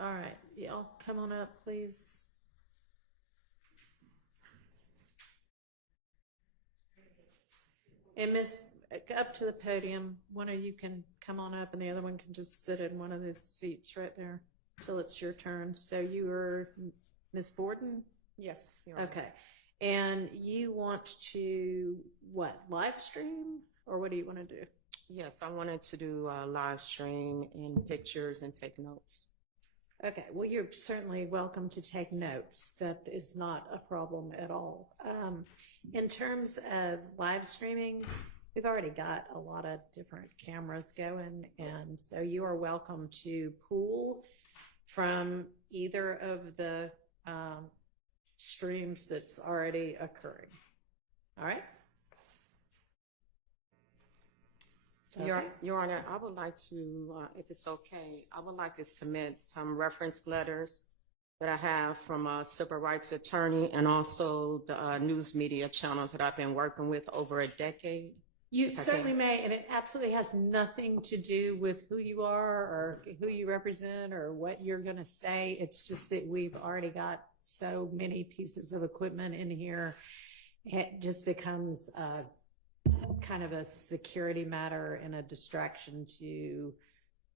All right, y'all come on up, please. And Miss, up to the podium. One of you can come on up and the other one can just sit in one of those seats right there till it's your turn. So you are Miss Borden? Yes. Okay. And you want to, what, live stream? Or what do you want to do? Yes, I wanted to do a live stream in pictures and take notes. Okay, well, you're certainly welcome to take notes. That is not a problem at all. In terms of live streaming, we've already got a lot of different cameras going, and so you are welcome to pull from either of the streams that's already occurring. All right? Okay. Your Honor, I would like to, if it's okay, I would like to submit some reference letters that I have from a civil rights attorney and also the news media channels that I've been working with over a decade. You certainly may, and it absolutely has nothing to do with who you are or who you represent or what you're going to say. It's just that we've already got so many pieces of equipment in here. It just becomes kind of a security matter and a distraction to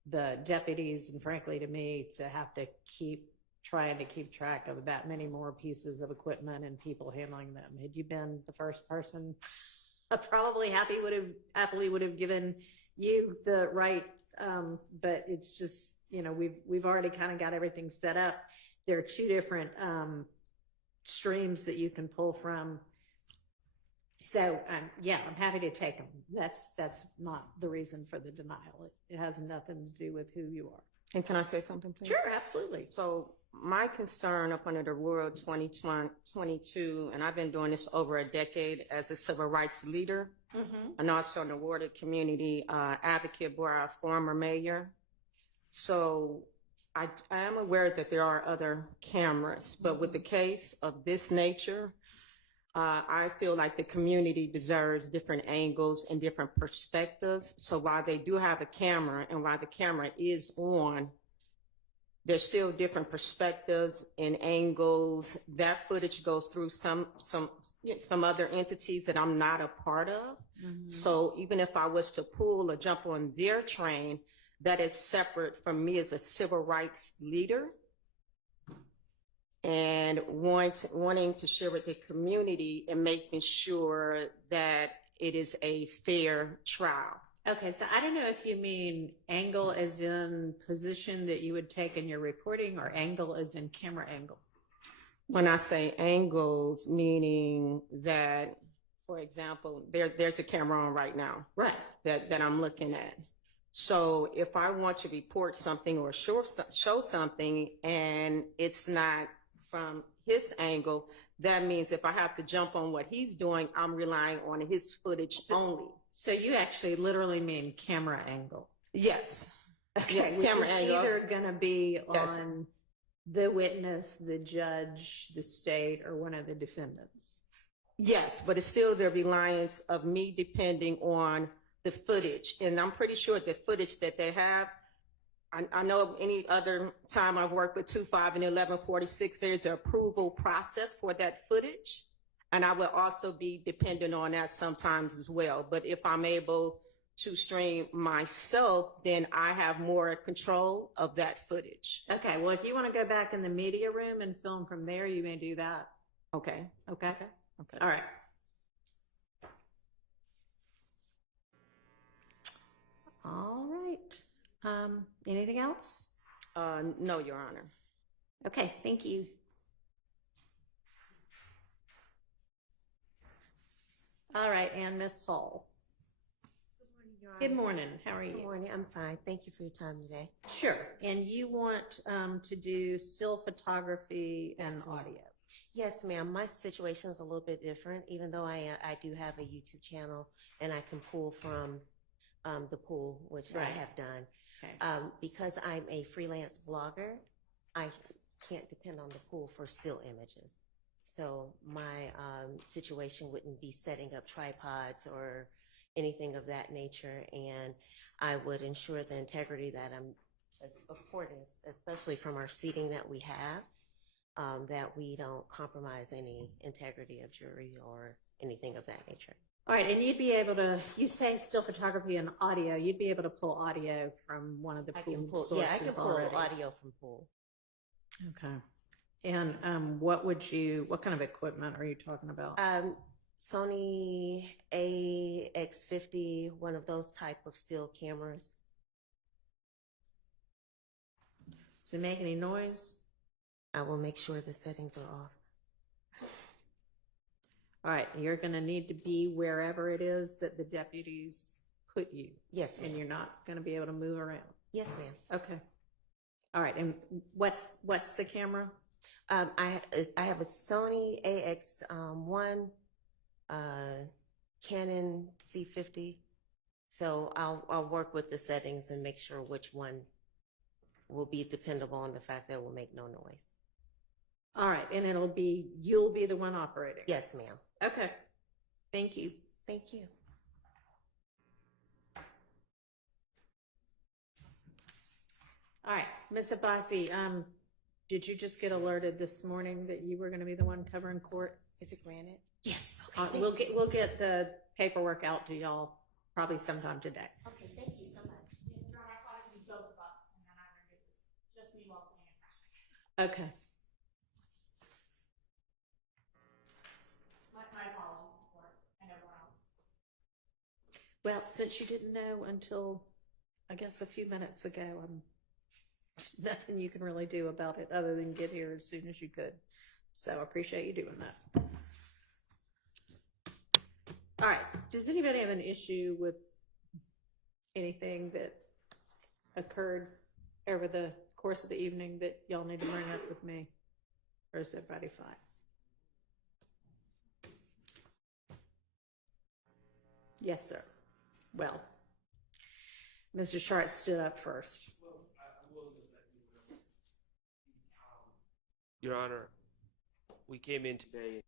the deputies and frankly to me to have to keep trying to keep track of that many more pieces of equipment and people handling them. Had you been the first person, I probably happily would have given you the right, but it's just, you know, we've already kind of got everything set up. There are two different streams that you can pull from. So yeah, I'm happy to take them. That's not the reason for the denial. It has nothing to do with who you are. And can I say something, please? Sure, absolutely. So my concern up under the Rule 2022, and I've been doing this over a decade as a civil rights leader, and also an awarded community advocate for our former mayor. So I am aware that there are other cameras, but with the case of this nature, I feel like the community deserves different angles and different perspectives. So while they do have a camera and while the camera is on, there's still different perspectives and angles. That footage goes through some other entities that I'm not a part of. So even if I was to pull or jump on their train, that is separate from me as a civil rights leader and wanting to share with the community and making sure that it is a fair trial. Okay, so I don't know if you mean angle as in position that you would take in your reporting or angle as in camera angle. When I say angles, meaning that, for example, there's a camera on right now. Right. That I'm looking at. So if I want to report something or show something and it's not from his angle, that means if I have to jump on what he's doing, I'm relying on his footage only. So you actually literally mean camera angle. Yes. Okay, yes, which camera is angle. Either going to be on the witness, the judge, the state, or one of the defendants. Yes, but it's still the reliance of me depending on the footage. And I'm pretty sure the footage that they have, I know any other time I've worked with 2-5 and 1146, there's an approval process for that footage. And I will also be dependent on that sometimes as well. But if I'm able to stream myself, then I have more control of that footage. Okay, well, if you want to go back in the media room and film from there, you may do that. Okay. Okay. Okay. All right. All right. Anything else? No, Your Honor. Okay, thank you. All right, and Miss Hall. Good morning, Your Honor. Good morning. How are you? Good morning. I'm fine. Thank you for your time today. Sure. And you want to do still photography and Yes, ma'am. audio? Yes, ma'am. My situation is a little bit different, even though I do have a YouTube channel and I can pull from the pool, which Right. I have done. Okay. Because I'm a freelance blogger, I can't depend on the pool for still images. So my situation wouldn't be setting up tripods or anything of that nature, and I would ensure the integrity that I'm of court, especially from our seating that we have, that we don't compromise any integrity of jury or anything of that nature. All right, and you'd be able to, you say still photography and audio, you'd be able to pull audio from one of the pooled sources Yeah, I can pull already. audio from pool. Okay. And what kind of equipment are you talking about? Sony AX50, one of those type of still cameras. Does it make any noise? I will make sure the settings are off. All right, you're going to need to be wherever it is that the deputies put you. Yes, ma'am. And you're not going to be able to move around. Yes, ma'am. Okay. All right, and what's the camera? I have a Sony AX1, Canon C50. So I'll work with the settings and make sure which one will be dependable on the fact that it will make no noise. All right, and you'll be the one operating. Yes, ma'am. Okay. Thank you. Thank you. All right, Ms. Abbasi, did you just get alerted this morning that you were going to be the one covering court? Is it granted? Yes. Okay, We'll get the paperwork out to y'all probably sometime today. Okay, thank you so much. Yes, Your Honor, I thought it was both of us, and then I learned it was just me while sitting in traffic. Okay. My apologies to the court and everyone else. Well, since you didn't know until, I guess, a few minutes ago, nothing you can really do about it other than get here as soon as you could. So I appreciate you doing that. All right. Does anybody have an issue with anything that occurred over the course of the evening that y'all need to bring up with me? Or is everybody fine? Yes, sir. Well, Mr. Sharp stood up first. Your Honor, we came in today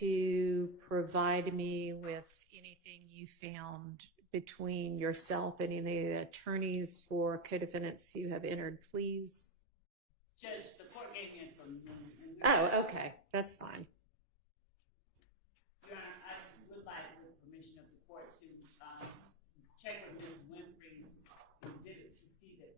to provide me with anything you found between yourself and any of the attorneys for co-defendants who have entered pleas? Judge, the court gave me until noon. And Oh, okay, that's fine. Your Honor, I would like, with permission of the court, to check with Ms. Winfrey's exhibits to see that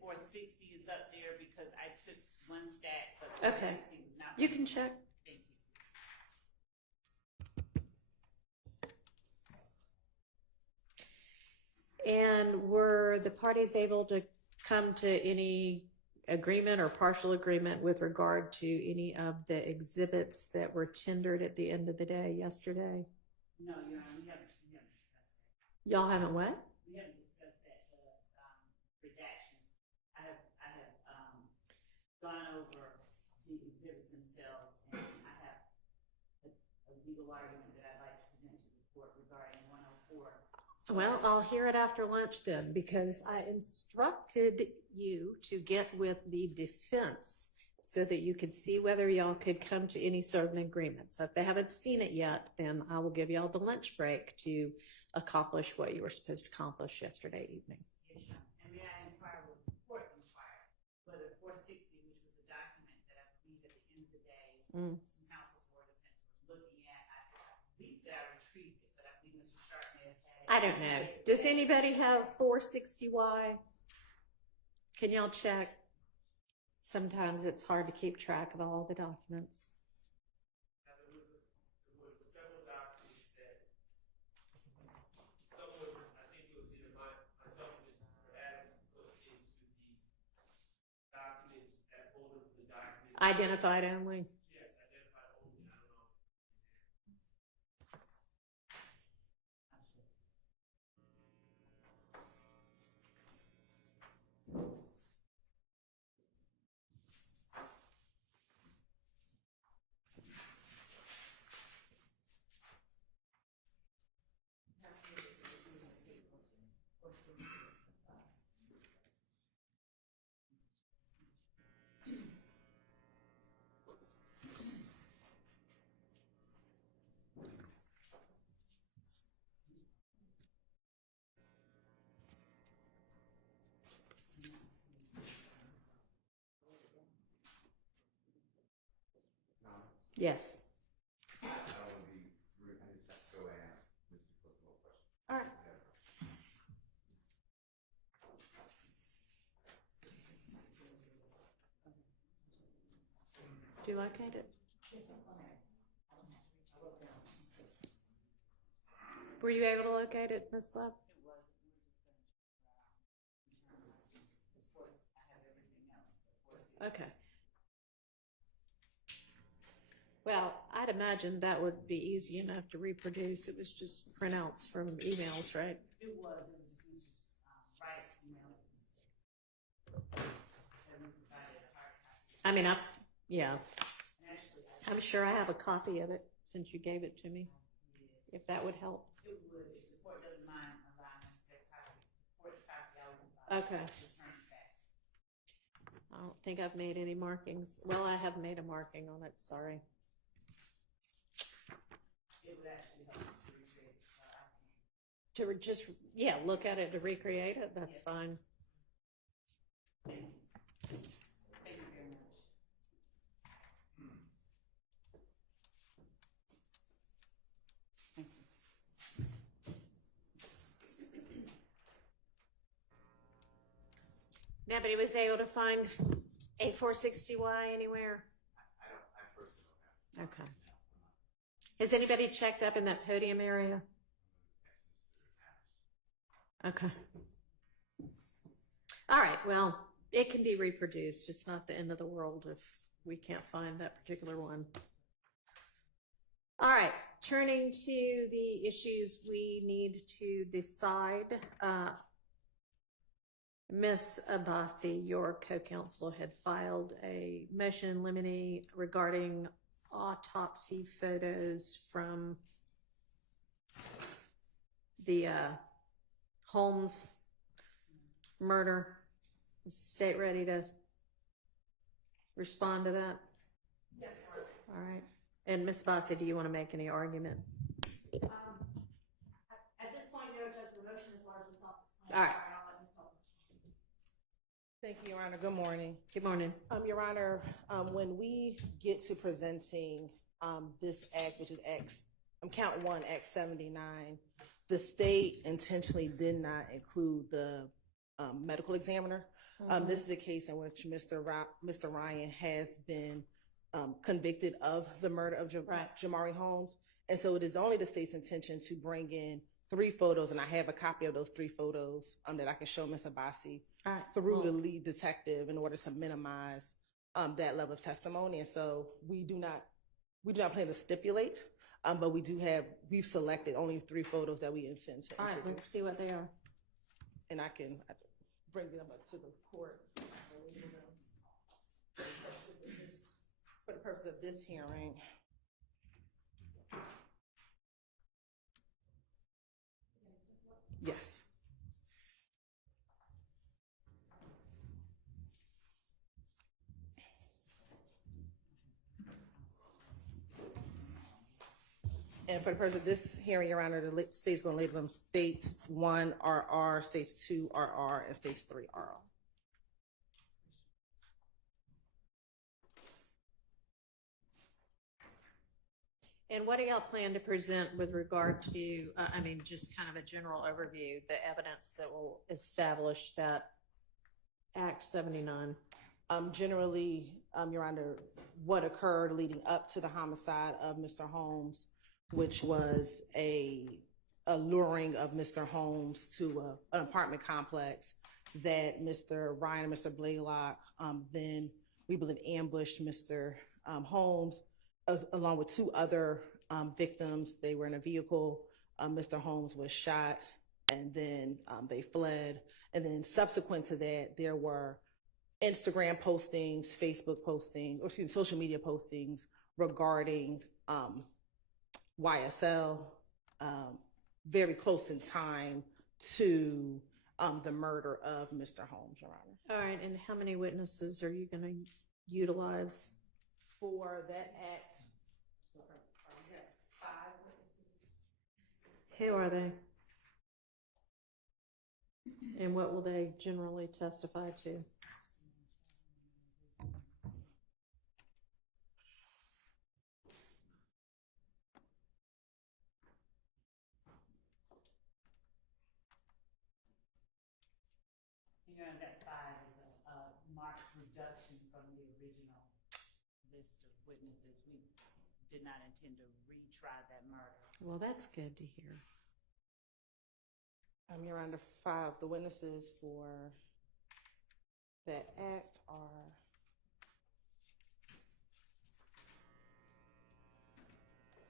460 is up there, because I took one stat, but 460 Okay. was not. You can check. Thank you. And were the parties able to come to any agreement or partial agreement with regard to any of the exhibits that were tendered at the end of the day yesterday? No, Your Honor, we haven't discussed that. Y'all haven't what? We haven't discussed that, redactions. I have gone over the exhibits themselves, and I have a legal argument that I'd like to present to the court regarding 104. Well, I'll hear it after lunch then, because I instructed you to get with the defense so that you could see whether y'all could come to any sort of an agreement. So if they haven't seen it yet, then I will give y'all the lunch break to accomplish what you were supposed to accomplish yesterday evening. Yes, Your Honor. And may I inquire what the court inquired, whether 460, which was a document that I believe at the end of the day, some counsel for defense was looking at. I believe that I retrieved it, but I believe Mr. Sharp may have had it. I don't know. Does anybody have 460Y? Can y'all check? Sometimes it's hard to keep track of all the documents. Now, there were several documents that, some were, I think it was either myself or Mr. Adams put into the documents, that folder for the documents. Identified only. Yes, identified only, I don't know. Yes. I don't want to be rude. I just have to go ask Mr. Cook a question. All right. Do you locate it? Were you able to locate it, Ms. Love? It was. We were just going to, of course, I have everything else, but 460. Okay. Well, I'd imagine that would be easy enough to reproduce. It was just printouts from emails, right? It was Mr. Wright's emails. And we provided a hard copy. I mean, yeah. And actually, I'm sure I have a copy of it since you gave it to me, if that would help. it would, if the court doesn't mind allowing us that copy, the court's copy, I would Okay. return it back. I don't think I've made any markings. Well, I have made a marking on it, sorry. It would actually help us to recreate it. To just, yeah, look at it to recreate it, that's fine. Thank you. Thank you very much. Thank you. Nobody was able to find a 460Y anywhere? I personally don't have. Okay. Has anybody checked up in that podium area? Okay. All right, well, it can be reproduced. It's not the end of the world if we can't find that particular one. All right, turning to the issues we need to decide. Ms. Abbasi, your co-counsel, had filed a motion in limine regarding autopsy photos from the Holmes murder. Is the state ready to respond to that? Yes, Your Honor. All right. And Ms. Fossey, do you want to make any argument? At this point, no, Judge, the motion is largely self-explanatory. All right. I'll let Ms. Sullivan. Thank you, Your Honor. Good morning. Good morning. Your Honor, when we get to presenting this act, which is count 1, Act 79, the state intentionally did not include the medical examiner. This is a case in which Mr. Ryan has been convicted of the murder of Jamari Holmes. And so it is only the state's intention to bring in 3 photos, and I have a copy of those 3 photos that I can show Ms. Abasi through the lead detective in order to minimize that level of testimony. And so we do not plan to stipulate, but we've selected only 3 photos that we intend to All right, introduce. let's see what they are. And I can bring them up to the court for the purpose of this hearing. Yes. And for the purpose of this hearing, Your Honor, the state's going to label them States 1 RR, States 2 RR, and States 3 RR. And what do y'all plan to present with regard to, just kind of a general overview, the evidence that will establish that Act 79? Generally, Your Honor, what occurred leading up to the homicide of Mr. Holmes, which was a luring of Mr. Holmes to an apartment complex that Mr. Ryan and Mr. Blaylock then, we believe, ambushed Mr. Holmes along with 2 other victims. They were in a vehicle. Mr. Holmes was shot, and then they fled. And then subsequent to that, there were Instagram postings, Facebook postings, social media postings regarding YSL, very close in time to the murder of Mr. Holmes, Your Honor. All right, and how many witnesses are you going to utilize? For that act, so we have 5 witnesses. Who are they? And what will they generally testify to? You know, that 5 is a marked reduction from the original list of witnesses. We did not intend to retry that murder. Well, that's good to hear. Your Honor, 5. The witnesses for that act are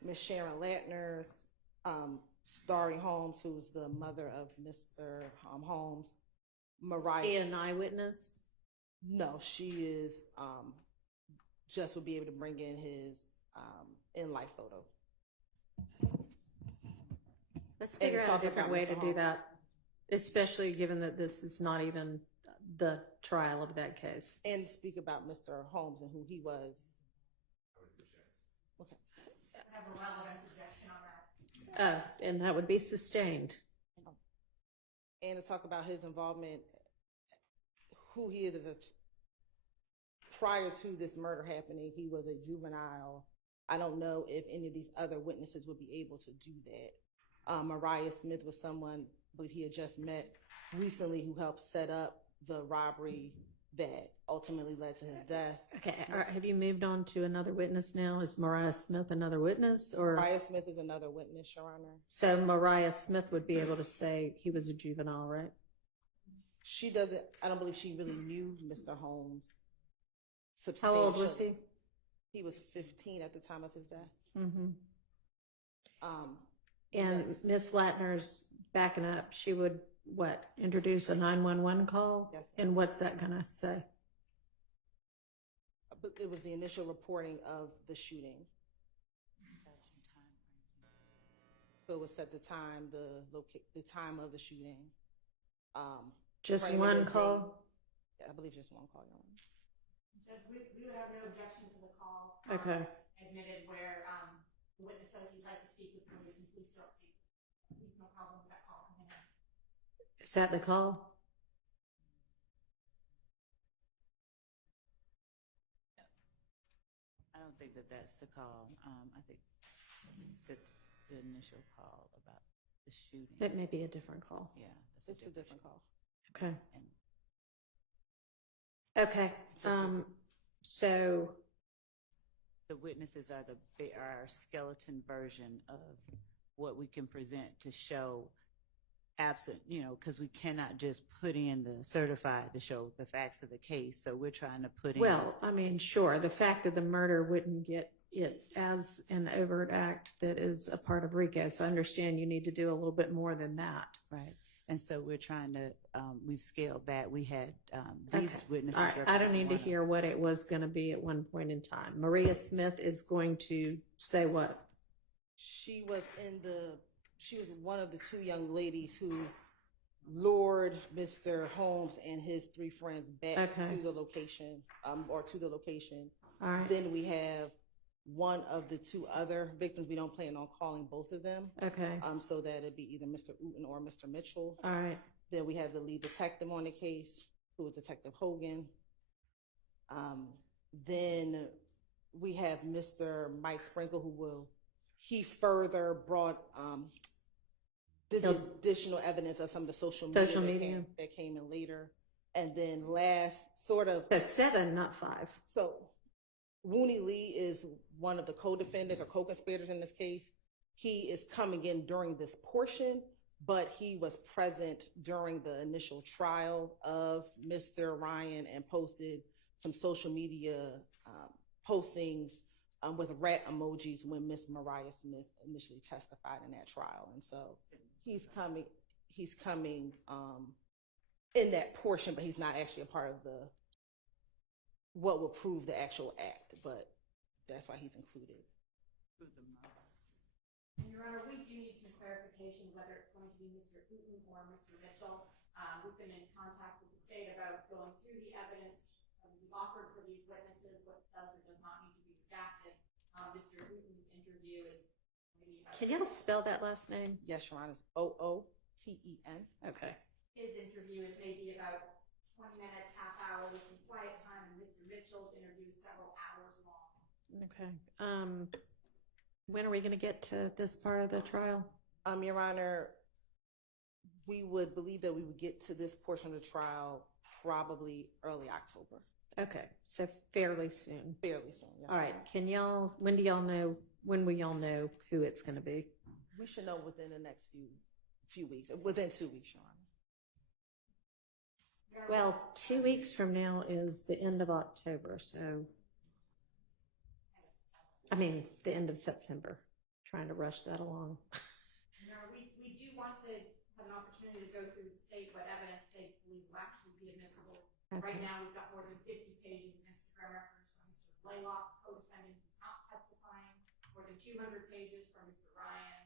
Ms. Sharon Latner's, Starry Holmes, who's the mother of Mr. Holmes. Mariah. Be an eyewitness? No, she is. Just would be able to bring in his in-life photo. Let's figure it's out a talking different about way Mr. to do Holmes. that, especially given that this is not even the trial of that case. And speak about Mr. Holmes and who he was. Okay. I have a relevance objection on that. And that would be sustained. And to talk about his involvement, who he is prior to this murder happening. He was a juvenile. I don't know if any of these other witnesses would be able to do that. Mariah Smith was someone, I believe he had just met recently, who helped set up the robbery that ultimately led to his death. Okay, all right, have you moved on to another witness now? Is Mariah Smith another witness, or? Mariah Smith is another witness, Your Honor. So Mariah Smith would be able to say he was a juvenile, right? She doesn't, I don't believe she really knew Mr. Holmes. How old was he? He was 15 at the time of his death. Mm-hmm. Yes. And Miss Latner's backing up. She would, introduce a 911 call? Yes, And what's that going to say? But it was the initial reporting of the shooting. So it was at the time, the time of the shooting. Just framing one the call? date. I believe just one call, Your Honor. Judge, we would have no objection to the call. Okay. admitted where, the witness says he'd like to speak with police and police don't speak. We've no problem with that call coming in. Is that the call? I don't think that that's the call. I think that the initial call about the shooting. That may be a different call. Yeah, that's It's a different call. Okay. And Okay. So the witnesses are our skeleton version of what we can present to show absent, because we cannot just put in the certified to show the facts of the case. So we're trying to put in. well, I mean, sure, the fact that the murder wouldn't get it as an overt act that is a part of RICO. So I understand you need to do a little bit more than that. Right. And so we're trying to, we've scaled back. We had these Okay. witnesses. All right. I don't represent need to one hear what it was going to be at one point in time. Maria Smith is going to say what? She was one of the two young ladies who lured Mr. Holmes and his three friends back Okay. to the location, to the location. All right. Then we have one of the two other victims. We don't plan on calling both of them. Okay. So that it'd be either Mr. Uten or Mr. Mitchell. All right. Then we have the lead detective on the case, who is Detective Hogan. Then we have Mr. Mike Sprinkle, he further brought, did the additional evidence of some of the social media, that came in later. And then last, So 7, not 5. so Rooney Lee is one of the co-defendants or co-conspirators in this case. He is coming in during this portion, but he was present during the initial trial of Mr. Ryan and posted some social media postings with rat emojis when Miss Mariah Smith initially testified in that trial. And so he's coming in that portion, but he's not actually a part of what will prove the actual act, but that's why he's included. And Your Honor, we do need some clarification whether it's going to be Mr. Uten or Mr. Mitchell. We've been in contact with the state about going through the evidence we've offered for these witnesses, what does or does not need to be redacted. Mr. Uten's interview is maybe about Can y'all spell that last name? Yes, Your Honor, it's Ooten. Okay. his interview is maybe about 20 minutes, half hour with some quiet time, and Mr. Mitchell's interview is several hours long. Okay. When are we going to get to this part of the trial? Your Honor, we would believe that we would get to this portion of the trial probably early October. Okay, so fairly soon. Fairly soon, yes. All right. When will y'all know who it's going to be? We should know within the next few weeks, within 2 weeks, Your Honor. Well, 2 weeks from now is the end of October, so the end of September. Trying to rush that along. We do want to have an opportunity to go through the state what evidence they believe will actually be admissible. Okay. Right now, we've got more than 50 pages of Instagram records from Mr. Blaylock, co-defendant who's not testifying, more than 200 pages from Mr. Ryan.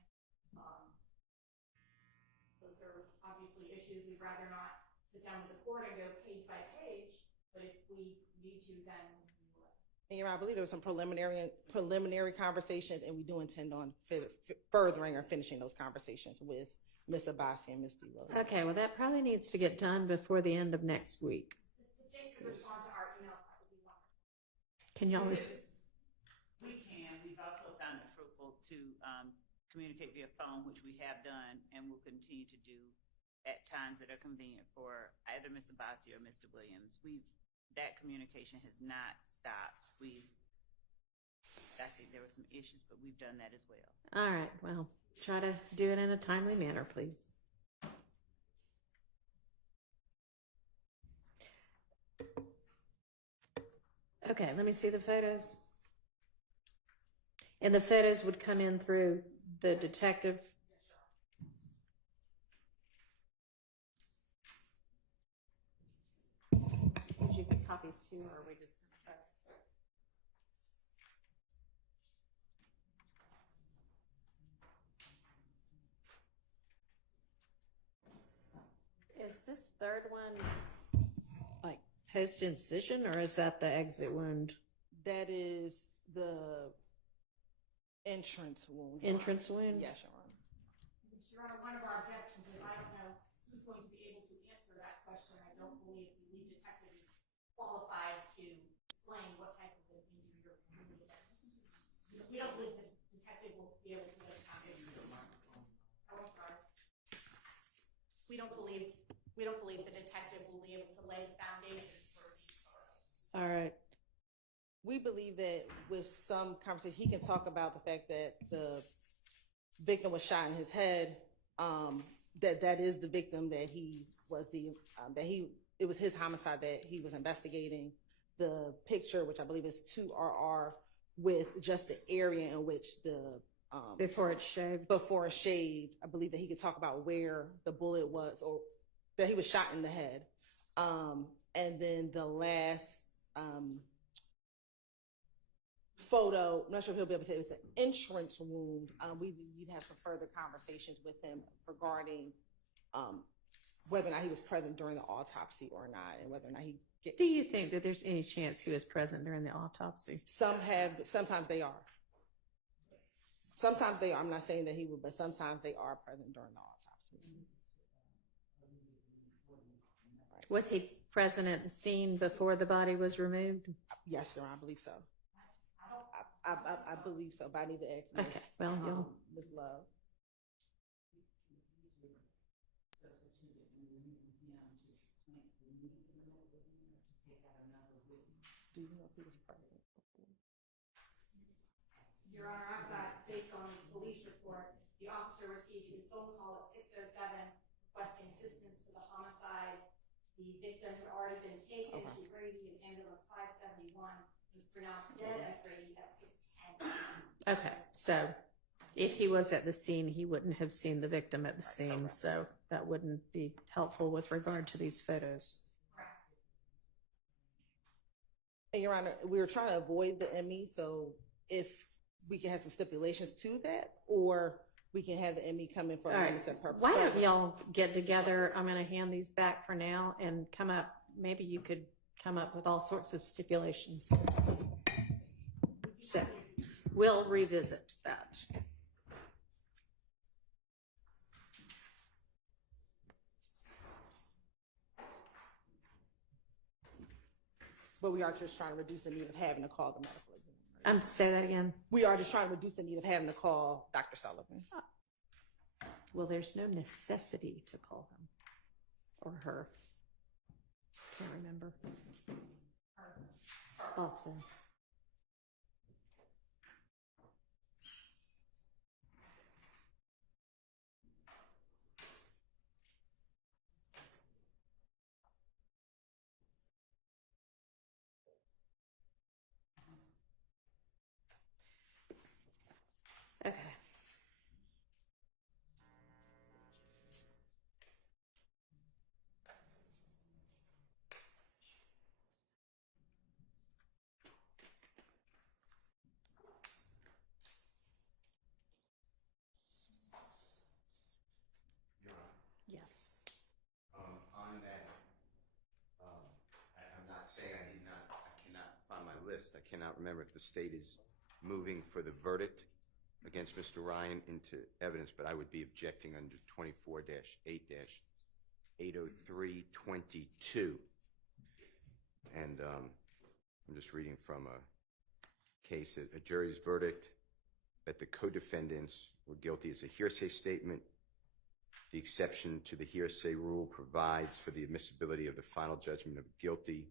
Those are obviously issues we'd rather not sit down with the court and go page by page, but if we need to, then we will. And Your Honor, I believe there were some preliminary conversations, and we do intend on furthering or finishing those conversations with Ms. Abbasi and Ms. D. Williams. Okay, well, that probably needs to get done before the end of next week. The state could respond to our emails, that would be wonderful. Can y'all We can. We've also found it fruitful to communicate via phone, which we have done and will continue to do at times that are convenient for either Mr. Abbasi or Mr. Williams. That communication has not stopped. I think there were some issues, but we've done that as well. All right, well, try to do it in a timely manner, please. Okay, let me see the photos. And the photos would come in through the detective. Did you get copies too, or are we just going to start? Is this third one like post-incision, or is that the exit wound? That is the Entrance wound. Entrance wound? Yes, Your Honor. Your Honor, one of our objections is I don't know who's going to be able to answer that question. I don't believe the lead detective is qualified to explain what type of an injury you're really against. We don't believe the detective will be able to lay the foundation. Oh, I'm sorry. We don't believe the detective will be able to lay the foundation for these photos. All right. We believe that with some conversation, he can talk about the fact that the victim was shot in his head, that is the victim, that he was it was his homicide that he was investigating. The picture, which I believe is 2RR, with just the area in which the Before it's shaved. before it's shaved, I believe that he could talk about where the bullet was, or that he was shot in the head. And then the last photo, I'm not sure if he'll be able to say it was an entrance wound. We'd have some further conversations with him regarding whether or not he was present during the autopsy or not, and whether or not he Do you think that there's any chance he was present during the autopsy? sometimes they are. Sometimes they are. I'm not saying that he would, but sometimes they are present during the autopsy. Was he present at the scene before the body was removed? Yes, Your Honor, I believe so. I believe so, but I need to ask Ms. Okay, well, you'll... Ms. Love. Do you know if he was present? Your Honor, I've got, based on the police report, the officer received his phone call at 6:07 requesting assistance to the homicide. The victim had already been taken to Grady in ambulance 571. He was pronounced dead at Grady at 6:10. Okay, so if he was at the scene, he wouldn't have seen the victim at the scene, so that wouldn't be helpful with regard to these photos. And Your Honor, we were trying to avoid the ME, so if we can have some stipulations to that, or we can have the ME come in for All right. limited purpose. Why don't y'all get together? I'm going to hand these back for now and come up. Maybe you could come up with all sorts of stipulations. So we'll revisit that. But we are just trying to reduce the need of having to call the medical examiner. Say that again. We are just trying to reduce the need of having to call Dr. Sullivan. Well, there's no necessity to call him or her. Can't remember. Thought so. Okay. Your Honor, Yes. on that, I'm not saying I cannot find my list. I cannot remember if the state is moving for the verdict against Mr. Ryan into evidence, but I would be objecting under 24-8-80322. And I'm just reading from a case, a jury's verdict that the co-defendants were guilty as a hearsay statement. The exception to the hearsay rule provides for the admissibility of the final judgment of guilty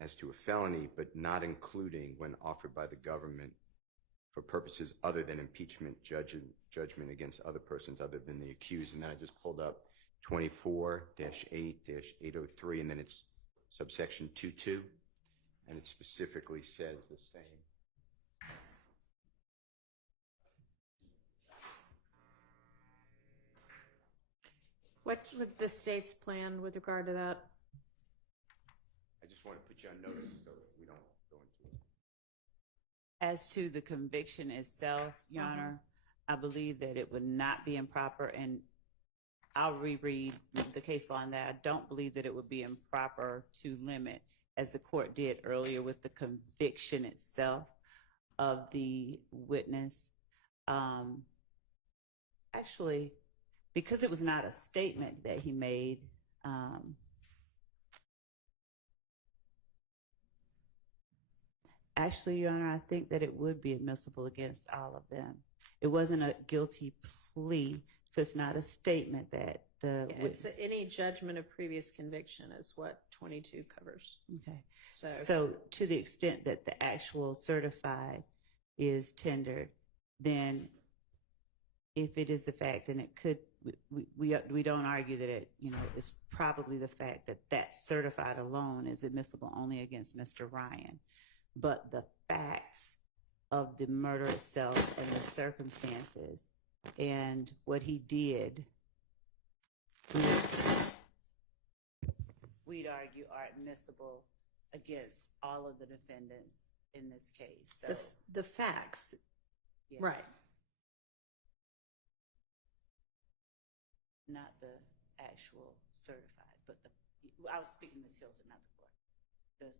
as to a felony, but not including when offered by the government for purposes other than impeachment, judgment against other persons other than the accused. And then I just pulled up 24-8-803, and then it's subsection 2.2, and it specifically says the same. What's with the state's plan with regard to that? I just want to put you on notice so we don't go into it. As to the conviction itself, Your Honor, I believe that it would not be improper, and I'll reread the case law on that. I don't believe that it would be improper to limit, as the court did earlier with the conviction itself, of the witness. Actually, because it was not a statement that he made, actually, Your Honor, I think that it would be admissible against all of them. It wasn't a guilty plea, so it's not a statement that the It's any judgment of previous conviction is what 22 covers. Okay. So, So to the extent that the actual certified is tendered, then if it is the fact, and it could, we don't argue that it, it's probably the fact that that certified alone is admissible only against Mr. Ryan. But the facts of the murder itself and the circumstances and what he did, we'd argue are admissible against all of the defendants in this case. So, the facts, yes. right. Not the actual certified, but I was speaking Ms. Hilton, not the court.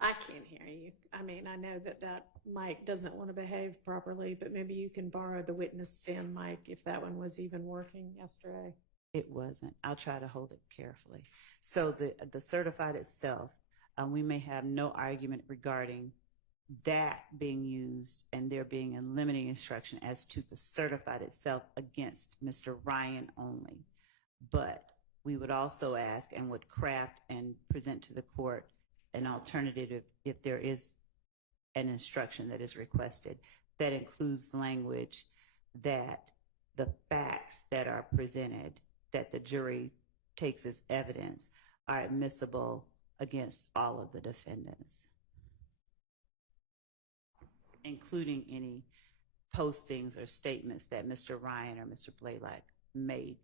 I can't hear you. I mean, I know that mic doesn't want to behave properly, but maybe you can borrow the witness stand mic if that one was even working yesterday. It wasn't. I'll try to hold it carefully. So the certified itself, we may have no argument regarding that being used and there being a limiting instruction as to the certified itself against Mr. Ryan only. But we would also ask and would craft and present to the court an alternative if there is an instruction that is requested that includes language that the facts that are presented that the jury takes as evidence are admissible against all of the defendants, including any postings or statements that Mr. Ryan or Mr. Blaylock made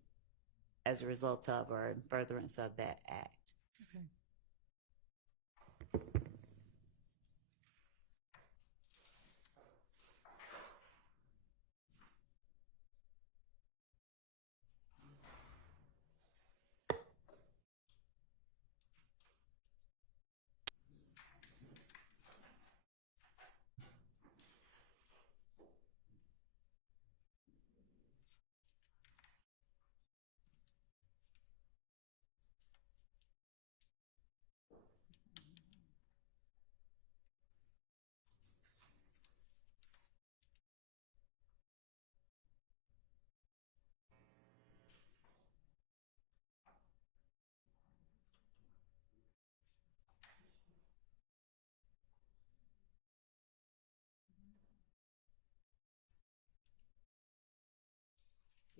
as a result of or in furtherance of that act. Okay.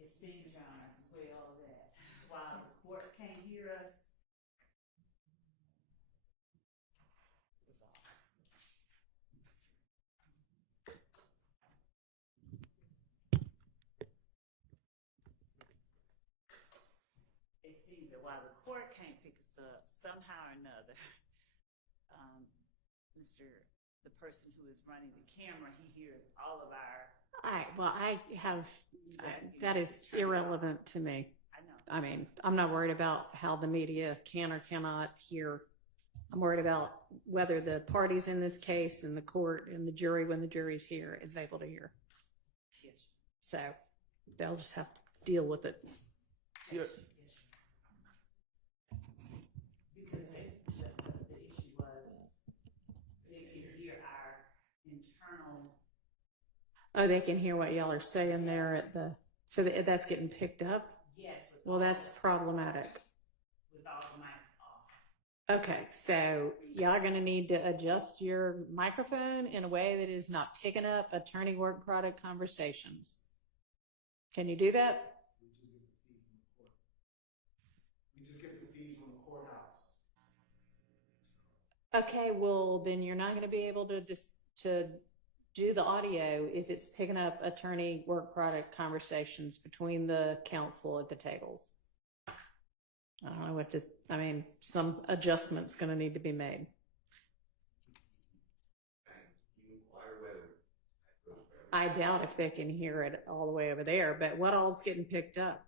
It seems, Your Honor, as well that while the court can't hear us, it seems that while the court can't pick us up, somehow or another, the person who is running the camera, he hears all of our. That is irrelevant to me. I know. I mean, I'm not worried about how the media can or cannot hear. I'm worried about whether the parties in this case and the court and the jury, when the jury's here, is able to hear. Yes. So they'll just have to deal with it. Yes. Because the issue was they could hear our internal. Oh, they can hear what y'all are saying there so that's getting picked up? Yes. Well, that's problematic. With all the mics off. Okay, so y'all are going to need to adjust your microphone in a way that is not picking up attorney work product conversations. Can you do that? We just get the fees from the courthouse. Okay, well, then you're not going to be able to do the audio if it's picking up attorney work product conversations between the counsel at the tables. I don't know some adjustment's going to need to be made. I doubt if they can hear it all the way over there, but what all's getting picked up?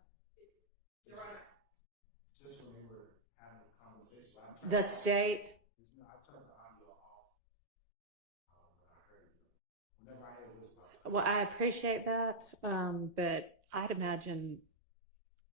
Just when we were having a conversation. The state? I turned the audio off when I heard you. Well, I appreciate that, but I'd imagine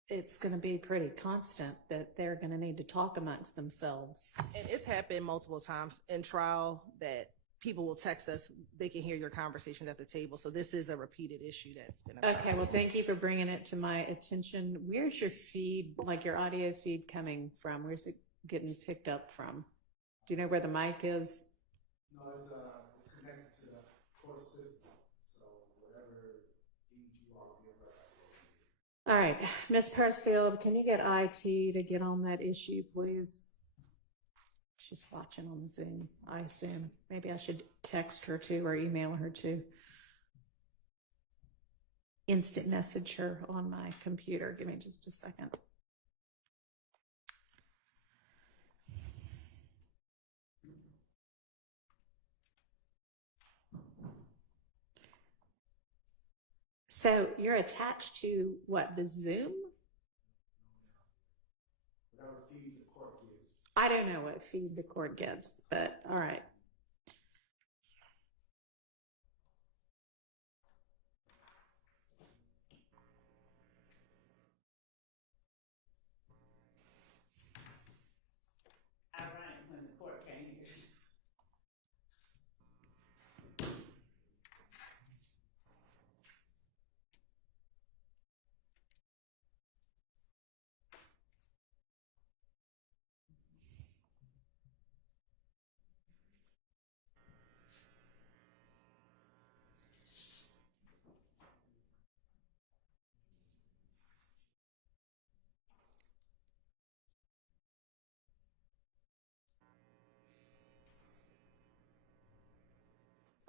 it's going to be pretty constant that they're going to need to talk amongst themselves. And it's happened multiple times in trial that people will text us, they can hear your conversations at the table. So this is a repeated issue that's been occurring. Okay, well, thank you for bringing it to my attention. Where's your feed, like your audio feed coming from? Where's it getting picked up from? Do you know where the mic is? No, it's connected to the court system. So whatever feed you are, be arrested. All right, Ms. Persfield, can you get IT to get on that issue, please? She's watching on Zoom, I assume. Maybe I should text her too or email her too. Instant message her on my computer. Give me just a second. So you're attached to what, the Zoom? Whatever feed the court gives. I don't know what feed the court gets, but all right. Ironic when the court came here.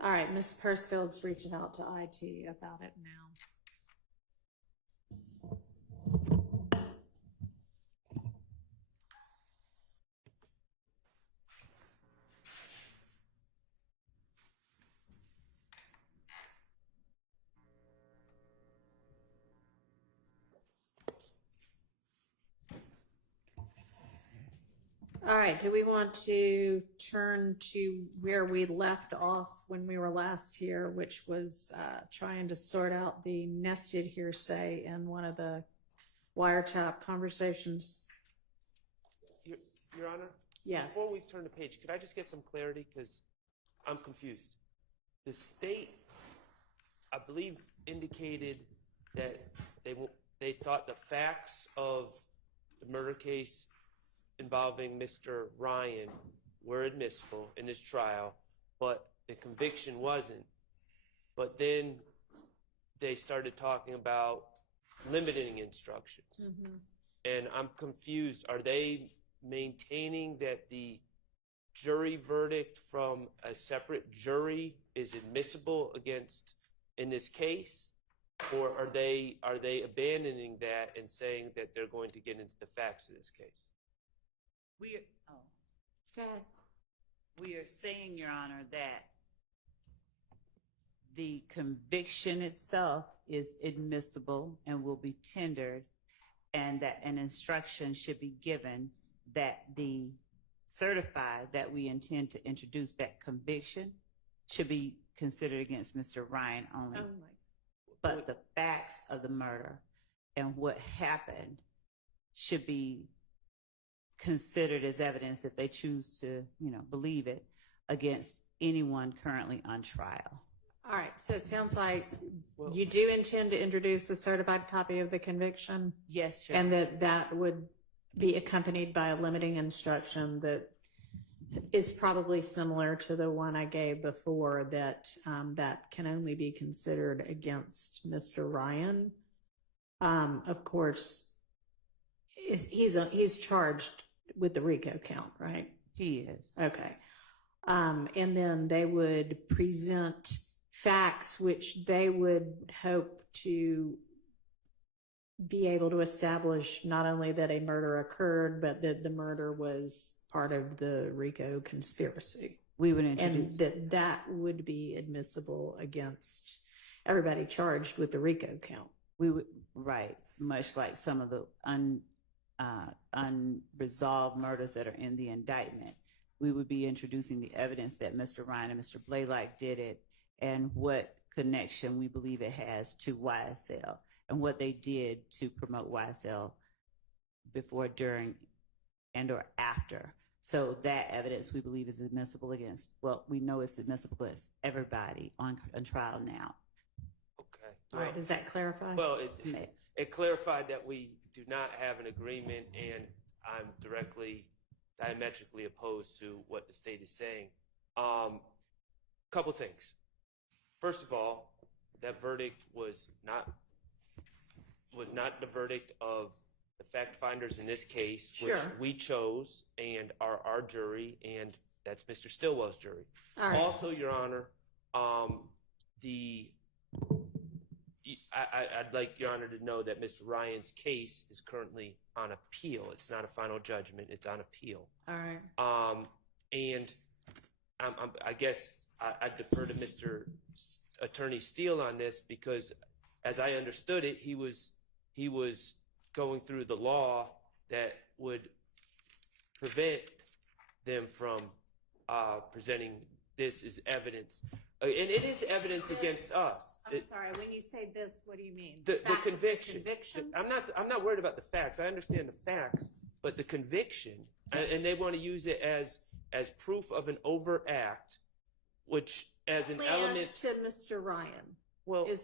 All right, Ms. Persfield's reaching out to IT about it now. All right, do we want to turn to where we left off when we were last here, which was trying to sort out the nested hearsay in one of the wiretap conversations? Your Honor? Yes. Before we turn the page, could I just get some clarity? Because I'm confused. The state, I believe, indicated that they thought the facts of the murder case involving Mr. Ryan were admissible in this trial, but the conviction wasn't. But then they started talking about limiting instructions. Mm-hmm. And I'm confused. Are they maintaining that the jury verdict from a separate jury is admissible against in this case? Or are they abandoning that and saying that they're going to get into the facts of this case? Go ahead. We are saying, Your Honor, that the conviction itself is admissible and will be tendered, and that an instruction should be given that the certified that we intend to introduce that conviction should be considered against Mr. Ryan only. Oh my. But the facts of the murder and what happened should be considered as evidence if they choose to, believe it, against anyone currently on trial. All right, so it sounds like you do intend to introduce a certified copy of the conviction? Yes, Your And that would be accompanied by a limiting instruction that is probably similar to the one I gave before, that that can only be considered against Mr. Ryan. Of course, he's charged with the RICO count, right? He is. Okay. And then they would present facts which they would hope to be able to establish not only that a murder occurred, but that the murder was part of the RICO conspiracy. We would introduce. And that would be admissible against everybody charged with the RICO count. We would, right, much like some of the unresolved murders that are in the indictment. We would be introducing the evidence that Mr. Ryan and Mr. Blaylock did it, and what connection we believe it has to YSL and what they did to promote YSL before, during, and or after. So that evidence we believe is admissible against, well, we know it's admissible against everybody on trial now. Okay. All right, does that clarify? Well, it clarified that we do not have an agreement, and I'm diametrically opposed to what the state is saying. Couple things. First of all, that verdict was not the verdict of the fact finders in this case, which we chose and are our jury, and that's Mr. Stillwell's jury. All right. Also, Your Honor, I'd like Your Honor to know that Mr. Ryan's case is currently on appeal. It's not a final judgment. It's on appeal. All right. And I guess I defer to Mr. Attorney Steele on this, because as I understood it, he was going through the law that would prevent them from presenting this as evidence. And it is evidence against us. I'm sorry, when you say this, what do you mean? The Fact- conviction. Conviction? I'm not worried about the facts. I understand the facts, but the conviction, and they want to use it as proof of an overt act, which as an element to Mr. Ryan, well, is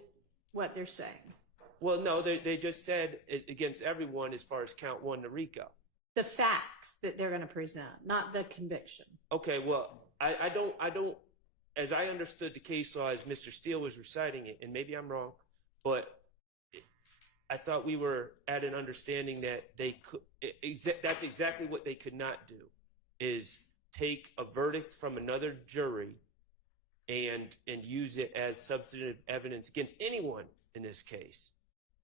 what they're saying. Well, no, they just said it against everyone as far as count 1 to RICO. The facts that they're going to present, not the conviction. Okay, well, I don't, as I understood the case law as Mr. Steele was reciting it, and maybe I'm wrong, but I thought we were at an understanding that they could, that's exactly what they could not do, is take a verdict from another jury and use it as substantive evidence against anyone in this case.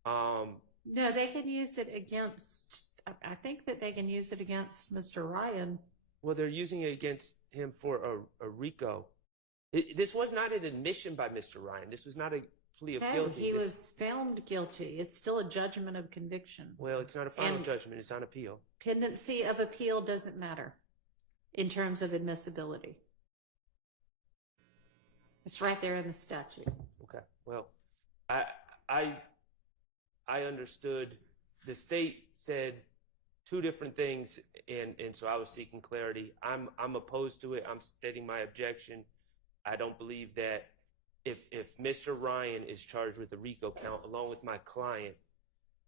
No, they can use it against, I think that they can use it against Mr. Ryan. Well, they're using it against him for a RICO. This was not an admission by Mr. Ryan. This was not a plea of guilty. He was found guilty. It's still a judgment of conviction. Well, it's not a final judgment. It's on appeal. Pendency of appeal doesn't matter in terms of admissibility. It's right there in the statute. Okay. Well, I understood the state said two different things, and so I was seeking clarity. I'm opposed to it. I'm stating my objection. I don't believe that if Mr. Ryan is charged with a RICO count along with my client,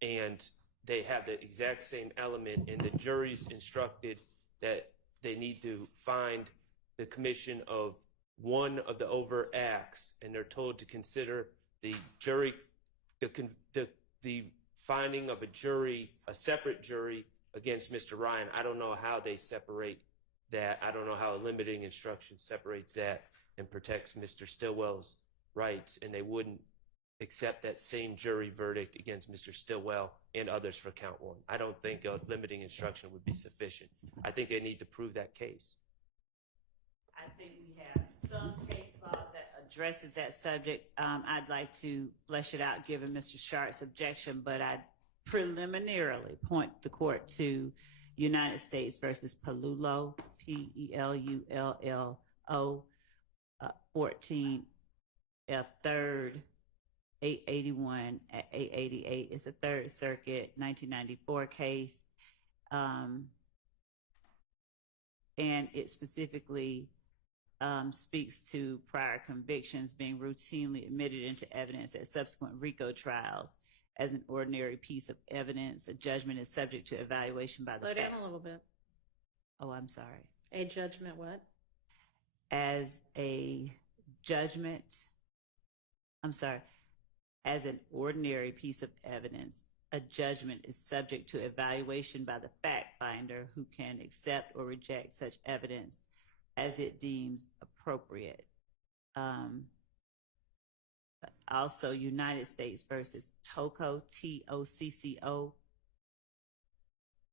and they have the exact same element, and the jury's instructed that they need to find the commission of one of the overt acts, and they're told to consider the jury, the finding of a separate jury against Mr. Ryan. I don't know how they separate that. I don't know how a limiting instruction separates that and protects Mr. Stillwell's rights, and they wouldn't accept that same jury verdict against Mr. Stillwell and others for count 1. I don't think a limiting instruction would be sufficient. I think they need to prove that case. I think we have some case law that addresses that subject. I'd like to flesh it out given Mr. Sharp's objection, but I'd preliminarily point the court to United States versus Pelullo, Pelullo, 14 F 3rd 881 at 888. It's a Third Circuit 1994 case, and it specifically speaks to prior convictions being routinely admitted into evidence at subsequent RICO trials as an ordinary piece of evidence. A judgment is subject to evaluation by the Slow down a little bit. Oh, I'm sorry. A judgment what? As a judgment, I'm sorry, as an ordinary piece of evidence, a judgment is subject to evaluation by the fact finder, who can accept or reject such evidence as it deems appropriate. Also, United States versus Tocco, Tocco,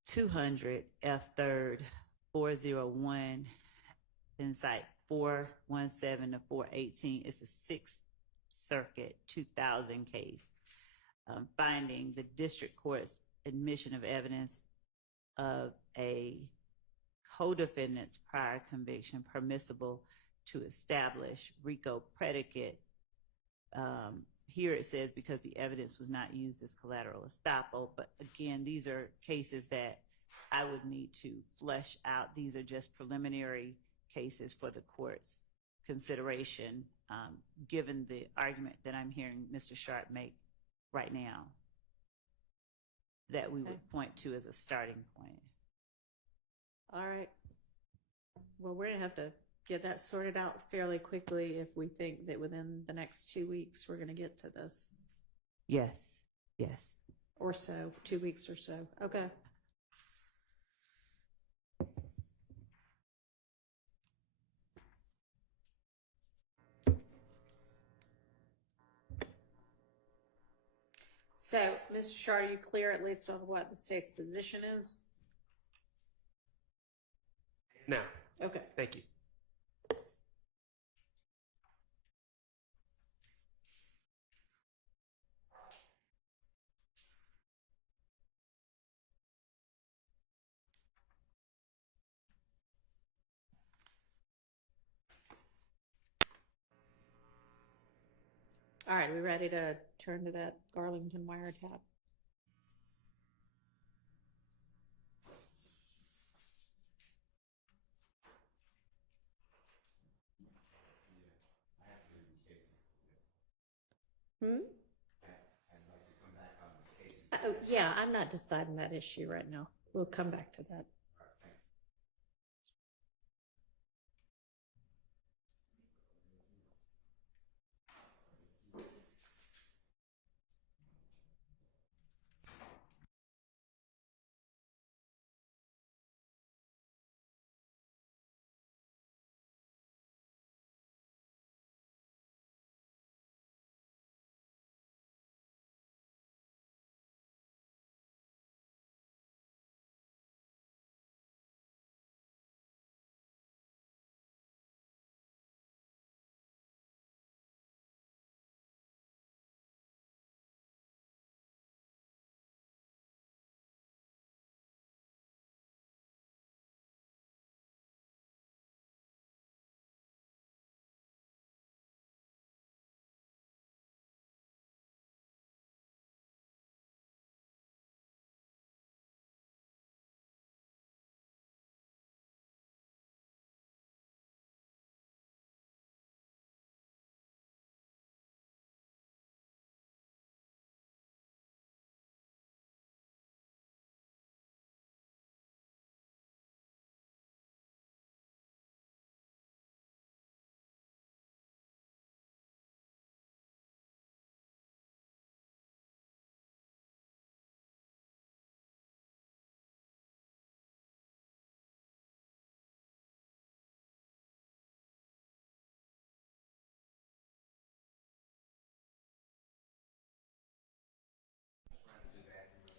200 F 3rd 401, in site 417 to 418. It's a Sixth Circuit 2000 case, finding the district court's admission of evidence of a co-defendant's prior conviction permissible to establish RICO predicate Here it says because the evidence was not used as collateral estoppel, but again, these are cases that I would need to flesh out. These are just preliminary cases for the court's consideration, given the argument that I'm hearing Mr. Sharp make right now, that we would point to as a starting point. All right. Well, we're gonna have to get that sorted out fairly quickly if we think that within the next 2 weeks we're gonna get to this. Yes, yes. Or so, 2 weeks or so. Okay. So, Mr. Shard, are you clear at least on what the state's position is? Now, Okay. thank you. All right, we ready to turn to that Garlington wiretap? Hmm? Oh, yeah, I'm not deciding that issue right now. We'll come back to that.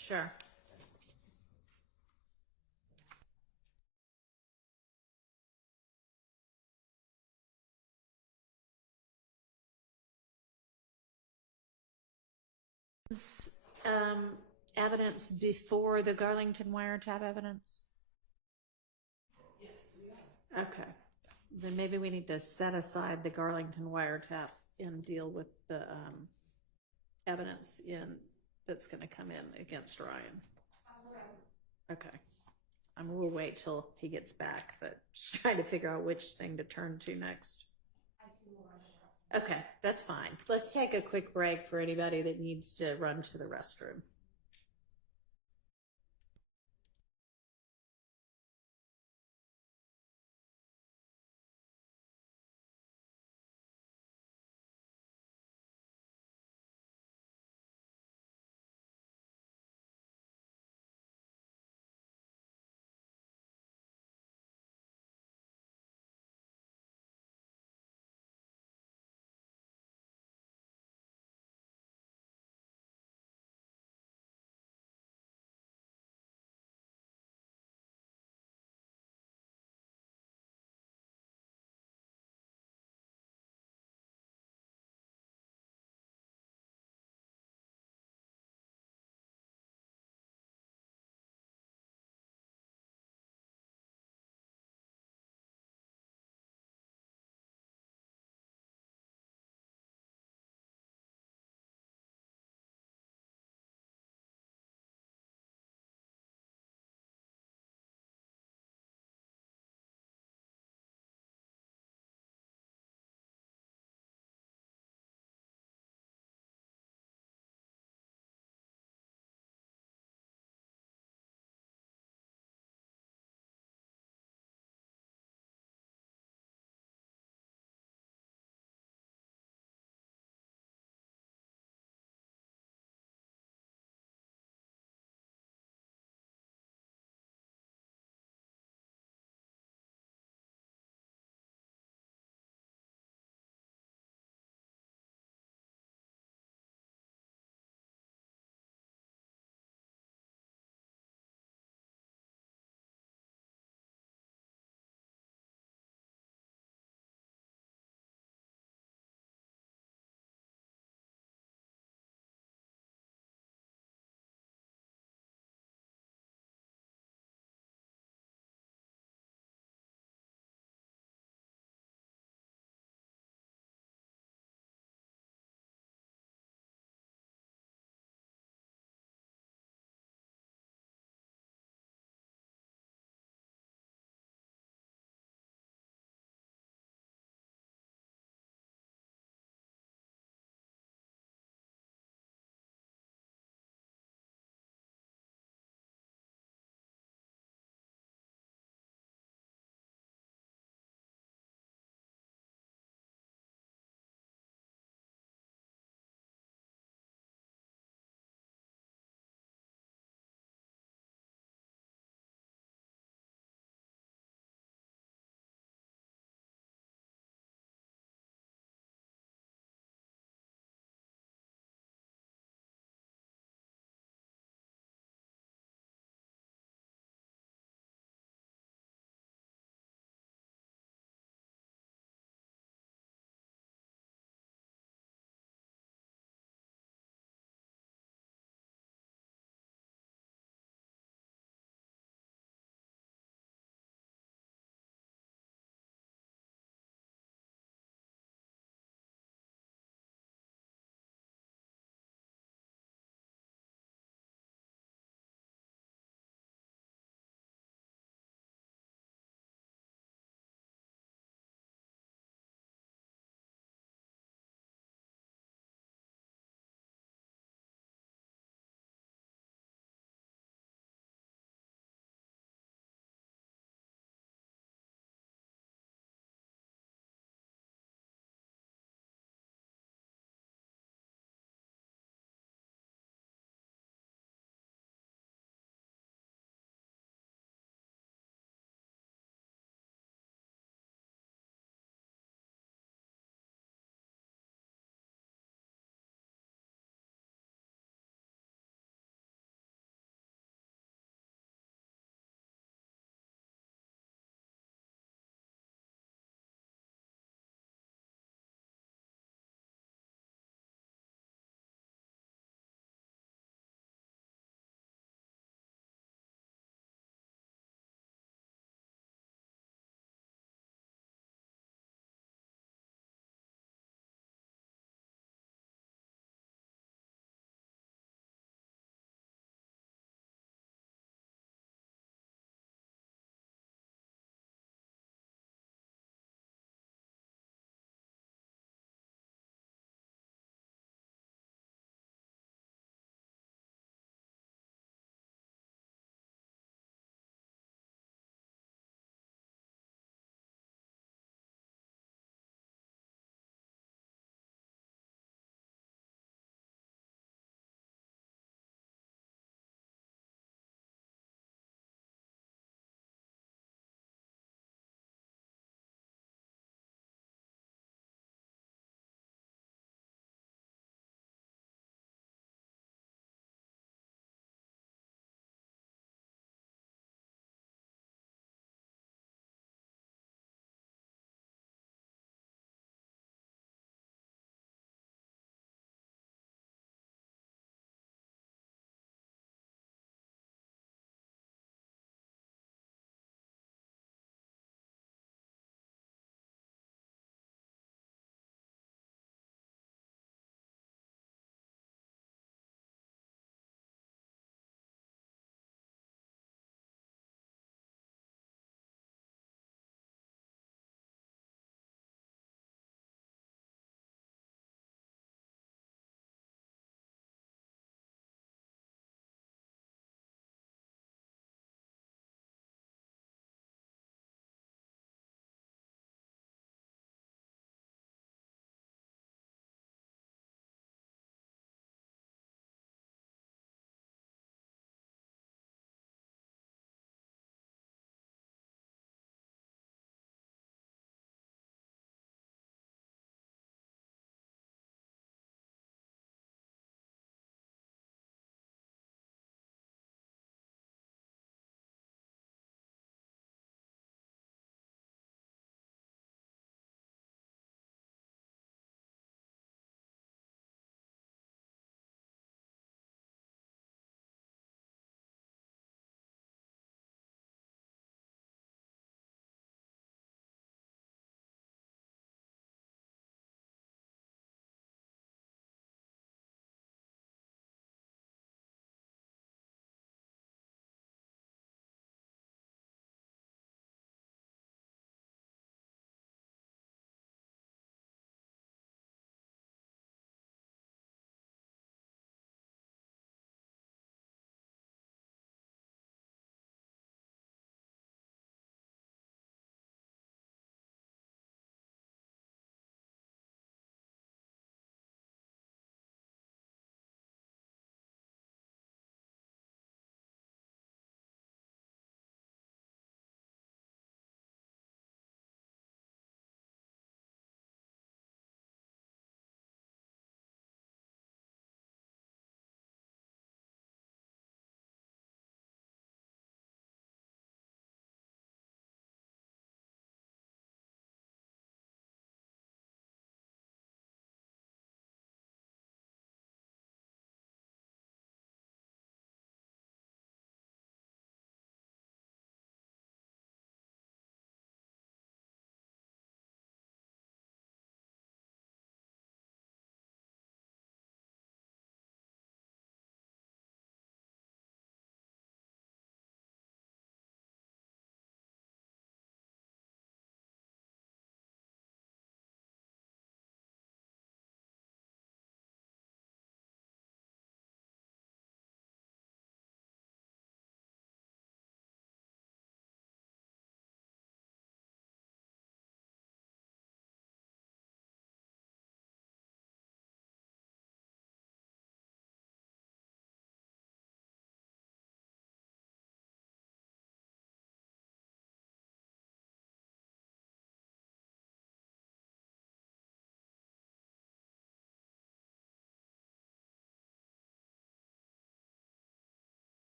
Sure. Evidence before the Garlington wiretap evidence? Yes, we are. Okay. Then maybe we need to set aside the Garlington wiretap and deal with the evidence that's going to come in against Ryan. Okay. We'll wait till he gets back, but just trying to figure out which thing to turn to next. Okay, that's fine. Let's take a quick break for anybody that needs to run to the restroom.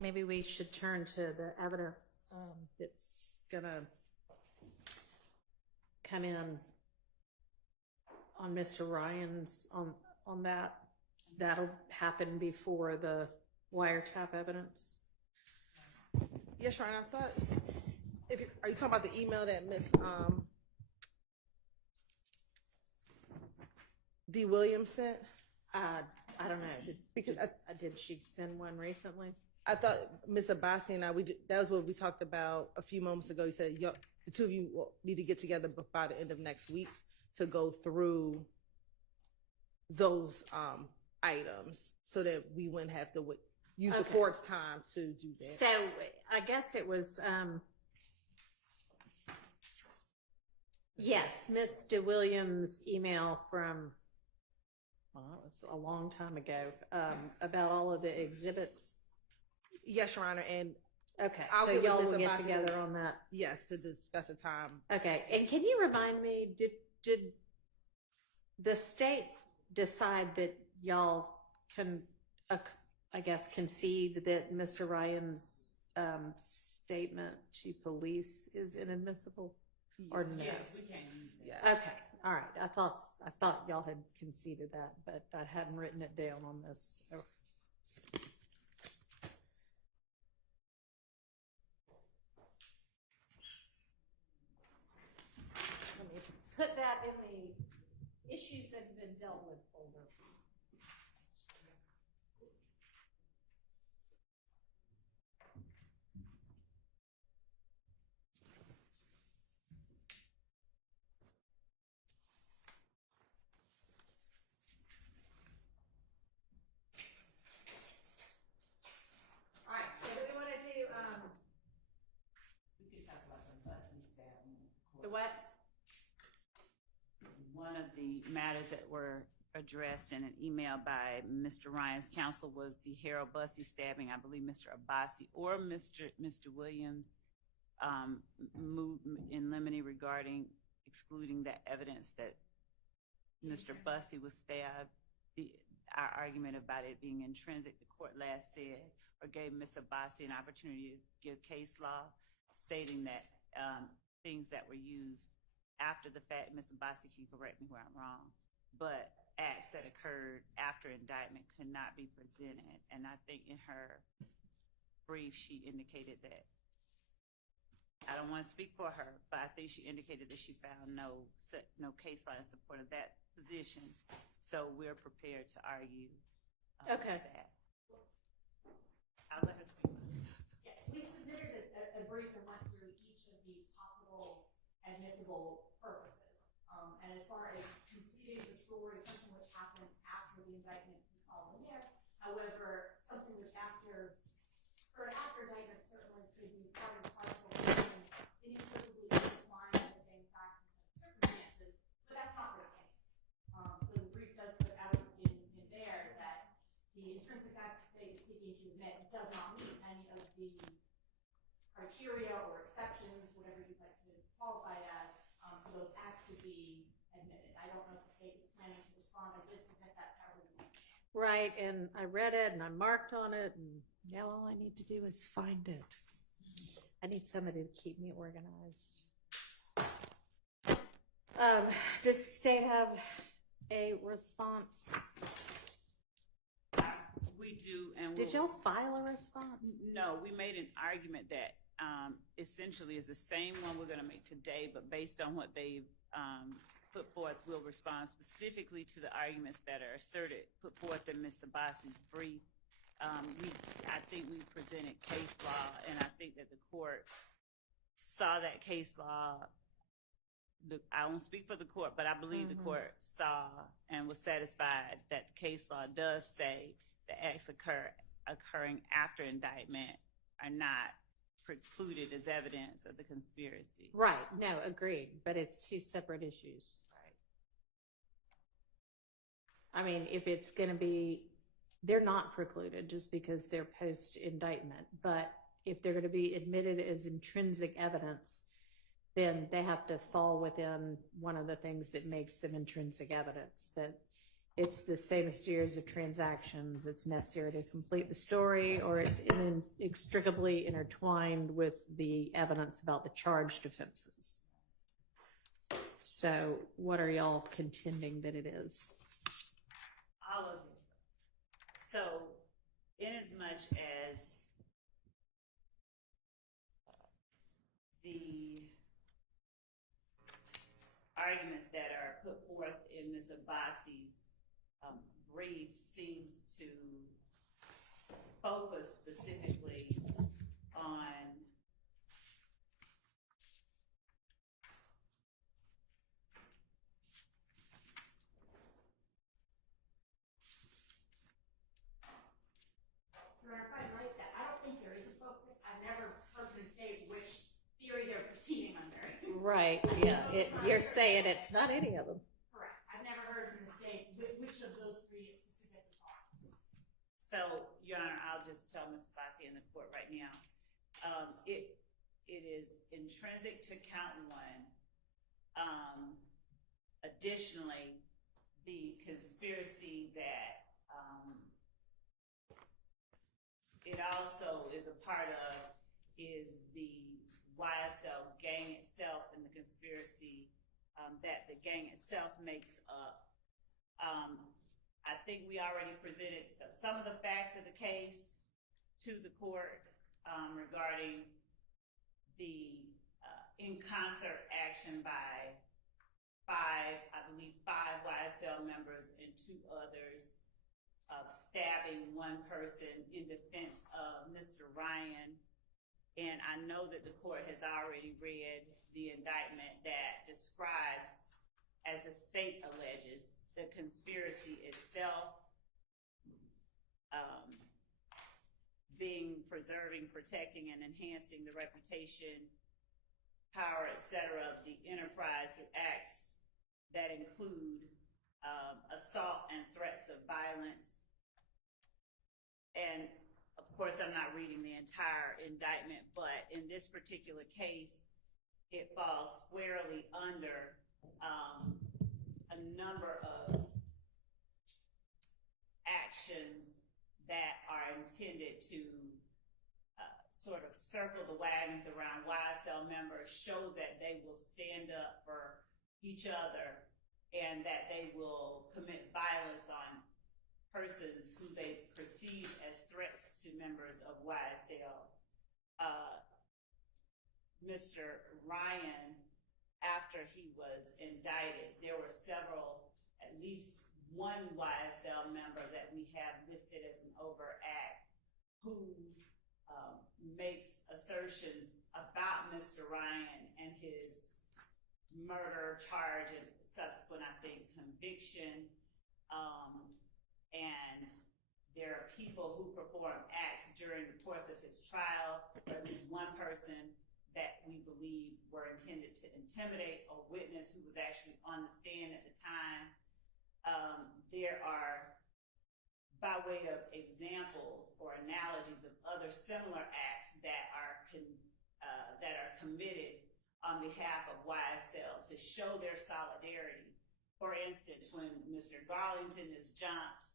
Maybe we should turn to the evidence that's gonna come in on Mr. Ryan's on that. That'll happen before the wiretap evidence. Yes, Ryan, I thought, are you talking about the email that Miss D. Williams sent? I don't know. Did she send one recently? I thought Ms. Abbasi and that was what we talked about a few moments ago. You said the two of you need to get together by the end of next week to go through those items so that we wouldn't have to use the court's time to do that. So I guess it was, yes, Ms. DeWilliams' email from, well, it was a long time ago, about all of the exhibits. Yes, Your Honor, and okay, I'll so get with y'all Ms. will get Abbasi together on that. Yes, to discuss a time. Okay, and can you remind me, did the state decide that y'all can, I guess, concede that Mr. Ryan's statement to police is inadmissible, or no? Yes, we can use it. Yeah. Okay, all right. I thought y'all had conceded that, but I hadn't written it down on this. Oh. Let me put that in the issues that have been dealt with folder. All right, so do we want to do, We could talk about the busing stabbing. the what? One of the matters that were addressed in an email by Mr. Ryan's counsel was the Harold Bussey stabbing. I believe Mr. Abbasi or Mr. Williams moved in limine regarding excluding the evidence that Mr. Bussey was stabbed. Our argument about it being intrinsic, the court last said, or gave Ms. Abbasi an opportunity to give case law stating that things that were used after the fact, Ms. Abbasi can correct me where I'm wrong, but acts that occurred after indictment could not be presented. And I think in her brief, she indicated that, I don't want to speak for her, but I think she indicated that she found no case law in support of that position. So we're prepared to argue Okay. that. I'll let her speak. Yeah, we submitted a brief and went through each of the possible admissible purposes. And as far as completing the story, something which happened after the indictment was followed there. However, something which after indictment certainly could be part and parcel of inextricably intertwined in the same facts and circumstances, but that's not this case. So the brief does put out in there that the intrinsic acts the state is seeking to admit does not meet any of the criteria or exceptions, whatever you'd like to qualify it as, for those acts to be admitted. I don't know if the state is planning to respond. I did submit that several weeks ago. Right, and I read it and I marked on it, and now all I need to do is find it. I need somebody to keep me organized. Does the state have a response? We do, and Did y'all file a response? No, we made an argument that essentially is the same one we're going to make today, but based on what they've put forth, we'll respond specifically to the arguments that are asserted, put forth in Ms. Abbasi's brief. I think we presented case law, and I think that the court saw that case law. I won't speak for the court, but I believe the court saw and was satisfied that the case law does say the acts occurring after indictment are not precluded as evidence of the conspiracy. Right, no, agreed, but it's two separate issues. Right. I mean, if it's going to be, they're not precluded just because they're post-indictment, but if they're going to be admitted as intrinsic evidence, then they have to fall within one of the things that makes them intrinsic evidence, that it's the same series of transactions, it's necessary to complete the story, or it's inextricably intertwined with the evidence about the charged offenses. So what are y'all contending that it is? All of it. So, in as much as the arguments that are put forth in Ms. Abbasi's brief seems to focus specifically on Your Honor, if I might, that I don't think there is a focus. I've never heard them say which theory they're proceeding under. Right, yeah, you're saying it's not any of them. Correct. I've never heard them say which of those three it specifically are. So, Your Honor, I'll just tell Ms. Abbasi in the court right now. It is intrinsic to count one. Additionally, the conspiracy that it also is a part of is the YSL gang itself and the conspiracy that the gang itself makes up. I think we already presented some of the facts of the case to the court regarding the in concert action by I believe five YSL members and two others stabbing one person in defense of Mr. Ryan. And I know that the court has already read the indictment that describes, as the state alleges, the conspiracy itself being preserving, protecting, and enhancing the reputation, power, etc. of the enterprise through acts that include assault and threats of violence. And of course, I'm not reading the entire indictment, but in this particular case, it falls squarely under a number of actions that are intended to sort of circle the wagons around YSL members, show that they will stand up for each other and that they will commit violence on persons who they perceive as threats to members of YSL. Mr. Ryan, after he was indicted, there were several, at least one YSL member that we have listed as an overt act who makes assertions about Mr. Ryan and his murder charge and subsequent, I think, conviction. And there are people who perform acts during the course of his trial, or at least one person that we believe were intended to intimidate a witness who was actually on the stand at the time. There are, by way of examples or analogies of other similar acts that are committed on behalf of YSL to show their solidarity. For instance, when Mr. Garlington is jumped,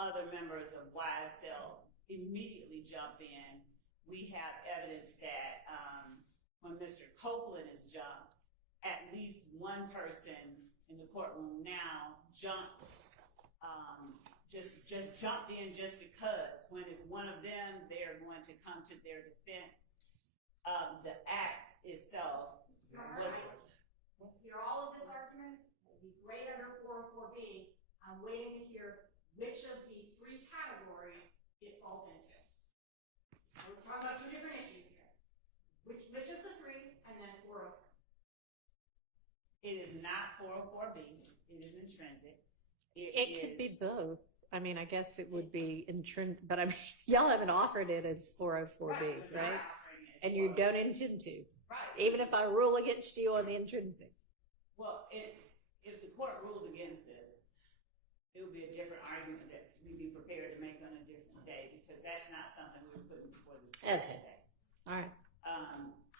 other members of YSL immediately jump in. We have evidence that when Mr. Copeland is jumped, at least one person in the courtroom now jumped, just jumped in just because. When it's one of them, they're going to come to their defense. The act itself wasn't. Hear all of this argument. It'd be great under 404B. I'm waiting to hear which of the three categories it falls into. We're talking about two different issues here. Which of the three, and then 404. It is not 404B. It is intrinsic. It could be both. I mean, I guess it would be intrinsic, but I mean, y'all haven't offered it as 404B, right? And you don't intend to. Right. Even if I rule against you on the intrinsic. Well, if the court ruled against this, it would be a different argument that we'd be prepared to make on a different day, because that's not something we were putting before this court today. All right.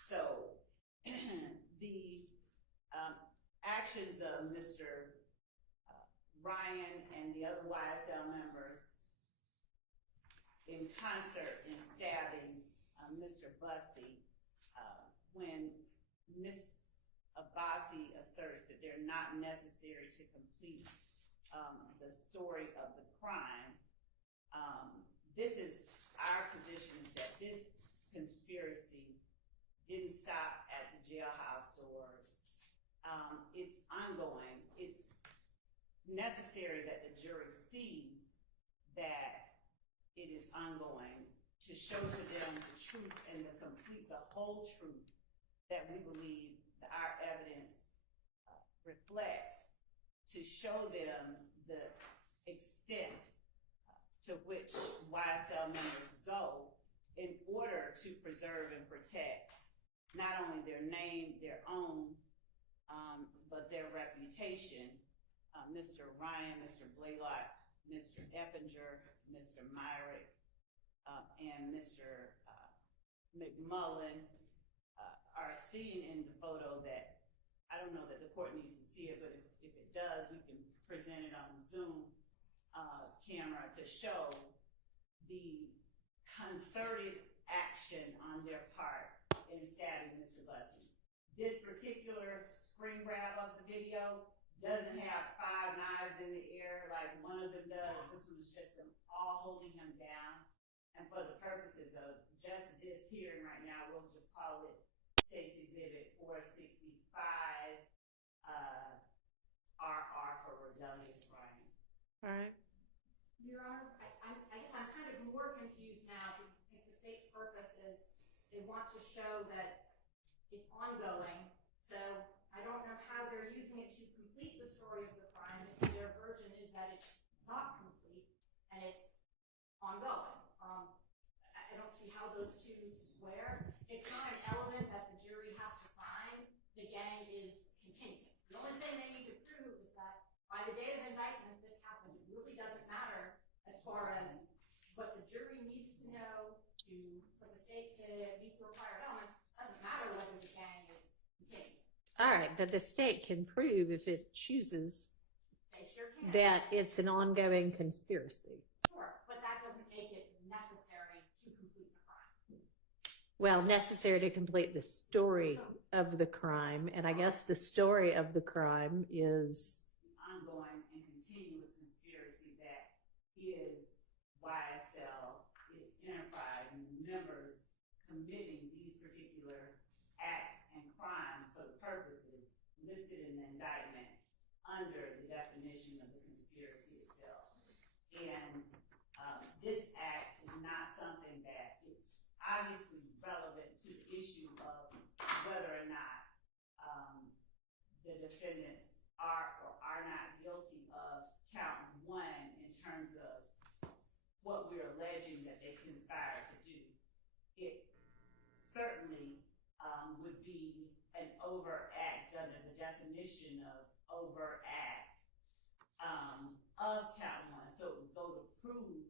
So the actions of Mr. Ryan and the other YSL members in concert in stabbing Mr. Bussey when Ms. Abbasi asserts that they're not necessary to complete the story of the crime. This is our position, is that this conspiracy didn't stop at the jailhouse doors. It's ongoing. It's necessary that the jury sees that it is ongoing to show to them the truth and the whole truth that we believe that our evidence reflects, to show them the extent to which YSL members go in order to preserve and protect not only their name, their own, but their reputation. Mr. Ryan, Mr. Blaylock, Mr. Eppinger, Mr. Myrick, and Mr. McMullen are seen in the photo that, I don't know that the court needs to see it, but if it does, we can present it on the Zoom camera to show the concerted action on their part in stabbing Mr. Bussey. This particular screen grab of the video doesn't have 5 knives in the air like one of them does. This was just them all holding him down. And for the purposes of just this hearing right now, we'll just call it State's Exhibit 465, RR for rebellious crime. All right. Your Honor, I guess I'm kind of more confused now because I think the state's purpose is they want to show that it's ongoing. So I don't know how they're using it to complete the story of the crime if their version is that it's not complete and it's ongoing. I don't see how those two square. It's not an element that the jury has to find. The gang is continuing. The only thing they need to prove is that by the date of indictment, this happened. It really doesn't matter as far as what the jury needs to know for the state to meet the required elements. It doesn't matter whether the gang is continuing. All right, but the state can prove if it chooses They sure can. that it's an ongoing conspiracy. Sure, but that doesn't make it necessary to complete the crime. Well, necessary to complete the story of the crime, and I guess the story of the crime is Ongoing and continuous conspiracy that is YSL, its enterprise, and the members committing these particular acts and crimes for the purposes listed in the indictment under the definition of the conspiracy itself. And this act is not something that is obviously relevant to the issue of whether or not the defendants are or are not guilty of count 1 in terms of what we're alleging that they conspired to do. It certainly would be an overt act under the definition of overt act of count 1. So it would go to prove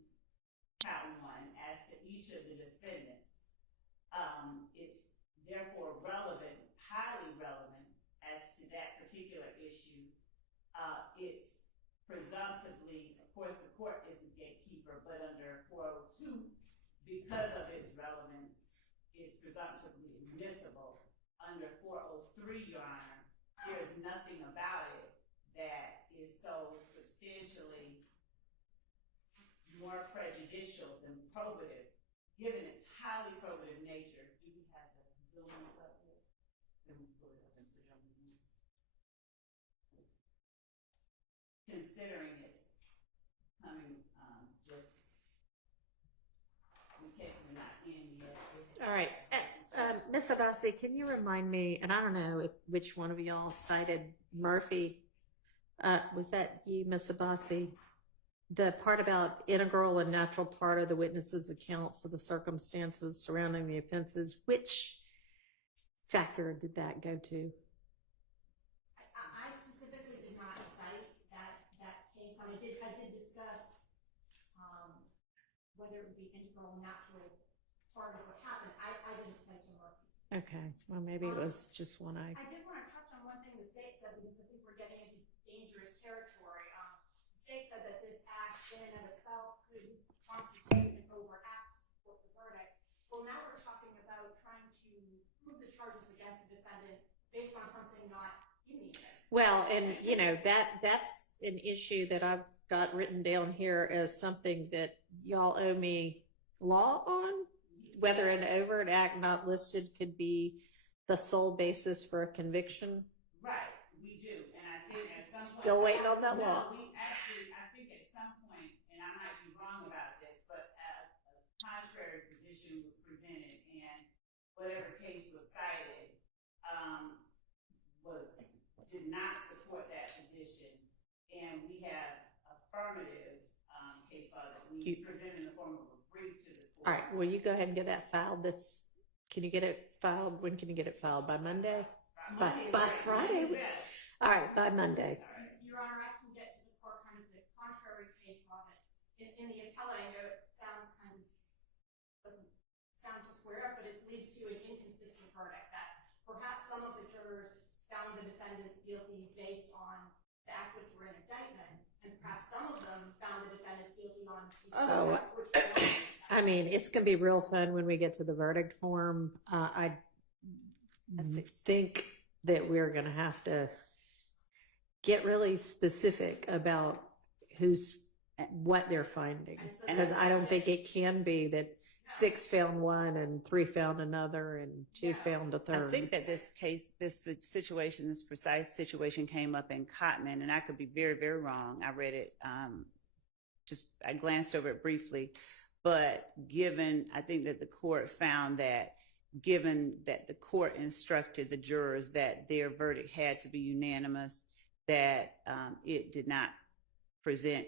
count 1 as to each of the defendants. It's therefore relevant, highly relevant as to that particular issue. It's presumptively, of course, the court is the gatekeeper, but under 402, because of its relevance, it's presumptively admissible. Under 403, Your Honor, there's nothing about it that is so substantially more prejudicial than probative, given its highly probative nature. Do we have the Zoom up here? Let me pull it up and put it on the Zoom. Considering it's coming just, we're not in yet. all right. Ms. Abbasi, can you remind me, and I don't know which one of y'all cited Murphy. Was that you, Ms. Abbasi? The part about integral and natural part of the witness's accounts of the circumstances surrounding the offenses, which factor did that go to? I specifically did not cite that case. I did discuss whether it would be integral and naturally part of what happened. I didn't cite to Murphy. Okay, well, maybe it was just one I. I did want to touch on one thing the state said because I think we're getting into dangerous territory. based on something not in the indictment. Well, and you know, that's an issue that I've got written down here as something that y'all owe me law on, whether an overt act not listed could be the sole basis for a conviction. Right, we do, and I think at some point. Still waiting on that law. No, we actually, I think at some point, and I might be wrong about this, but a contrary position was presented, and whatever case was cited, did not support that position, and we have affirmative, case law that we present in the form of a brief to the court. All right, well, you go ahead and get that filed. Can you get it filed? When can you get it filed? By Monday? By Friday? All right, by Monday. Your Honor, I can get to the court kind of the contrary case law that in the appellate, I know it sounds kind of, doesn't sound to square up, but it leads to an inconsistent verdict that perhaps some of the jurors found the defendants guilty based on the acts which were in indictment, and perhaps some of them found the defendants guilty on these acts which were in indictment. I mean, it's going to be real fun when we get to the verdict form. I think that we're going to have to get really specific about what they're finding, because I don't think it can be that 6 found one and 3 found another and 2 found a third. I think that this situation, this precise situation came up in Cotman, and I could be very, very wrong. I read it, I glanced over it briefly, but I think that the court found that given that the court instructed the jurors that their verdict had to be unanimous, that it did not present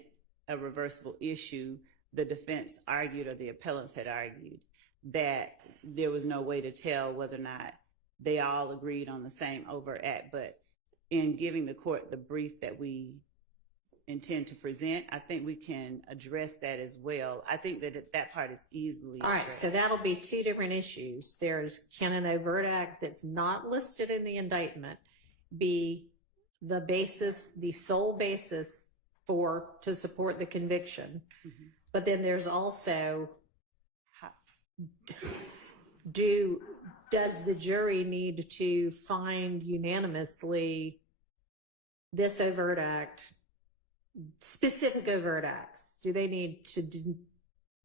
a reversible issue. The defense argued, or the appellants had argued, that there was no way to tell whether or not they all agreed on the same overt act. But in giving the court the brief that we intend to present, I think we can address that as well. I think that part is easily All right, addressed. so that'll be 2 different issues. There's, can an overt act that's not listed in the indictment be the basis, the sole basis to support the conviction? Mm-hmm. But then there's also, does the jury need to find unanimously this overt act, specific overt acts? Do they need to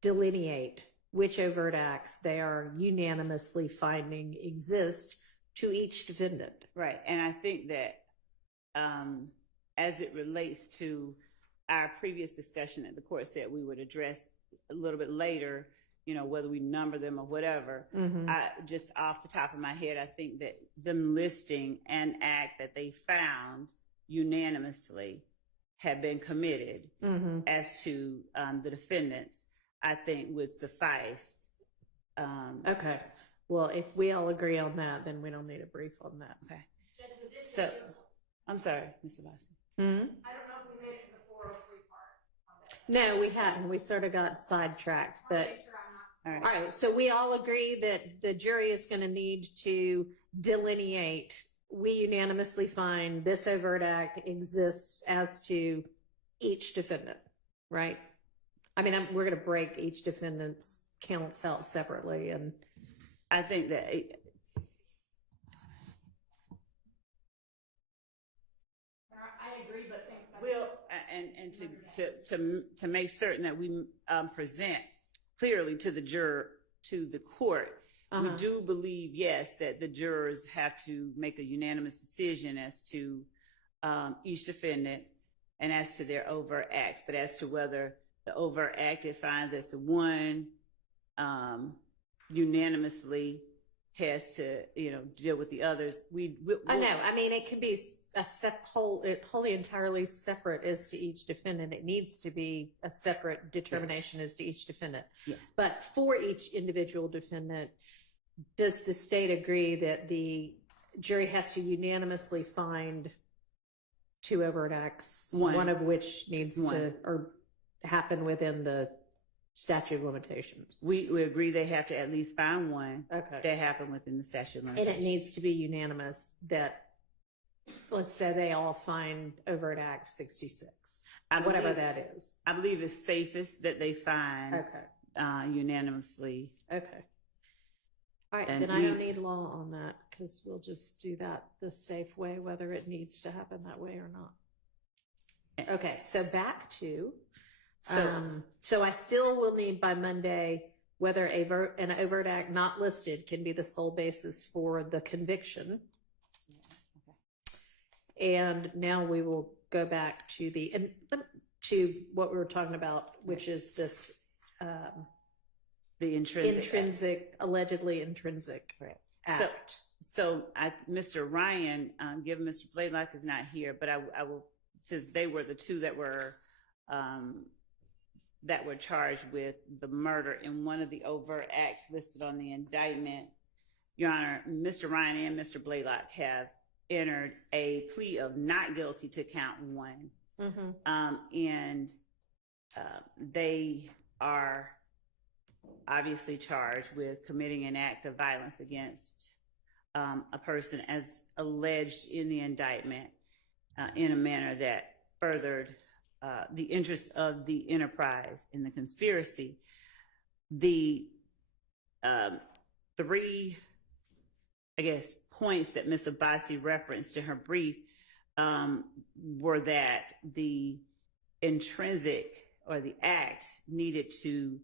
delineate which overt acts they are unanimously finding exist to each defendant? Right, and I think that as it relates to our previous discussion that the court said we would address a little bit later, whether we number them or whatever, I just off the top of my head, I think that them listing an act that they found unanimously had been committed as to the defendants, I think would suffice. Okay. Well, if we all agree on that, then we don't need a brief on that. Okay. Judge, would this So, be I'm sorry, Ms. Sebastian. Hmm? I don't know if we made it to the 403 part on this. No, we hadn't. We sort of got sidetracked, I but. want to make sure I'm not. All right, so we all agree that the jury is going to need to delineate. We unanimously find this overt act exists as to each defendant, right? I mean, we're going to break each defendant's counts out separately, and I think that I agree, but think that's will, and to make certain that we present clearly to the juror, to the court, we do believe, yes, that the jurors have to make a unanimous decision as to each defendant and as to their overt acts. But as to whether the overt act it finds as to one unanimously has to, deal with the others. I know. I mean, it can be wholly entirely separate as to each defendant. It needs to be a separate determination as to each defendant. Yeah. But for each individual defendant, does the state agree that the jury has to unanimously find 2 overt acts, one of which needs to or happen within the statute of limitations? We agree they have to at least find one Okay. that happened within the statute of And limitations. it needs to be unanimous that, let's say they all find overt act 66, whatever that is. I believe it's safest that they find unanimously. Okay. All right, And then I don't need law on that because we'll just do that the safe way, whether it needs to happen that way or not. Okay, so back to, so I still will need by Monday whether an overt act not listed can be the sole basis for the conviction. And now we will go back to to what we were talking about, which is this the intrinsic allegedly intrinsic act. So Mr. Ryan, given Mr. Blaylock is not here, but I will, since they were the two that were charged with the murder in one of the overt acts listed on the indictment, Your Honor, Mr. Ryan and Mr. Blaylock have entered a plea of not guilty to count one. And they are obviously charged with committing an act of violence against a person as alleged in the indictment in a manner that furthered the interests of the enterprise in the conspiracy. The three, I guess, points that Ms. Abbasi referenced in her brief were that the intrinsic or the act needed to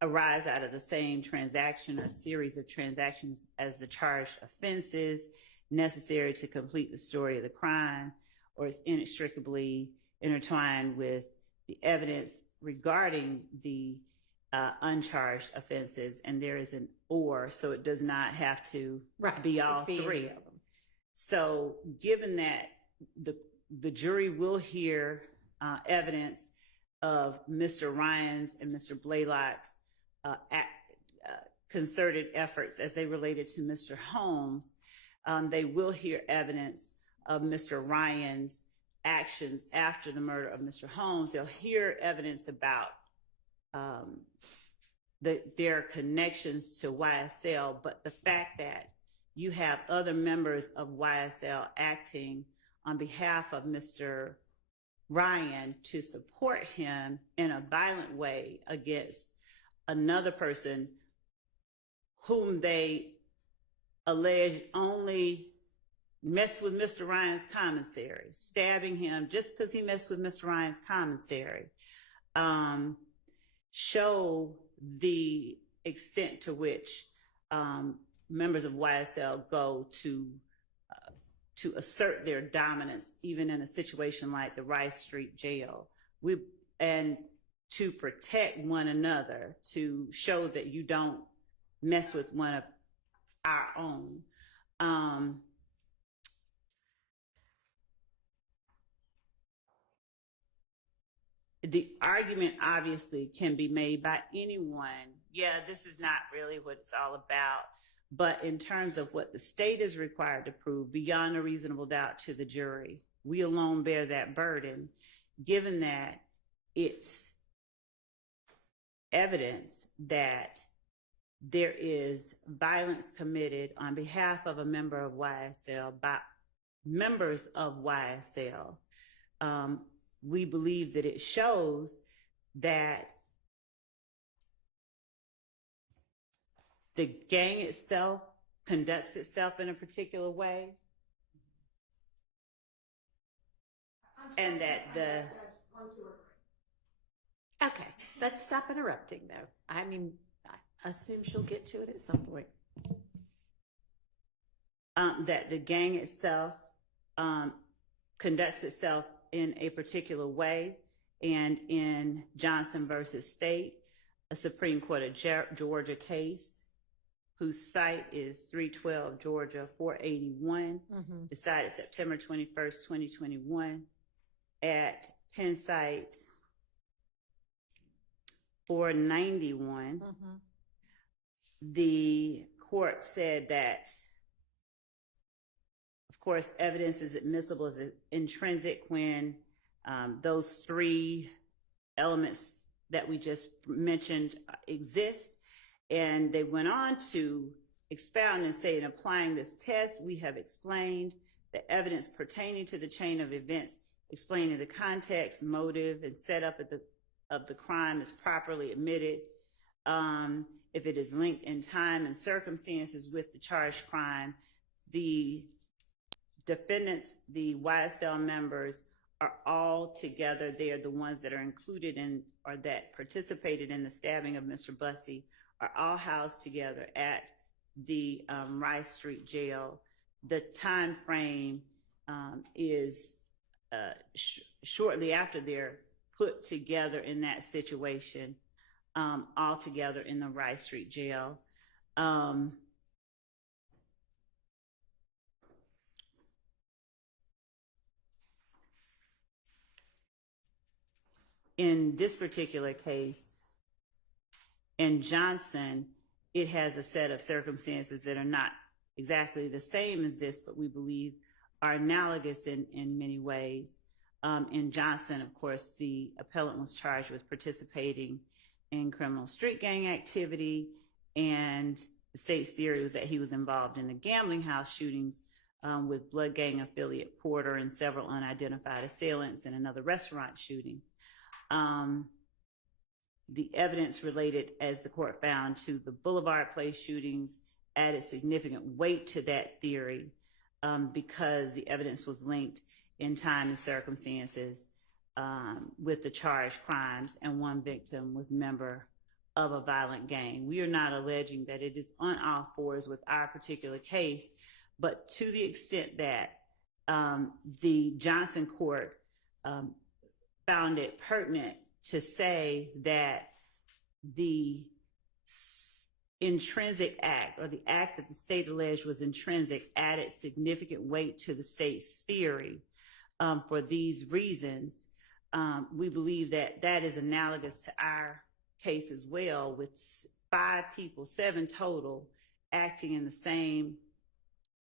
arise out of the same transaction or series of transactions as the charged offenses necessary to complete the story of the crime, or is inextricably intertwined with the evidence regarding the uncharged offenses, and there is an or, so it does not have to be all three of them. So given that the jury will hear evidence of Mr. Ryan's and Mr. Blaylock's concerted efforts as they related to Mr. Holmes, they will hear evidence of Mr. Ryan's actions after the murder of Mr. Holmes. They'll hear evidence about their connections to YSL, but the fact that you have other members of YSL acting on behalf of Mr. Ryan to support him in a violent way against another person whom they allege only messed with Mr. Ryan's commissary, stabbing him just because he messed with Mr. Ryan's commissary, show the extent to which members of YSL go to assert their dominance, even in a situation like the Rice Street jail, and to protect one another, to show that you don't mess with one of our own. The argument obviously can be made by anyone. Yeah, this is not really what it's all about. But in terms of what the state is required to prove beyond a reasonable doubt to the jury, we alone bear that burden, given that it's evidence that there is violence committed on behalf of a member of YSL by members of YSL. We believe that it shows that the gang itself conducts itself in a particular way, and that the... Okay, let's stop interrupting, though. I mean, I assume she'll get to it at some point. That the gang itself conducts itself in a particular way, and in Johnson versus State, a Supreme Court of Georgia case, whose site is 312 Georgia 481, decided September 21st, 2021, at Penn site 491. The court said that, of course, evidence is admissible as intrinsic when those three elements that we just mentioned exist. And they went on to expound and say, in applying this test, we have explained the evidence pertaining to the chain of events, explaining the context, motive, and setup of the crime is properly admitted. if it is linked in time and circumstances with the charged crime, the defendants, the YSL members, are all together. They are the ones that are included in or that participated in the stabbing of Mr. Bussey, are all housed together at the Rice Street Jail. The time frame is shortly after they're put together in that situation, all together in the Rice Street Jail. In this particular case, in Johnson, it has a set of circumstances that are not exactly the same as this, but we believe are analogous in many ways. In Johnson, of course, the appellant was charged with participating in criminal street gang activity, and the state's theory was that he was involved in the gambling house shootings with Blood Gang affiliate Porter and several unidentified assailants in another restaurant shooting. The evidence related, as the court found, to the Boulevard Place shootings added significant weight to that theory because the evidence was linked in time and circumstances with the charged crimes, and one victim was a member of a violent gang. We are not alleging that it is on all fours with our particular case, but to the extent that the Johnson court found it pertinent to say that the intrinsic act, or the act that the state alleged was intrinsic, added significant weight to the state's theory for these reasons. We believe that that is analogous to our case as well, with 5 people, 7 total, acting in the same,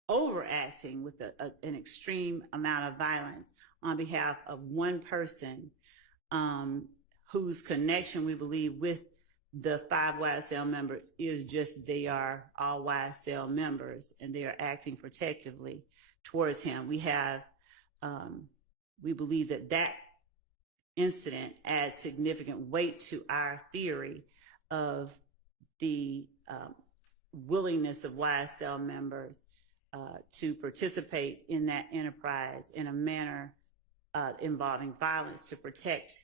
overacting with an extreme amount of violence on behalf of one person whose connection, we believe, with the 5 YSL members is just they are all YSL members and they are acting protectively towards him. We have, we believe that that incident adds significant weight to our theory of the willingness of YSL members to participate in that enterprise in a manner involving violence to protect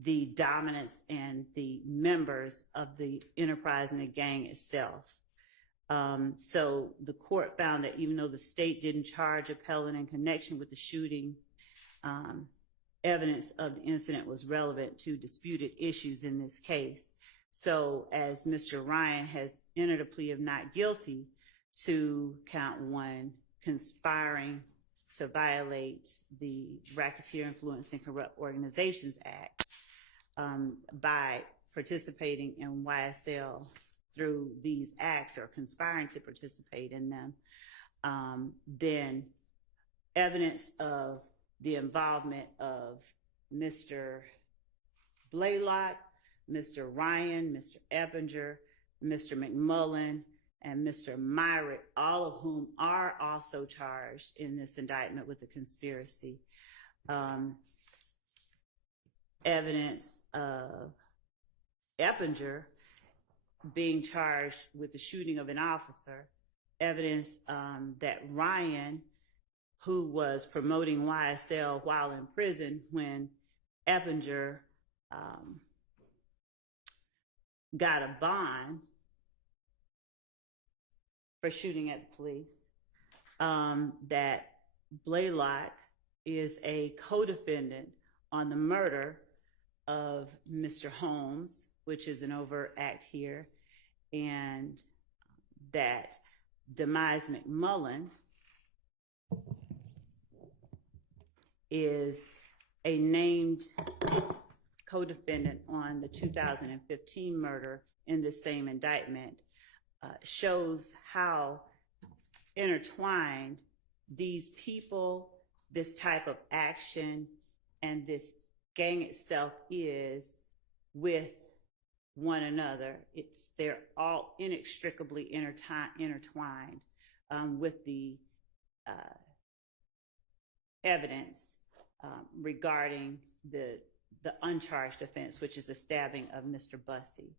the dominance and the members of the enterprise and the gang itself. So the court found that even though the state didn't charge appellant in connection with the shooting, evidence of the incident was relevant to disputed issues in this case. So as Mr. Ryan has entered a plea of not guilty to count 1, conspiring to violate the Racketeer Influenced and Corrupt Organizations Act by participating in YSL through these acts or conspiring to participate in them, then evidence of the involvement of Mr. Blaylock, Mr. Ryan, Mr. Eppinger, Mr. McMullen, and Mr. Myrick, all of whom are also charged in this indictment with a conspiracy. Evidence of Eppinger being charged with the shooting of an officer, evidence that Ryan, who was promoting YSL while in prison when Eppinger got a bond for shooting at the police, that Blaylock is a co-defendant on the murder of Mr. Holmes, which is an overt act here, and that Demise McMullen is a named co-defendant on the 2015 murder in the same indictment, shows how intertwined these people, this type of action, and this gang itself is with one another. They're all inextricably intertwined with the evidence regarding the uncharged offense, which is the stabbing of Mr. Bussey.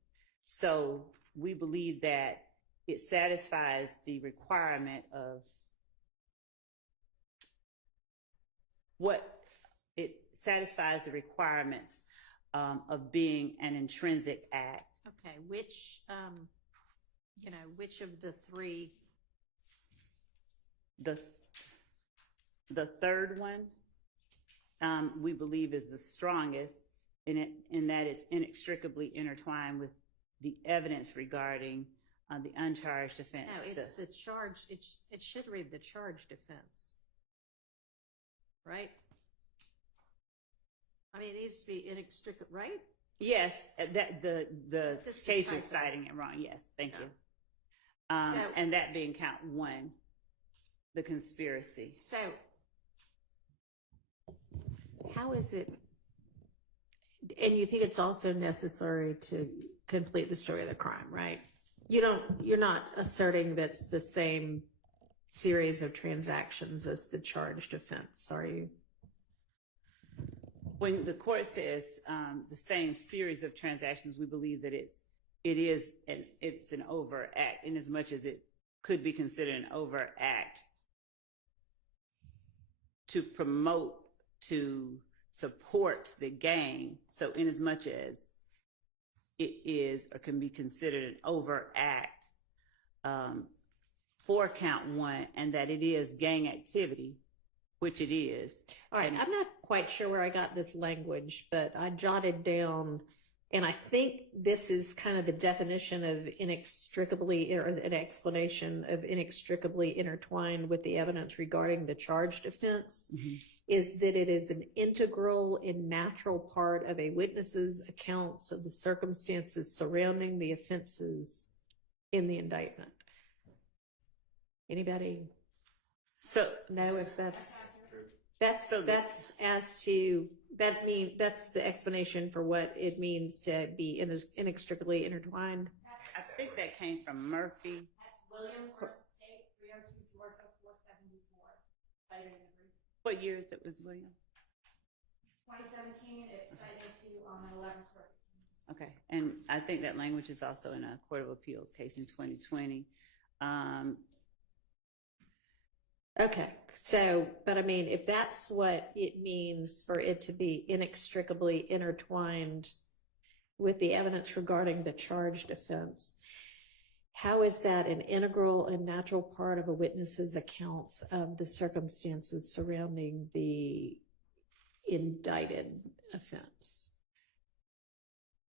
So we believe that it satisfies the requirement of the requirements of being an intrinsic act. Okay, which of the three? The third one, we believe is the strongest in that it's inextricably intertwined with the evidence regarding the uncharged offense. No, it's the charge. It should read the charged offense, right? I mean, it needs to be inextricable, right? Yes, that the Just case a is typo. citing it wrong. Yes, thank you. So- And that being count one, the conspiracy. So, how is it? And you think it's also necessary to complete the story of the crime, right? You're not asserting that's the same series of transactions as the charged offense, are you? When the court says the same series of transactions, we believe that it's an overt act, in as much as it could be considered an overt act to promote, to support the gang. So in as much as it is or can be considered an overt act for count one, and that it is gang activity, which it is. All right, I'm not quite sure where I got this language, but I jotted down, and I think this is kind of the definition of inextricably, or an explanation of inextricably intertwined with the evidence regarding the charged offense, is that it is an integral and natural part of a witness's accounts of the circumstances surrounding the offenses in the indictment. Anybody know if that's that's the explanation for what it means to be inextricably intertwined? I think that came from Murphy. That's Williams versus State, 302 Georgia 474. Cited in the brief. What year is it was Williams? 2017, it's cited to 11th Circuit. Okay, and I think that language is also in a Court of Appeals case in 2020. Okay, so, but I mean, if that's what it means for it to be inextricably intertwined with the evidence regarding the charged offense, how is that an integral and natural part of a witness's accounts of the circumstances surrounding the indicted offense?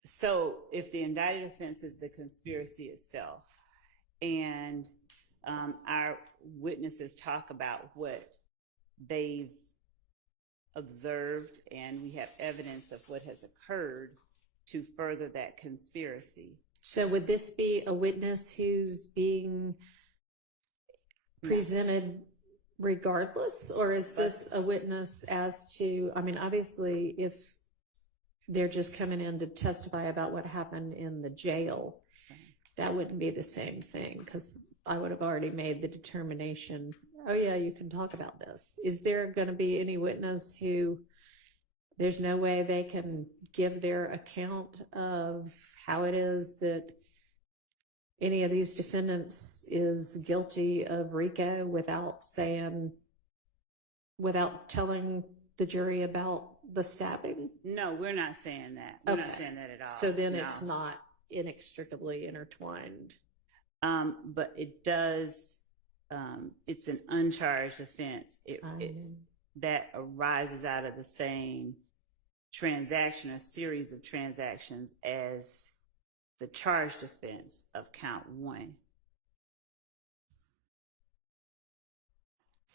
So if the indicted offense is the conspiracy itself, and our witnesses talk about what they've observed, and we have evidence of what has occurred to further that conspiracy. So would this be a witness who's being presented regardless, or is this a witness as to, I mean, obviously if they're just coming in to testify about what happened in the jail, that wouldn't be the same thing, because I would have already made the determination, oh yeah, you can talk about this. Is there going to be any witness who there's no way they can give their account of how it is that any of these defendants is guilty of RICO without telling the jury about the stabbing? No, we're not saying that. We're not saying that at all. So then No. it's not inextricably intertwined. But it does, it's an uncharged offense that arises out of the same transaction or series of transactions as the charged offense of count one.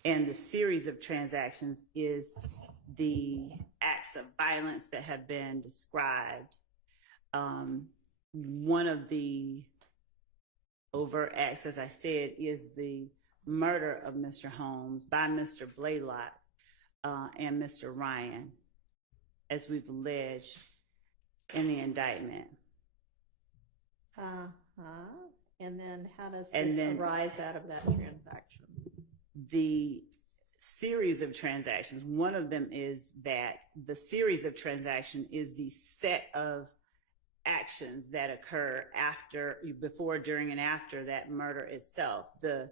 And the series of transactions is the acts of violence that have been described. One of the overt acts, as I said, is the murder of Mr. Holmes by Mr. Blaylock and Mr. Ryan, as we've alleged in the indictment. And then how does this arise out of that transaction? The series of transactions, one of them is that the series of transaction is the set of actions that occur before, during, and after that murder itself. The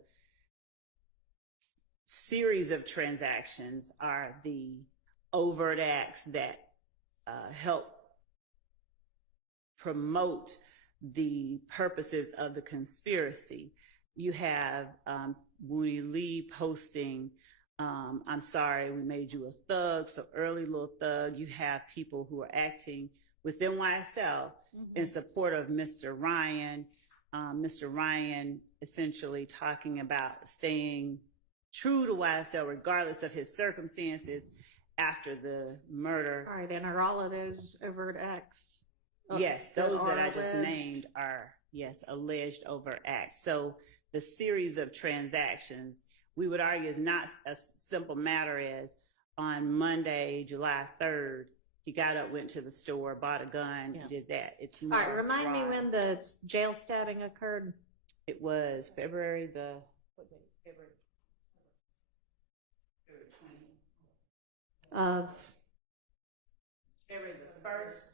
series of transactions are the overt acts that help promote the purposes of the conspiracy. You have Woody Lee posting, I'm sorry, we made you a thug, so early little thug. You have people who are acting within YSL in support of Mr. Ryan. Mr. Ryan essentially talking about staying true to YSL regardless of his circumstances after the murder. All right, and are all of those overt acts? Yes, those that I just alleged? named are, yes, alleged overt acts. So the series of transactions, we would argue, is not a simple matter as on Monday, July 3rd, he got up, went to the store, bought a gun, did that. It's All more right, remind me broad. when the jail stabbing occurred. It was February the, what date? February 20. Of February the 1st.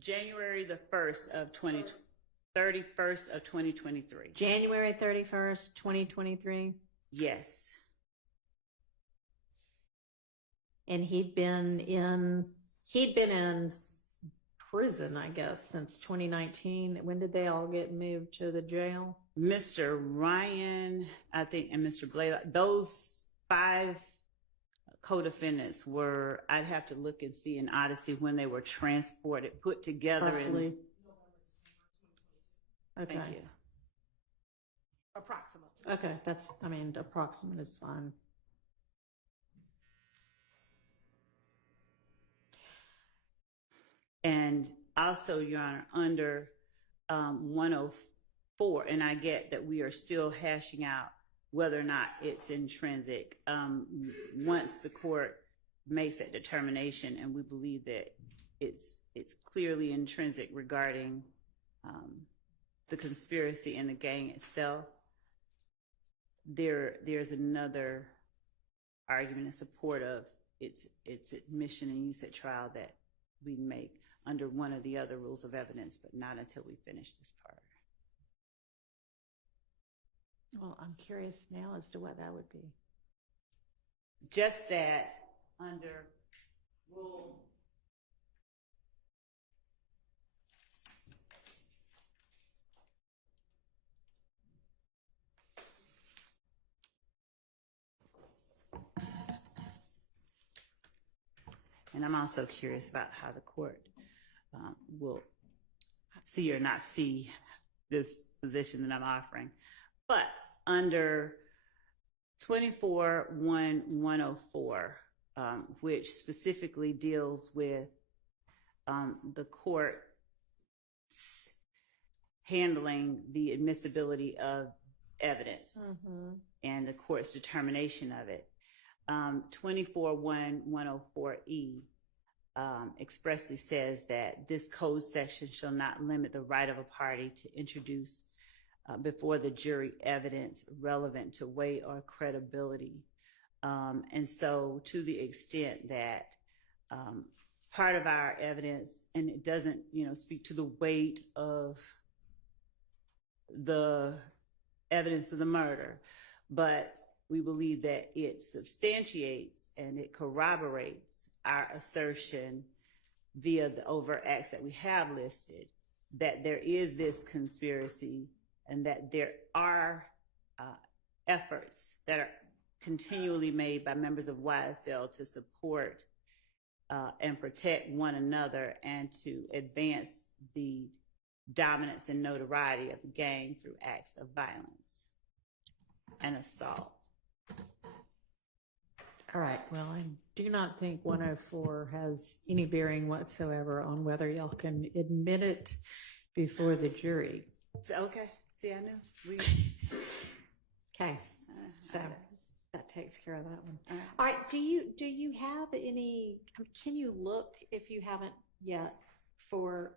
January the 1st of 31st of 2023. January 31st, 2023. Yes. And he'd been in prison, I guess, since 2019. When did they all get moved to the jail? Mr. Ryan, I think, and Mr. Blaylock, those 5 co-defendants were, I'd have to look and see in Odyssey when they were transported, put together. Roughly. Okay. Thank you. Approximately. Okay, that's, I mean, approximate is fine. And also, Your Honor, under 104, and I get that we are still hashing out whether or not it's intrinsic. Once the court makes that determination, and we believe that it's clearly intrinsic regarding the conspiracy and the gang itself, there's another argument in support of its admission and use at trial that we make under one of the other rules of evidence, but not until we finish this part. Well, I'm curious now as to what that would be. Just that under rule and I'm also curious about how the court will see or not see this position that I'm offering. But under 24-1-104, which specifically deals with the court handling the admissibility of evidence and the court's determination of it. 24-1-104E expressly says that this code section shall not limit the right of a party to introduce before the jury evidence relevant to weight or credibility. And so to the extent that part of our evidence, and it doesn't, speak to the weight of the evidence of the murder, but we believe that it substantiates and it corroborates our assertion via the overt acts that we have listed, that there is this conspiracy and that there are efforts that are continually made by members of YSL to support and protect one another and to advance the dominance and notoriety of the gang through acts of violence and assault. All right, well, I do not think 104 has any bearing whatsoever on whether y'all can admit it before the jury. So, okay, see, I knew. Okay, so that takes care of that one. All right. All right, do you have any, can you look, if you haven't yet, for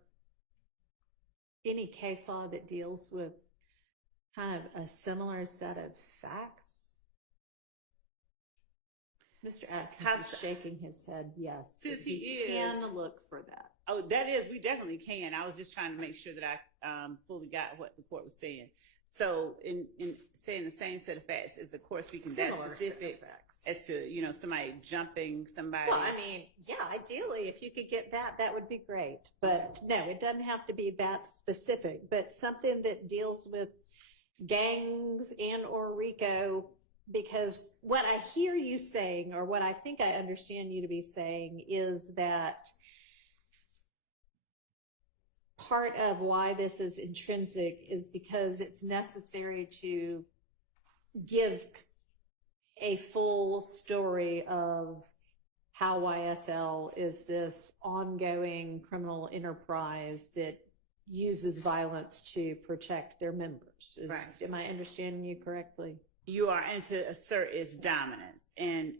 any case law that deals with kind of a similar set of facts? Mr. Atkins How's- is shaking his head, yes. Since You he is- can look for that. Oh, that is, we definitely can. I was just trying to make sure that I fully got what the court was saying. So in saying the same set of facts, is the court speaking that Similar set of specific facts. as to, you know, somebody jumping somebody? Well, I mean, yeah, ideally, if you could get that would be great. But no, it doesn't have to be that specific, but something that deals with gangs and or RICO, because what I hear you saying, or what I think I understand you to be saying, is that part of why this is intrinsic is because it's necessary to give a full story of how YSL is this ongoing criminal enterprise that uses violence to protect their members. Right. Am I understanding you correctly? You are, and to assert its dominance. And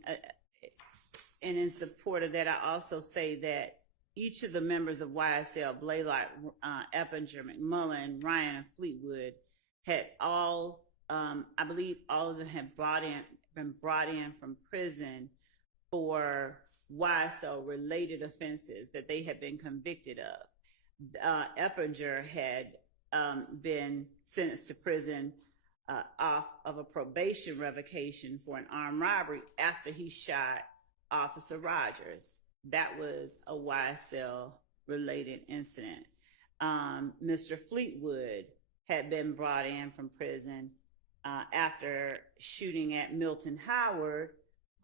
in support of that, I also say that each of the members of YSL, Blaylock, Eppinger, McMullen, Ryan, and Fleetwood, had all, I believe all of them had been brought in from prison for YSL related offenses that they had been convicted of. Eppinger had been sentenced to prison off of a probation revocation for an armed robbery after he shot Officer Rogers. That was a YSL related incident. Mr. Fleetwood had been brought in from prison after shooting at Milton Howard,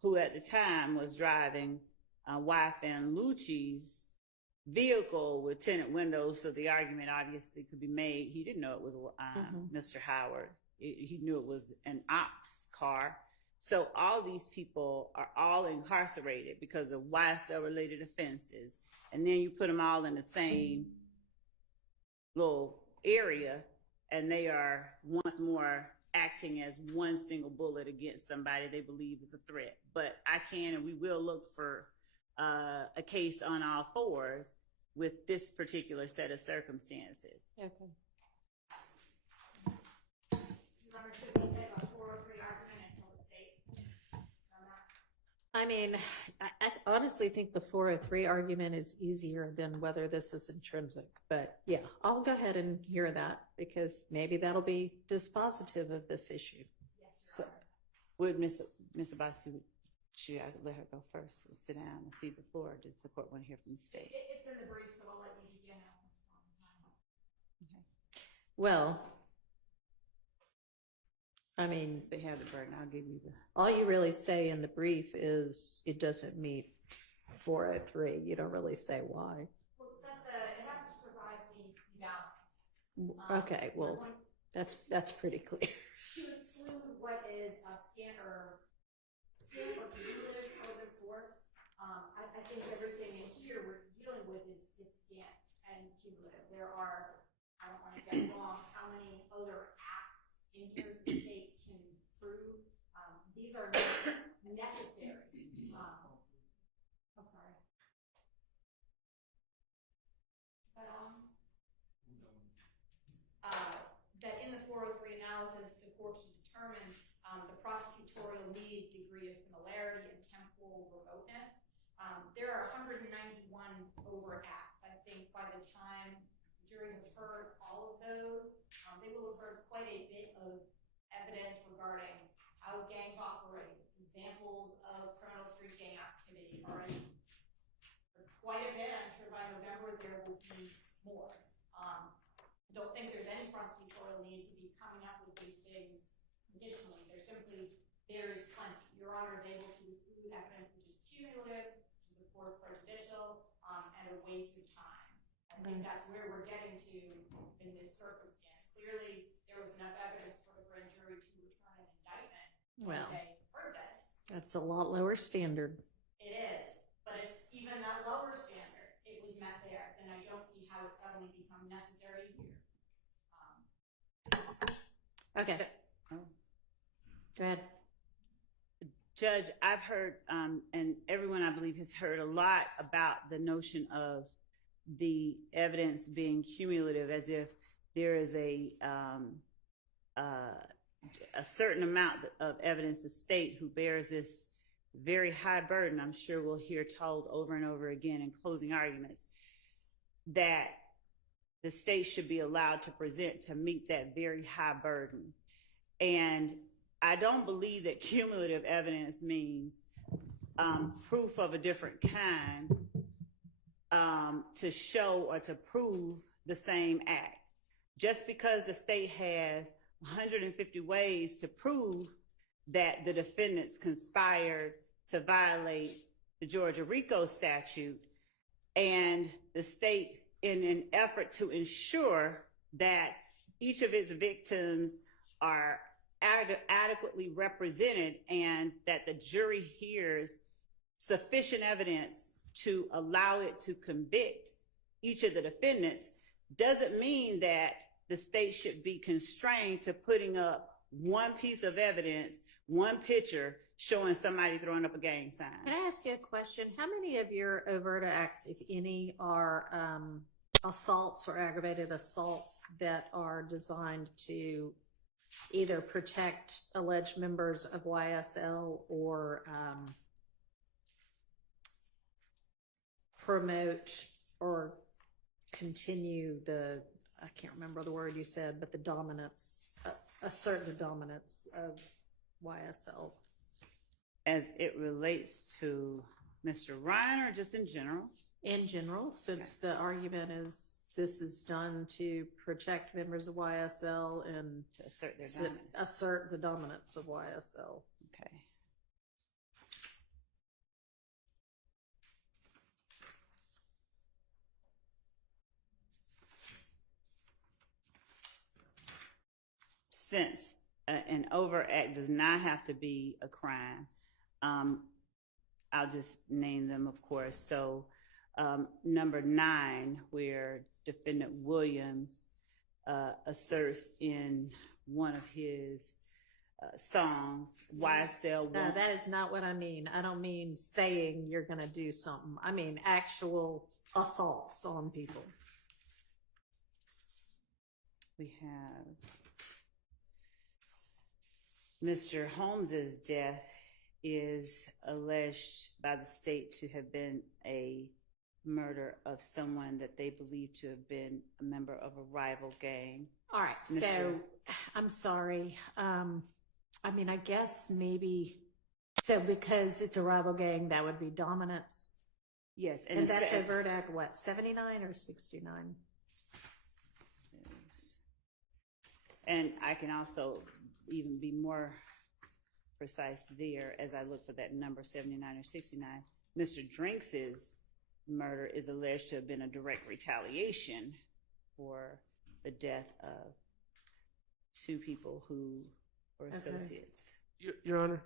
who at the time was driving YFN Lucci's vehicle with tinted windows, so the argument obviously could be made. He didn't know it was Mr. Howard. He knew it was an ops car. So all these people are all incarcerated because of YSL-related offenses. And then you put them all in the same little area, and they are once more acting as one single bullet against somebody they believe is a threat. But I can and we will look for a case on all fours with this particular set of circumstances. Okay. I mean, I honestly think the 403 argument is easier than whether this is intrinsic. But yeah, I'll go ahead and hear that because maybe that'll be dispositive of this issue. So, would Ms. Abbasi, should I let her go first? Sit down and see the floor. Or does the court want to hear from the state? It's in the brief, so I'll let you begin. Well, I mean, They have the burden. I'll give you the. all you really say in the brief is it doesn't meet 403. You don't really say why. Well, it's that it has to survive the balancing test. Okay, well, that's pretty clear. To exclude what is a scan or cumulative over force, I think everything in here we're dealing with is scan and cumulative. There are, I don't want to get wrong, how many other acts in here the state can prove. These are not necessary. I'm sorry. Is that on? That in the 403 analysis, the court should determine the prosecutorial need, degree of similarity, and temporal remoteness. There are 191 overt acts. I think by the time the jury has heard all of those, they will have heard quite a bit of evidence regarding how gangs operate, examples of criminal street gang activity already. Quite a bit. I'm sure by November there will be more. Don't think there's any prosecutorial need to be coming up with these things additionally. There is plenty. Your Honor is able to exclude evidence which is cumulative, which is of course prejudicial, and a waste of time. I think that's where we're getting to in this circumstance. Clearly, there was enough evidence for the grand jury to return an indictment when they heard this. That's a lot lower standard. It is. But if even that lower standard, it was met there, then I don't see how it suddenly become necessary here. Okay. Go ahead. Judge, I've heard, and everyone I believe has heard a lot about the notion of the evidence being cumulative, as if there is a certain amount of evidence the state who bears this very high burden, I'm sure we'll hear told over and over again in closing arguments, that the state should be allowed to present to meet that very high burden. And I don't believe that cumulative evidence means proof of a different kind to show or to prove the same act. Just because the state has 150 ways to prove that the defendants conspired to violate the Georgia RICO statute, and the state, in an effort to ensure that each of its victims are adequately represented and that the jury hears sufficient evidence to allow it to convict each of the defendants, doesn't mean that the state should be constrained to putting up one piece of evidence, one picture showing somebody throwing up a gang sign. Can I ask you a question? How many of your overt acts, if any, are assaults or aggravated assaults that are designed to either protect alleged members of YSL or promote or continue the, I can't remember the word you said, but the dominance, assert the dominance of YSL? As it relates to Mr. Ryan, or just in general? In general, since the argument is this is done to protect members of YSL and To assert their dominance. assert the dominance of YSL. Okay. Since an overt act does not have to be a crime, I'll just name them, of course. So number 9, where defendant Williams asserts in one of his songs, YSL. No, that is not what I mean. I don't mean saying you're going to do something. I mean actual assaults on people. We have Mr. Holmes's death is alleged by the state to have been a murder of someone that they believe to have been a member of a rival gang. All right, so I'm sorry. I mean, I guess maybe, so because it's a rival gang, that would be dominance. Yes. And that's overt act, what, 79 or 69? And I can also even be more precise there as I look for that number 79 or 69. Mr. Drinks's murder is alleged to have been a direct retaliation for the death of 2 people who were associates. Your Honor,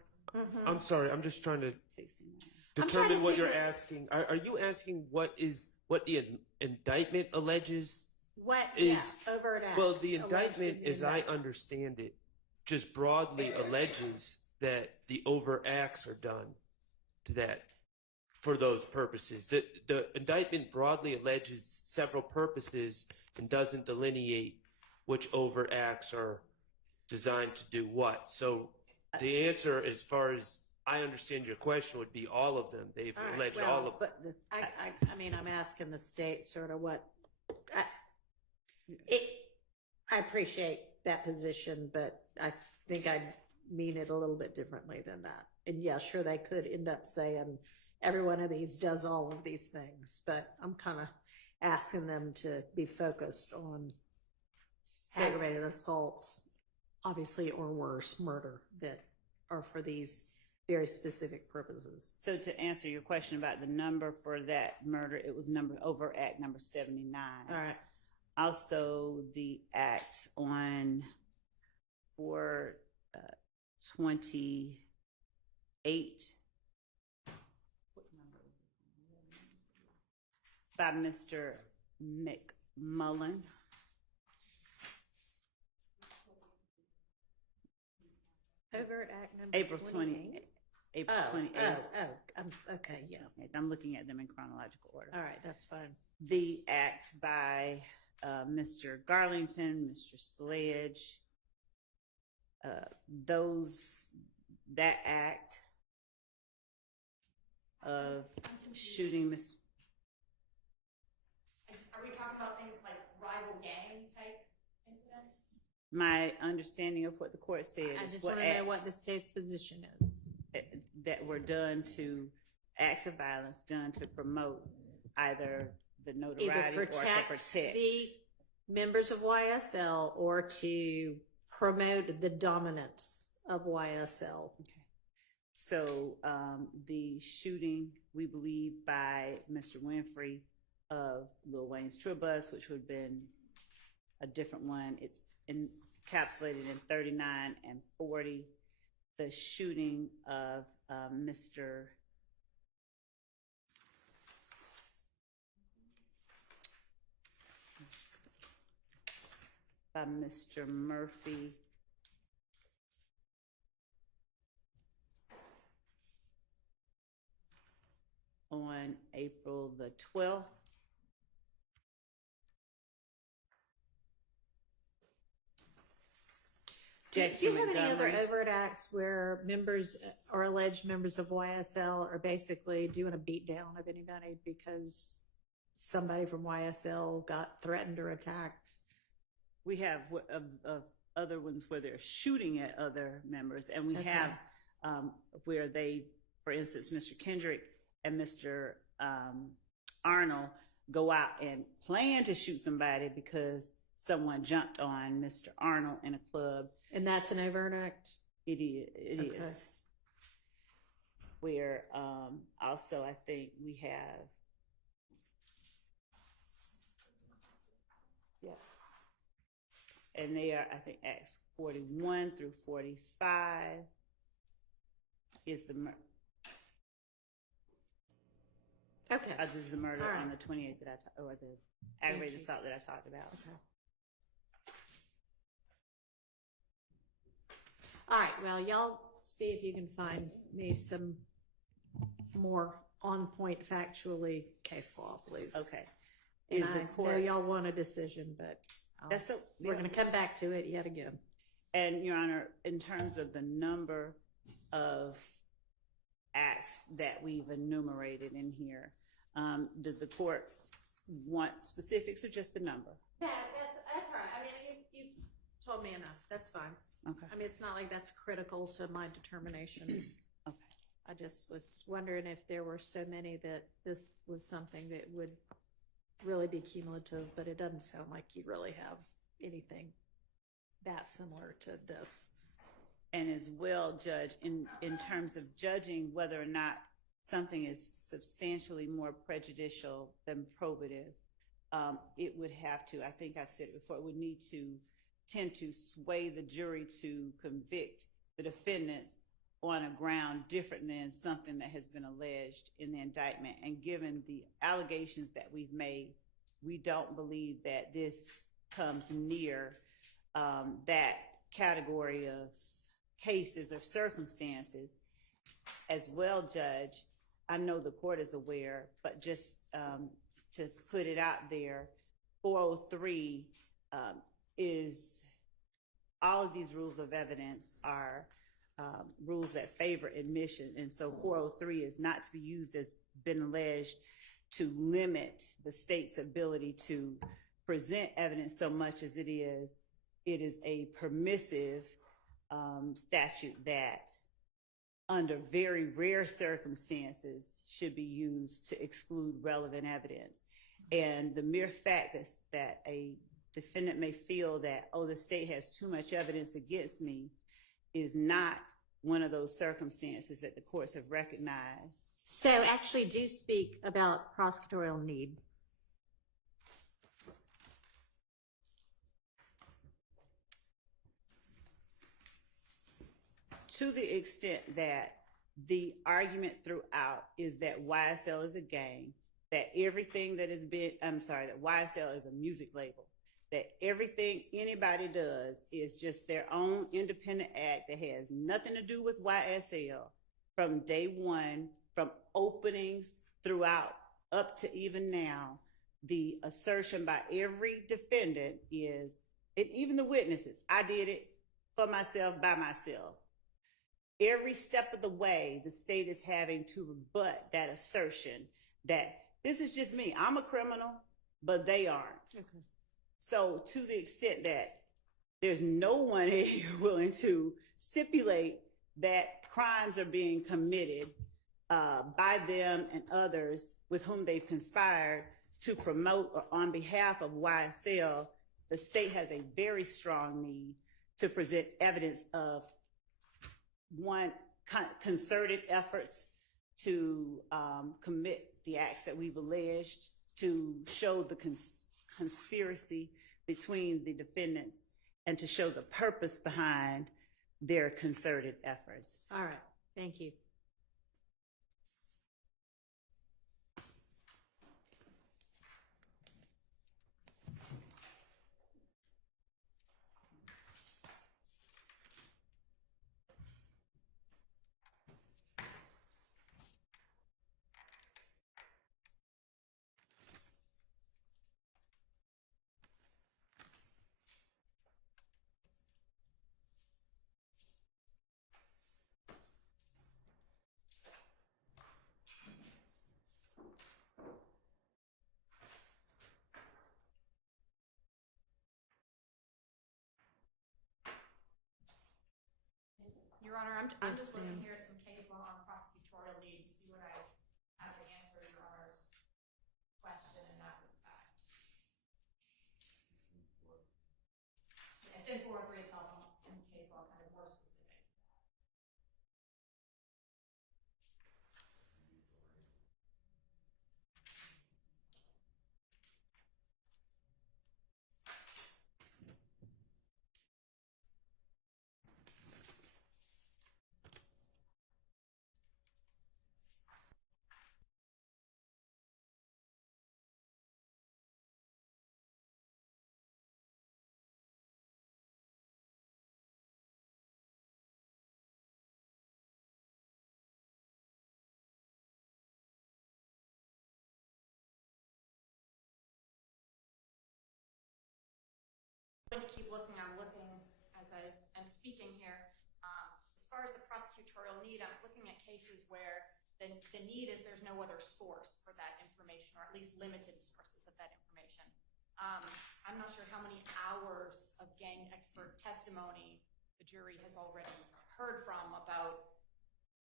I'm sorry. I'm just trying to 69. determine what you're asking. Are you asking what the indictment alleges? What is overt act? Well, the indictment, as I understand it, just broadly alleges that the overt acts are done to that for those purposes. The indictment broadly alleges several purposes and doesn't delineate which overt acts are designed to do what. So the answer, as far as I understand your question, would be all of them. They've alleged all of them. But I mean, I'm asking the state sort of what. I appreciate that position, but I think I'd mean it a little bit differently than that. And yeah, sure, they could end up saying every one of these does all of these things, but I'm kind of asking them to be focused on aggravated assaults, obviously, or worse, murder, that are for these very specific purposes. So to answer your question about the number for that murder, it was overt act number 79. All right. Also, the act on 4/28 by Mr. McMullen. Overt act number April 28. April 28th. Okay, yeah. Yes, I'm looking at them in chronological order. All right, that's fine. The act by Mr. Garlington, Mr. Sledge, that act of shooting Miss. Are we talking about things like rival gang type incidents? My understanding of what the court said I is just what want to know acts what the state's position is. that were done to acts of violence done to promote either the notoriety or to protect the members of YSL or to promote the dominance of YSL. Okay. So the shooting, we believe, by Mr. Winfrey of Lil Wayne's tour bus, which would have been a different one. It's encapsulated in 39 and 40. The shooting of Mr. Murphy. On April the 12th. Do you Jackson have any other Montgomery. overt acts where members or alleged members of YSL are basically doing a beatdown of anybody because somebody from YSL got threatened or attacked? We have other ones where they're shooting at other members, and we Okay. have where they, for instance, Mr. Kendrick and Mr. Arnold go out and plan to shoot somebody because someone jumped on Mr. Arnold in a club. And that's an overt act? It is. It Okay. is. Where also I think we have. Yeah. And they are, I think, Acts 41 through 45 is the Okay. This is the murder All right. on the 28th that or the aggravated assault that I talked about. Okay. All right, well, y'all see if you can find me some more on-point factually case law, please. Okay. And Is the I know court, y'all want a decision, but that's so, we're going to come back to it yet again. And Your Honor, in terms of the number of acts that we've enumerated in here, does the court want specifics or just the number? No, that's right. I mean, you've told me enough. That's fine. Okay. I mean, it's not like that's critical to my determination. Okay. I just was wondering if there were so many that this was something that would really be cumulative, but it doesn't sound like you really have anything that similar to this. And as well, Judge, in terms of judging whether or not something is substantially more prejudicial than probative, it would have to, I think I've said it before, it would need to tend to sway the jury to convict the defendants on a ground different than something that has been alleged in the indictment. And given the allegations that we've made, we don't believe that this comes near that category of cases or circumstances. As well, Judge, I know the court is aware, but just to put it out there, 403 is, all of these rules of evidence are rules that favor admission. And so 403 is not to be used as been alleged to limit the state's ability to present evidence so much as it is a permissive statute that under very rare circumstances should be used to exclude relevant evidence. And the mere fact that a defendant may feel that, oh, the state has too much evidence against me, is not one of those circumstances that the courts have recognized. So actually do speak about prosecutorial need. To the extent that the argument throughout is that YSL is a gang, that everything that has been, that YSL is a music label, that everything anybody does is just their own independent act that has nothing to do with YSL from day one, from openings throughout up to even now. The assertion by every defendant is, and even the witnesses, I did it for myself, by myself. every step of the way, the state is having to rebut that assertion that this is just me. I'm a criminal, but they aren't. Okay. So to the extent that there's no one here willing to stipulate that crimes are being committed by them and others with whom they've conspired to promote or on behalf of YSL, the state has a very strong need to present evidence of one, concerted efforts to commit the acts that we've alleged, to show the conspiracy between the defendants, and to show the purpose behind their concerted efforts. All right. Thank you. Your Honor, I'm just looking here at some case law on prosecutorial lead to see what I have to answer Your Honor's question in that respect. It's in 403 itself, in case law, kind of more specific to that. I'm going to keep looking. I'm looking as I'm speaking here. As far as the prosecutorial need, I'm looking at cases where the need is there's no other source for that information, or at least limited sources of that information. I'm not sure how many hours of gang expert testimony the jury has already heard from about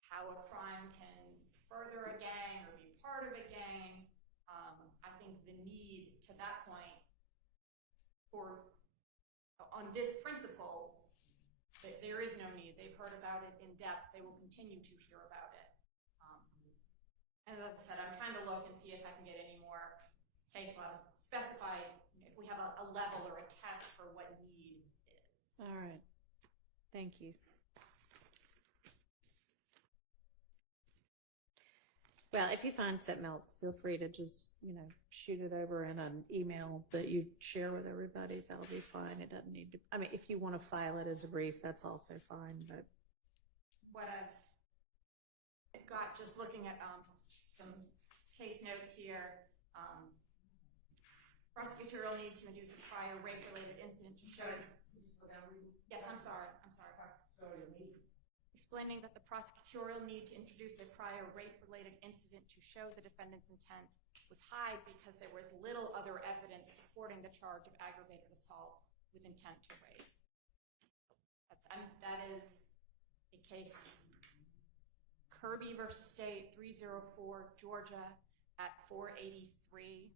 how a crime can further a gang or be part of a gang. I think the need to that point on this principle, there is no need. They've heard about it in depth. They will continue to hear about it. And as I said, I'm trying to look and see if I can get any more case laws specify if we have a level or a test for what need is. All right. Thank you. Well, if you find something else, feel free to just, shoot it over in an email that you share with everybody. That'll be fine. It doesn't need to, if you want to file it as a brief, that's also fine, but. What I've got, just looking at some case notes here, prosecutorial need to induce a prior rape-related incident to show. Yes, I'm sorry. Explaining that the prosecutorial need to introduce a prior rape-related incident to show the defendant's intent was high because there was little other evidence supporting the charge of aggravated assault with intent to rape. That is a case, Kirby versus State, 304 Georgia at 483.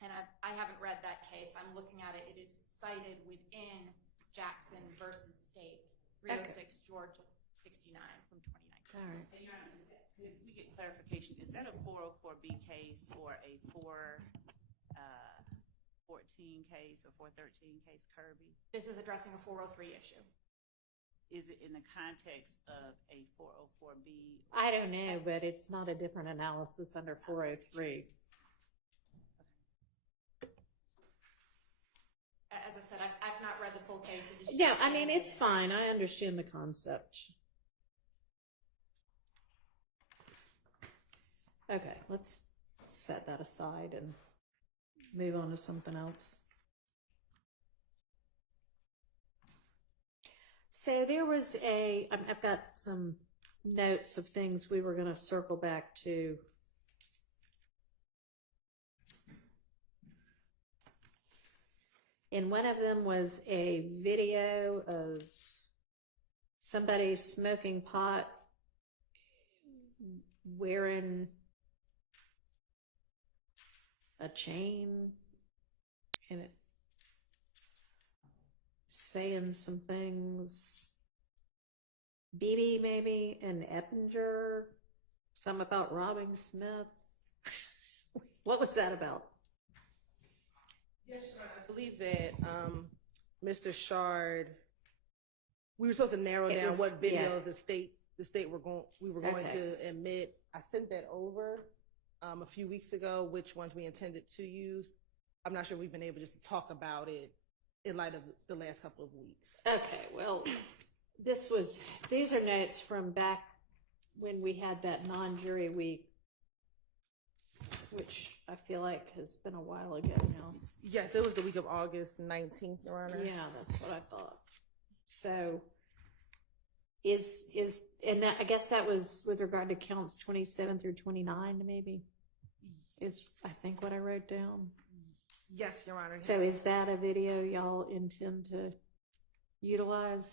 And I haven't read that case. I'm looking at it. It is cited within Jackson versus State, 306 Georgia. 69 from 2019. All right. Hey, Your Honor, could we get clarification? Is that a 404B case or a 414 case or 413 case, Kirby? This is addressing a 403 issue. Is it in the context of a 404B? I don't know, but it's not a different analysis under 403. As I said, I've not read the full case. Yeah, it's fine. I understand the concept. Okay, let's set that aside and move on to something else. So there was I've got some notes of things we were going to circle back to. And one of them was a video of somebody smoking pot wearing a chain and it saying some things. BB maybe, and Eppinger, some about robbing Smith. What was that about? Yes, Your Honor, I believe that Mr. Shard, we were supposed to narrow It down was- what video yeah. we were going Okay. to admit. I sent that over a few weeks ago, which ones we intended to use. I'm not sure we've been able just to talk about it in light of the last couple of weeks. Okay, well, these are notes from back when we had that non-jury week, which I feel like has been a while ago now. Yes, it was the week of August 19th, Your Honor. Yeah, that's what I thought. So and that, I guess that was with regard to counts 27 through 29, maybe, is I think what I wrote down. Yes, Your Honor. So is that a video y'all intend to utilize?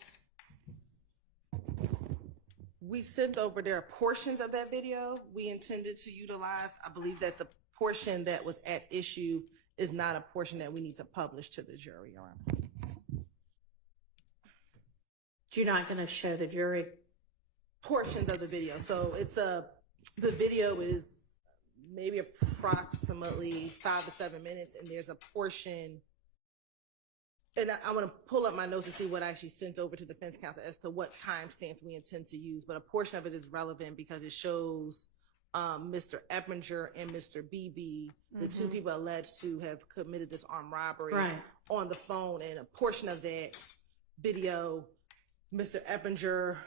We sent over, there are portions of that video we intended to utilize. I believe that the portion that was at issue is not a portion that we need to publish to the jury, Your Honor. You're not going to show the jury? Portions of the video. So the video is maybe approximately 5 to 7 minutes, and there's a portion, and I want to pull up my notes to see what I actually sent over to defense counsel as to what timestamps we intend to use, but a portion of it is relevant because it shows Mr. Eppinger and Mr. BB, the two people alleged to have committed this armed robbery, Right. on the phone, and a portion of that video, Mr. Eppinger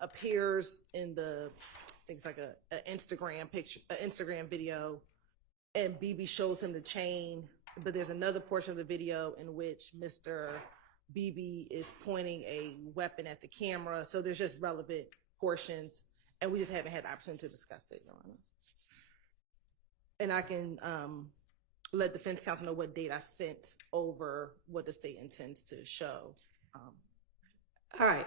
appears in the, I think it's like an Instagram picture, an Instagram video, and BB shows him the chain. But there's another portion of the video in which Mr. BB is pointing a weapon at the camera. So there's just relevant portions, and we just haven't had the opportunity to discuss it, Your Honor. And I can let defense counsel know what date I sent over what the state intends to show. All right.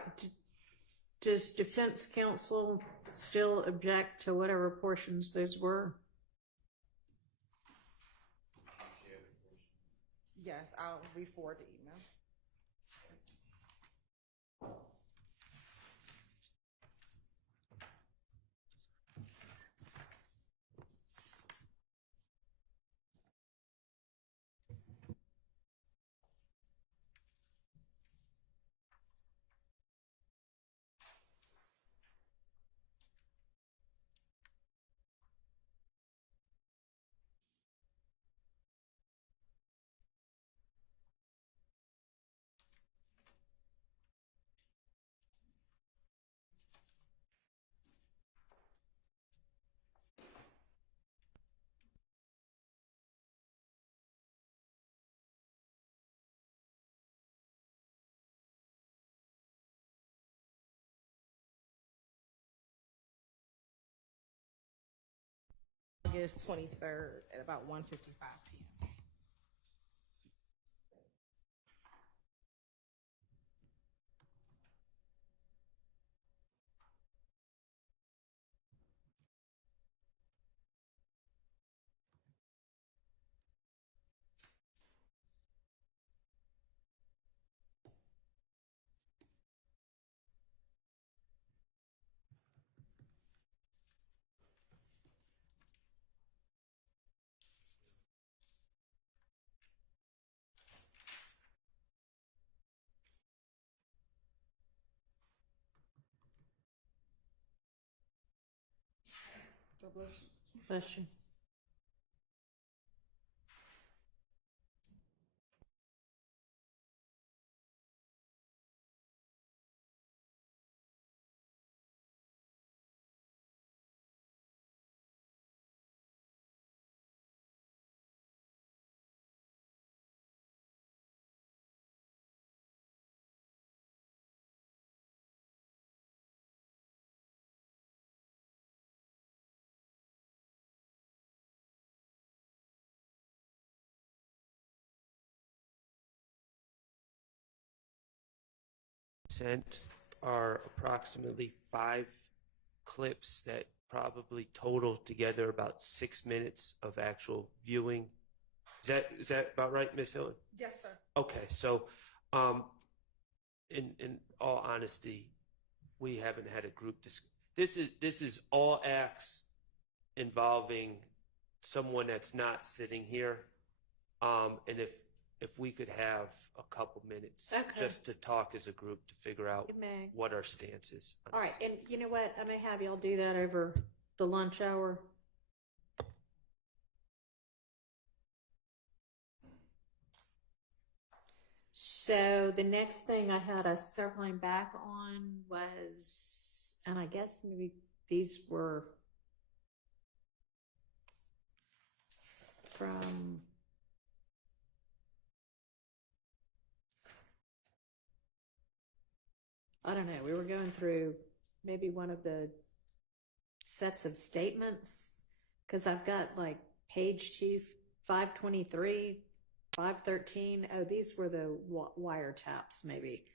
Does defense counsel still object to whatever portions those were? Yes, I'll re-forward the email. August 23rd at about 1:55 p.m. Bless you. sent are approximately 5 clips that probably total together about 6 minutes of actual viewing. Is that about right, Ms. Hillen? Yes, sir. Okay, so in all honesty, we haven't had a group this is all acts involving someone that's not sitting here. And if we could have a couple minutes Okay. just to talk as a group to figure out You may. what our stance is. on All right, this. and you know what? I may have y'all do that over the lunch hour. So the next thing I had us circling back on was, and I guess maybe these were from I don't know, we were going through maybe one of the sets of statements, because I've got like page 2, 523, 513. Oh, these were the wiretaps, maybe.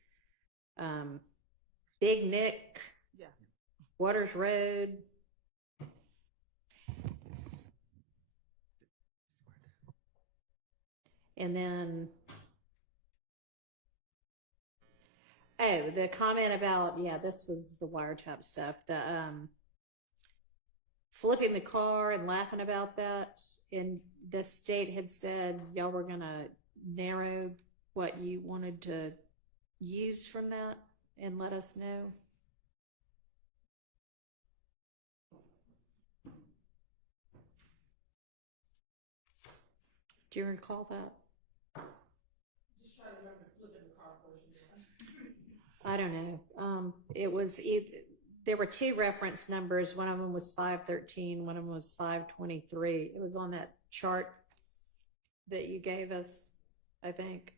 Big Nick, Yeah. Waters Road. And then, oh, the comment about, yeah, this was the wiretap stuff. The flipping the car and laughing about that. And the state had said y'all were going to narrow what you wanted to use from that and let us know. Do you recall that? Just trying to remember flipping the car portion. I don't know. It was there were 2 reference numbers. One of them was 513. One of them was 523. It was on that chart that you gave us, I think.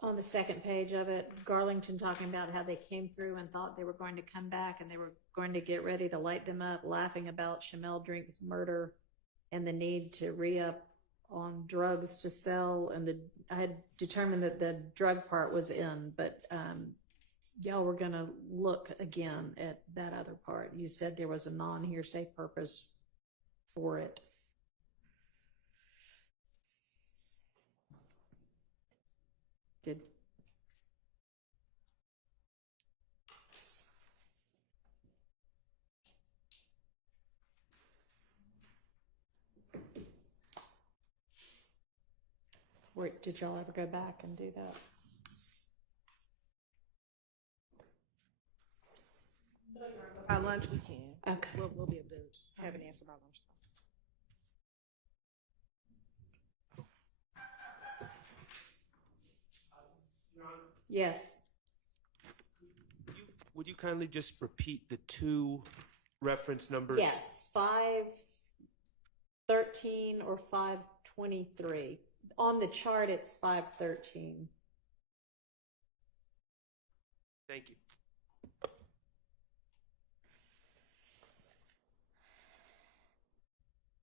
On the second page of it, Garlington talking about how they came through and thought they were going to come back and they were going to get ready to light them up, laughing about Shamel Drink's murder and the need to re-up on drugs to sell. And I had determined that the drug part was in, but y'all were going to look again at that other part. You said there was a non-hearsay purpose for it. Did y'all ever go back and do that? By lunch, we can. Okay. We'll be able to have an answer by lunchtime. Yes. Would you kindly just repeat the 2 reference numbers? Yes, 513 or 523. On the chart, it's 513. Thank you.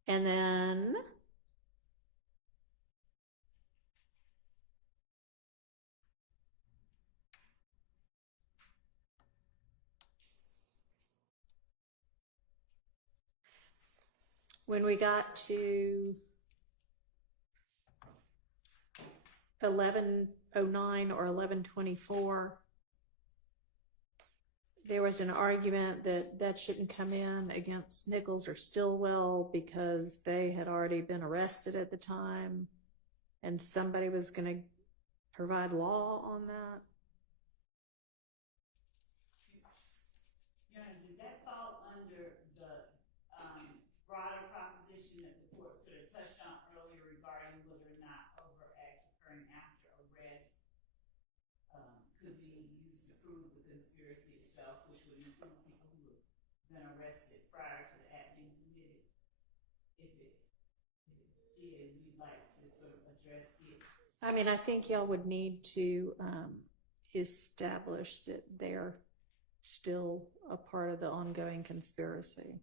And then when we got to 1109 or 1124, there was an argument that shouldn't come in against Nichols or Stillwell because they had already been arrested at the time and somebody was going to provide law on that. Yeah, did that fall under the broader proposition that the court sort of touched on earlier regarding whether or not overt acts occurring after arrest could be used to prove the conspiracy itself, which would include people who have been arrested prior to the act being committed? If it did, we'd like to sort of address it. I mean, I think y'all would need to establish that they're still a part of the ongoing conspiracy.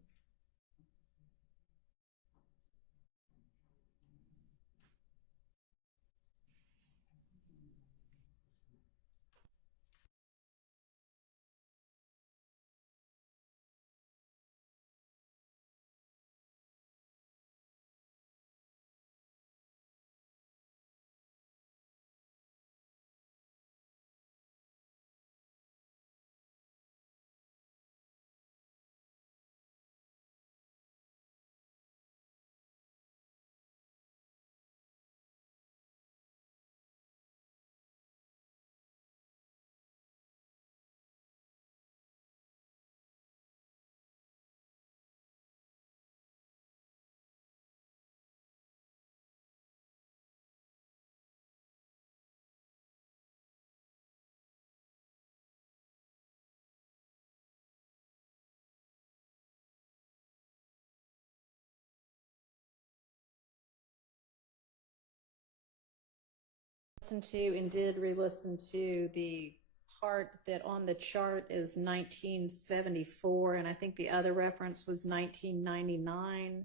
listened to and did re-listen to the part that on the chart is 1974, and I think the other reference was 1999,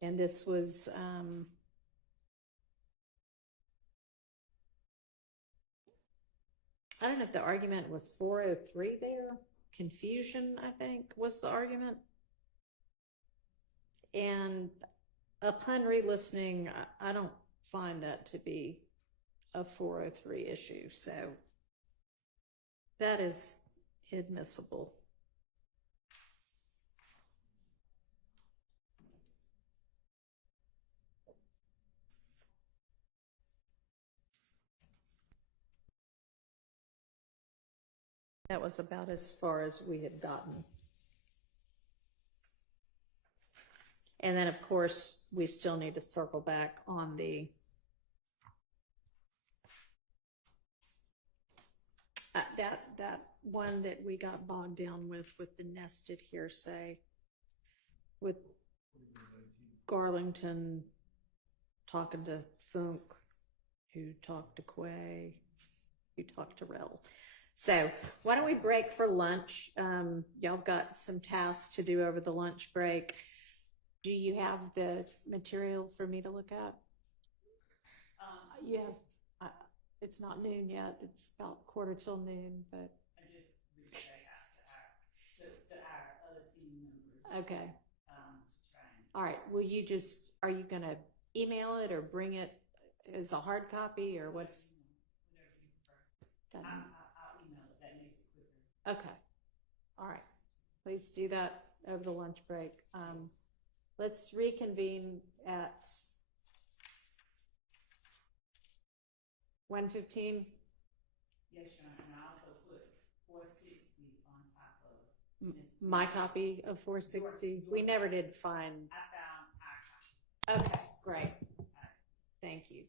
and this was I don't know if the argument was 403 there. Confusion, I think, was the argument. And upon re-listening, I don't find that to be a 403 issue, so that is admissible. That was about as far as we had gotten. And then, of course, we still need to circle back on the that one that we got bogged down with the nested hearsay, with Garlington talking to Funk, who talked to Quay, who talked to Rel. So why don't we break for lunch? Y'all got some tasks to do over the lunch break. Do you have the material for me to look at? You have, it's not noon yet. It's about 1:45 but. I just reached back out to our other team members. Okay. To try and. All right. Are you going to email it or bring it as a hard copy or what's? Whatever you prefer. I'll email it. That makes it quicker. Okay. All right. Please do that over the lunch break. Let's reconvene at 1:15. Yes, Your Honor. And I also put 460 on top of this. My copy of 460. We never did find. I found our copy. Okay, great. Thank you.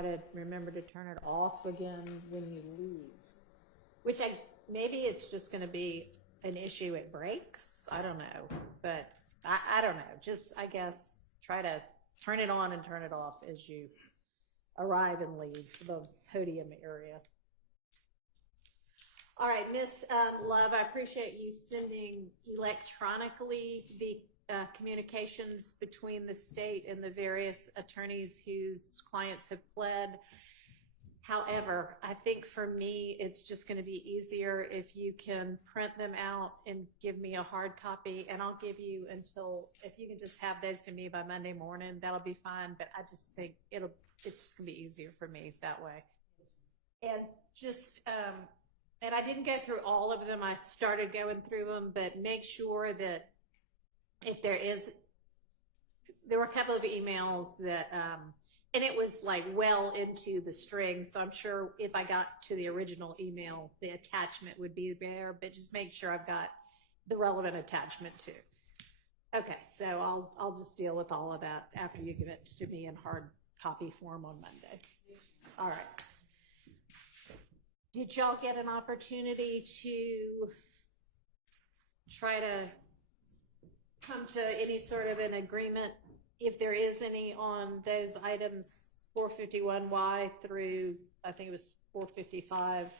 to remember to turn it off again when you leave. Which maybe it's just going to be an issue at breaks. I don't know, but I don't know. Just, I guess, try to turn it on and turn it off as you arrive and leave the podium area. All right, Miss Love, I appreciate you sending electronically the communications between the state and the various attorneys whose clients have pled. However, I think for me, it's just going to be easier if you can print them out and give me a hard copy, and I'll give you until, if you can just have those to me by Monday morning, that'll be fine. But I just think it's just going to be easier for me that way. And just, and I didn't go through all of them. I started going through them, but make sure that if there were a couple of emails that, and it was like well into the string. So I'm sure if I got to the original email, the attachment would be there, but just make sure I've got the relevant attachment too. Okay. So I'll just deal with all of that after you give it to me in hard copy form on Monday. All right. Did y'all get an opportunity to try to come to any sort of an agreement, if there is any, on those items 451Y through, I think it was 455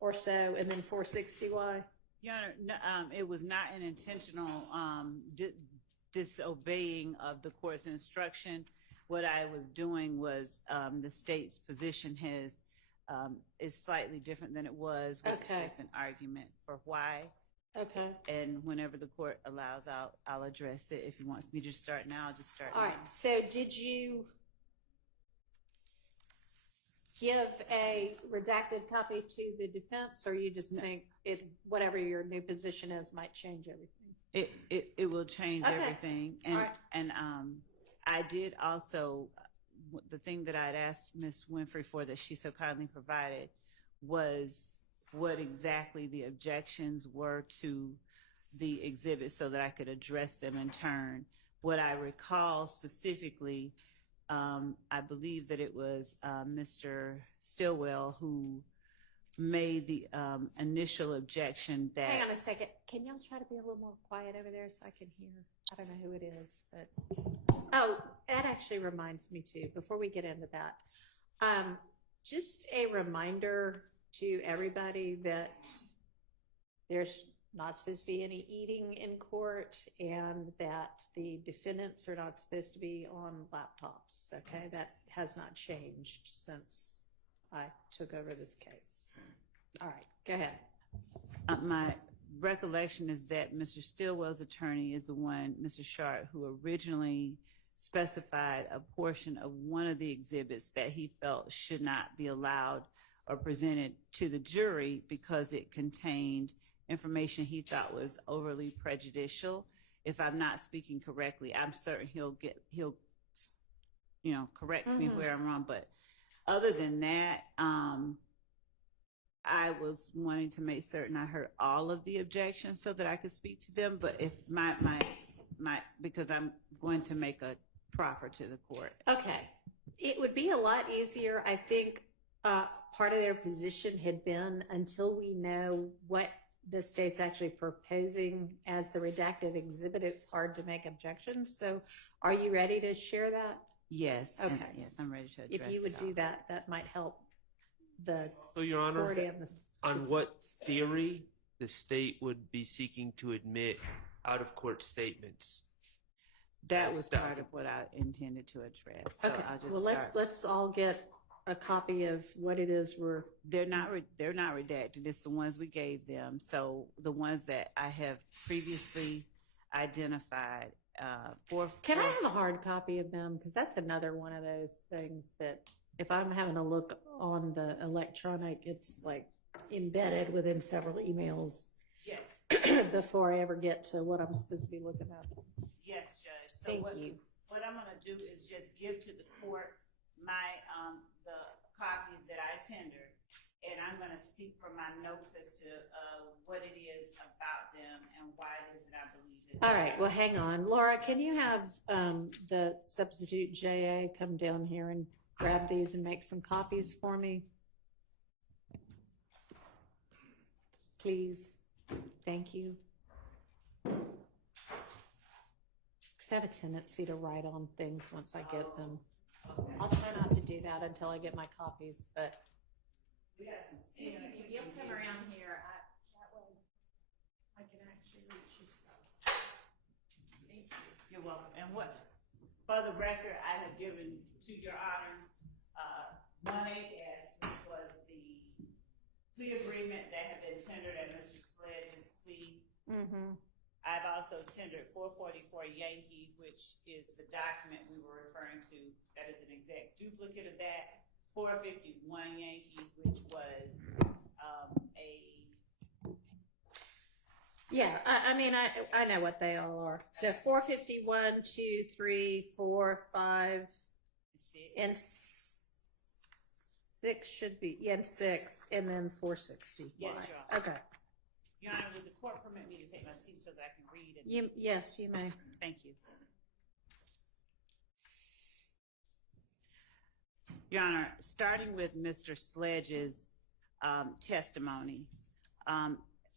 or so, and then 460Y? Your Honor, no, it was not an intentional disobeying of the court's instruction. What I was doing was the state's position is slightly different than it was with an argument for why. Okay. And whenever the court allows, I'll address it. If he wants me to just start now, I'll just start now. All right. So did you give a redacted copy to the defense, or you just think whatever your new position is might change everything? It will change everything. And all right. and I did also, the thing that I'd asked Ms. Winfrey for that she so kindly provided was what exactly the objections were to the exhibit so that I could address them in turn. What I recall specifically, I believe that it was Mr. Stillwell who made the initial objection that... Hang on a second. Can y'all try to be a little more quiet over there so I can hear? I don't know who it is, but... Oh, that actually reminds me too, before we get into that. Just a reminder to everybody that there's not supposed to be any eating in court and that the defendants are not supposed to be on laptops, okay? That has not changed since I took over this case. All right, go ahead. My recollection is that Mr. Stillwell's attorney is the one, Mr. Sharp, who originally specified a portion of one of the exhibits that he felt should not be allowed or presented to the jury because it contained information he thought was overly prejudicial. If I'm not speaking correctly, I'm certain he'll correct me where I'm wrong. But other than that, I was wanting to make certain I heard all of the objections so that I could speak to them. But if my because I'm going to make a proffer to the court. Okay. It would be a lot easier, I think, part of their position had been until we know what the state's actually proposing as the redacted exhibit, it's hard to make objections. So are you ready to share that? Yes. Okay. Yes, I'm ready to address it. If you would do that, that might help the So, Your Honor, court and the... on what theory the state would be seeking to admit out-of-court statements? That was part of what I intended to address. So Okay. I'll just Well, let's all get a copy of what it is they're not redacted. It's the ones we gave them. So the ones that I have previously identified. Can I have a hard copy of them? Because that's another one of those things that if I'm having a look on the electronic, it's like embedded within several emails. Yes. Before I ever get to what I'm supposed to be looking at. Yes, Judge. So Thank you. What I'm going to do is just give to the court my the copies that I tendered, and I'm going to speak from my notes as to what it is about them and why it is that I believe it. All right. Well, hang on. Laura, can you have the substitute JA come down here and grab these and make some copies for me? Please. Thank you. Because I have a tendency to write on things once I get them. I'll try not to do that until I get my copies, but We got some if you'll come around here, that way I can actually reach you. Thank you. You're welcome. And for the record, I have given to your honor, 1AS, which was the plea agreement that had been tendered at Mr. Sledge's plea. Mm-hmm. I've also tendered 444 Yankee, which is the document we were referring to. That is an exact duplicate of that. 451 Yankee, which was Yeah, I mean, I know what they all are. So 451, 2, 3, 4, 5, and 6 should be, and 6, and then 460. Yes, Your Honor. Okay. Your Honor, would the court permit me to take my seat so that I can read it? Yes, you may. Thank you. Your Honor, starting with Mr. Sledge's testimony,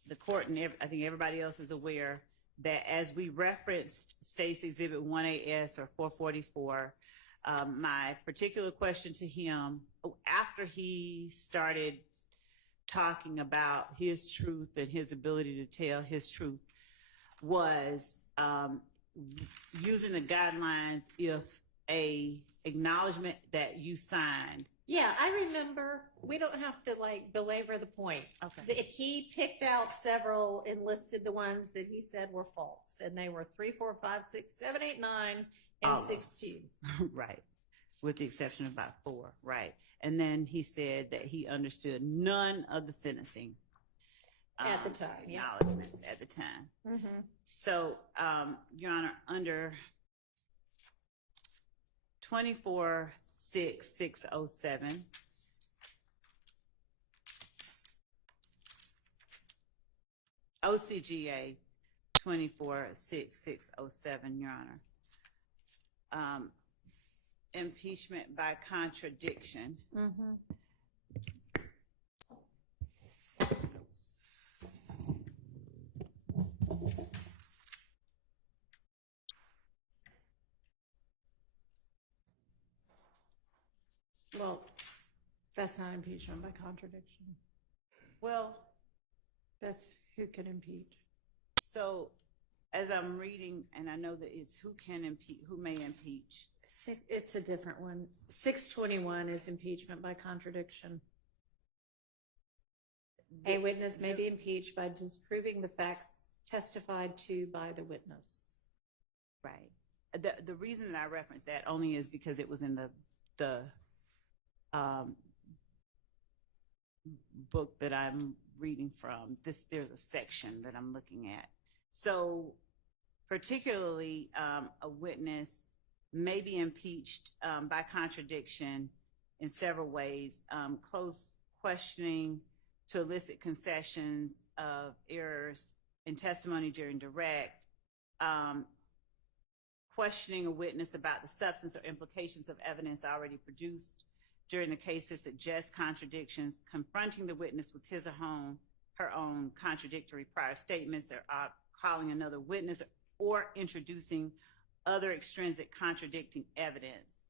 the court and I think everybody else is aware that as we referenced State's Exhibit 1AS or 444, my particular question to him after he started talking about his truth and his ability to tell his truth was using the guidelines if a acknowledgement that you signed. Yeah, I remember. We don't have to belabor the point. Okay. He picked out several and listed the ones that he said were false, and they were 3, 4, 5, 6, 7, 8, 9, and 16. Right. With the exception of about 4. Right. And then he said that he understood none of the sentencing At the time, yeah. acknowledgments at the time. Mm-hmm. So, Your Honor, under 24-6-607, OCGA 24-6-607, Your Honor, impeachment by contradiction. Mm-hmm. Well, that's not impeachment by contradiction. Well, That's who can impeach. so as I'm reading, and I know that it's who may impeach. It's a different one. 621 is impeachment by contradiction. A witness may be impeached by disproving the facts testified to by the witness. Right. The reason that I referenced that only is because it was in the book that I'm reading from. There's a section that I'm looking at. So particularly a witness may be impeached by contradiction in several ways. Close questioning to elicit concessions of errors in testimony during direct, questioning a witness about the substance or implications of evidence already produced during the case to suggest contradictions, confronting the witness with his or her own contradictory prior statements, or calling another witness, or introducing other extrinsic contradicting evidence.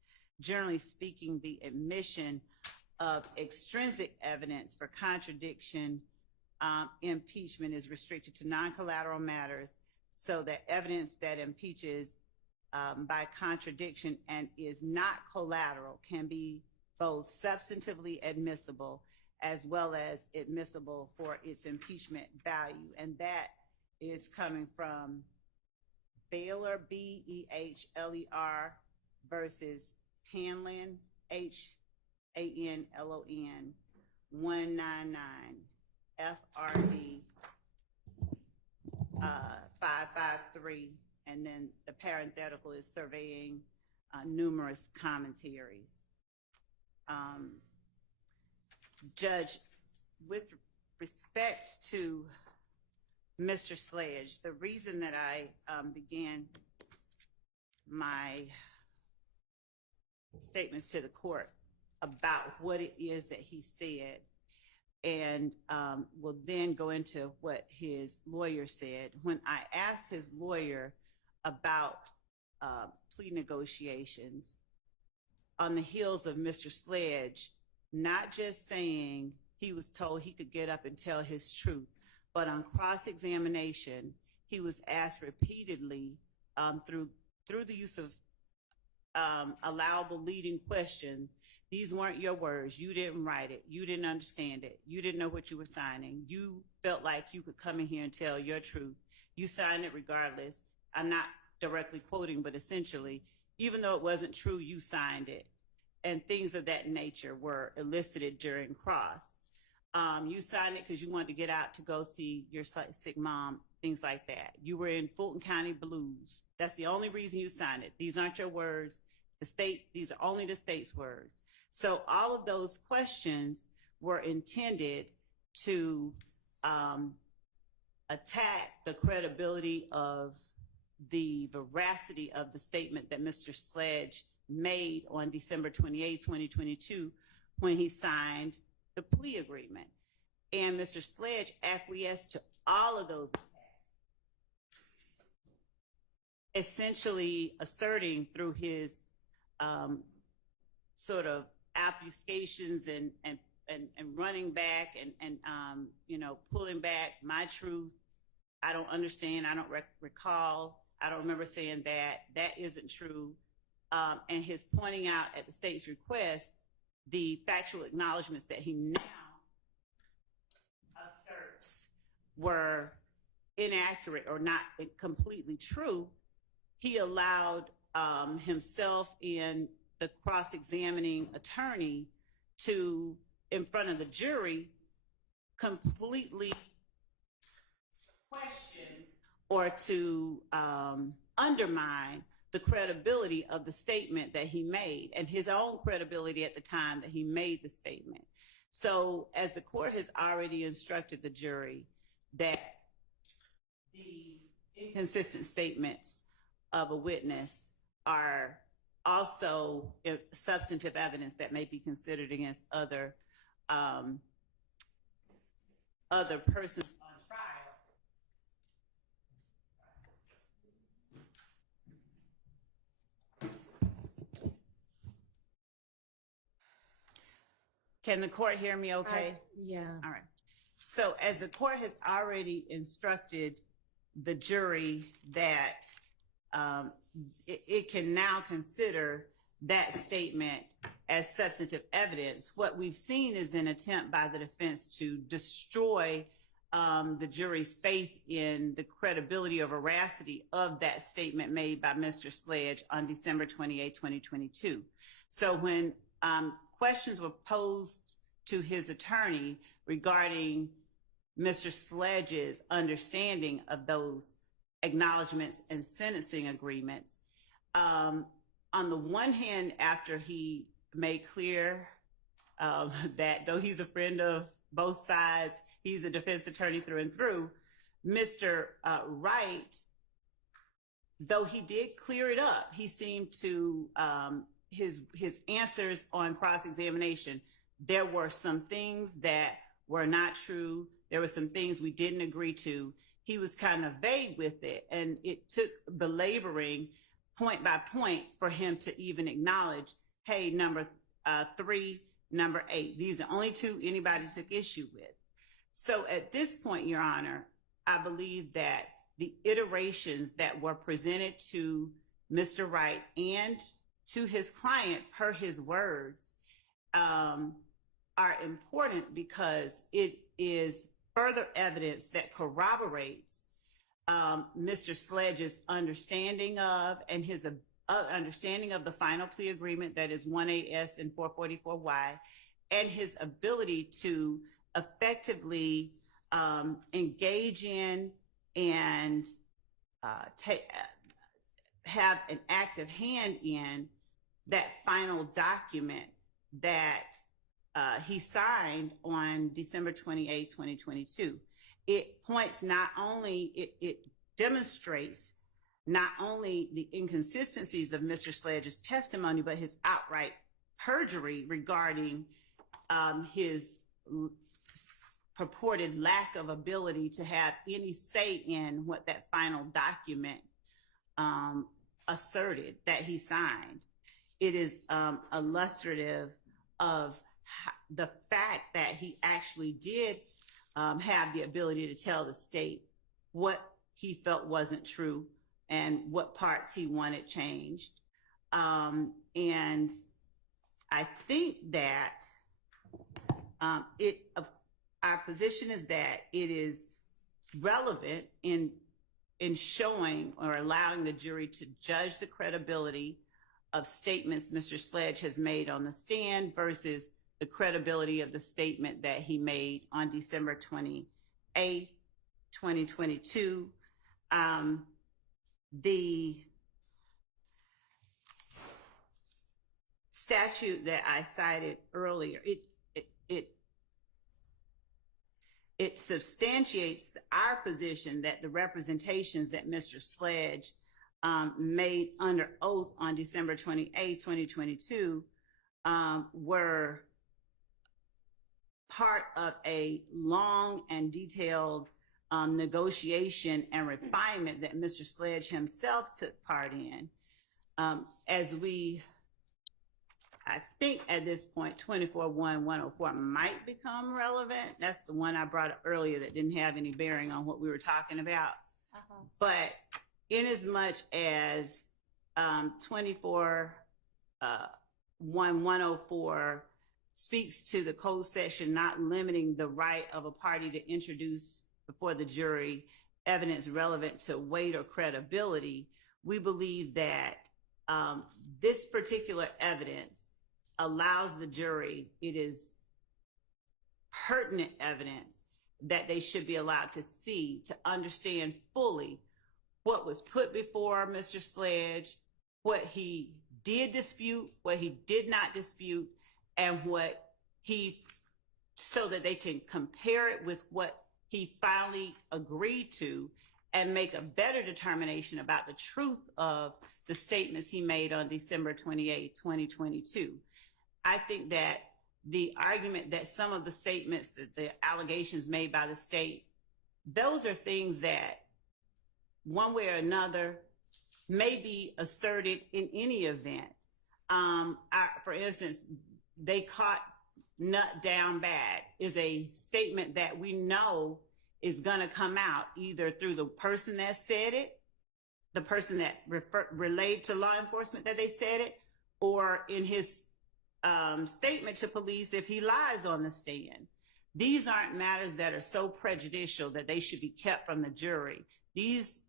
Generally speaking, the admission of extrinsic evidence for contradiction impeachment is restricted to non-collateral matters, so that evidence that impeaches by contradiction and is not collateral can be both substantively admissible as well as admissible for its impeachment value. And that is coming from Baylor, B-E-H-L-E-R, versus Hanlon, H-A-N-L-O-N, 199 F-R-D 553, and then the parenthetical is surveying numerous commentaries. Judge, with respect to Mr. Sledge, the reason that I began my statements to the court about what it is that he said, and will then go into what his lawyer said. When I asked his lawyer about plea negotiations on the heels of Mr. Sledge, not just saying he was told he could get up and tell his truth, but on cross-examination, he was asked repeatedly through the use of allowable leading questions. These weren't your words. You didn't write it. You didn't understand it. You didn't know what you were signing. You felt like you could come in here and tell your truth. You signed it regardless. I'm not directly quoting, but essentially, even though it wasn't true, you signed it. And things of that nature were elicited during cross. You signed it because you wanted to get out to go see your sick mom, things like that. You were in Fulton County blues. That's the only reason you signed it. These aren't your words. These are only the state's words. So all of those questions were intended to attack the credibility of the veracity of the statement that Mr. Sledge made on December 28, 2022, when he signed the plea agreement. And Mr. Sledge acquiesced to all of those attacks, essentially asserting through his sort of obfuscations and running back and pulling back my truth. I don't understand. I don't recall. I don't remember saying that. That isn't true. And his pointing out at the state's request the factual acknowledgments that he now asserts were inaccurate or not completely true. He allowed himself and the cross-examining attorney to, in front of the jury, completely question or to undermine the credibility of the statement that he made and his own credibility at the time that he made the statement. So as the court has already instructed the jury that the inconsistent statements of a witness are also substantive evidence that may be considered against other persons on trial. Can the court hear me okay? Yeah. All right. So as the court has already instructed the jury that it can now consider that statement as substantive evidence, what we've seen is an attempt by the defense to destroy the jury's faith in the credibility or veracity of that statement made by Mr. Sledge on December 28, 2022. So when questions were posed to his attorney regarding Mr. Sledge's understanding of those acknowledgments and sentencing agreements, on the one hand, after he made clear that though he's a friend of both sides, he's a defense attorney through and through, Mr. Wright, though he did clear it up, he seemed to, his answers on cross-examination, there were some things that were not true. There were some things we didn't agree to. He was kind of vague with it, and it took belaboring point by point for him to even acknowledge, hey, number 3, number 8. These are the only 2 anybody took issue with. So at this point, Your Honor, I believe that the iterations that were presented to Mr. Wright and to his client per his words are important because it is further evidence that corroborates Mr. Sledge's understanding of and his understanding of the final plea agreement that is 18S and 444Y, and his ability to effectively engage in and have an active hand in that final document that he signed on December 28, 2022. It points not only, it demonstrates not only the inconsistencies of Mr. Sledge's testimony, but his outright perjury regarding his purported lack of ability to have any say in what that final document asserted that he signed. It is illustrative of the fact that he actually did have the ability to tell the state what he felt wasn't true and what parts he wanted changed. And I think that our position is that it is relevant in showing or allowing the jury to judge the credibility of statements Mr. Sledge has made on the stand versus the credibility of the statement that he made on December 28th, 2022. The statute that I cited earlier, it substantiates our position that the representations that Mr. Sledge made under oath on December 28, 2022 were part of a long and detailed negotiation and refinement that Mr. Sledge himself took part in. I think at this point, 24-1-104 might become relevant. That's the one I brought up earlier that didn't have any bearing on what we were talking about. But in as much as 24-1-104 speaks to the code section not limiting the right of a party to introduce before the jury evidence relevant to weight or credibility, we believe that this particular evidence allows the jury, it is pertinent evidence that they should be allowed to see, to understand fully what was put before Mr. Sledge, what he did dispute, what he did not dispute, and so that they can compare it with what he finally agreed to and make a better determination about the truth of the statements he made on December 28, 2022. I think that the argument that some of the statements, the allegations made by the state, those are things that one way or another may be asserted in any event. For instance, they caught nut down bad is a statement that we know is going to come out either through the person that said it, the person that relayed to law enforcement that they said it, or in his statement to police if he lies on the stand. These aren't matters that are so prejudicial that they should be kept from the jury. These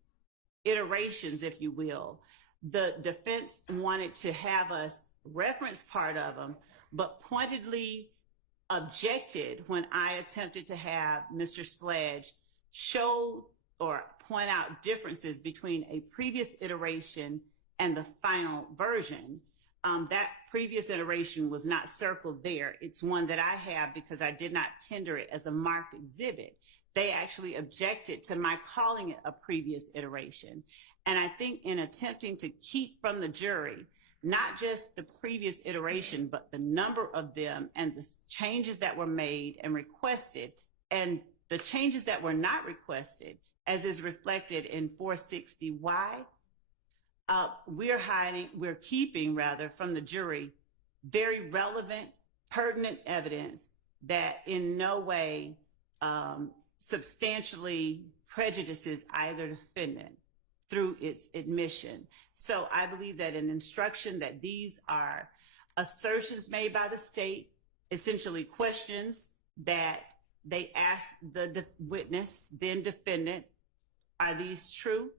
iterations, if you will, the defense wanted to have us reference part of them, but pointedly objected when I attempted to have Mr. Sledge show or point out differences between a previous iteration and the final version. That previous iteration was not circled there. It's one that I have because I did not tender it as a marked exhibit. They actually objected to my calling it a previous iteration. And I think in attempting to keep from the jury, not just the previous iteration, but the number of them and the changes that were made and requested, and the changes that were not requested, as is reflected in 460Y, we're keeping from the jury very relevant, pertinent evidence that in no way substantially prejudices either defendant through its admission. So I believe that an instruction that these are assertions made by the state, essentially questions that they ask the witness, then defendant, are these true?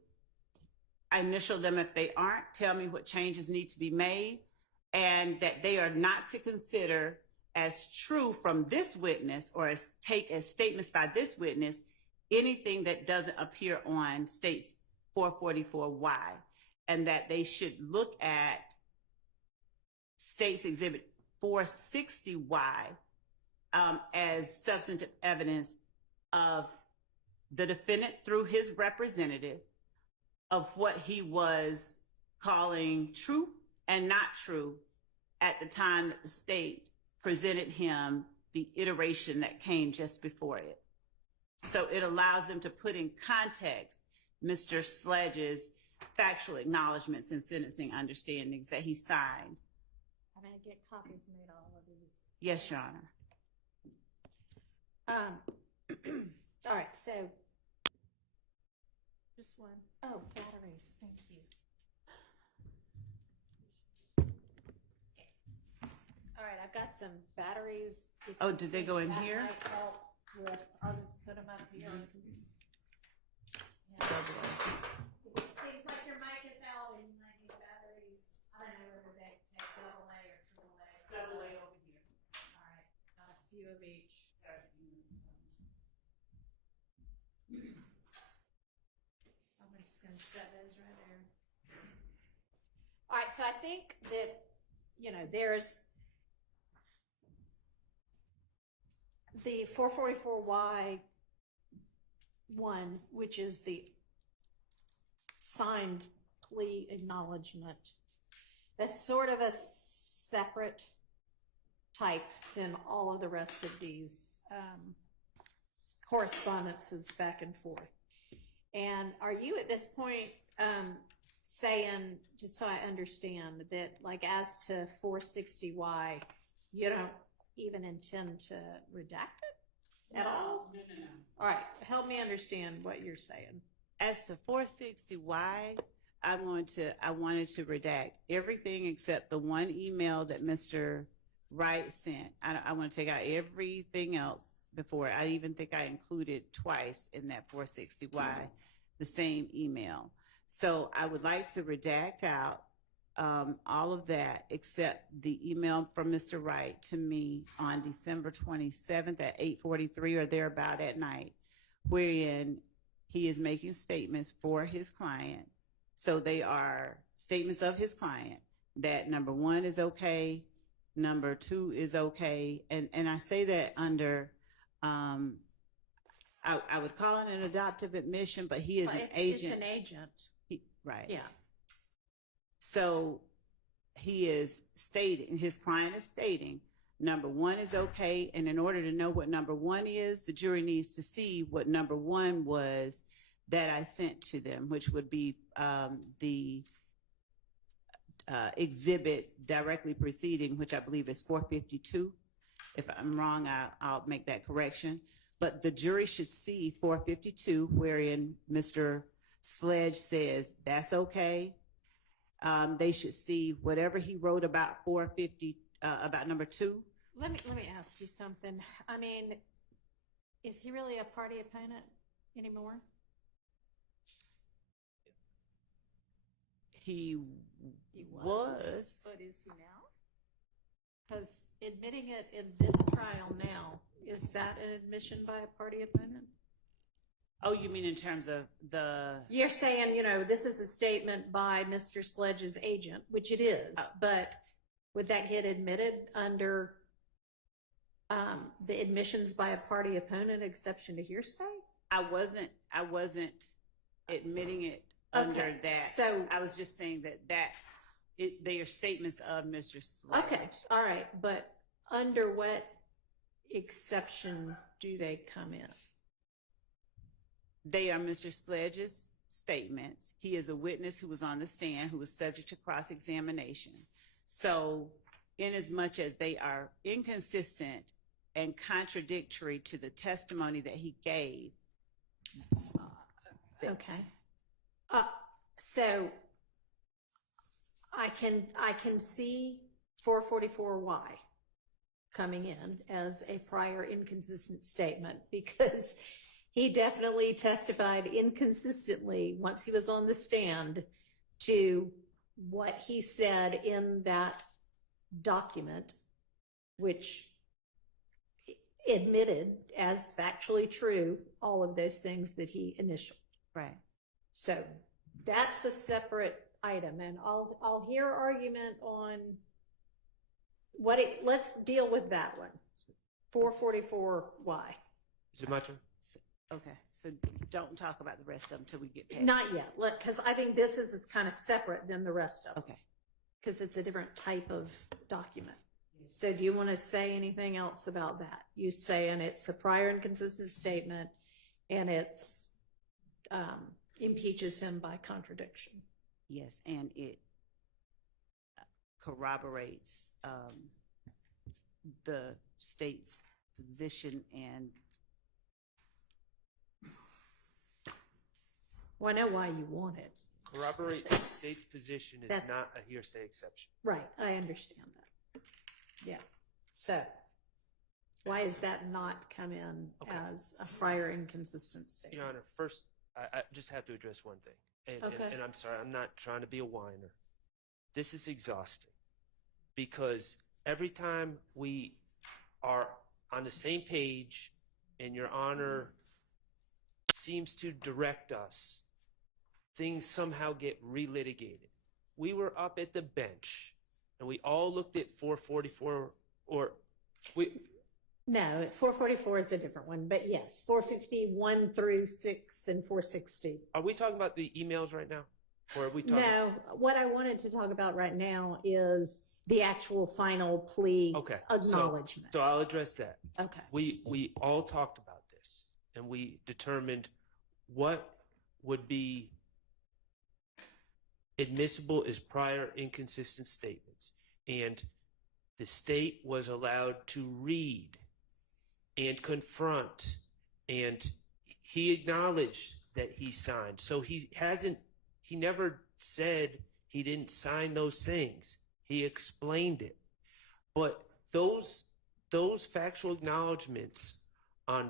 I initial them if they aren't, tell me what changes need to be made, and that they are not to consider as true from this witness or take as statements by this witness anything that doesn't appear on state's 444Y, and that they should look at state's exhibit 460Y as substantive evidence of the defendant through his representative of what he was calling true and not true at the time that the state presented him the iteration that came just before it. So it allows them to put in context Mr. Sledge's factual acknowledgments and sentencing understandings that he signed. I'm going to get copies made of all of these. Yes, Your Honor. All right, so just one. Oh, batteries. Thank you. All right, I've got some batteries. If Oh, you did they think go in that here? might help with, I'll just put them up here. It seems like your mic is out and like these batteries, I don't know whether they take double A or triple A. Double A over here. All right, got a few of each. I'm just gonna set those right there. All right, so I think that, you know, there's the 444Y one, which is the signed plea acknowledgement. That's sort of a separate type than all of the rest of these correspondences back and forth. And are you at this point saying, just so I understand, that like as to 460Y, you don't even intend to redact it at all? No. All right, help me understand what you're saying. As to 460Y, I wanted to redact everything except the one email that Mr. Wright sent. I want to take out everything else before. I even think I included twice in that 460Y the same email. So I would like to redact out all of that except the email from Mr. Wright to me on December 27th at 8:43 or thereabout at night, wherein he is making statements for his client. So they are statements of his client that number one is okay, number two is okay. And I say that under, I would call it an adoptive admission, but he is Well, an it's agent. an agent. Right. Yeah. So he is stating, his client is stating, number one is okay. And in order to know what number one is, the jury needs to see what number one was that I sent to them, which would be the exhibit directly preceding, which I believe is 452. If I'm wrong, I'll make that correction. But the jury should see 452, wherein Mr. Sledge says, that's okay. They should see whatever he wrote about 450, about number two. Let me ask you something. I mean, is he really a party opponent anymore? He was. But is he now? Because admitting it in this trial now, is that an admission by a party opponent? Oh, you mean in terms of the... You're saying, you know, this is a statement by Mr. Sledge's agent, which it is, but would that get admitted under the admissions by a party opponent exception to hearsay? I wasn't admitting it under that. So I was just saying they are statements of Mr. Sledge. okay, all right, but under what exception do they come in? They are Mr. Sledge's statements. He is a witness who was on the stand, who was subject to cross-examination. So inasmuch as they are inconsistent and contradictory to the testimony that he gave. Okay. So I can see 444Y coming in as a prior inconsistent statement because he definitely testified inconsistently once he was on the stand to what he said in that document, which admitted as factually true all of those things that he initialed. Right. So that's a separate item, and I'll hear argument on let's deal with that one. 444Y. Is it my turn? Okay. So don't talk about the rest of them until we get past. Not yet, because I think this is kind of separate than the rest of them. Okay. because it's a different type of document. So do you want to say anything else about that? You saying it's a prior inconsistent statement and it's impeaches him by contradiction. Yes, and it corroborates the state's position and. Well, I know why you want it. Corroborates the state's position is That- not a hearsay exception. Right, I understand that. Yeah. So why does that not come in Okay. as a prior inconsistent statement? Your Honor, first, I just have to address one thing. And I'm sorry, I'm not trying to be a whiner. This is exhausting because every time we are on the same page and Your Honor seems to direct us, things somehow get relitigated. We were up at the bench and we all looked at 444 or we. No, 444 is a different one, but yes, 451 through 6 and 460. Are we talking about the emails right now? Or are we talking? No, what I wanted to talk about right now is the actual final plea Okay. acknowledgement. So I'll address that. Okay. We all talked about this and we determined what would be admissible as prior inconsistent statements. And the state was allowed to read and confront, and he acknowledged that he signed. So he never said he didn't sign those things. He explained it. But those factual acknowledgments on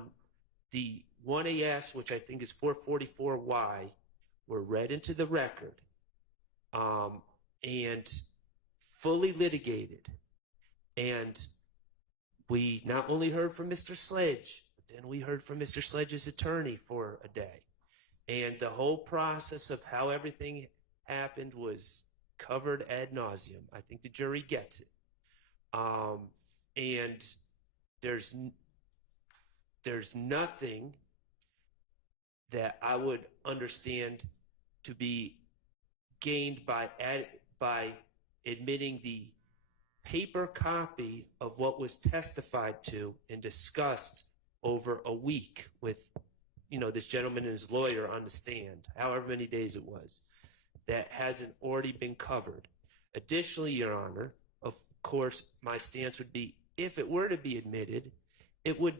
the 1AS, which I think is 444Y, were read into the record and fully litigated. And we not only heard from Mr. Sledge, but then we heard from Mr. Sledge's attorney for a day. And the whole process of how everything happened was covered ad nauseum. I think the jury gets it. And there's nothing that I would understand to be gained by admitting the paper copy of what was testified to and discussed over a week with, this gentleman and his lawyer on the stand, however many days it was, that hasn't already been covered. Additionally, Your Honor, of course, my stance would be if it were to be admitted, it would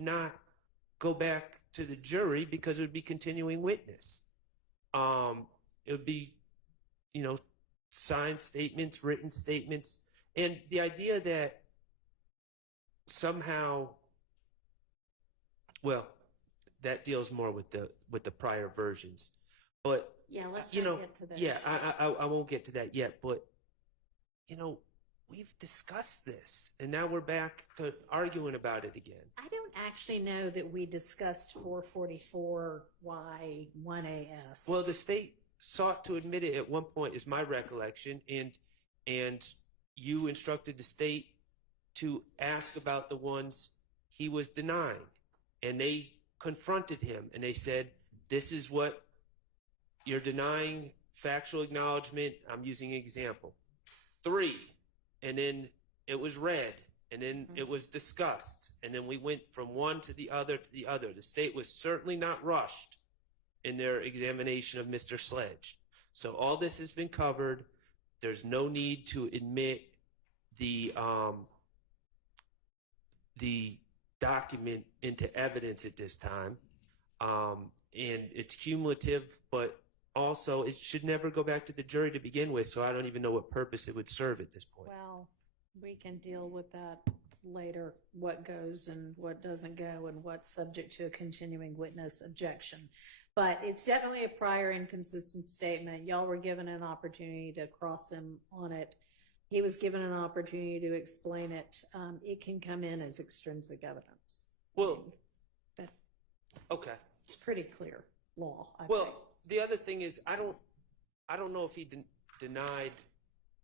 not go back to the jury because it would be continuing witness. It would be, signed statements, written statements. And the idea that somehow, well, that deals more with the prior versions. But Yeah, let's not get to that. yeah, I won't get to that yet. But we've discussed this, and now we're back to arguing about it again. I don't actually know that we discussed 444Y 1AS. Well, the state sought to admit it at one point, is my recollection, and you instructed the state to ask about the ones he was denying, and they confronted him, and they said, "This is what you're denying." Factual acknowledgement. I'm using an example. 3, and then it was read, and then it was discussed, and then we went from one to the other to the other. The state was certainly not rushed in their examination of Mr. Sledge. So all this has been covered. There's no need to admit the document into evidence at this time. And it's cumulative, but also it should never go back to the jury to begin with, so I don't even know what purpose it would serve at this point. Well, we can deal with that later, what goes and what doesn't go and what's subject to a continuing witness objection. But it's definitely a prior inconsistent statement. Y'all were given an opportunity to cross him on it. He was given an opportunity to explain it. It can come in as extrinsic evidence. Well, That- okay. It's pretty clear law, I think. Well, the other thing is, I don't know if he denied.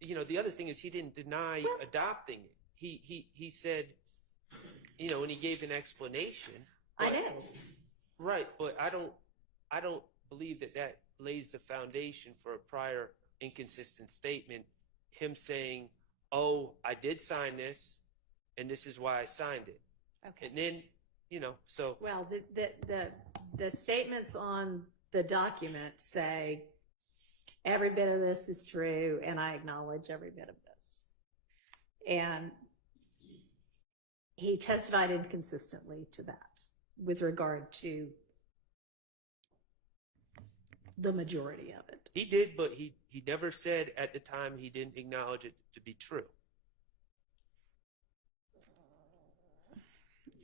The other thing is he didn't deny adopting it. He said, and he gave an explanation. I know. Right, but I don't believe that lays the foundation for a prior inconsistent statement him saying, "Oh, I did sign this, and this is why I signed it." Okay. And then, so Well, the statements on the document say every bit of this is true, and I acknowledge every bit of this. And he testified inconsistently to that with regard to the majority of it. he did, but he never said at the time he didn't acknowledge it to be true.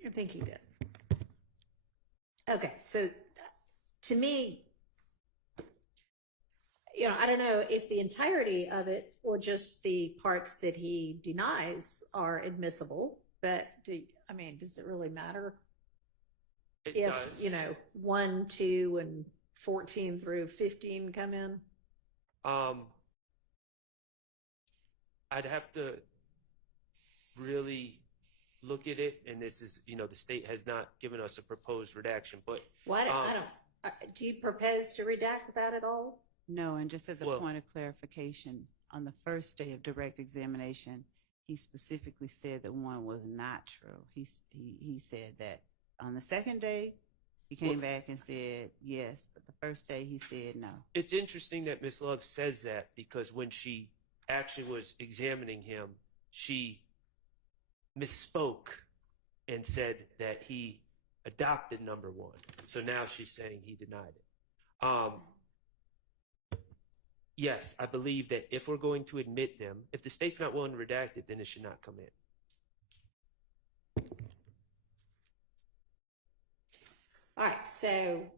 I think he did. Okay, so to me, I don't know if the entirety of it or just the parts that he denies are admissible, but does it really matter It if, does. 1, 2, and 14 through 15 come in? I'd have to really look at it, and this is, the state has not given us a proposed redaction, but Why? Do you propose to redact that at all? No, and just as a Well- point of clarification, on the first day of direct examination, he specifically said that one was not true. He said that on the second day, he came back and said yes, but the first day he said no. it's interesting that Ms. Love says that, because when she actually was examining him, she misspoke and said that he adopted number 1. So now she's saying he denied it. Yes, I believe that if we're going to admit them, if the state's not willing to redact it, then it should not come in. All right, so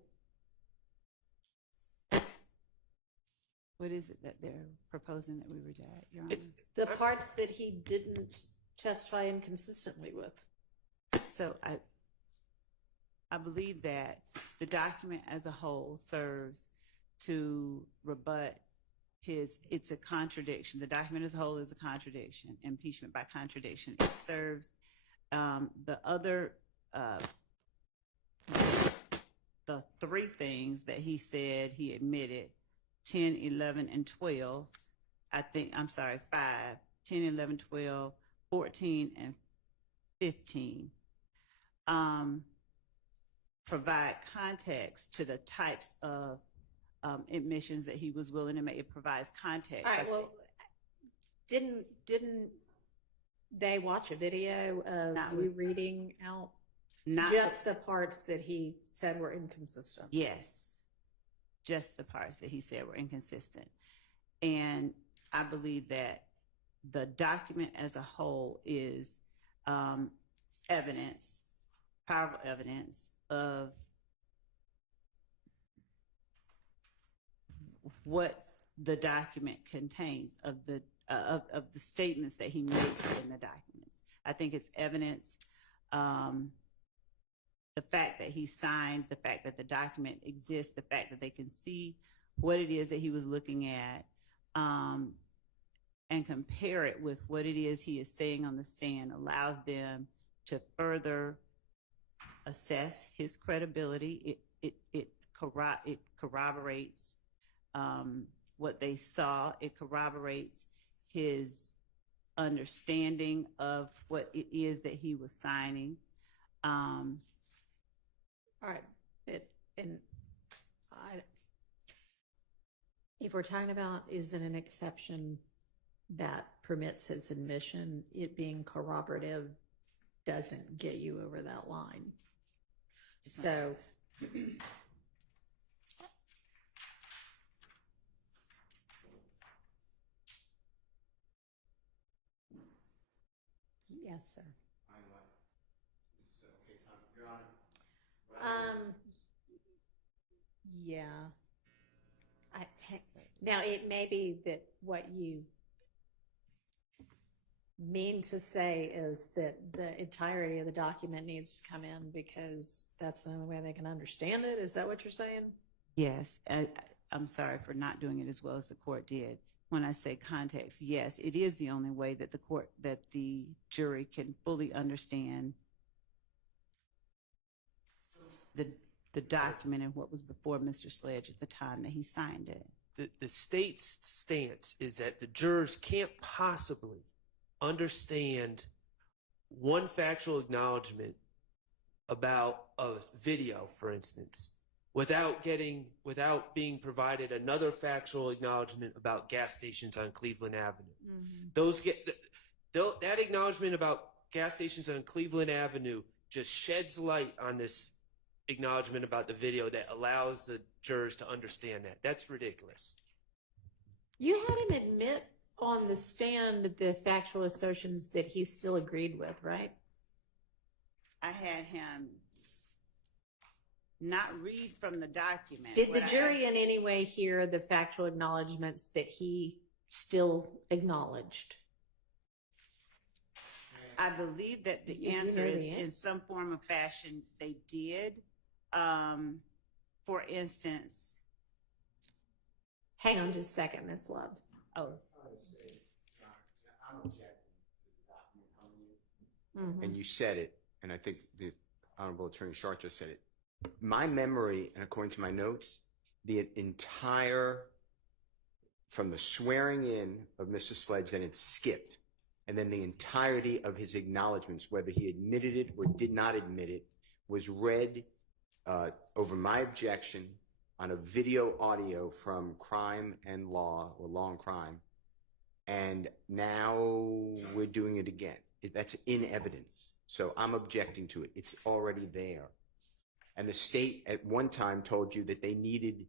What is it that they're proposing that we redact, Your Honor? It's the parts that he didn't testify inconsistently with. So I believe that the document as a whole serves to rebut it's a contradiction. The document as a whole is a contradiction, impeachment by contradiction. It serves the other, the 3 things that he said he admitted, 10, 11, and 12. 5, 10, 11, 12, 14, and 15. Provide context to the types of admissions that he was willing to make. It provides context. All right, well, didn't they watch a video of you reading out just the parts that he said were inconsistent? Yes, just the parts that he said were inconsistent. And I believe that the document as a whole is evidence, powerful evidence of what the document contains, of the statements that he makes in the documents. I think it's evidence. The fact that he signed, the fact that the document exists, the fact that they can see what it is that he was looking at, and compare it with what it is he is saying on the stand allows them to further assess his credibility. It corroborates what they saw. It corroborates his understanding of what it is that he was signing. All right, if we're talking about is it an exception that permits his admission, it being corroborative doesn't get you over that line. So yes, sir. Okay, Tom, Your Honor. Yeah. Now, it may be that what you mean to say is that the entirety of the document needs to come in because that's the only way they can understand it. Is that what you're saying? Yes. I'm sorry for not doing it as well as the court did. When I say context, yes, it is the only way that the jury can fully understand the document and what was before Mr. Sledge at the time that he signed it. the state's stance is that the jurors can't possibly understand one factual acknowledgement about a video, for instance, without being provided another factual acknowledgement about gas stations on Cleveland Avenue. That acknowledgement about gas stations on Cleveland Avenue just sheds light on this acknowledgement about the video that allows the jurors to understand that. That's ridiculous. You had him admit on the stand the factual assertions that he still agreed with, right? I had him not read from the document. Did the jury in any way hear the factual acknowledgments that he still acknowledged? I believe that the answer is in some form or fashion they did. For instance, hang on just a second, Ms. Love. I'm objecting to the document coming in. And you said it, and I think the Honorable Attorney Sharp just said it. My memory, and according to my notes, the entire, from the swearing in of Mr. Sledge, then it skipped. And then the entirety of his acknowledgments, whether he admitted it or did not admit it, was read over my objection on a video audio from Crime and Law, or Law and Crime. And now we're doing it again. That's in evidence. So I'm objecting to it. It's already there. And the state at one time told you that they needed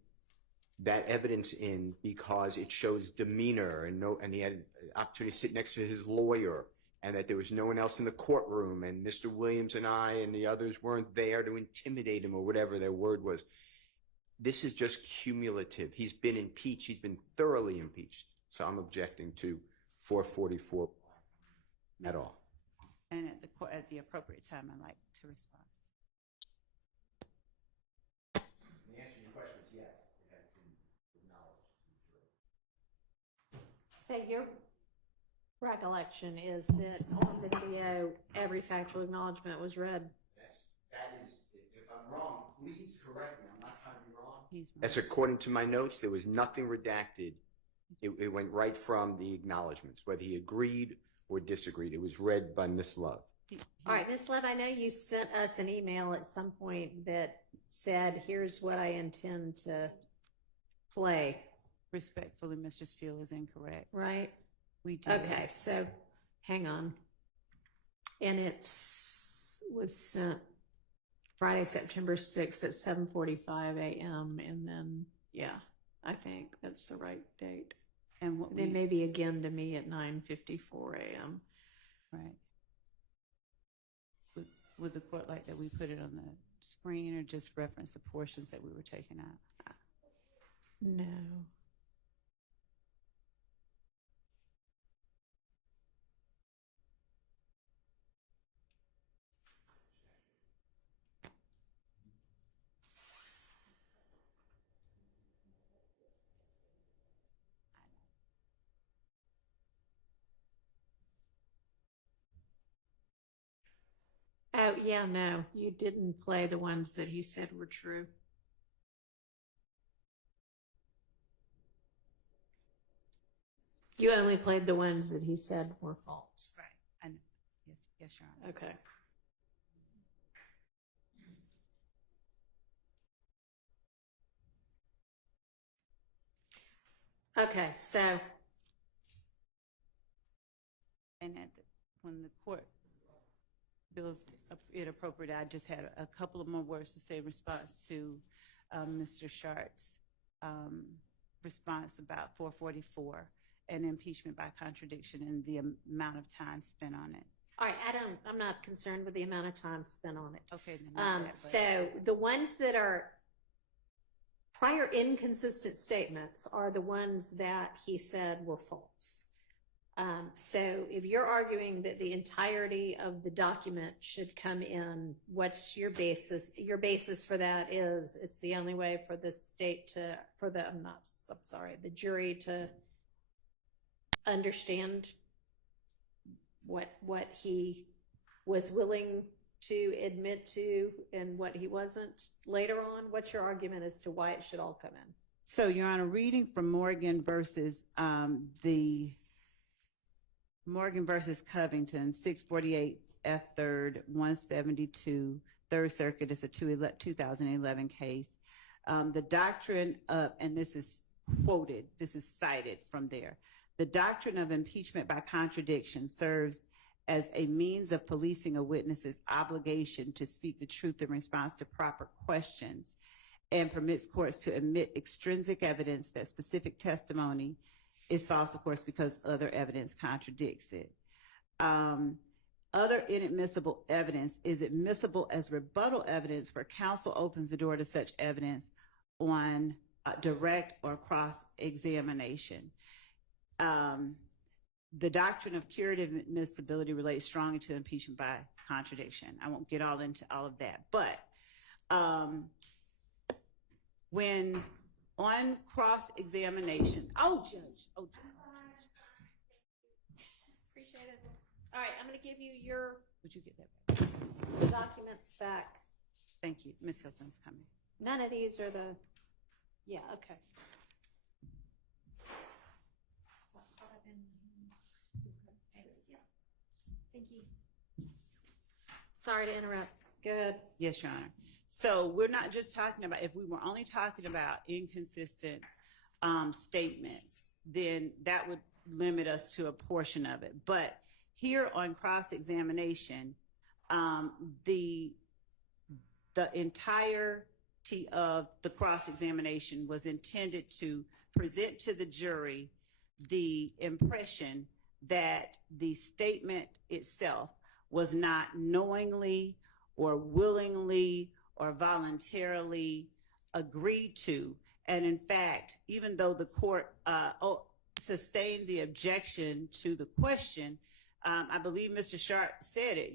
that evidence in because it shows demeanor and he had an opportunity to sit next to his lawyer, and that there was no one else in the courtroom, and Mr. Williams and I and the others weren't there to intimidate him or whatever their word was. This is just cumulative. He's been impeached. He's been thoroughly impeached. So I'm objecting to 444 at all. And at the appropriate time, I'd like to respond. The answer to your question is yes. It has been acknowledged. So your recollection is that on the video, every factual acknowledgement was read? That is, if I'm wrong, please correct me. I'm not trying to be wrong. That's according to my notes. There was nothing redacted. It went right from the acknowledgments, whether he agreed or disagreed. It was read by Ms. Love. All right, Ms. Love, I know you sent us an email at some point that said, here's what I intend to play. Respectfully, Mr. Steele is incorrect. Right? We do. Okay, so hang on. And was sent Friday, September 6th at 7:45 a.m. And then, yeah, I think that's the right date. And then maybe again to me at 9:54 a.m. Right. Would the court like that we put it on the screen or just reference the portions that we were taking out? No. Oh, yeah, no, you didn't play the ones that he said were true. You only played the ones that he said were false. Right. I know. Yes, Your Honor. Okay. Okay, so. And when the court feels it appropriate, I just had a couple of more words to say in response to Mr. Sharp's response about 444 and impeachment by contradiction and the amount of time spent on it. All right, I'm not concerned with the amount of time spent on it. Okay. Then so the ones that are prior inconsistent statements are the ones that he said were false. So if you're arguing that the entirety of the document should come in, what's your basis? Your basis for that is it's the only way for the state to, the jury to understand what he was willing to admit to and what he wasn't later on. What's your argument as to why it should all come in? So, Your Honor, reading from Morgan versus Covington, 648 F. 3rd, 172, Third Circuit. It's a 2011 case. The doctrine of, and this is quoted, this is cited from there. The doctrine of impeachment by contradiction serves as a means of policing a witness's obligation to speak the truth in response to proper questions, and permits courts to admit extrinsic evidence that specific testimony is false, of course, because other evidence contradicts it. Other inadmissible evidence is admissible as rebuttal evidence where counsel opens the door to such evidence on direct or cross-examination. The doctrine of curative admissibility relates strongly to impeachment by contradiction. I won't get all into all of that, but when on cross-examination, Appreciate it. All right, I'm going to give you your would you get that back? documents back. Thank you. Ms. Hilton's coming. None of these are the, yeah, okay. Thank you. Sorry to interrupt. Good. Yes, Your Honor. So we're not just talking about, if we were only talking about inconsistent statements, then that would limit us to a portion of it. But here on cross-examination, the entirety of the cross-examination was intended to present to the jury the impression that the statement itself was not knowingly or willingly or voluntarily agreed to. And in fact, even though the court sustained the objection to the question, I believe Mr. Sharp said it,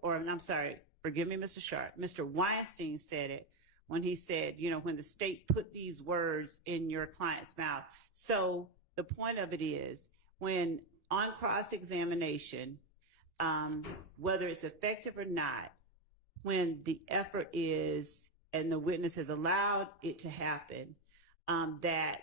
or I'm sorry, forgive me, Mr. Sharp. Mr. Weinstein said it when he said, when the state put these words in your client's mouth. So the point of it is, when on cross-examination, whether it's effective or not, when the effort is, and the witness has allowed it to happen, that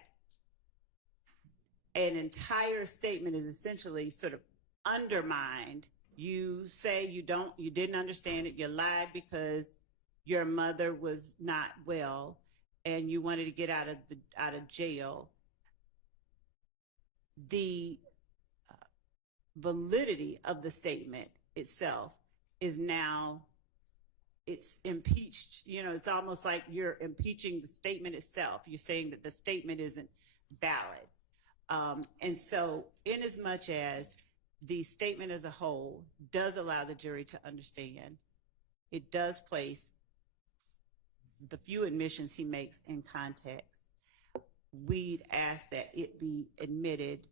an entire statement is essentially sort of undermined. You say you didn't understand it, you lied because your mother was not well and you wanted to get out of jail. The validity of the statement itself is now, it's impeached. It's almost like you're impeaching the statement itself. You're saying that the statement isn't valid. And so in as much as the statement as a whole does allow the jury to understand, it does place the few admissions he makes in context. We'd ask that it be admitted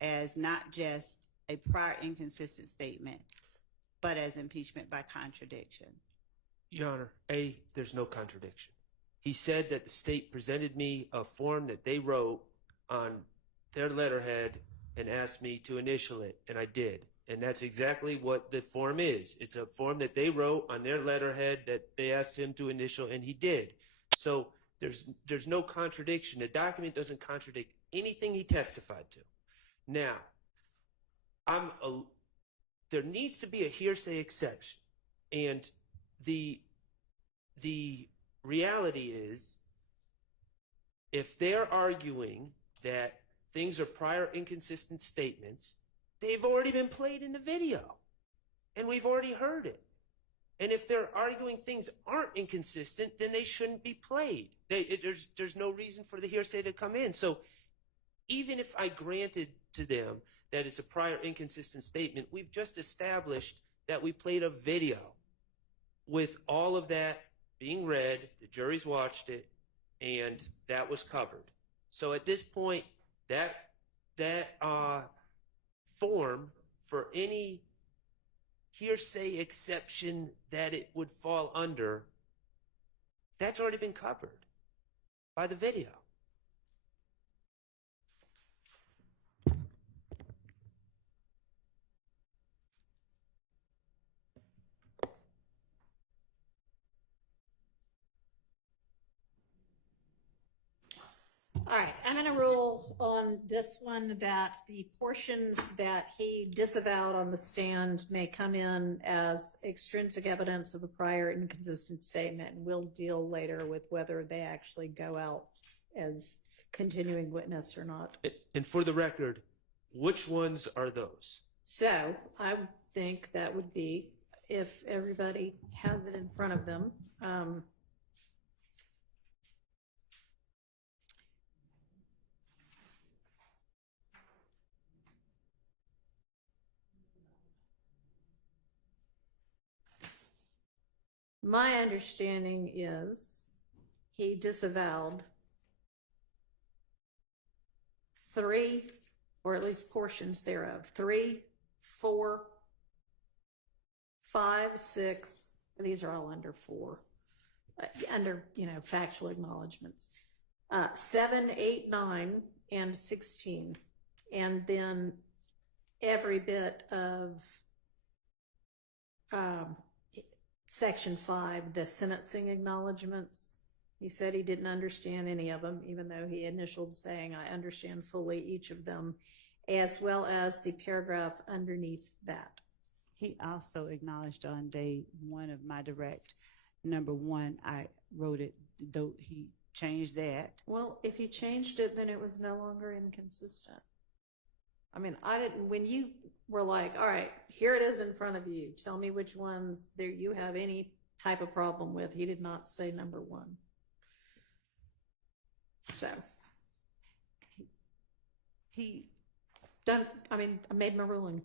as not just a prior inconsistent statement, but as impeachment by contradiction. Your Honor, there's no contradiction. He said that the state presented me a form that they wrote on their letterhead and asked me to initial it, and I did. And that's exactly what the form is. It's a form that they wrote on their letterhead that they asked him to initial, and he did. So there's no contradiction. The document doesn't contradict anything he testified to. Now, there needs to be a hearsay exception, and the reality is, if they're arguing that things are prior inconsistent statements, they've already been played in the video, and we've already heard it. And if they're arguing things aren't inconsistent, then they shouldn't be played. There's no reason for the hearsay to come in. So even if I granted to them that it's a prior inconsistent statement, we've just established that we played a video with all of that being read, the jury's watched it, and that was covered. So at this point, that form for any hearsay exception that it would fall under, that's already been covered by the video. All right, I'm going to rule on this one that the portions that he disavowed on the stand may come in as extrinsic evidence of a prior inconsistent statement, and we'll deal later with whether they actually go out as continuing witness or not. And for the record, which ones are those? So I would think that would be, if everybody has it in front of them, my understanding is he disavowed 3, or at least portions thereof, 3, 4, 5, 6, these are all under 4, under, factual acknowledgments, 7, 8, 9, and 16, and then every bit of Section 5, the sentencing acknowledgments. He said he didn't understand any of them, even though he initialed saying, I understand fully each of them, as well as the paragraph underneath that. He also acknowledged on day 1 of my direct, number 1, I wrote it, though he changed that. Well, if he changed it, then it was no longer inconsistent. I mean, I didn't, when you were like, all right, here it is in front of you, tell me which ones there you have any type of problem with. He did not say number 1. So He done. I made my ruling.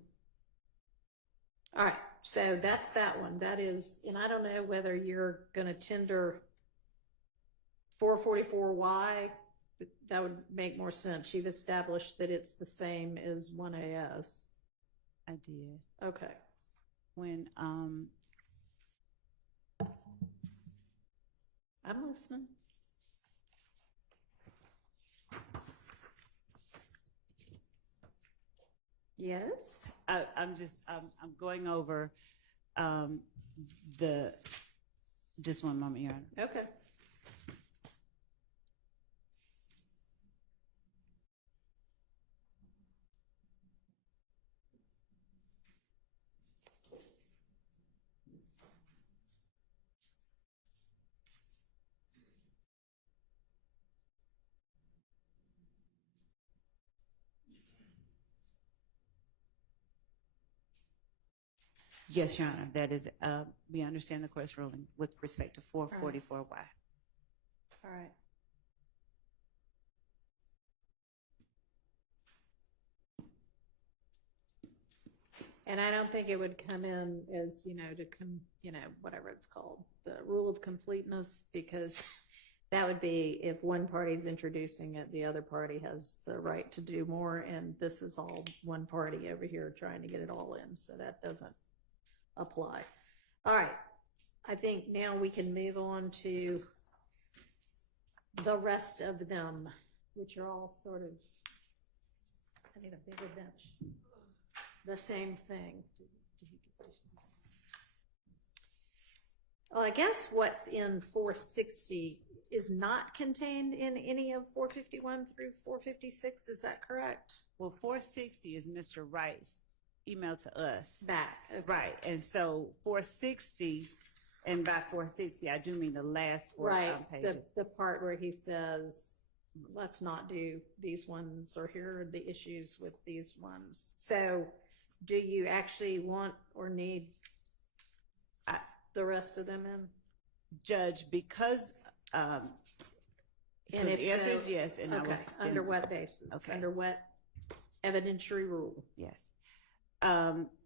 All right, so that's that one. That is, and I don't know whether you're going to tender 444Y. That would make more sense. You've established that it's the same as 1AS. I did. Okay. When I'm listening. Yes. I'm going over just one moment, Your Honor. Okay. Yes, Your Honor. That is, we understand the court's ruling with respect to 444Y. All right. And I don't think it would come in as, whatever it's called, the rule of completeness, because that would be if one party's introducing it, the other party has the right to do more, and this is all one party over here trying to get it all in, so that doesn't apply. All right. I think now we can move on to the rest of them, which are all sort of, I need a bigger bench. The same thing. Well, I guess what's in 460 is not contained in any of 451 through 456. Is that correct? Well, 460 is Mr. Wright's email to us. Back. Okay. Right. And so 460, and by 460, I do mean the last 4 pages. The part where he says, let's not do these ones, or here are the issues with these ones. So do you actually want or need the rest of them in? Judge, because so the answer is yes. And okay. Under what basis? Okay. Under what evidentiary rule? Yes.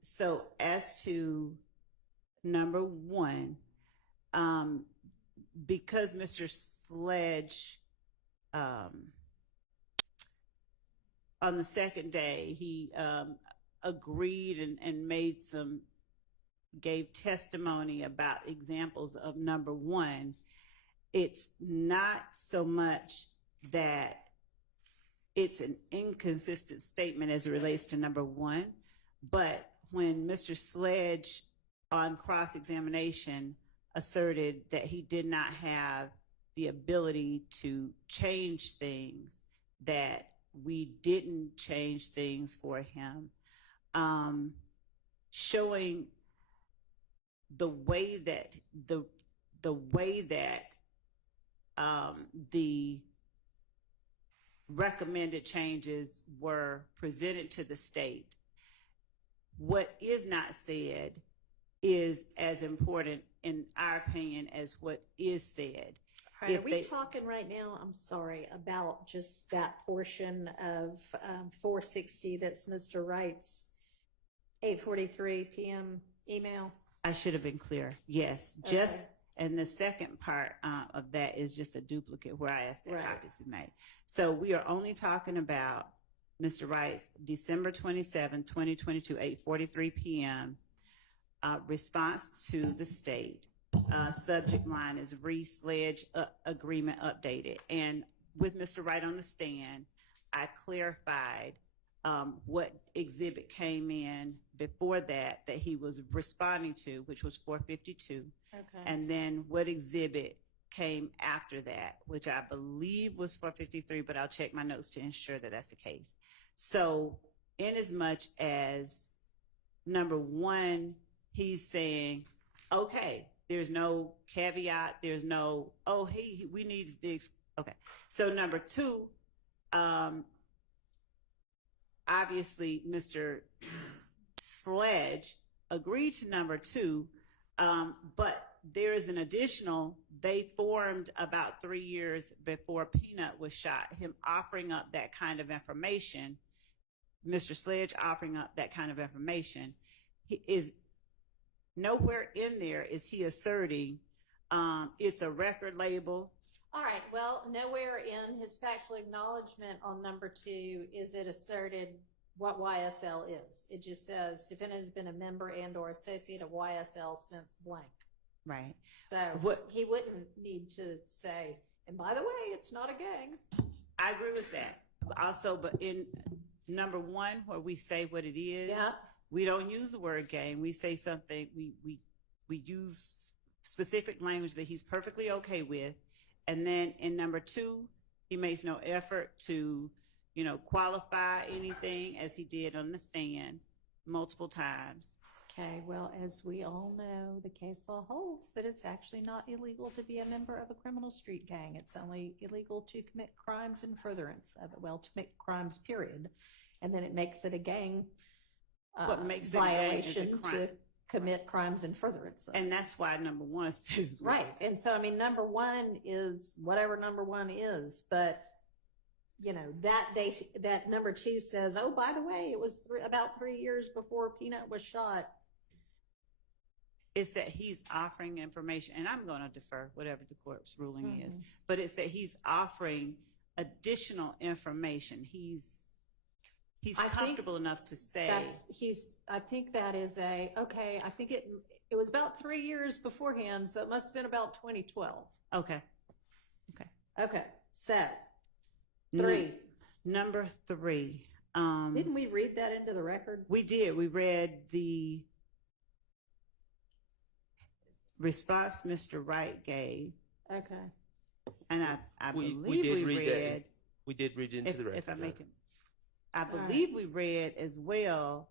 So as to number 1, because Mr. Sledge, on the second day, he agreed and gave testimony about examples of number 1. It's not so much that it's an inconsistent statement as it relates to number 1, but when Mr. Sledge on cross-examination asserted that he did not have the ability to change things, that we didn't change things for him, showing the way that the recommended changes were presented to the state. What is not said is as important, in our opinion, as what is said. All right, are we talking right now, I'm sorry, about just that portion of 460 that's Mr. Wright's 8:43 p.m. email? I should have been clear. Yes, just, and the second part of that is just a duplicate where I asked that copies be made. So we are only talking about Mr. Wright's December 27, 2022, 8:43 p.m. Response to the state. Subject line is Reese Sledge agreement updated. And with Mr. Wright on the stand, I clarified what exhibit came in before that he was responding to, which was 452. Okay. And then what exhibit came after that, which I believe was 453, but I'll check my notes to ensure that that's the case. So in as much as number one, he's saying, okay, there's no caveat, there's no, oh, hey, we need this. Okay. So number two, obviously Mr. Sledge agreed to number two, but there is an additional, they formed about 3 years before Peanut was shot, him offering up that kind of information, Mr. Sledge offering up that kind of information. He is nowhere in there is he asserting it's a record label. All right, well, nowhere in his factual acknowledgement on number two is it asserted what YSL is. It just says defendant has been a member and or associate of YSL since blank. Right. So he wouldn't need to say, and by the way, it's not a gang. I agree with that. Also, but in number one, where we say what it is, we don't use the word gang. We say something, we use specific language that he's perfectly okay with. And then in number two, he makes no effort to, qualify anything as he did on the stand multiple times. Okay, well, as we all know, the case law holds that it's actually not illegal to be a member of a criminal street gang. It's only illegal to commit crimes in furtherance of it. Well, to commit crimes, period. And then it makes it a gang What makes violation it a crime? to commit crimes in furtherance of. And that's why number one says Right. And so, number one is whatever number one is, but that number two says, oh, by the way, it was about 3 years before Peanut was shot. It's that he's offering information, and I'm going to defer whatever the court's ruling is, but it's that he's offering additional information. He's comfortable enough to say. I think that is okay, I think it was about 3 years beforehand, so it must have been about 2012. Okay. So, three. Number three. Didn't we read that into the record? We did. We read the response Mr. Wright gave. Okay. And I believe we did read read. that. We did read into the record. If I make it. I believe we read as well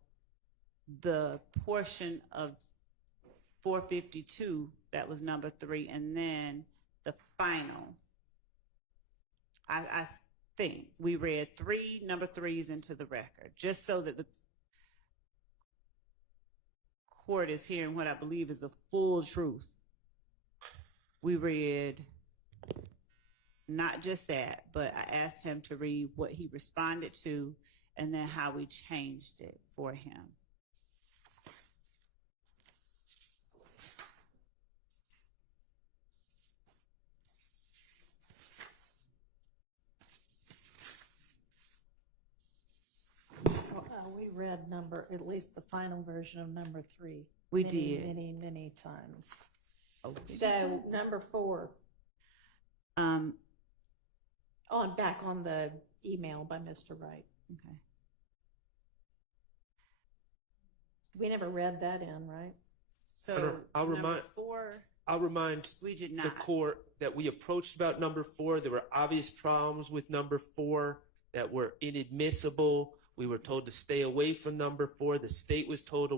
the portion of 452 that was number three, and then the final. I think we read number threes into the record, just so that the court is hearing what I believe is the full truth. We read not just that, but I asked him to read what he responded to and then how we changed it for him. We read at least the final version of number three. We many, did. many times. Oh, So number four. Back on the email by Mr. Wright. Okay. We never read that in, right? So I'll number remind- four, I'll remind we did the not. court that we approached about number four. There were obvious problems with number four. that were inadmissible. We were told to stay away from number 4. The state was told to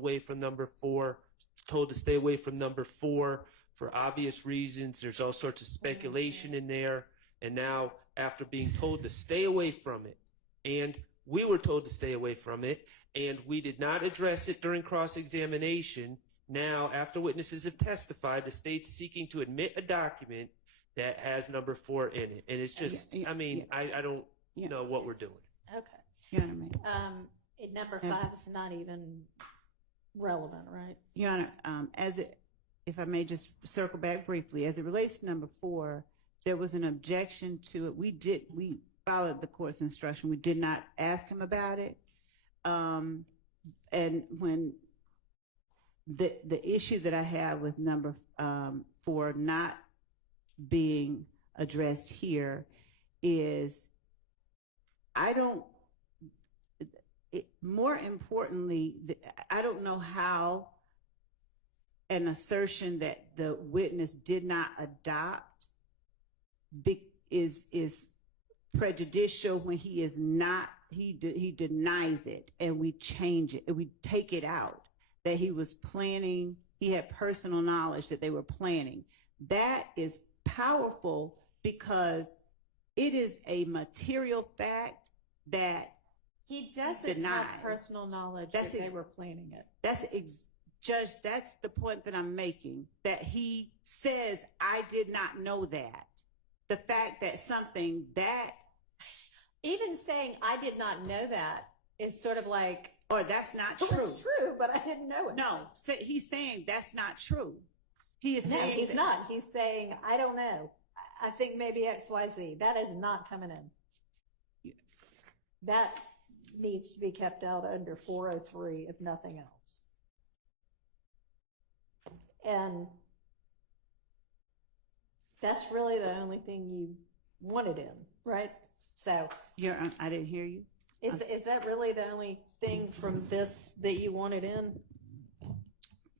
stay away from number 4 for obvious reasons. There's all sorts of speculation in there. And now, after being told to stay away from it, and we were told to stay away from it, and we did not address it during cross-examination, now, after witnesses have testified, the state's seeking to admit a document that has number 4 in it. And it's just, I don't know what we're doing. Okay. Your Honor, ma'am. Number 5 is not even relevant, right? Your Honor, if I may just circle back briefly, as it relates to number 4, there was an objection to it. We followed the court's instruction. We did not ask him about it. And when the issue that I have with number 4 not being addressed here is more importantly, I don't know how an assertion that the witness did not adopt is prejudicial when he is not, he denies it and we change it and we take it out, that he was planning, he had personal knowledge that they were planning. That is powerful because it is a material fact that he doesn't have personal knowledge that they were planning it. Judge, that's the point that I'm making, that he says, I did not know that. The fact that something that... Even saying, I did not know that is sort of like... Or that's not true. It's true, but I didn't know it. No, he's saying that's not true. He is saying... No, he's not. He's saying, I don't know. I think maybe XYZ. That is not coming in. That needs to be kept out under 403, if nothing else. And that's really the only thing you wanted in, right? So I didn't hear you. Is that really the only thing from this that you wanted in?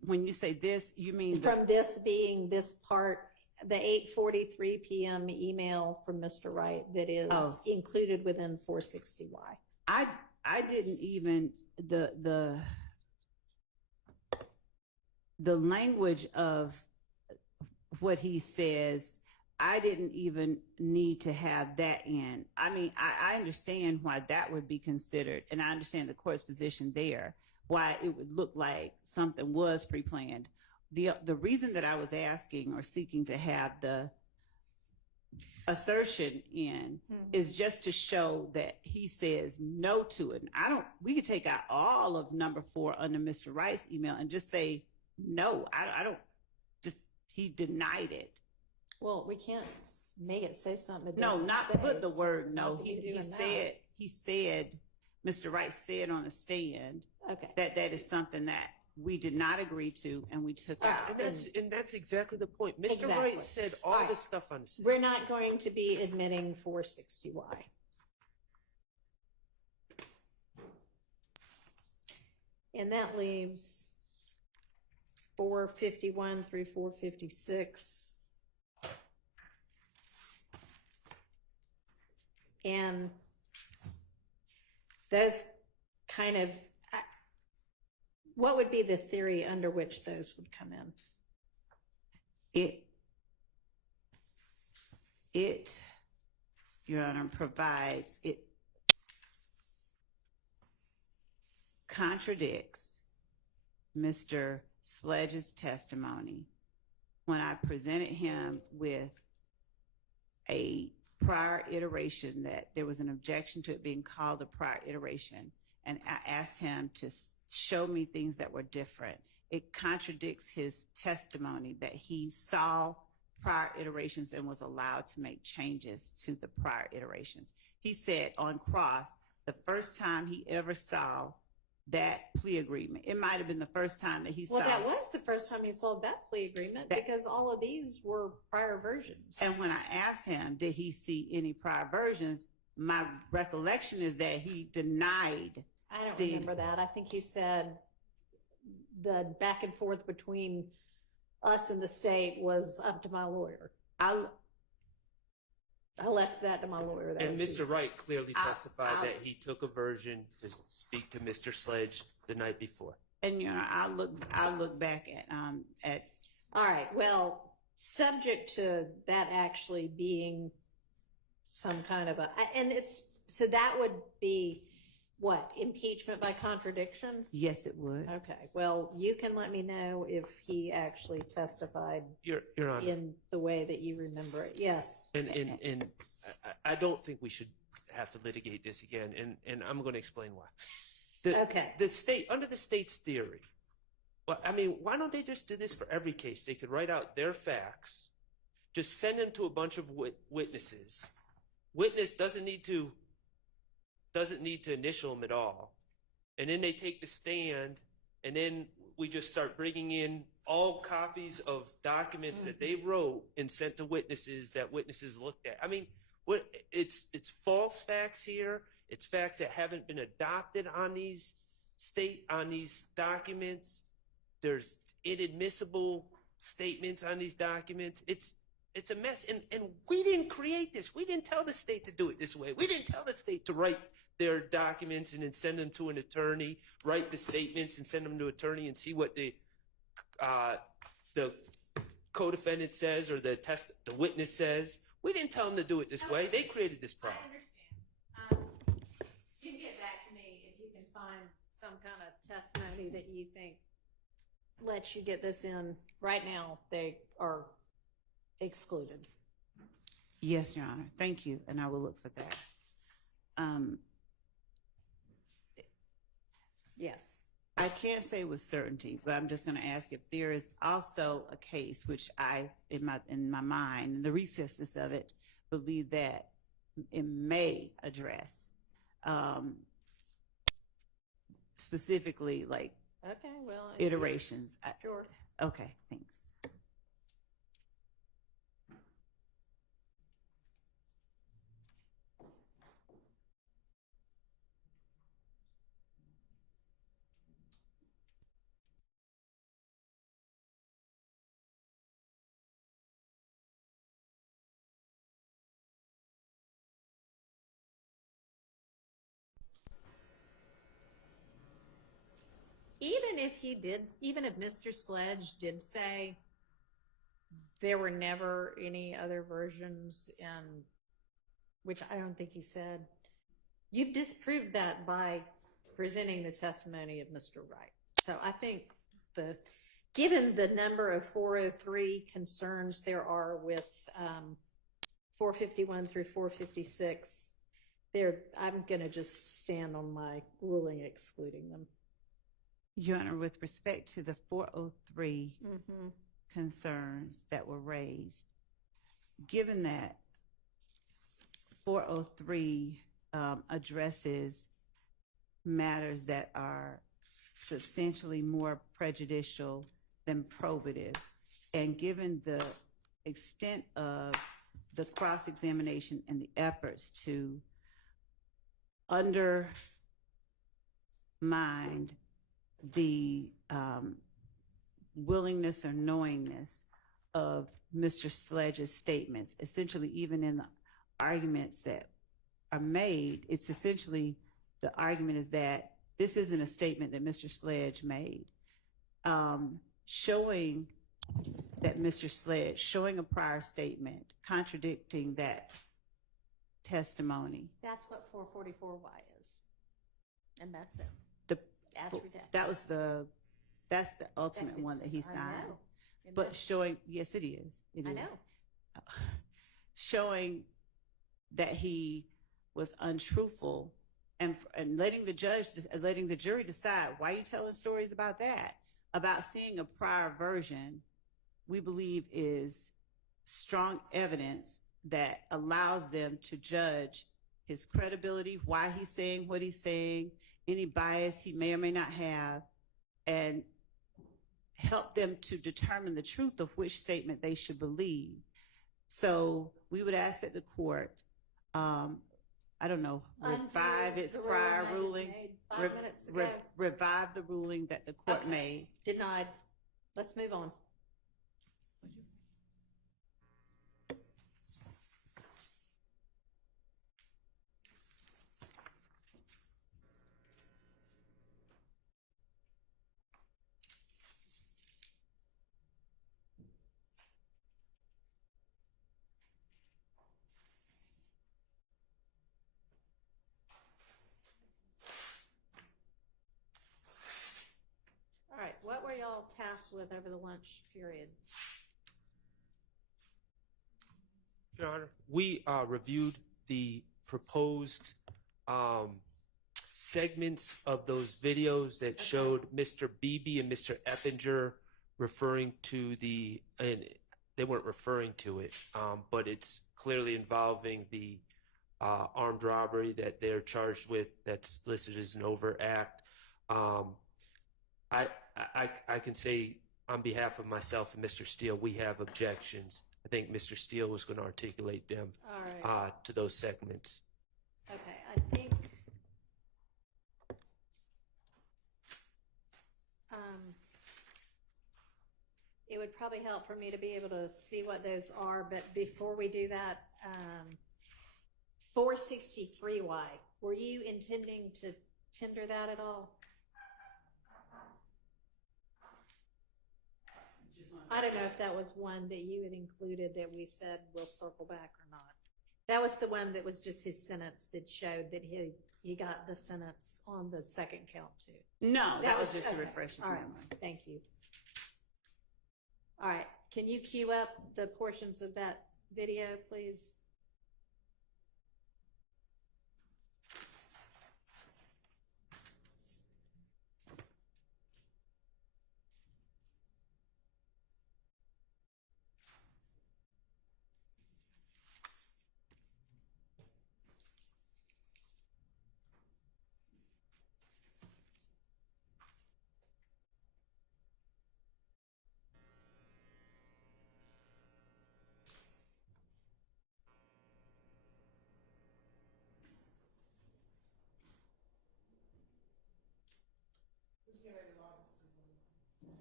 When you say this, you mean from this being this part, the 8:43 p.m. email from Mr. Wright that is included within 460Y. I didn't even the language of what he says, I didn't even need to have that in. I mean, I understand why that would be considered, and I understand the court's position there, why it would look like something was pre-planned. The reason that I was asking or seeking to have the assertion in is just to show that he says no to it. We could take out all of number 4 under Mr. Wright's email and just say, no, I don't, just, he denied it. Well, we can't make it say something. No, not put the word no. He said, Mr. Wright said on the stand that is something that we did not agree to and we took out. And that's exactly the point. Mr. Wright said all this stuff on the stand. We're not going to be admitting 460Y. And that leaves 451 through 456. And those kind of, what would be the theory under which those would come in? It, Your Honor, provides, it contradicts Mr. Sledge's testimony when I presented him with a prior iteration, that there was an objection to it being called a prior iteration, and I asked him to show me things that were different. It contradicts his testimony that he saw prior iterations and was allowed to make changes to the prior iterations. He said on cross, the first time he ever saw that plea agreement, it might have been the first time that he saw. Well, that was the first time he saw that plea agreement because all of these were prior versions. And when I asked him, did he see any prior versions, my recollection is that he denied. I don't remember that. I think he said the back and forth between us and the state was up to my lawyer. I left that to my lawyer. That And was Mr. his- Wright clearly testified that he took a version to speak to Mr. Sledge the night before. And I'll look back at. All right. Well, subject to that actually being some kind of so that would be what, impeachment by contradiction? Yes, it would. Okay. Well, you can let me know if he actually testified Your Honor. in the way that you remember it. Yes. And I don't think we should have to litigate this again, and I'm going to explain why. Okay. The state, under the state's theory, well, I mean, why don't they just do this for every case? They could write out their facts, just send them to a bunch of witnesses. Witness doesn't need to initial them at all, and then they take the stand, and then we just start bringing in all copies of documents that they wrote and sent to witnesses that witnesses looked at. I mean, it's false facts here. It's facts that haven't been adopted on these documents. There's inadmissible statements on these documents. It's a mess, and we didn't create this. We didn't tell the state to do it this way. We didn't tell the state to write their documents and then send them to an attorney, write the statements and send them to an attorney and see what the co-defendant says or the witness says. We didn't tell them to do it this way. They created this problem. I understand. You can get back to me if you can find some kind of testimony that you think lets you get this in. Right now, they are excluded. Yes, Your Honor. Thank you, and I will look for that. Yes. I can't say with certainty, but I'm just going to ask if there is also a case which I, in my mind, in the recesses of it, believe that it may address specifically like Okay, well. iterations. Sure. Okay, thanks. Even if Mr. Sledge did say there were never any other versions, which I don't think he said, you've disproved that by presenting the testimony of Mr. Wright. So I think given the number of 403 concerns there are with 451 through 456, I'm going to just stand on my ruling excluding them. Your Honor, with respect to the 403 concerns that were raised, given that 403 addresses matters that are substantially more prejudicial than probative, and given the extent of the cross-examination and the efforts to undermine the willingness or knowingness of Mr. Sledge's statements, essentially even in the arguments that are made, it's essentially the argument is that this isn't a statement that Mr. Sledge made. Showing that Mr. Sledge, showing a prior statement, contradicting that testimony. That's what 444Y is. And that's it. That's the ultimate one that he signed. I know. But showing, yes, it is. It is. I know. Showing that he was untruthful and letting the jury decide, why are you telling stories about that? About seeing a prior version, we believe is strong evidence that allows them to judge his credibility, why he's saying what he's saying, any bias he may or may not have, and help them to determine the truth of which statement they should believe. So we would ask that the court, I don't know, revive its prior ruling, revive the ruling that the court made. Denied. Let's move on. tasked with over the lunch period? Your Honor, we reviewed the proposed segments of those videos that showed Mr. Beebe and Mr. Eppinger referring to and they weren't referring to it, but it's clearly involving the armed robbery that they're charged with that's listed as an overt act. I can say on behalf of myself and Mr. Steele, we have objections. I think Mr. Steele was going to articulate them All right. to those segments. Okay, I think it would probably help for me to be able to see what those are, but before we do that, 463Y, were you intending to tender that at all? I don't know if that was one that you had included that we said we'll circle back or not. That was the one that was just his sentence that showed that he got the sentence on the second count too. No, that was just to refresh his All right. memory. Thank you. All right, can you cue up the portions of that video, please?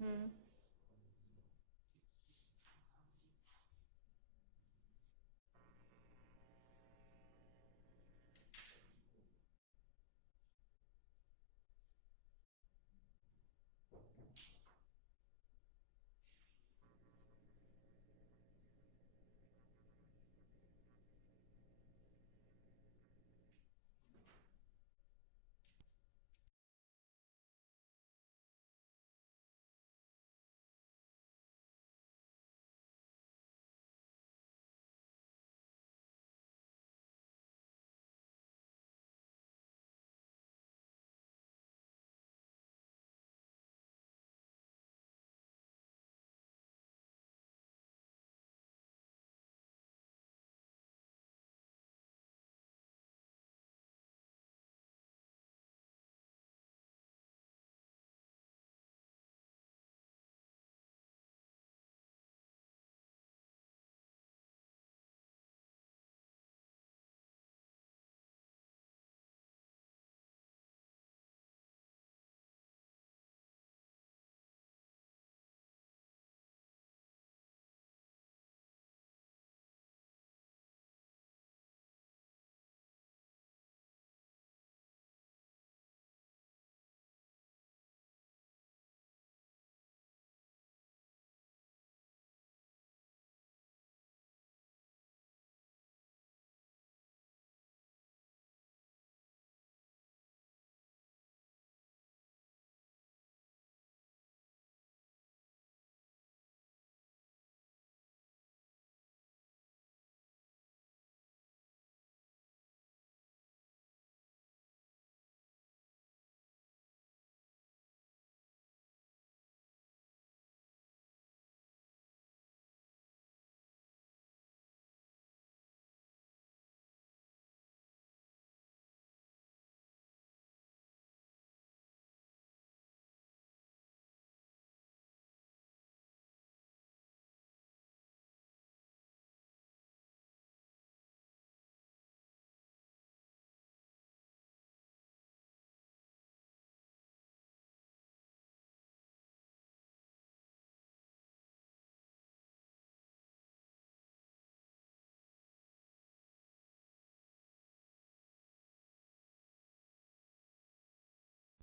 Hmm.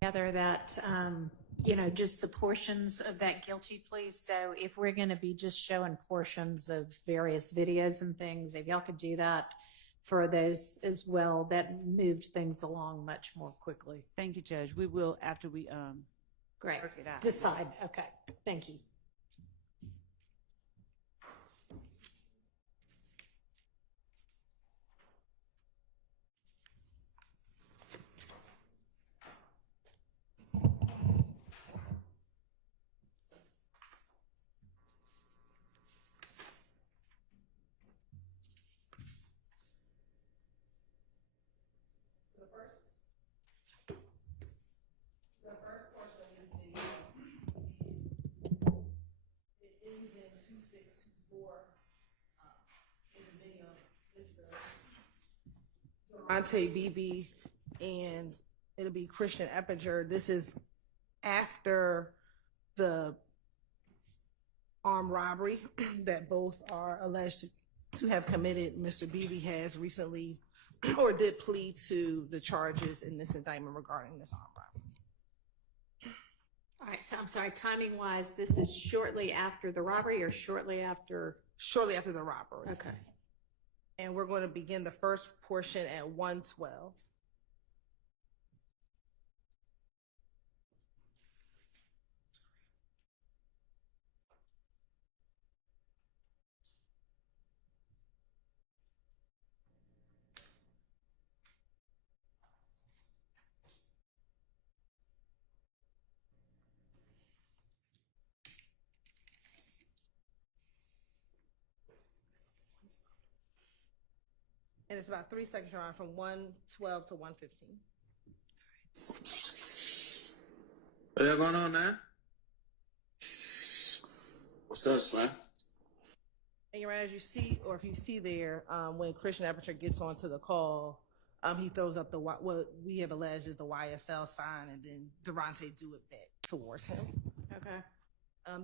Together that, just the portions of that guilty plea. So if we're going to be just showing portions of various videos and things, if y'all could do that for those as well, that moved things along much more quickly. Thank you, Judge. We will, after we Great. Work it out. Decide. Okay. Thank you. The first portion of this video, it ends in 2624. In the video, it's the Durante BB, and it'll be Christian Eppinger. This is after the armed robbery that both are alleged to have committed. Mr. Beebe has recently or did plead to the charges in this indictment regarding this armed robbery. All right. So I'm sorry, timing wise, this is shortly after the robbery or shortly after? Shortly after the robbery. Okay. And we're going to begin the first portion at 1:12. And it's about 3 seconds, Your Honor, from 1:12 to 1:15. What's going on now? What's up, Slam? And Your Honor, as you see, or if you see there, when Christian Eppinger gets onto the call, he throws up what we have alleged is the YSL sign, and then Durante do it back towards him. Okay.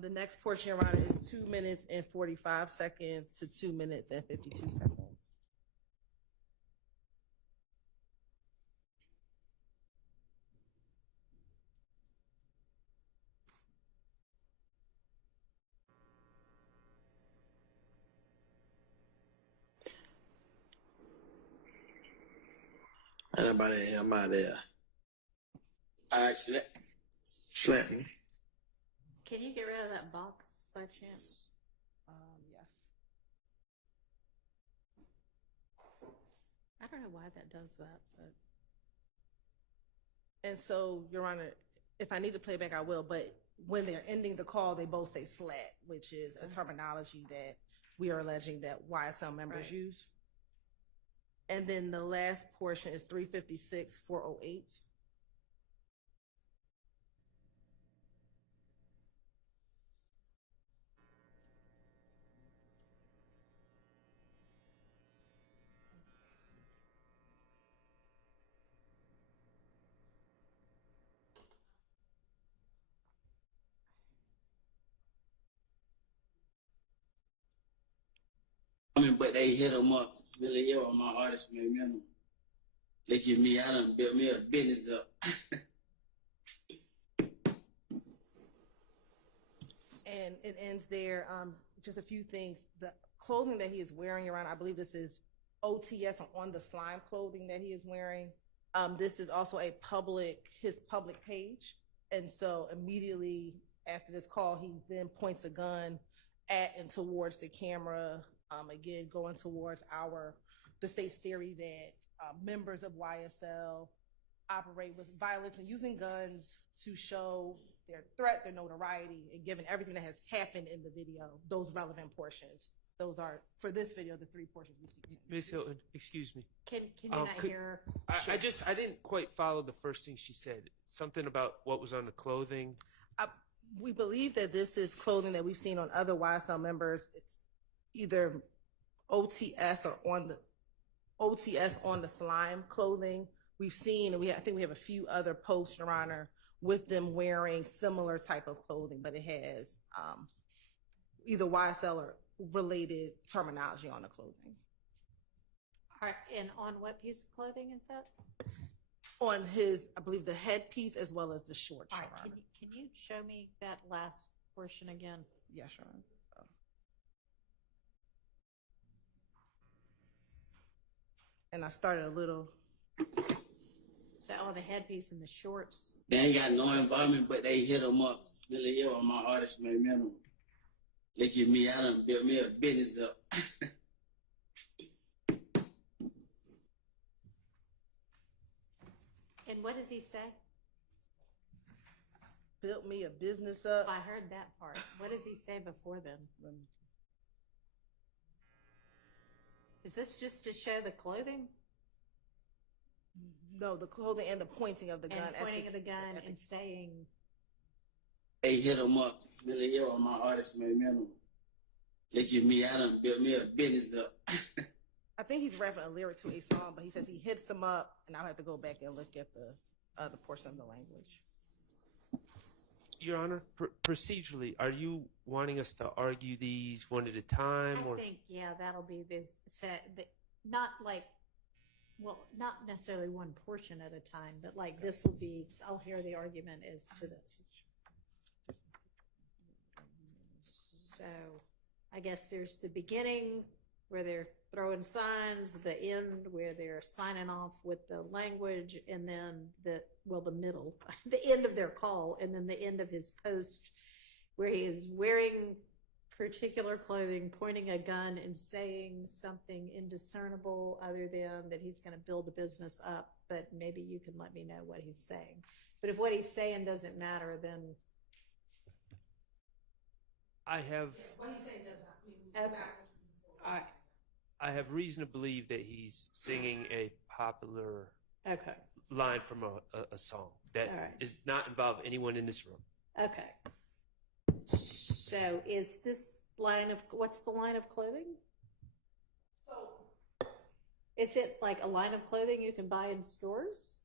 The next portion, Your Honor, is 2 minutes and 45 seconds to 2 minutes and 52 seconds. Anybody here? I'm out there. I slept. Can you get rid of that box by chance? Yes. I don't know why that does that, but And so, Your Honor, if I need to play back, I will. But when they're ending the call, they both say slat, which is a terminology that we are alleging that YSL members Right. use. And then the last portion is 356, 408. But they hit them up. Really, yo, my artist, man. They give me, I done built me a business up. And it ends there. Just a few things. The clothing that he is wearing, Your Honor, I believe this is OTS or on the slime clothing that he is wearing. This is also his public page. And so immediately after this call, he then points a gun at and towards the camera. Again, going towards the state's theory that members of YSL operate with violence and using guns to show their threat, their notoriety, and given everything that has happened in the video, those relevant portions. Those are, for this video, the 3 portions we see. Ms. Hilton, excuse me. can you not hear? I didn't quite follow the first thing she said. Something about what was on the clothing. We believe that this is clothing that we've seen on other YSL members. It's either OTS or on the slime clothing. We've seen, and I think we have a few other posts, Your Honor, with them wearing similar type of clothing, but it has either YSL or related terminology on the clothing. All right, and on what piece of clothing is that? On his, I believe, the headpiece as well as the shorts, All Your right, Honor. can you show me that last portion again? Yes, Your Honor. And I started a little So, the headpiece and the shorts. They ain't got no involvement, but they hit them up. Really, yo, my artist made minimum. Look at me, I done built me a business up. And what does he say? Built me a business up. I heard that part. What does he say before then? Is this just to show the clothing? No, the clothing and the pointing of the gun. And pointing of the gun and saying. They hit them up. Really, yo, my artist made minimum. Look at me, I done built me a business up. I think he's rapping a lyric to a song, but he says he hits them up, and I'll have to go back and look at the other portion of the language. Your Honor, procedurally, are you wanting us to argue these one at a time? I think, yeah, that'll be this set. Not like, well, not necessarily one portion at a time, but like this will be, I'll hear the argument as to this. So I guess there's the beginning where they're throwing signs, the end where they're signing off with the language, and then the middle, the end of their call, and then the end of his post where he is wearing particular clothing, pointing a gun and saying something indiscernible other than that he's going to build a business up, but maybe you can let me know what he's saying. But if what he's saying doesn't matter, then... I have... What he's saying does not. Okay. All right. I have reason to believe that he's singing a popular line from a song that does not involve anyone in this room. Okay. So is this line of, what's the line of clothing? So, is it like a line of clothing you can buy in stores?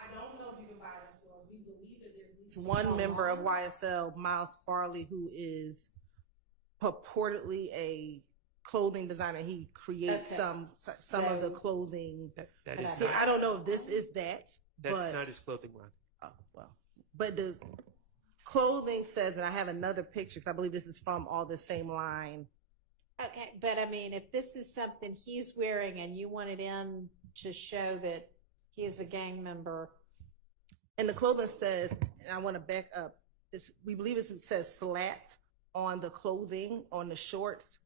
I don't know if you can buy it in stores. We believe that there's at least one member of YSL, Miles Farley, who is purportedly a clothing designer. He creates some of the clothing. That is not, I don't know if this is that. That's not his clothing line. Oh, well. But the clothing says, and I have another picture, because I believe this is from all the same line. Okay, but I mean, if this is something he's wearing and you want it in to show that he is a gang member. And the clothing says, and I want to back up, we believe it says slat on the clothing, on the shorts.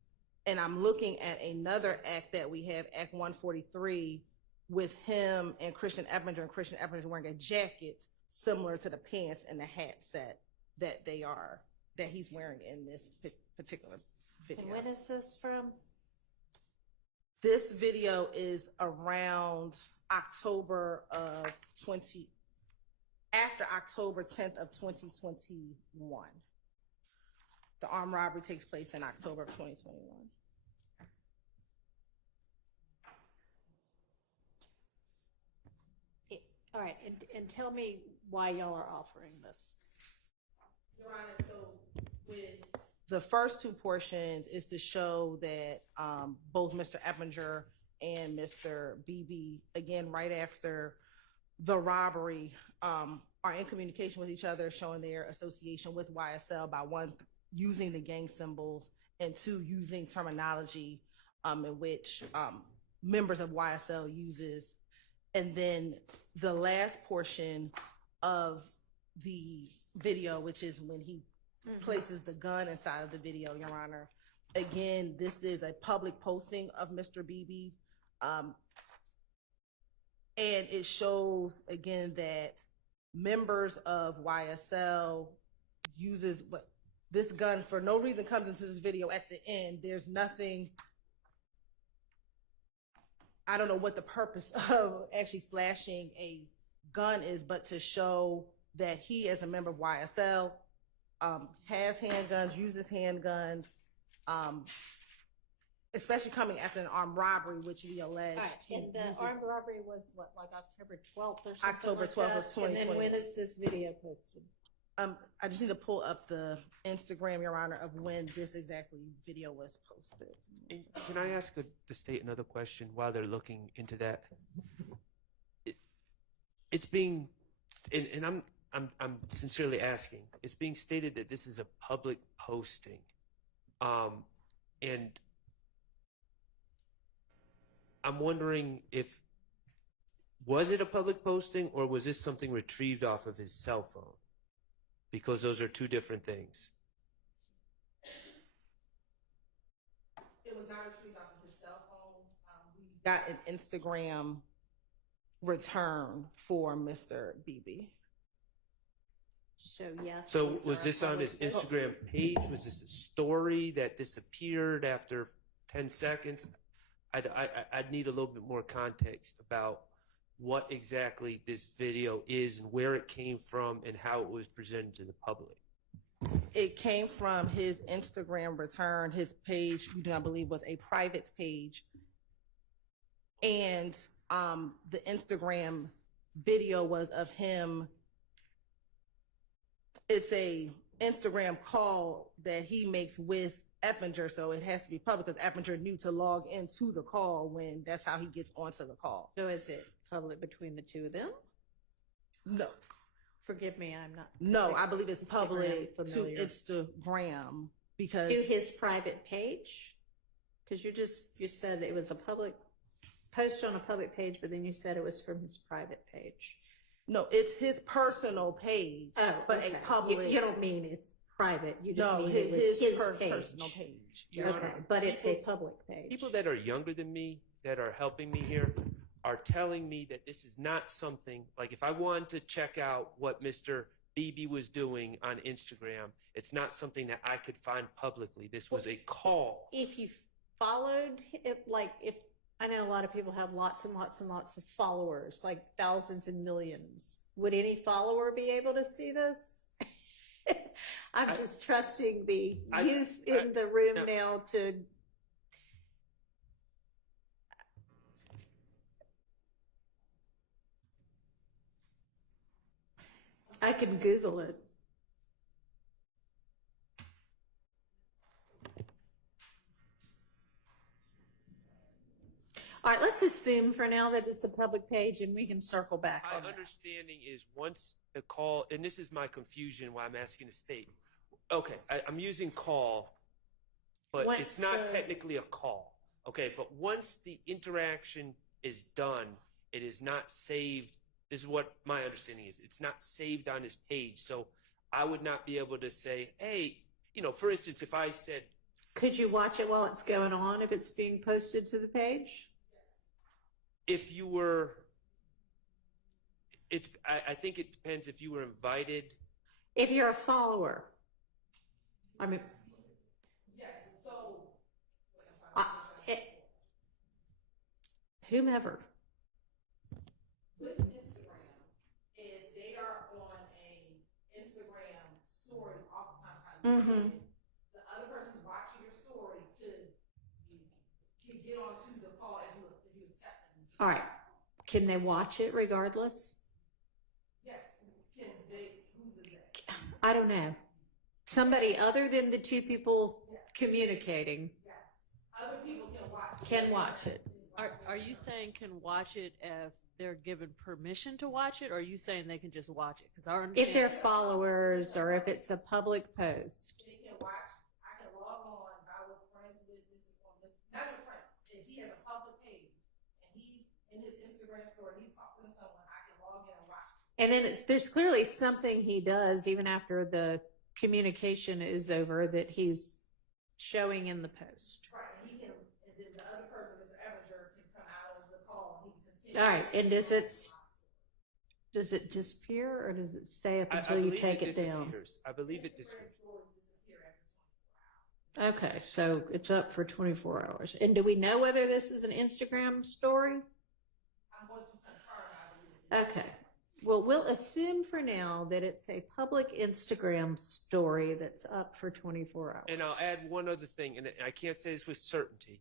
And I'm looking at another act that we have, Act 143, with him and Christian Eppinger, and Christian Eppinger wearing a jacket similar to the pants and the hat set that he's wearing in this particular video. And when is this from? This video is around October of after October 10th of 2021. The armed robbery takes place in October of 2021. All right, and tell me why y'all are offering this. Your Honor, so with the first two portions is to show that both Mr. Eppinger and Mr. Beebe, again, right after the robbery, are in communication with each other, showing their association with YSL by one, using the gang symbols, and two, using terminology in which members of YSL uses. And then the last portion of the video, which is when he places the gun inside of the video, Your Honor. Again, this is a public posting of Mr. Beebe. And it shows, again, that members of YSL uses this gun for no reason, comes into this video at the end. There's nothing, I don't know what the purpose of actually flashing a gun is, but to show that he, as a member of YSL, has handguns, uses handguns, especially coming after an armed robbery, which we allege. And the armed robbery was what, like October 12th or something? October 12th of 2020. And then when is this video posted? I just need to pull up the Instagram, Your Honor, of when this exactly video was posted. And can I ask the state another question while they're looking into that? It's being, and I'm sincerely asking, it's being stated that this is a public posting. And I'm wondering was it a public posting or was this something retrieved off of his cell phone? Because those are two different things. It was not retrieved off of his cell phone. We got an Instagram return for Mr. Beebe. So yes. So these was are this on his public- Instagram page? Was this a story that disappeared after 10 seconds? I'd need a little bit more context about what exactly this video is and where it came from and how it was presented to the public. It came from his Instagram return. His page, we do not believe, was a private page. And the Instagram video was of him. It's a Instagram call that he makes with Eppinger, so it has to be public because Eppinger knew to log into the call when that's how he gets onto the call. So is it public between the two of them? No. Forgive me, I'm not. No, I believe it's public to familiar. Instagram because To his private page? Because you said it was a public post on a public page, but then you said it was from his private page. no, it's his personal page. Oh, but okay. a public. You don't mean it's private. You just No, mean it was his page. personal page. Your Okay, Honor, but it's a people- public page. People that are younger than me that are helping me here are telling me that this is not something, like if I wanted to check out what Mr. Beebe was doing on Instagram, it's not something that I could find publicly. This was a call. If you followed it, like if I know a lot of people have lots and lots and lots of followers, like thousands and millions, would any follower be able to see this? I'm just trusting the youth in the room now to. I can Google it. All right, let's assume for now that it's a public page and we can circle back My on that. understanding is once a call, and this is my confusion why I'm asking the state. Okay, I'm using call, but Once it's not the- technically a call. Okay, but once the interaction is done, it is not saved. This is what my understanding is. It's not saved on his page. So I would not be able to say, hey, for instance, if I said, Could you watch it while it's going on if it's being posted to the page? if you were, I think it depends if you were invited. If you're a follower. I mean, Yes, so. whomever. With Instagram, if they are on a Instagram story, oftentimes Mhm. the other person watching your story could get onto the call if you accept them. All right. Can they watch it regardless? Yes, can they? Who does that? I don't know. Somebody other than the two people communicating Yes, other people can watch. can watch it. Are you saying can watch it if they're given permission to watch it, or are you saying they can just watch it? Because our If they're followers or if it's a public post. They can watch. I can log on. If I was friends with not even friends. If he has a public page and he's in his Instagram story, he's talking to someone, I can log in and watch. And then there's clearly something he does even after the communication is over that he's showing in the post. Right, and he can, and then the other person, Mr. Evinger, can come out of the call and he can continue. All right, and does it disappear or does it stay up I until you believe take it down? disappears. I believe it disappears. Okay, so it's up for 24 hours. And do we know whether this is an Instagram story? I'm going to confirm, I believe. Okay. Well, we'll assume for now that it's a public Instagram story that's up for 24 hours. And I'll add one other thing, and I can't say this with certainty.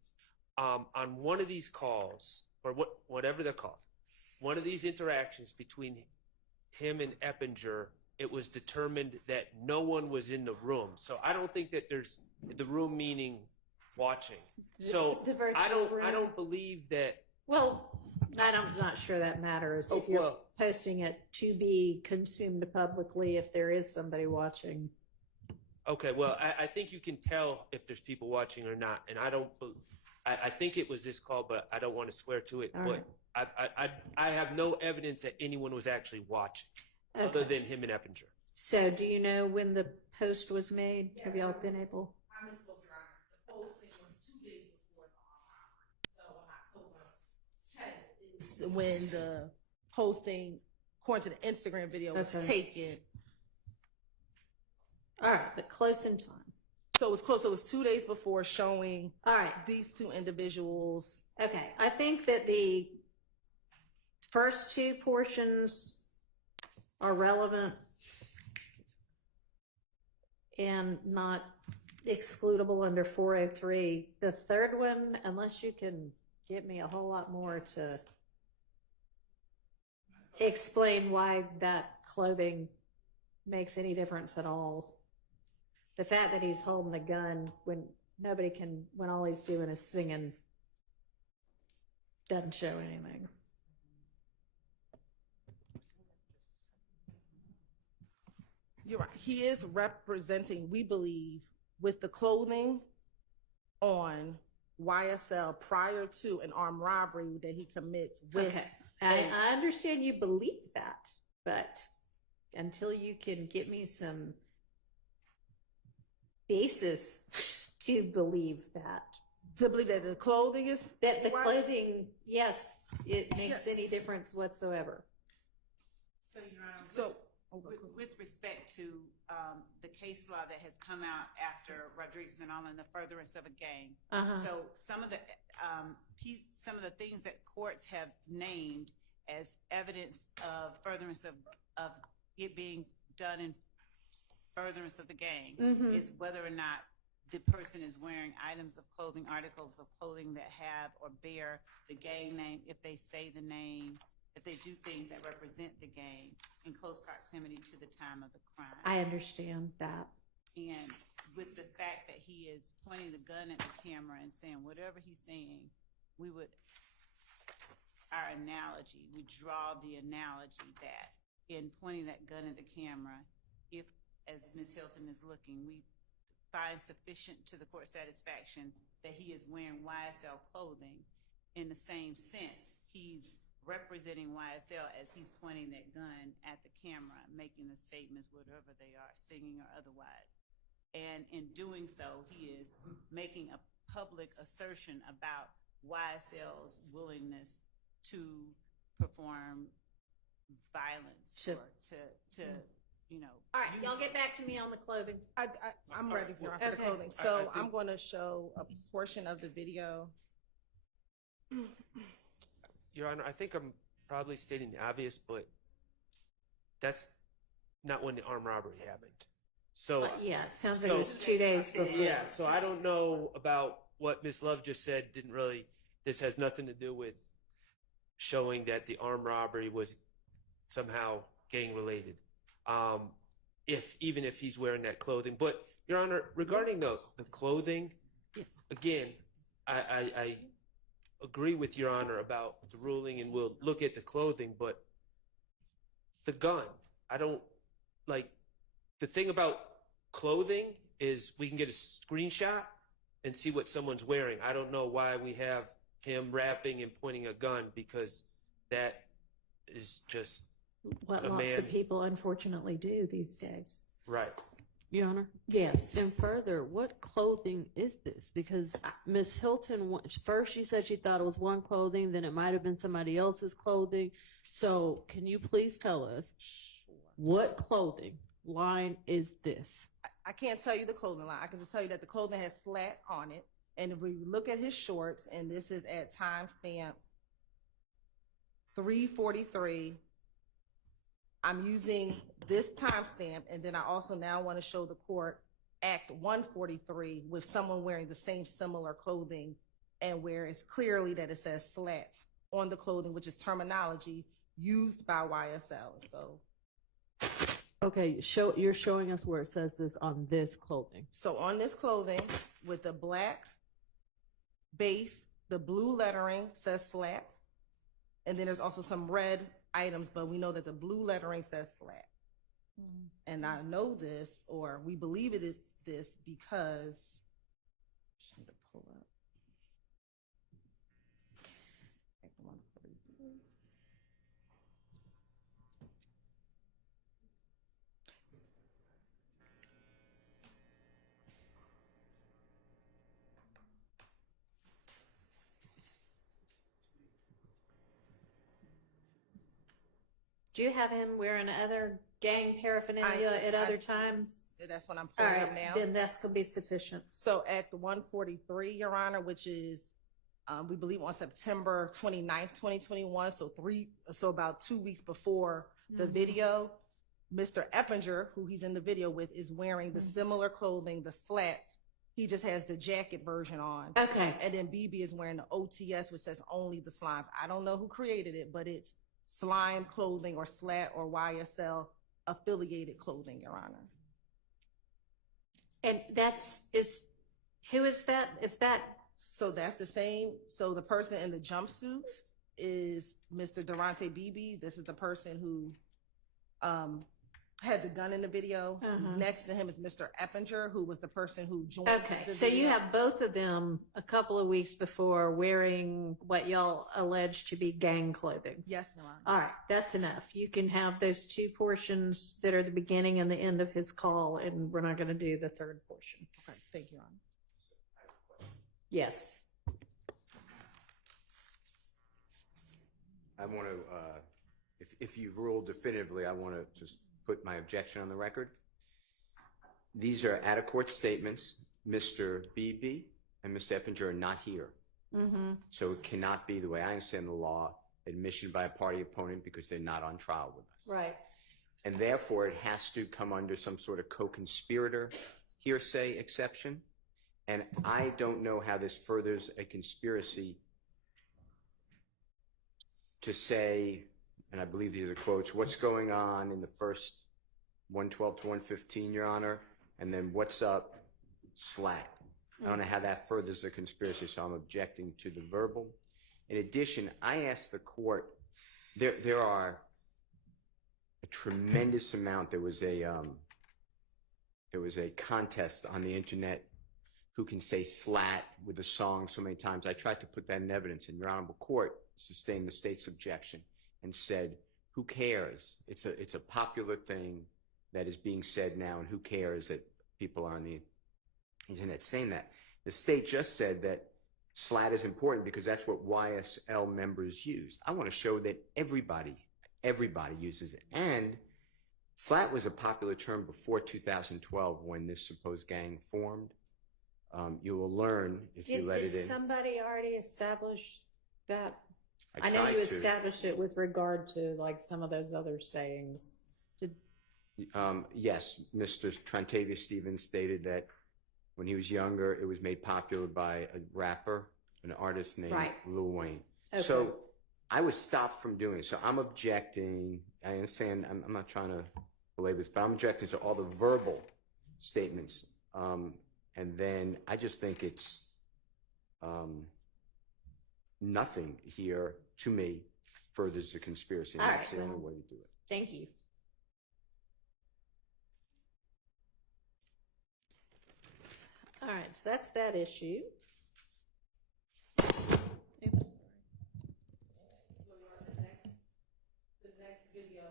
On one of these calls, or whatever they're called, one of these interactions between him and Eppinger, it was determined that no one was in the room. So I don't think that there's the room meaning watching. So The virtual I room. don't believe that. Well, I'm not sure that matters Oh, if you're well. posting it to be consumed publicly if there is somebody watching. Okay, well, I think you can tell if there's people watching or not, and I don't. I think it was this call, but I don't want to swear to it. All But I have no evidence that anyone was actually watching, other than him and Eppinger. So do you know when the post was made? Have y'all been able? I misspoke, Your Honor. The posting was 2 days before the armed robbery. So on October 10th is when the posting, according to the Instagram video, was taken. All right, but close in time. So it was close. So it was 2 days before showing All right. these two individuals. Okay, I think that the first two portions are relevant and not excludable under 403. The third one, unless you can give me a whole lot more to explain why that clothing makes any difference at all. The fact that he's holding a gun when nobody can, when all he's doing is singing, doesn't show anything. You're right. He is representing, we believe, with the clothing on YSL prior to an armed robbery that he commits with. Okay. I understand you believe that, but until you can give me some basis to believe that. To believe that the clothing is. That the clothing, yes, it makes any difference whatsoever. So, Your Honor, with respect to the case law that has come out after Rodriguez and all in the furtherance of a gang, so some of the things that courts have named as evidence of furtherance of it being done in furtherance of the gang is whether or not the person is wearing items of clothing, articles of clothing that have or bear the gang name, if they say the name, if they do things that represent the gang in close proximity to the time of the crime. I understand that. And with the fact that he is pointing the gun at the camera and saying whatever he's saying, we draw the analogy that in pointing that gun at the camera, if, as Ms. Hilton is looking, we find sufficient to the court's satisfaction that he is wearing YSL clothing, in the same sense, he's representing YSL as he's pointing that gun at the camera, making the statements, whatever they are, singing or otherwise. And in doing so, he is making a public assertion about YSL's willingness to perform violence or to All right, y'all get back to me on the clothing. I'm ready for the clothing. So I'm going to show a portion of the video. Your Honor, I think I'm probably stating the obvious, but that's not when the armed robbery happened. So yeah, it sounds like it was 2 days before. Yeah, so I don't know about what Ms. Love just said. This has nothing to do with showing that the armed robbery was somehow gang related. Even if he's wearing that clothing. But Your Honor, regarding the clothing, again, I agree with Your Honor about the ruling, and we'll look at the clothing, but the gun, the thing about clothing is we can get a screenshot and see what someone's wearing. I don't know why we have him rapping and pointing a gun, because that is just what lots of people unfortunately do these days. Right. Your Honor? Yes. And further, what clothing is this? Because Miss Hilton, first she said she thought it was one clothing, then it might have been somebody else's clothing. So can you please tell us what clothing line is this? I can't tell you the clothing line. I can just tell you that the clothing has slat on it. And if we look at his shorts, and this is at timestamp 3:43, I'm using this timestamp, and then I also now want to show the court Act 143 with someone wearing the same similar clothing, and where it's clearly that it says slats on the clothing, which is terminology used by YSL. So, okay, you're showing us where it says this on this clothing. So on this clothing with the black base, the blue lettering says slats, and then there's also some red items, but we know that the blue lettering says slat. And I know this, or we believe it is this, because just need to pull up. Do you have him wearing other gang paraphernalia at other times? That's what I'm All pulling right, up now. then that's going to be sufficient. So at the 143, Your Honor, which is, we believe on September 29th, 2021, so about 2 weeks before the video, Mr. Eppinger, who he's in the video with, is wearing the similar clothing, the slats. He just has the jacket version on. Okay. And then BB is wearing the OTS, which says only the slimes. I don't know who created it, but it's slime clothing or slat or YSL affiliated clothing, Your Honor. And who is that? Is that? So that's the same. So the person in the jumpsuit is Mr. Durante Beebe. This is the person who had the gun in the video. Next to him is Mr. Eppinger, who was the person who joined Okay, the so video. you have both of them a couple of weeks before wearing what y'all allege to be gang clothing. Yes, Your Honor. All right, that's enough. You can have those two portions that are the beginning and the end of his call, and we're not going to do the third portion. Okay, thank you, Your Honor. Yes. I want to, if you've ruled definitively, I want to just put my objection on the record. These are out-of-court statements. Mr. Beebe and Mr. Eppinger are not here. So it cannot be, the way I understand the law, admission by a party opponent because they're not on trial with us. Right. And therefore, it has to come under some sort of co-conspirator hearsay exception. And I don't know how this furthers a conspiracy to say, and I believe these are quotes, what's going on in the first 112 to 115, Your Honor, and then what's up, slat. I don't know how that furthers the conspiracy, so I'm objecting to the verbal. In addition, I asked the court, there are a tremendous amount. There was a contest on the internet who can say slat with a song so many times. I tried to put that in evidence, and Your Honorable Court sustained the state's objection and said, who cares? It's a popular thing that is being said now, and who cares that people are on the internet saying that? The state just said that slat is important because that's what YSL members use. I want to show that everybody uses it. And slat was a popular term before 2012 when this supposed gang formed. You will learn if you let it in. Did somebody already establish that? I know tried you to. established it with regard to like some of those other sayings. Yes, Mr. Trantavious Stevens stated that when he was younger, it was made popular by a rapper, an artist named Lil Wayne. Okay. So I was stopped from doing it. So I'm objecting. I understand. I'm not trying to belabor this, but I'm objecting to all the verbal statements. And then I just think it's nothing here to me furthers the conspiracy. And All that's right, the only well, way to do it. Thank you. All right, so that's that issue. Oops. So the next video.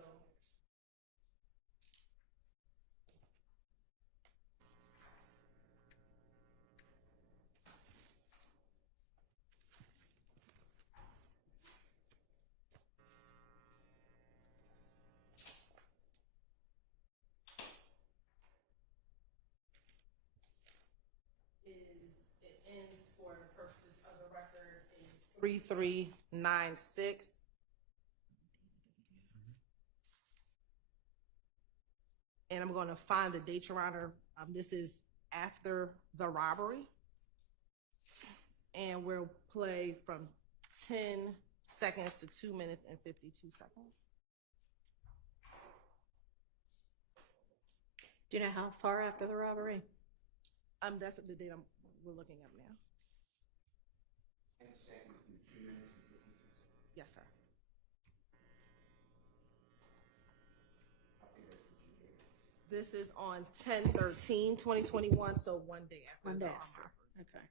It ends for the purposes of the record in 3396. And I'm going to find the date, Your Honor. This is after the robbery. And we'll play from 10 seconds to 2 minutes and 52 seconds. Do you know how far after the robbery? That's the date we're looking up now. 10 seconds and 2 minutes and 52 seconds. Yes, sir. I think that's what you gave. This is on 10/13/2021, so one day after. One day the after. robbery. Okay.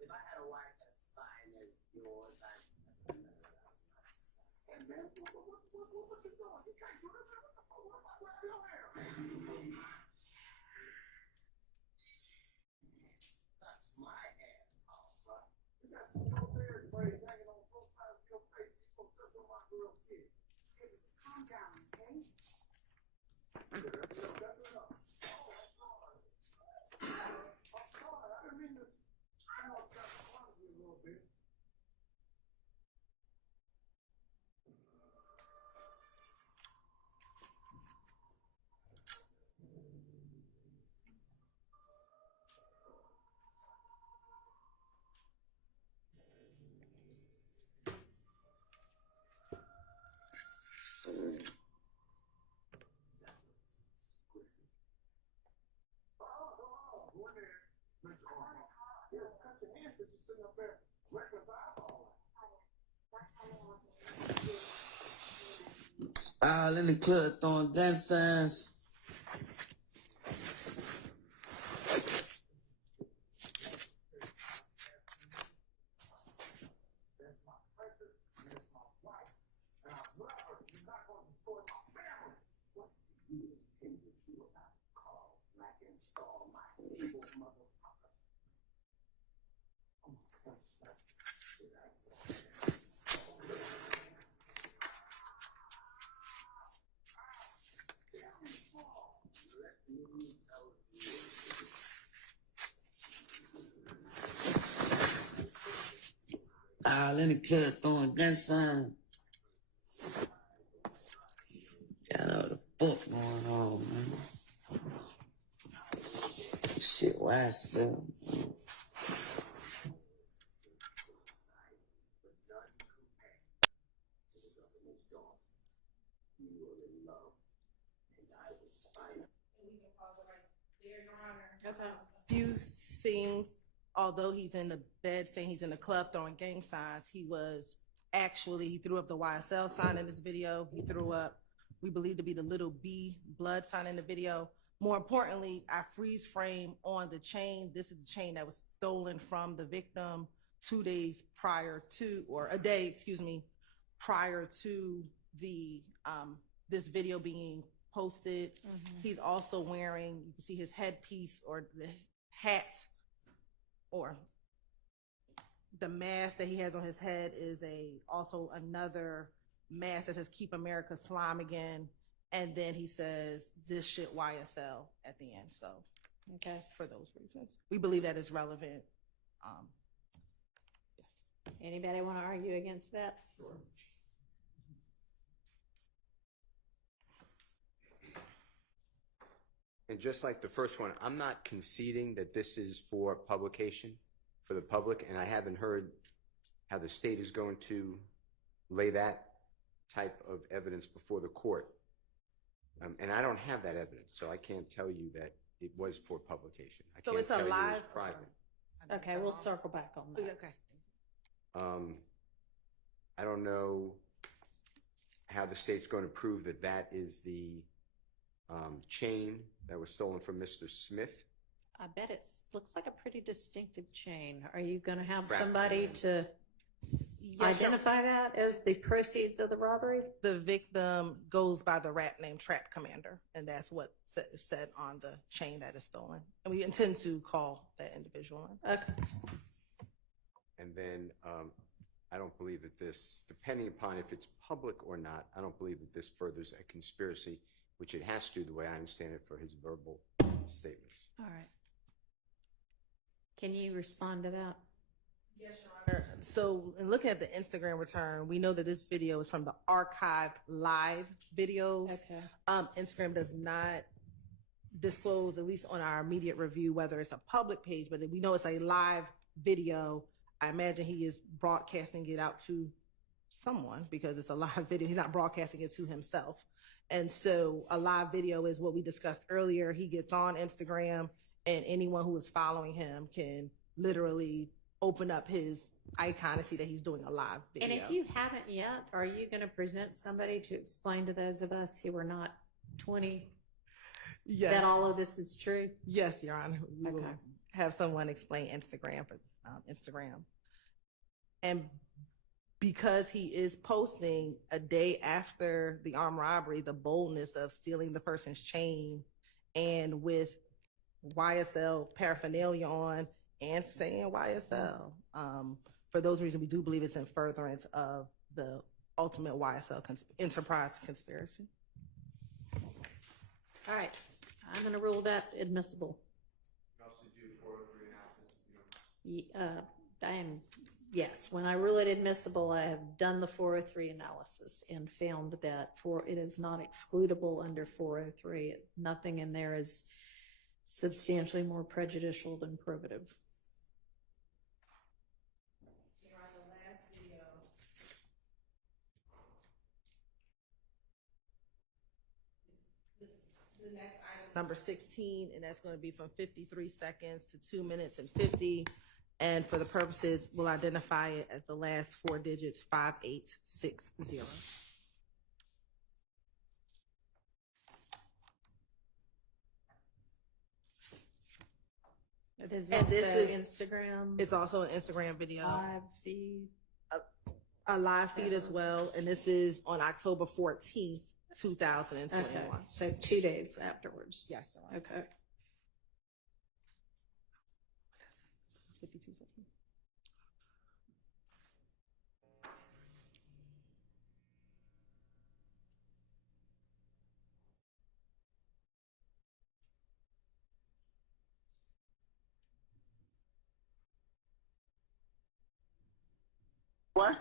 If I had a wife as fine as yours, I'd. That's my hand, Alpha. Calm down, okay? I'm sorry, I didn't mean to. I know I've got to bother you a little bit. All in the club throwing gun signs. That's my princess, and that's my wife. And I love her. You're not going to destroy my family. What do you intend to do about Carl Black and Star, my evil motherfucker? Oh, All in the club throwing gun signs. I know what the fuck going on, man. Shit, YSL. Few things, although he's in the bed saying he's in the club throwing gang signs, he threw up the YSL sign in this video. He threw up, we believe to be the little B blood sign in the video. More importantly, I freeze frame on the chain. This is the chain that was stolen from the victim 2 days prior to, or a day, excuse me, prior to the this video being posted. He's also wearing, you can see his headpiece or the hat or the mask that he has on his head is also another mask that says "Keep America Slime Again," and then he says "This shit YSL" at the end. So, Okay. for those reasons, we believe that is relevant. Anybody want to argue against that? sure. And just like the first one, I'm not conceding that this is for publication for the public, and I haven't heard how the state is going to lay that type of evidence before the court. And I don't have that evidence, so I can't tell you that it was for publication. I So can't it's a tell you it was live- private. Okay, we'll circle back on that. Okay. I don't know how the state's going to prove that that is the chain that was stolen from Mr. Smith. I bet it looks like a pretty distinctive chain. Are you going to have Trap somebody commander. to identify that as the proceeds of the robbery? The victim goes by the rap name Trap Commander, and that's what is said on the chain that is stolen. And we intend to call that individual in. Okay. And then I don't believe that this, depending upon if it's public or not, I don't believe that this furthers a conspiracy, which it has to, the way I understand it, for his verbal statements. All right. Can you respond to that? Yes, Your Honor. So, in looking at the Instagram return, we know that this video is from the archived live videos. Okay. Instagram does not disclose, at least on our immediate review, whether it's a public page, but we know it's a live video. I imagine he is broadcasting it out to someone because it's a live video. He's not broadcasting it to himself. And so a live video is what we discussed earlier. He gets on Instagram and anyone who is following him can literally open up his icon and see that he's doing a live video. And if you haven't yet, are you going to present somebody to explain to those of us who are not 20, Yes. that all of this is true? Yes, Your Honor. We will Okay. have someone explain Instagram. And because he is posting a day after the armed robbery, the boldness of stealing the person's chain and with YSL paraphernalia on and saying YSL. For those reasons, we do believe it's in furtherance of the ultimate YSL enterprise conspiracy. All right, I'm going to rule that admissible. Yes, when I rule it admissible, I have done the 403 analysis and found that it is not excludable under 403. Nothing in there is substantially more prejudicial than probative. The next item, number 16, and that's going to be from 53 seconds to 2 minutes and 50. And for the purposes, we'll identify it as the last 4 digits, 5860. This is And also this is Instagram. It's also an Instagram video, Live feed. a live feed as well. And this is on October 14th, 2021. Okay, so 2 days afterwards. Yes, Your Honor. Okay. 52 seconds. What?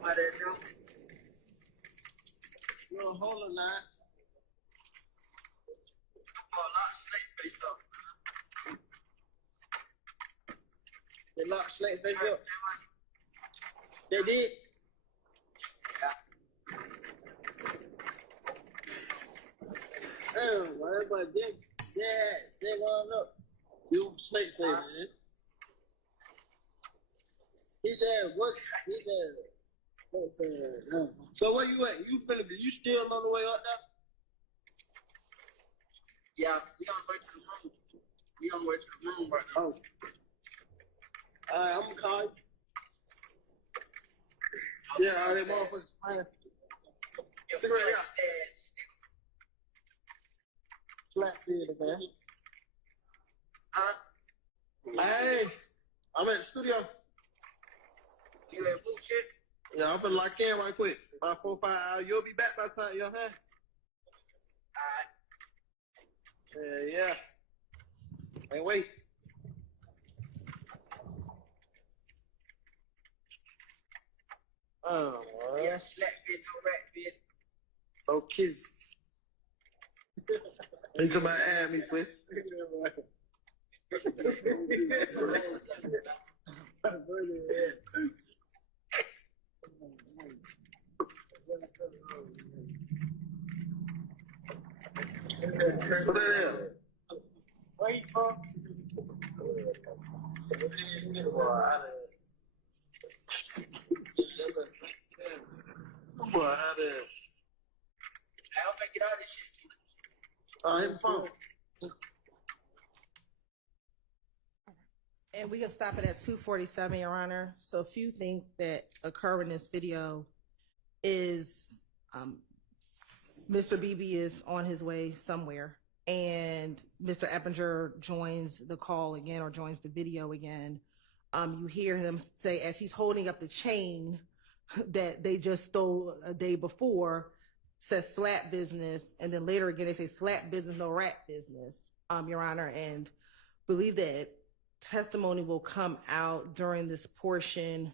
What they do? You don't hold a line. Oh, lock snake face up. They locked snake face up. They did. Damn, why everybody did? They wound up. You snake face, man. He said, what? He said, so where you at? You still on the way up there? Yeah, we on the way to the room. We on the way to the room right now. Alright, I'm gonna call you. Yeah, all that motherfuckers playing. Cigarette out. Slap theater, man. Hey, I'm at the studio. You at bullshit? Yeah, I'm finna lock in right quick. About 4 or 5 hours. You'll be back by the time you're here. Alright. Yeah. Hey, wait. Oh, yeah, slap bit, no rat bit. Oh, kids. Hey, somebody add me, please. What is that? Where you from? Boy, how the... I don't think get all this shit. Hit the phone. And we can stop it at 2:47, Your Honor. So a few things that occur in this video is Mr. BB is on his way somewhere, and Mr. Eppinger joins the call again or joins the video again. You hear him say, as he's holding up the chain that they just stole a day before, says slap business, and then later again they say slap business, no rat business, Your Honor, and believe that testimony will come out during this portion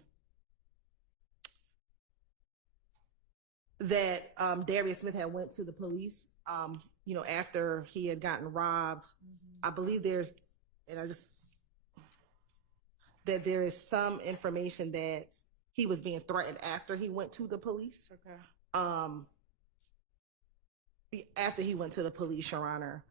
that Darius Smith had went to the police, after he had gotten robbed. I believe there is some information that he was being threatened after he went to the police. Okay. After he went to the police, Your Honor.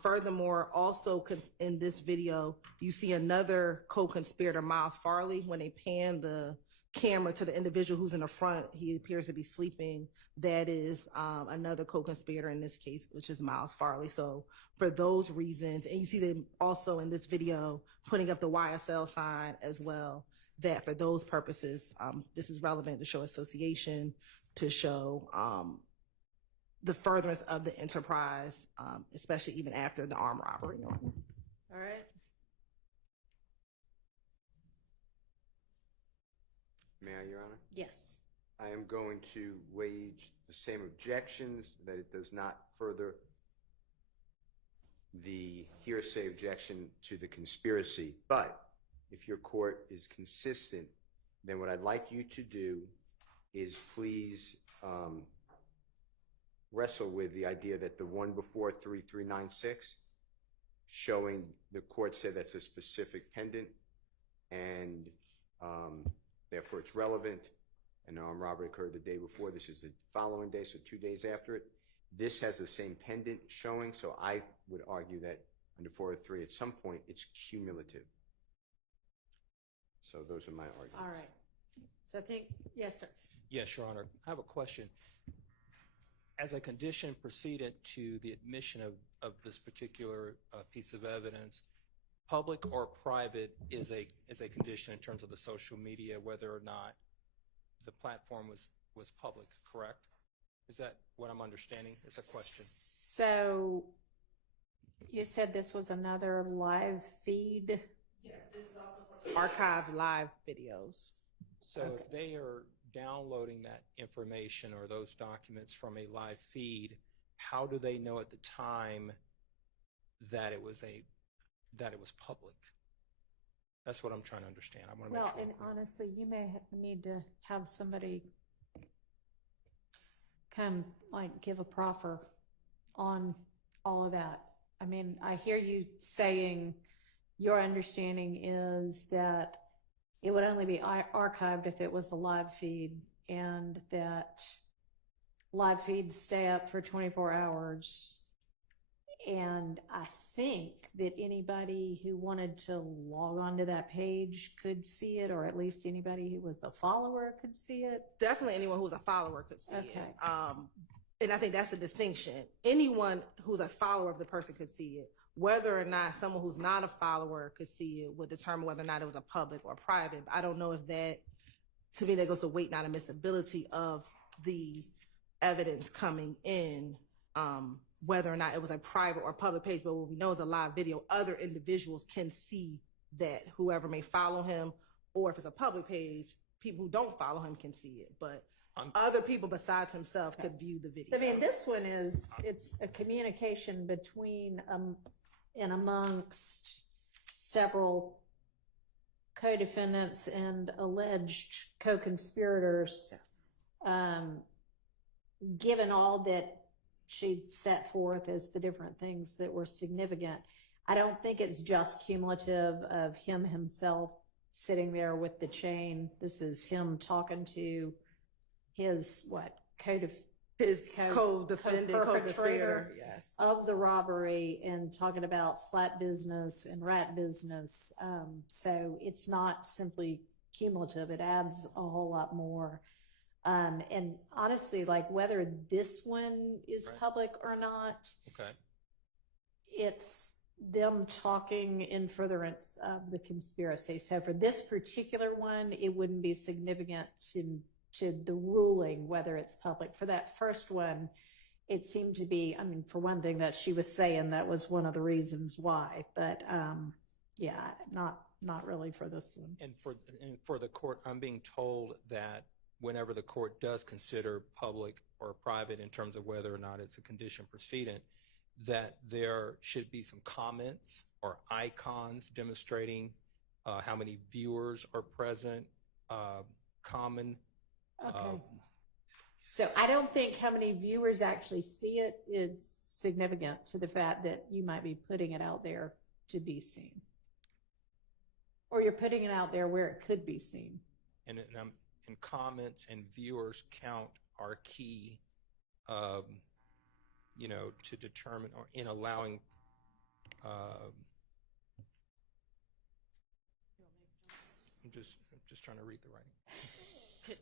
Furthermore, also in this video, you see another co-conspirator, Miles Farley. When they pan the camera to the individual who's in the front. He appears to be sleeping. That is another co-conspirator in this case, which is Miles Farley. So for those reasons, and you see them also in this video putting up the YSL sign as well, that for those purposes, this is relevant to show association, to show the furtherance of the enterprise, especially even after the armed robbery. All right. May I, Your Honor? Yes. I am going to wage the same objections, that it does not further the hearsay objection to the conspiracy. But if your court is consistent, then what I'd like you to do is please wrestle with the idea that the one before 3396, showing the court said that's a specific pendant, and therefore it's relevant, and the armed robbery occurred the day before. This is the following day, so 2 days after it. This has the same pendant showing, so I would argue that under 403 at some point it's cumulative. So those are my arguments. All right. So I think, yes, sir. Yes, Your Honor. I have a question. As a condition precedent to the admission of this particular piece of evidence, public or private is a condition in terms of the social media, whether or not the platform was public, correct? Is that what I'm understanding? It's a question. So you said this was another live feed? Yes, this is also for archived live videos. So if they are downloading that information or those documents from a live feed, how do they know at the time that it was public? That's what I'm trying to understand. I want to make sure. Well, and honestly, you may need to have somebody come, like, give a proffer on all of that. I mean, I hear you saying your understanding is that it would only be archived if it was a live feed, and that live feeds stay up for 24 hours. And I think that anybody who wanted to log onto that page could see it, or at least anybody who was a follower could see it. Definitely anyone who's a follower could see Okay. it. And I think that's the distinction. Anyone who's a follower of the person could see it. Whether or not someone who's not a follower could see it would determine whether or not it was a public or private. I don't know if that, to me, that goes to weight, not admissibility of the evidence coming in, whether or not it was a private or public page. But what we know is a live video. Other individuals can see that, whoever may follow him, or if it's a public page, people who don't follow him can see it. But other people besides himself could view the video. So, I mean, this one it's a communication between and amongst several co-defendants and alleged co-conspirators. Given all that she set forth as the different things that were significant, I don't think it's just cumulative of him himself sitting there with the chain. This is him talking to his co-defendant, co-perpetrator yes, of the robbery, and talking about slat business and rat business. So it's not simply cumulative. It adds a whole lot more. And honestly, like, whether this one is public or not, okay, it's them talking in furtherance of the conspiracy. So for this particular one, it wouldn't be significant to the ruling whether it's public. For that first one, it seemed to be, I mean, for one thing, that she was saying that was one of the reasons why. But yeah, not really for this one. And for the court, I'm being told that whenever the court does consider public or private in terms of whether or not it's a condition precedent, that there should be some comments or icons demonstrating how many viewers are present, common. Okay. So I don't think how many viewers actually see it is significant to the fact that you might be putting it out there to be seen, or you're putting it out there where it could be seen. And comments and viewers count are key, to determine, or in allowing. I'm just trying to read the writing.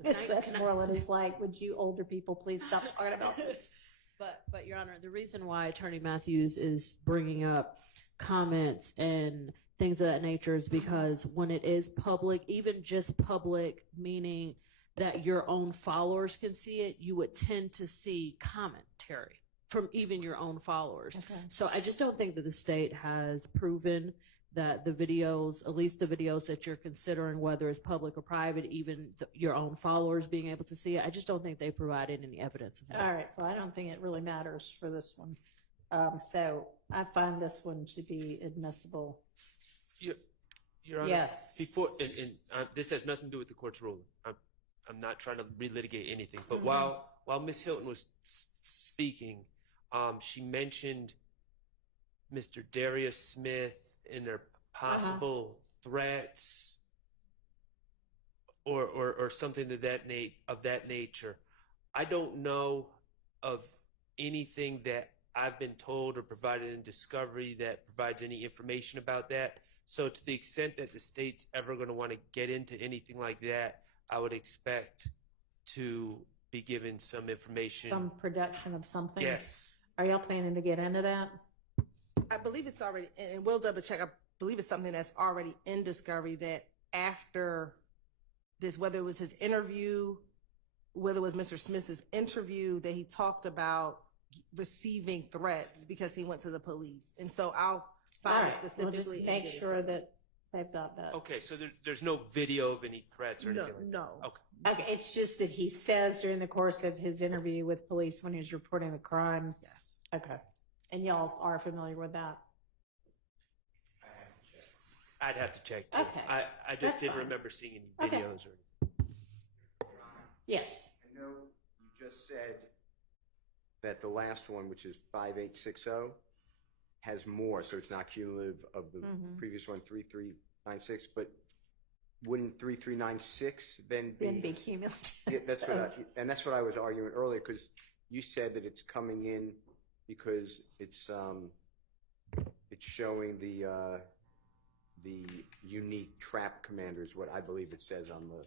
Ms. Westmoreland is like, would you older people please stop talking about this? But Your Honor, the reason why Attorney Matthews is bringing up comments and things of that nature is because when it is public, even just public, meaning that your own followers can see it, you would tend to see commentary from even your own followers. Okay. So I just don't think that the state has proven that the videos, at least the videos that you're considering, whether it's public or private, even your own followers being able to see it, I just don't think they provided any evidence of that. All right. Well, I don't think it really matters for this one. So I find this one to be admissible. Your Honor, Yes. before, and this has nothing to do with the court's ruling. I'm not trying to relitigate anything, but Mhm. while Ms. Hilton was speaking, she mentioned Mr. Darius Smith and their possible threats or something of that nature. I don't know of anything that I've been told or provided in discovery that provides any information about that. So to the extent that the state's ever going to want to get into anything like that, I would expect to be given some information. Some production of something. Yes. Are y'all planning to get into that? I believe it's already, and we'll double check. I believe it's something that's already in discovery that after this, whether it was his interview, whether it was Mr. Smith's interview, that he talked about receiving threats because he went to the police. And so I'll All find right. it We'll specifically. just make sure that they've got that. Okay, so there's no video of any threats or anything like that? No. Okay. Okay, it's just that he says during the course of his interview with police when he was reporting the crime. Yes. Okay. And y'all are familiar with that? I'd have to check too. Okay. I That's just didn't fine. remember seeing any Okay. videos or anything. Yes. I know you just said that the last one, which is 5860, has more, so it's not cumulative of the Mhm. previous one, 3396, but wouldn't 3396 then be? Then be cumulative. Yeah, that's what I was arguing earlier, because you said that it's coming in because it's showing the unique trap commanders, what I believe it says on the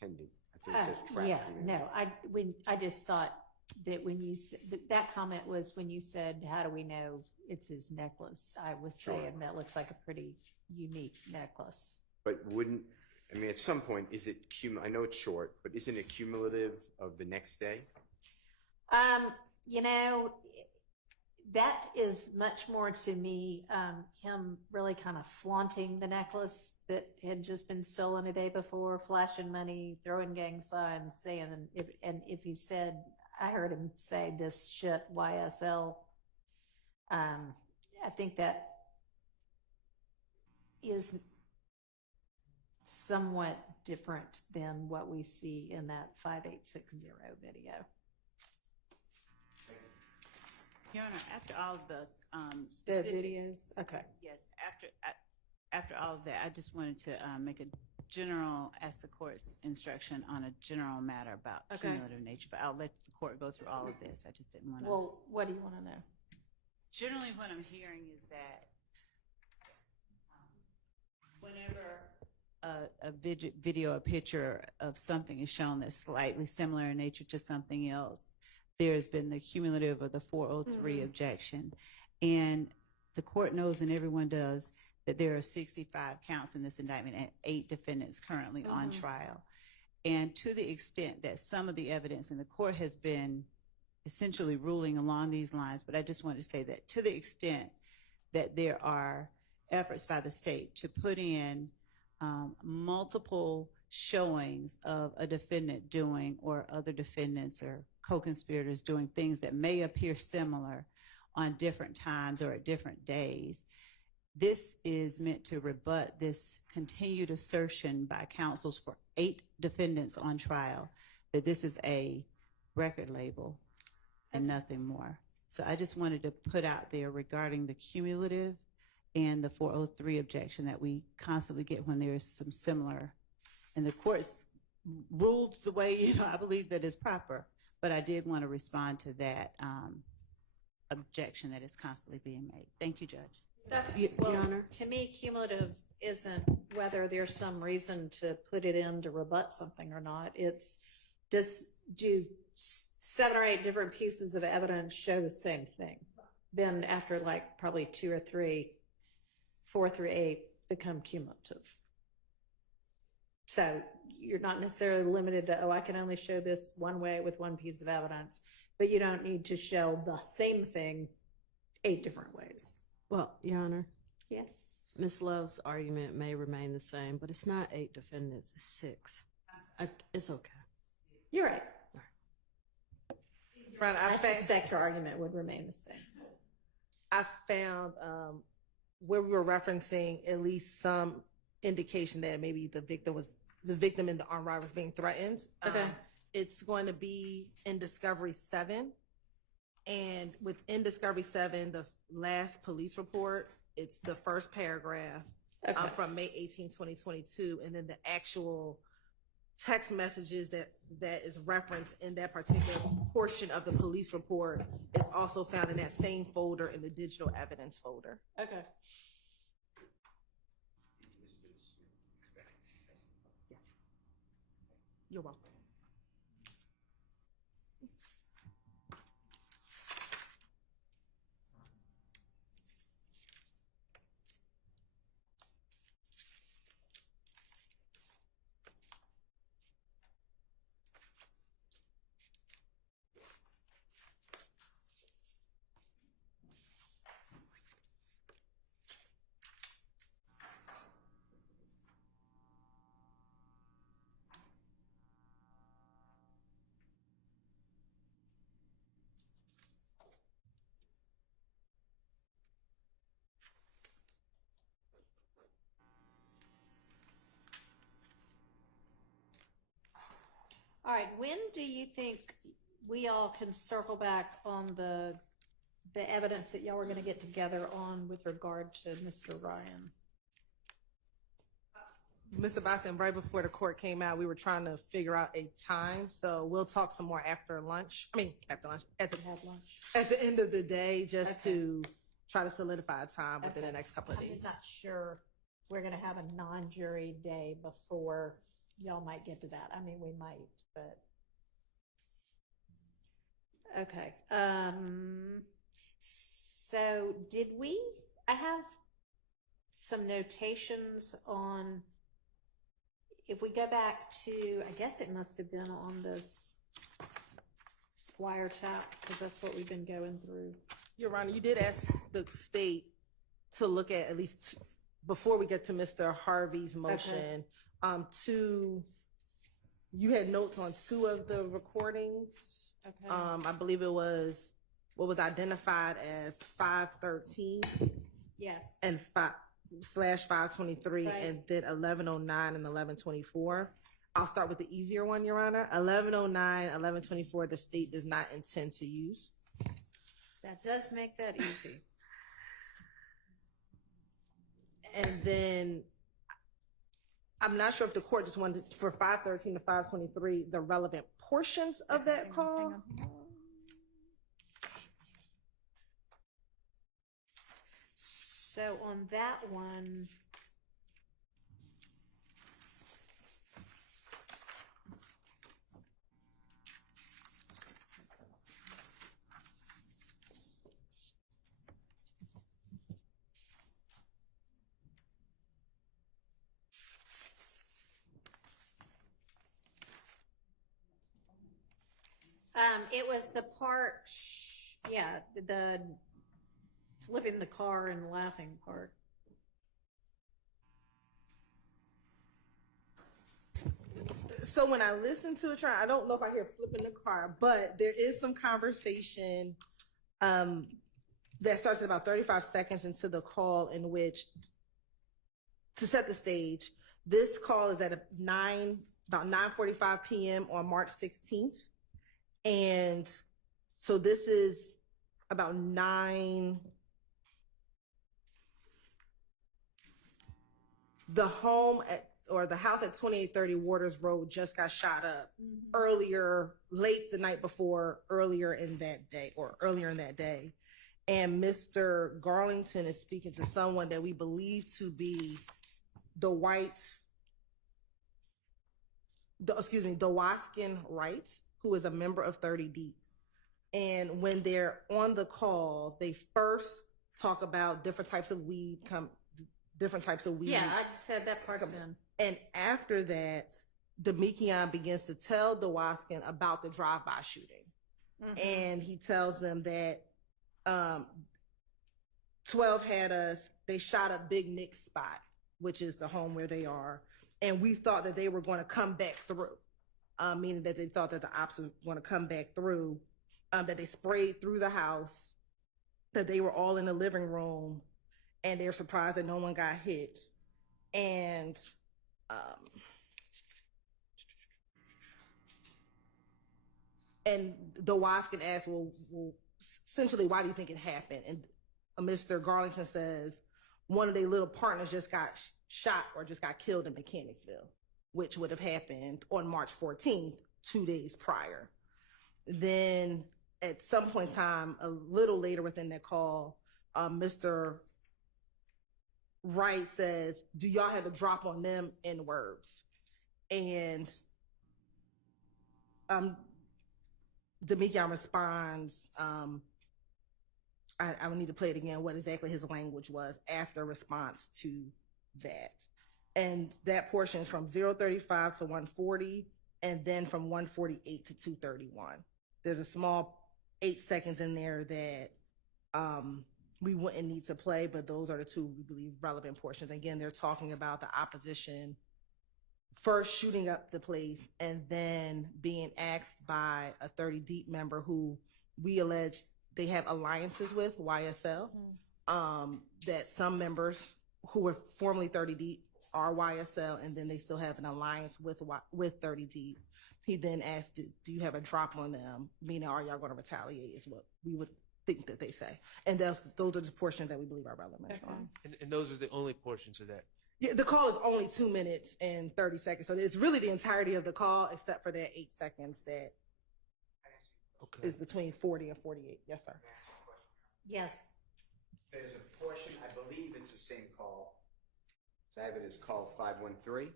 pending. I think it says trap Yeah, commander. no, I just thought that when you, that comment was when you said, how do we know it's his necklace? I was Sure. saying that looks like a pretty unique necklace. But at some point, is it I know it's short, but isn't it cumulative of the next day? You know, that is much more to me, him really kind of flaunting the necklace that had just been stolen a day before, flashing money, throwing gang signs, saying, if he said, I heard him say this shit, YSL, I think that is somewhat different than what we see in that 5860 video. Your Honor, after all of the The videos, okay. Yes, after all of that, I just wanted to make a general, ask the court's instruction on a general matter about Okay. cumulative nature, but I'll let the court go through all of this. I just didn't want to. Well, what do you want to know? Generally, what I'm hearing is that whenever a video, a picture of something is shown that's slightly similar in nature to something else, there's been the cumulative of the 403 objection. And the court knows, and everyone does, that there are 65 counts in this indictment and 8 defendants currently on trial. And to the extent that some of the evidence in the court has been essentially ruling along these lines, but I just wanted to say that to the extent that there are efforts by the state to put in multiple showings of a defendant doing, or other defendants or co-conspirators doing things that may appear similar on different times or at different days, this is meant to rebut this continued assertion by counsels for 8 defendants on trial that this is a record label and nothing more. So I just wanted to put out there regarding the cumulative and the 403 objection that we constantly get when there's some similar, and the court's ruled the way, I believe that is proper, but I did want to respond to that objection that is constantly being made. Thank you, Judge. Your Honor. To me, cumulative isn't whether there's some reason to put it in to rebut something or not. It's do 7 or 8 different pieces of evidence show the same thing? Then after like probably 2 or 3, 4 through 8 become cumulative. So you're not necessarily limited to, I can only show this one way with one piece of evidence, but you don't need to show the same thing 8 different ways. Well, Your Honor. Yes. Ms. Love's argument may remain the same, but it's not 8 defendants, it's 6. It's okay. You're right. Right, I suspect your argument would remain the same. I found where we were referencing at least some indication that maybe the victim in the armed robbery was being threatened. Okay. It's going to be in Discovery 7. And within Discovery 7, the last police report, it's the first paragraph from May 18, 2022. And then the actual text messages that is referenced in that particular portion of the police report is also found in that same folder, in the digital evidence folder. Okay. You're welcome. All right. When do you think we all can circle back on the evidence that y'all were going to get together on with regard to Mr. Ryan? Mr. Boston, right before the court came out, we were trying to figure out a time. So we'll talk some more after lunch. At the end of the day, just to try to solidify a time within the next couple of days. I'm just not sure we're going to have a non-jury day before y'all might get to that. I mean, we might, but. Okay. So I have some notations on, if we go back to, I guess it must have been on this wiretap, because that's what we've been going through. Your Honor, you did ask the state to look at least, before we get to Mr. Harvey's motion, you had notes on 2 of the recordings. Okay. I believe it was what was identified as 513. Yes. And /523, Right. and then 1109 and 1124. I'll start with the easier one, Your Honor. 1109, 1124, the state does not intend to use. That does make that easy. And then I'm not sure if the court just wanted for 513 to 523 the relevant portions of that call. Hang on. So on that one, it was the part, the flipping the car and laughing part. So when I listen to a trial, I don't know if I hear flipping the car, but there is some conversation that starts at about 35 seconds into the call, in which, to set the stage, this call is at about 9:45 p.m. on March 16th. And so this is about 9. The house at 2830 Waters Road just got shot up late the night before, earlier in that day. And Mr. Garlington is speaking to someone that we believe to be Dewaskin Wright, who is a member of 30 Deep. And when they're on the call, they first talk about different types of weed. Yeah, I just said that part then. And after that, Demekion begins to tell Dewaskin about the drive-by shooting. Mm-hmm. And he tells them that 12 had us, they shot up Big Nick's spot, which is the home where they are. And we thought that they were going to come back through, meaning that they thought that the ops were going to come back through, that they sprayed through the house, that they were all in the living room, and they're surprised that no one got hit. And Dewaskin asks, well, essentially, why do you think it happened? And Mr. Garlington says, one of their little partners just got shot or just got killed in Mechanicsville, which would have happened on March 14th, 2 days prior. Then at some point in time, a little later within that call, Mr. Wright says, do y'all have a drop on them in words? And Demekion responds, I would need to play it again, what exactly his language was after response to that. And that portion is from 0:35 to 1:40, and then from 1:48 to 2:31. There's a small 8 seconds in there that we wouldn't need to play, but those are the two we believe relevant portions. Again, they're talking about the opposition first shooting up the place and then being asked by a 30 Deep member who we allege they have alliances with, YSL, that some members who were formerly 30 Deep are YSL, and then they still have an alliance with 30 Deep. He then asked, do you have a drop on them? Meaning, are y'all going to retaliate is what we would think that they say. And those are the portions that we believe are relevant. And those are the only portions of that. Yeah, the call is only 2 minutes and 30 seconds. So it's really the entirety of the call, except for that 8 seconds that is between 40 and 48. Yes, sir. Yes. There's a portion, I believe it's the same call. So I have it as call 513.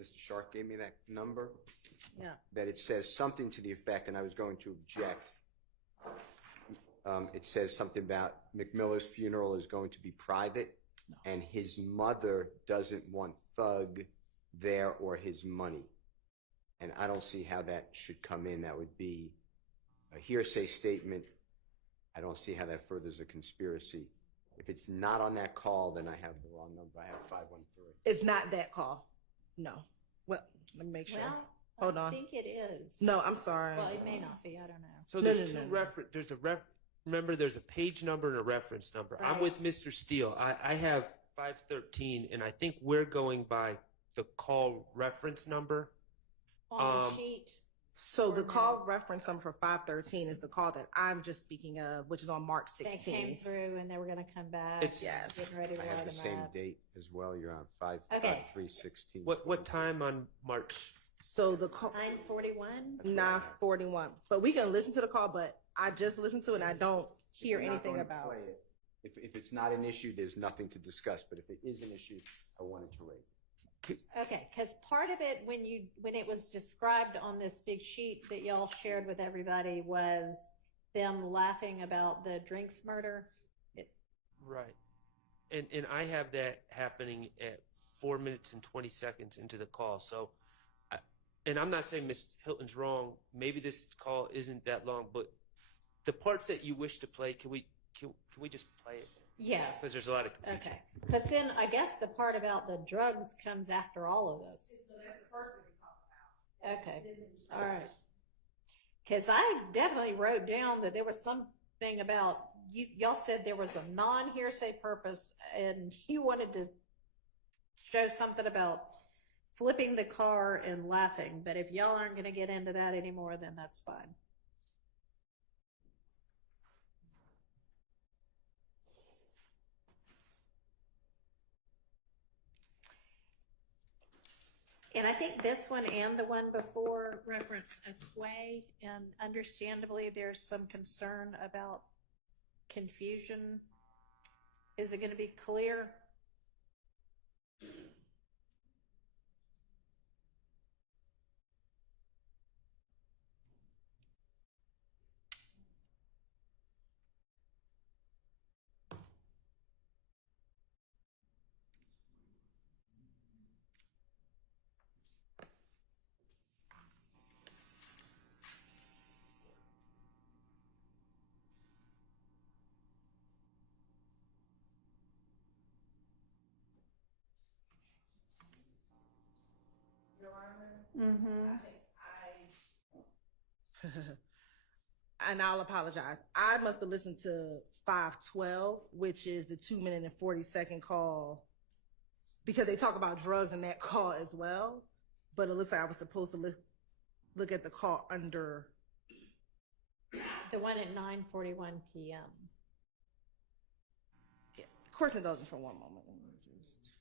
Mr. Shark gave me that number. Yeah. That it says something to the effect, and I was going to object. It says something about McMiller's funeral is going to be private, and his mother doesn't want Thug there or his money. And I don't see how that should come in. That would be a hearsay statement. I don't see how that furthers a conspiracy. If it's not on that call, then I have the wrong number. I have 513. It's not that call. No. Well, let me make sure. Well, hold on. I think it is. No, I'm sorry. Well, it may not be. I don't know. So there's remember, there's a page number and a reference number. Right. I'm with Mr. Steele. I have 513, and I think we're going by the call reference number. On the sheet. So the call reference number for 513 is the call that I'm just speaking of, which is on March 16th. They came through and they were going to come back. Yes. Getting ready to I write have the them same up. date as well. You're on 3/16. What time on March? So the call 9:41. 9:41. But we can listen to the call, but I just listened to it and I don't hear If we're not anything going to about play it. If it's not an issue, there's nothing to discuss. But if it is an issue, I wanted to raise it. Okay, because part of it, when it was described on this big sheet that y'all shared with everybody, was them laughing about the drinks murder. Right. And I have that happening at 4 minutes and 20 seconds into the call. So, and I'm not saying Ms. Hilton's wrong. Maybe this call isn't that long, but the parts that you wish to play, can we just play it? Yeah. Because there's a lot of confusion. Okay. Because then I guess the part about the drugs comes after all of this. Okay. All right. Because I definitely wrote down that there was something about y'all said there was a non-hearsay purpose, and you wanted to show something about flipping the car and laughing. But if y'all aren't going to get into that anymore, then that's fine. And I think this one and the one before reference Acquay, and understandably there's some concern about confusion. Is it going to be clear? And I'll apologize. I must have listened to 512, which is the 2 minute and 40-second call, because they talk about drugs in that call as well. But it looks like I was supposed to look at the call under The one at 9:41 p.m. Yeah. Of course, indulgence for one moment. Let me just...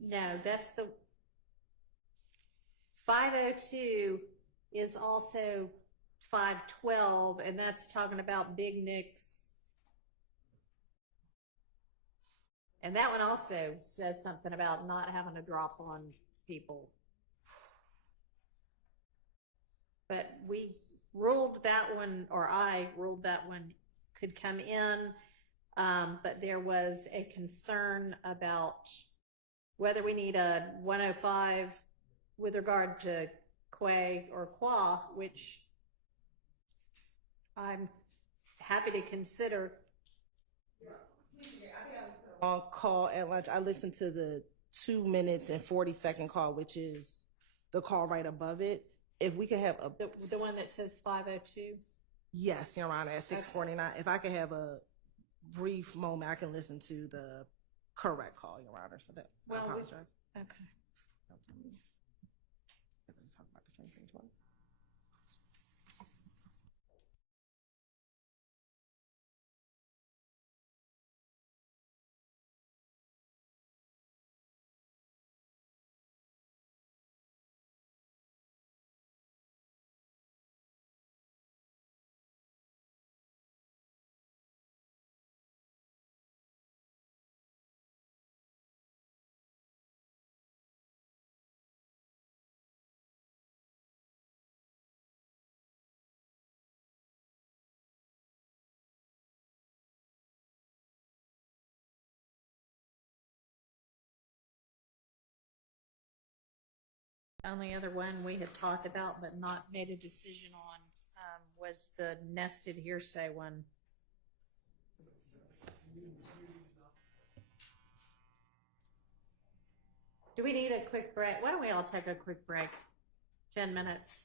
No, that's the 502 is also 512, and that's talking about Big Nick's. And that one also says something about not having to drop on people. But we ruled that one, or I ruled that one could come in, but there was a concern about whether we need a 105 with regard to Quay or Qua, which I'm happy to consider. On call at lunch, I listened to the 2 minutes and 40-second call, which is the call right above it. If we could have the one that says 502. Yes, Your Honor, at 6:49. If I could have a brief moment, I can listen to the correct call, Your Honor. So that I apologize. Okay. Talk about the same thing twice. Only other one we had talked about but not made a decision on was the nested hearsay one. Do we need a quick break? Why don't we all take a quick break? 10 minutes.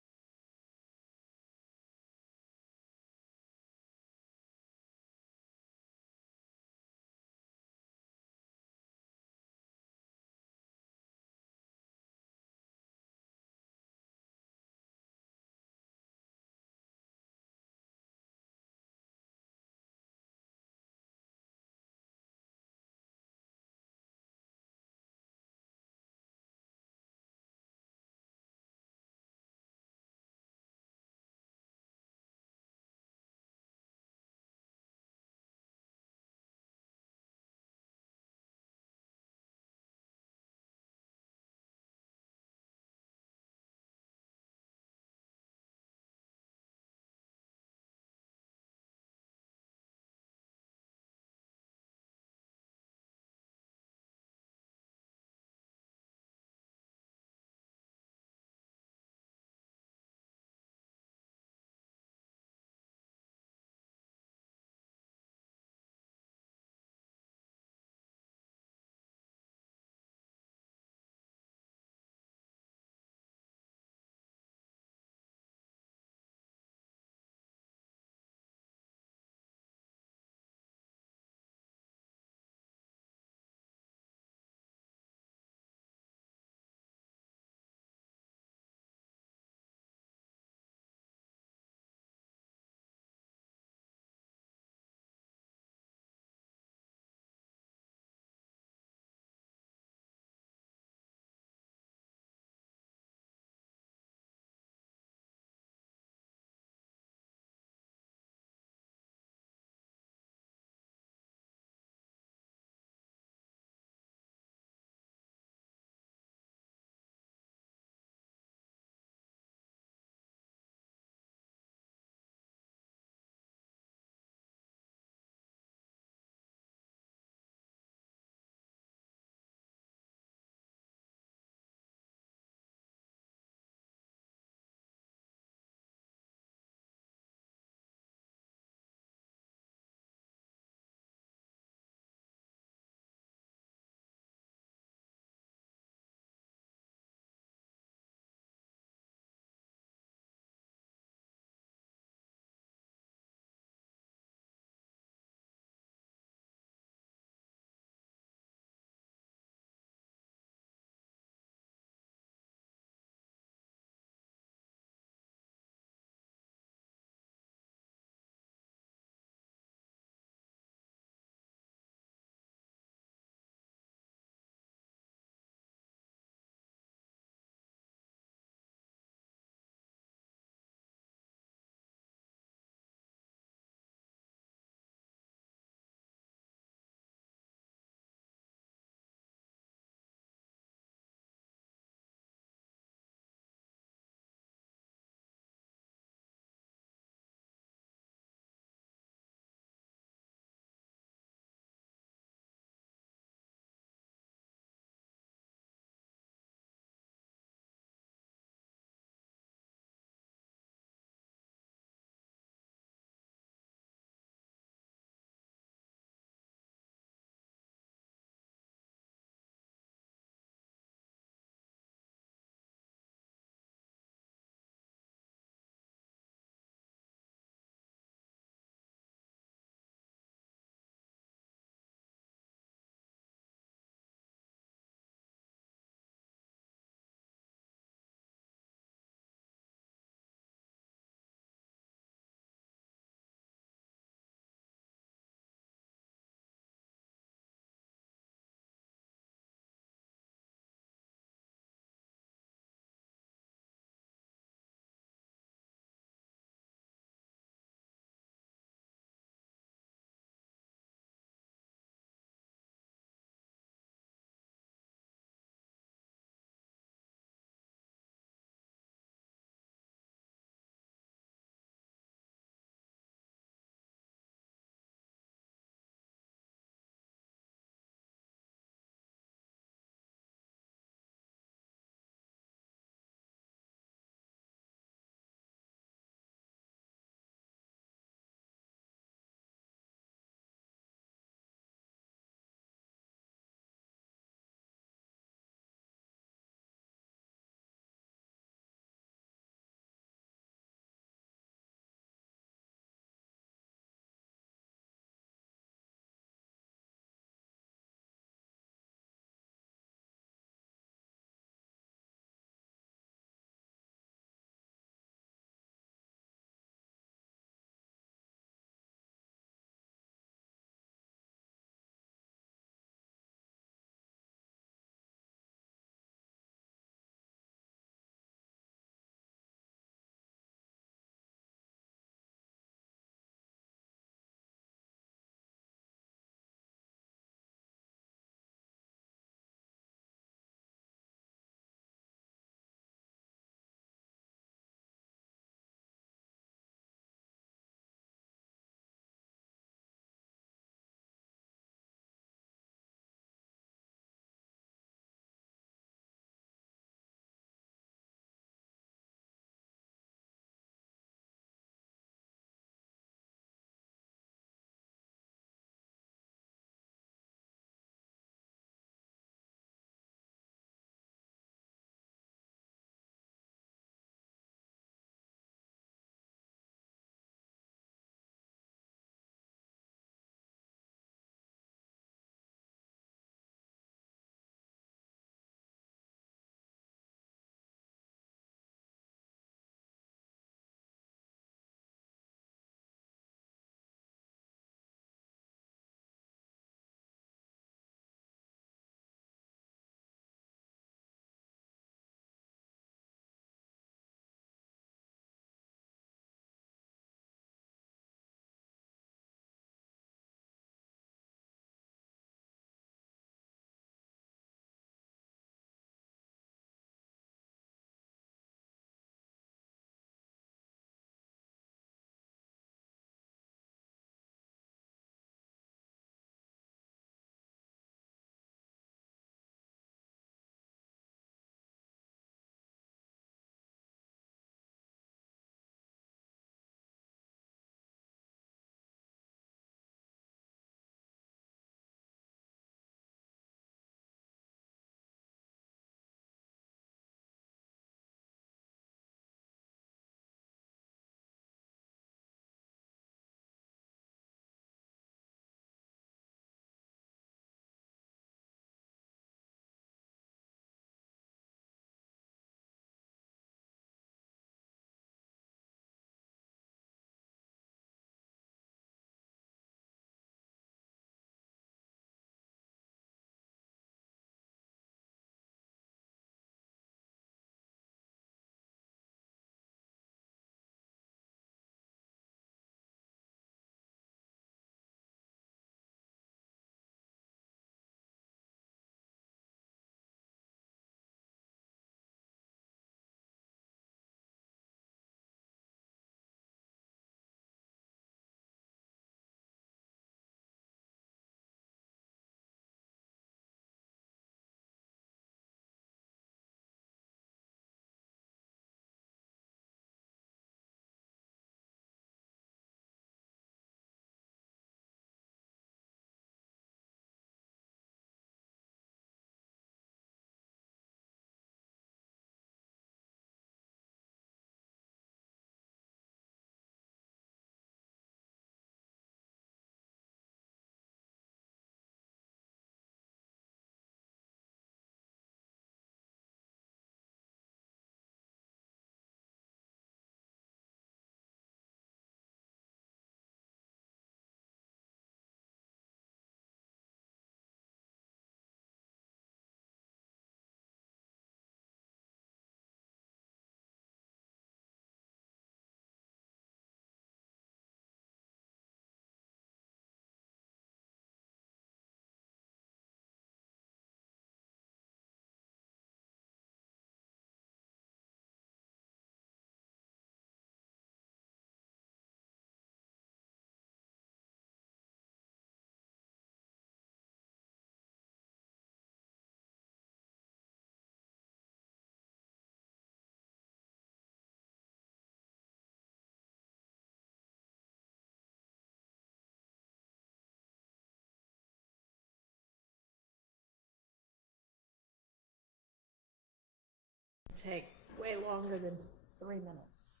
take way longer than 3 minutes.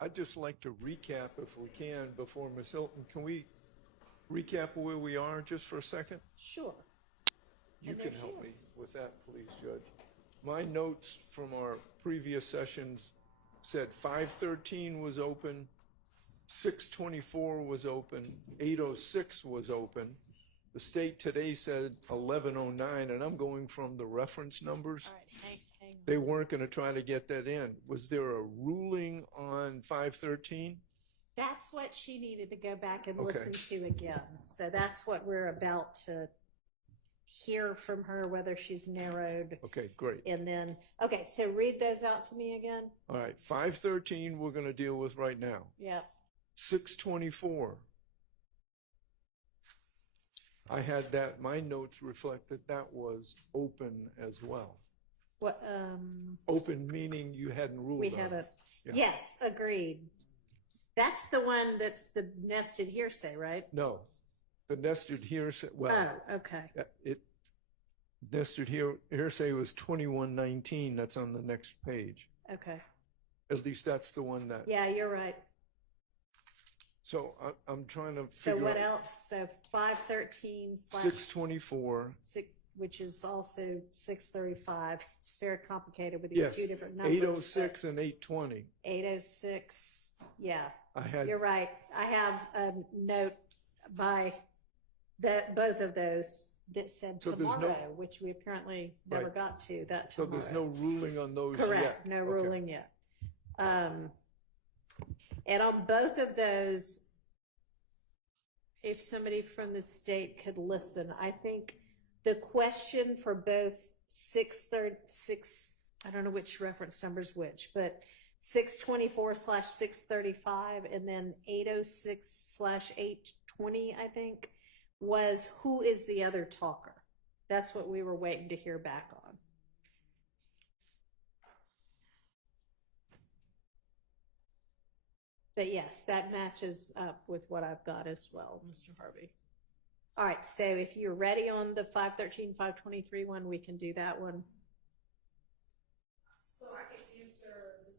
I'd just like to recap, if we can, before Ms. Hilton. Can we recap where we are just for a second? Sure. You can help me with that, please, Judge. My notes from our previous sessions said 513 was open, 624 was open, 806 was open. The state today said 1109, and I'm going from the reference numbers. All right, hang on. They weren't going to try to get that in. Was there a ruling on 513? That's what she needed to go back and Okay. listen to again. So that's what we're about to hear from her, whether she's narrowed. Okay, great. And then, okay, so read those out to me again. All right, 513 we're going to deal with right now. Yep. 624. I had that, my notes reflect that that was open as well. What, Open meaning you hadn't ruled we on have it. a, Yeah. yes, agreed. That's the one that's the nested hearsay, right? No, the nested hearsay, well, Oh, okay. it nested hearsay was 2119. That's on the next page. Okay. At least that's the one that. Yeah, you're right. So I'm trying to So figure what out. else? So 513 slash 624. 6, which is also 635. It's very complicated with these Yes, two different numbers. 806 and 820. 806. Yeah, I had. you're right. I have a note by both of those that said So there's tomorrow, no- which we apparently never Right. got to that So tomorrow. there's no ruling on those yet? Correct, no Okay. ruling yet. And on both of those, if somebody from the state could listen, I think the question for both 6, I don't know which reference number's which, but 624 slash 635 and then 806 slash 820, I think, was who is the other talker? That's what we were waiting to hear back on. But yes, that matches up with what I've got as well, Mr. Harvey. All right, so if you're ready on the 513, 523 one, we can do that one. So I can answer the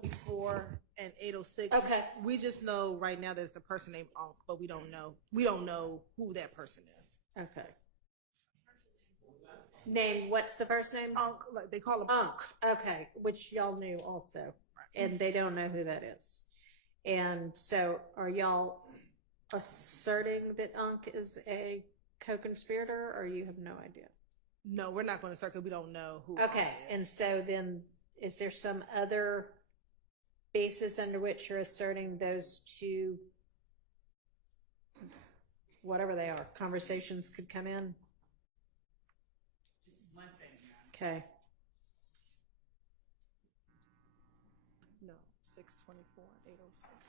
624 and 806. Okay. We just know right now there's a person named Unc, but we don't know who that person is. Okay. Name, what's the first name? Unc, like they call him Unc. Okay, which y'all knew also. And they don't know who that is. And so are y'all asserting that Unc is a co-conspirator, or you have no idea? No, we're not going to circle. We don't know who. Okay, Unc is. and so then is there some other basis under which you're asserting those two, whatever they are, conversations could come in? One second, Your Honor. Okay. No, 624, 806.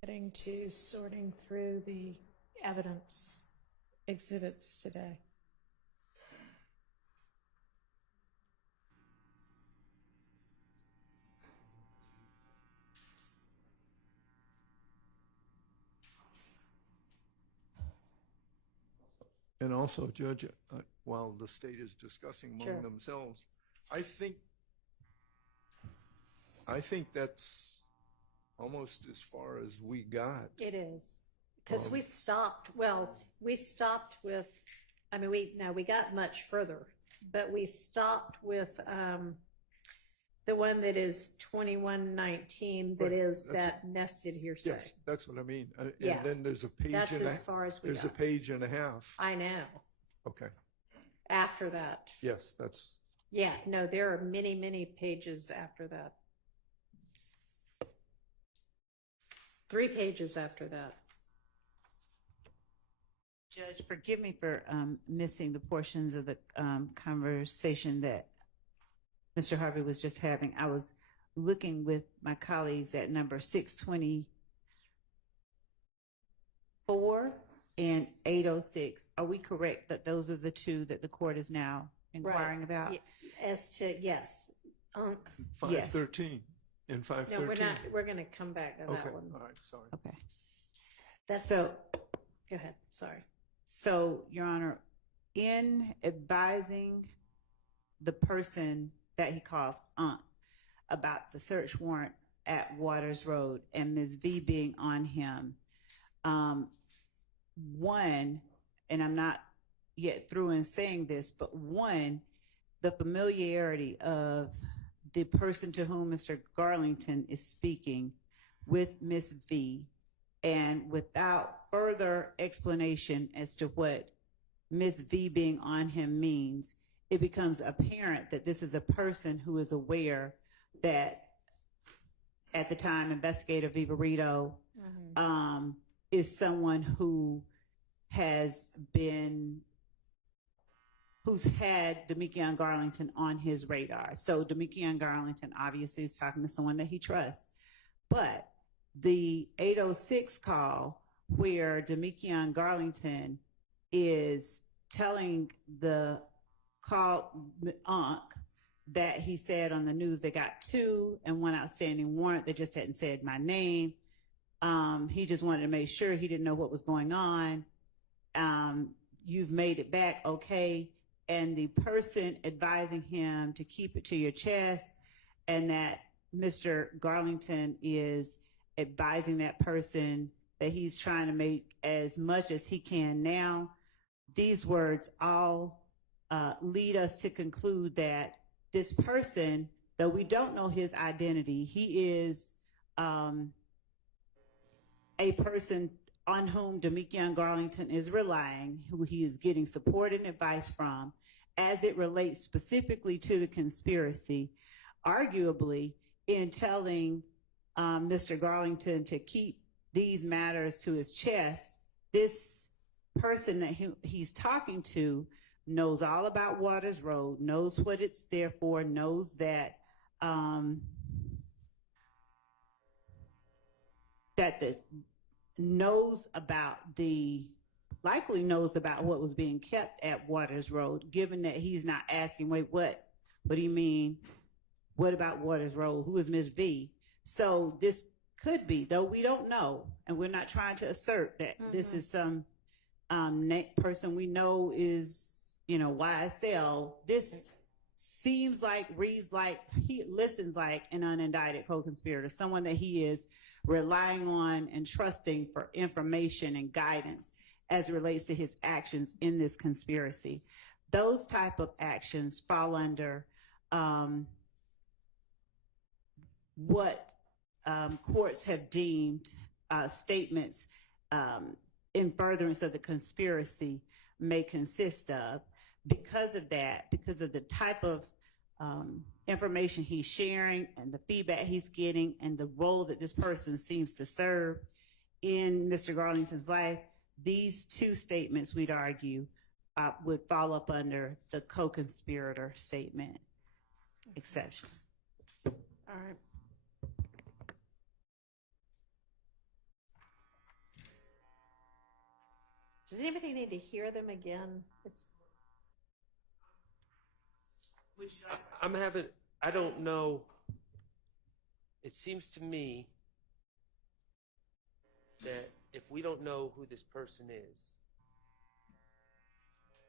Getting to sorting through the evidence exhibits today. And also, Judge, while the state is discussing among Sure. themselves, I think that's almost as far as we got. It is. Because we stopped with, I mean, we got much further, but we stopped with the one that is 2119, that Right, is that's- that nested hearsay. Yes, that's what I mean. Yeah. And then there's a page That's and as far as we there's got. a page and a half. I know. Okay. After that. Yes, that's, Yeah, no, there are many, many pages after that. 3 pages after that. Judge, forgive me for missing the portions of the conversation that Mr. Harvey was just having. I was looking with my colleagues at number 624 and 806. Are we correct that those are the two that the court is now inquiring about? As to, yes. 513 and 513. No, we're not. We're going to come back to Okay, that one. all right, sorry. Okay. So, go ahead. Sorry. So, Your Honor, in advising the person that he calls Unc about the search warrant at Waters Road and Ms. V being on him, one, and I'm not yet through in saying this, but one, the familiarity of the person to whom Mr. Garlington is speaking with Ms. V, and without further explanation as to what Ms. V being on him means, it becomes apparent that this is a person who is aware that at the time Investigator Vivarito is someone who's had Demekion Garlington on his radar. So Demekion Garlington obviously is talking to someone that he trusts. But the 806 call where Demekion Garlington is telling the call Unc that he said on the news they got 2 and 1 outstanding warrant. They just hadn't said my name. He just wanted to make sure he didn't know what was going on. You've made it back, okay. And the person advising him to keep it to your chest, and that Mr. Garlington is advising that person that he's trying to make as much as he can now. These words all lead us to conclude that this person, though we don't know his identity, he is a person on whom Demekion Garlington is relying, who he is getting support and advice from, as it relates specifically to the conspiracy. Arguably, in telling Mr. Garlington to keep these matters to his chest, this person that he's talking to knows all about Waters Road, knows what it's there for, knows that likely knows about what was being kept at Waters Road, given that he's not asking, wait, what do you mean? What about Waters Road? Who is Ms. V? So this could be, though we don't know, and we're not trying to assert that this is some person we know is, YSL. This seems like, reads like, he listens like an unindicted co-conspirator, someone that he is relying on and trusting for information and guidance as it relates to his actions in this conspiracy. Those type of actions fall under what courts have deemed statements in furtherance of the conspiracy may consist of. Because of that, because of the type of information he's sharing and the feedback he's getting and the role that this person seems to serve in Mr. Garlington's life, these 2 statements, we'd argue, would fall up under the co-conspirator statement exception. All right. Does anybody need to hear them again? I don't know. It seems to me that if we don't know who this person is,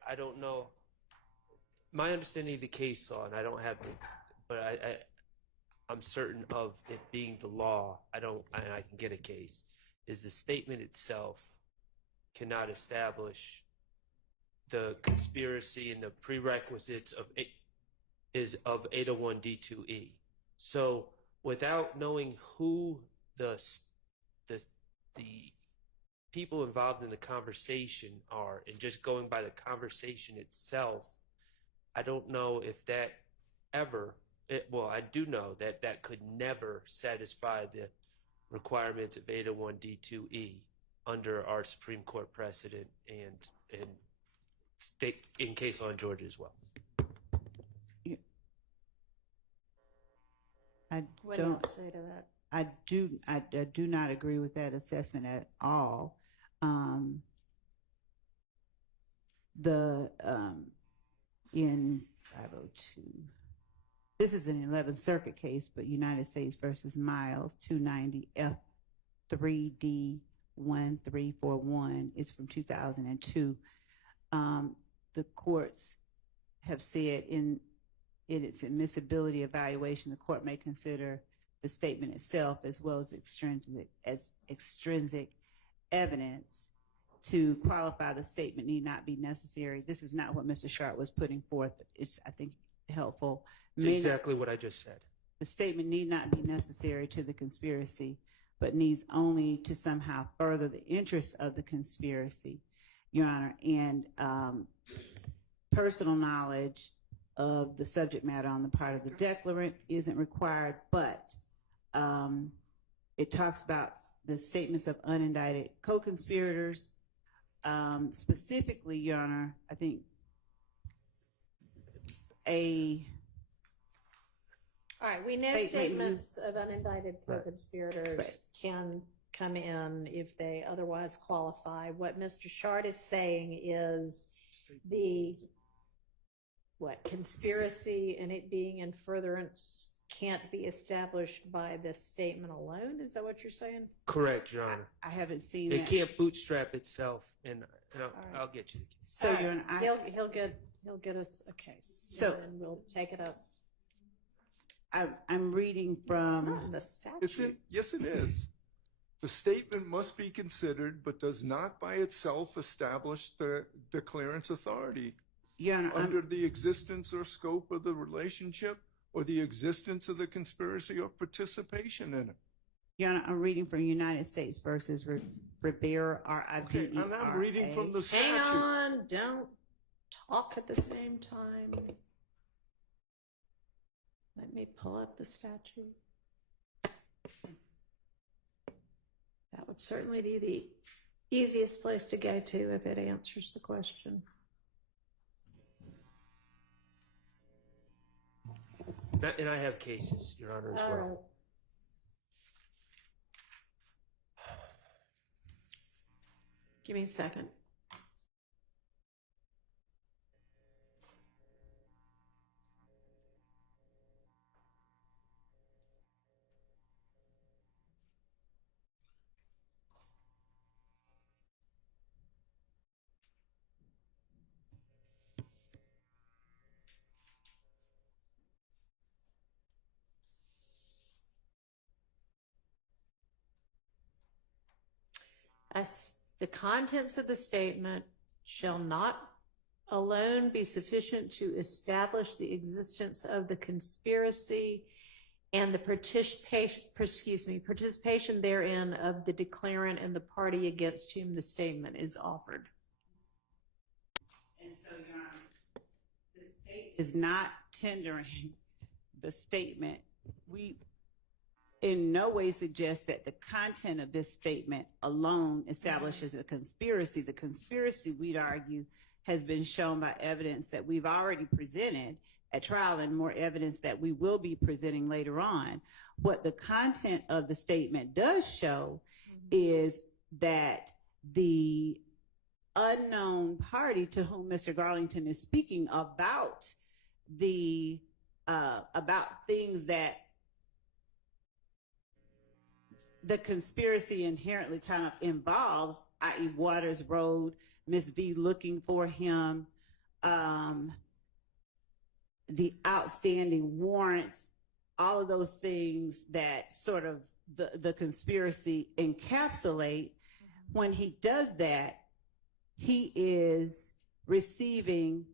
I don't know my understanding of the case law, and I don't have it, but I'm certain of it being the law. I can get a case. Is the statement itself cannot establish the conspiracy and the prerequisites of 801 D2E. So without knowing who the people involved in the conversation are, and just going by the conversation itself, I don't know if that ever. Well, I do know that that could never satisfy the requirements of 801 D2E under our Supreme Court precedent and state in case law in Georgia as well. What do you say to that? I do not agree with that assessment at all. In 502, this is an 11th Circuit case, but United States versus Miles 290 F3D 1341 is from 2002. The courts have said in its admissibility evaluation, the court may consider the statement itself as well as extrinsic evidence to qualify. The statement need not be necessary. This is not what Mr. Sharp was putting forth, but it's, I think, helpful. It's exactly what I just said. The statement need not be necessary to the conspiracy, but needs only to somehow further the interests of the conspiracy, Your Honor. And personal knowledge of the subject matter on the part of the declarant isn't required, but it talks about the statements of unindicted co-conspirators. Specifically, Your Honor, I think all right, we know statements of unindicted co-conspirators can come in if they otherwise qualify. What Mr. Shard is saying is the conspiracy and it being in furtherance can't be established by this statement alone. Is that what you're saying? Correct, Your Honor. I haven't seen it. That. Can't bootstrap itself, and I'll get you the case. So right. Your Honor, he'll get us a case. So and we'll take it up. I'm reading from it's not in the statute. Yes, it is. The statement must be considered, but does not by itself establish the declarant's authority. Your Honor, under the existence or scope of the relationship or the existence of the conspiracy or participation in it. Your Honor, I'm reading from United States versus Rivera, R-I-V-E-R-A. Okay, and I'm reading from the statute. Hang on, don't talk at the same time. Let me pull up the statute. That would certainly be the easiest place to go to if it answers the question. And I have cases, Your Honor, as well. Right. Give me a second. As the contents of the statement shall not alone be sufficient to establish the existence of the conspiracy and the participation therein of the declarant and the party against whom the statement is offered. And so, Your Honor, the state is not tendering the statement. We in no way suggest that the content of this statement alone establishes a conspiracy. The conspiracy, we'd argue, has been shown by evidence that we've already presented at trial and more evidence that we will be presenting later on. What the content of the statement does show is that the unknown party to whom Mr. Garlington is speaking about things that the conspiracy inherently kind of involves, i.e. Waters Road, Miss V looking for him, the outstanding warrants, all of those things that sort of the conspiracy encapsulate. When he does that, he is receiving,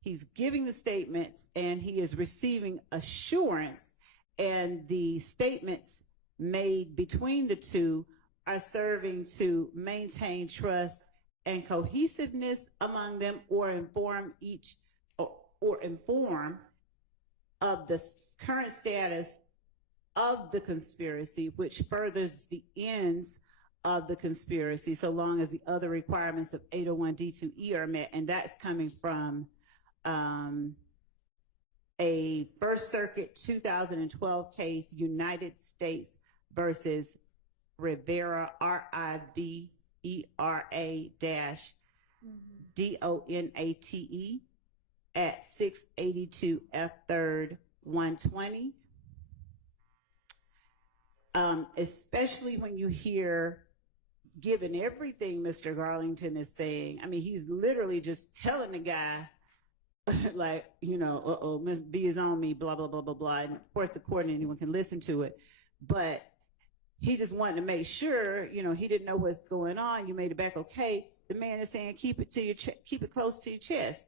he's giving the statements and he is receiving assurance, and the statements made between the two are serving to maintain trust and cohesiveness among them, or inform of the current status of the conspiracy, which furthers the ends of the conspiracy, so long as the other requirements of 801D2E are met. And that's coming from a First Circuit 2012 case, United States versus Rivera, RIVERA-DONATE at 682 F3rd 120. Especially when you hear, given everything Mr. Garlington is saying, I mean, he's literally just telling the guy, like, you know, Miss B is on me, blah, blah, blah, blah, blah. And of course, the court and anyone can listen to it. But he just wanted to make sure, you know, he didn't know what's going on. You made it back okay. The man is saying, keep it to your keep it close to your chest.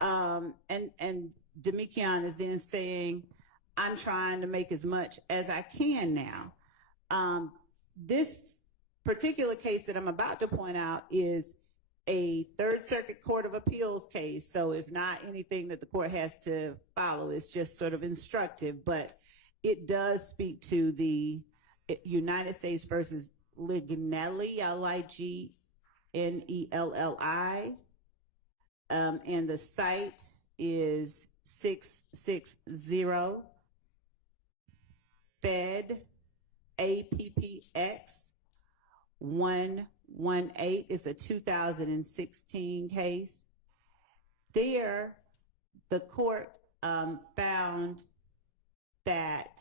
And Demikian is then saying, I'm trying to make as much as I can now. This particular case that I'm about to point out is a Third Circuit Court of Appeals case, so it's not anything that the court has to follow. It's just sort of instructive, but it does speak to the United States versus Lignelli, Lignelli, and the site is 660 Fed APPX 118. It's a 2016 case. There, the court found that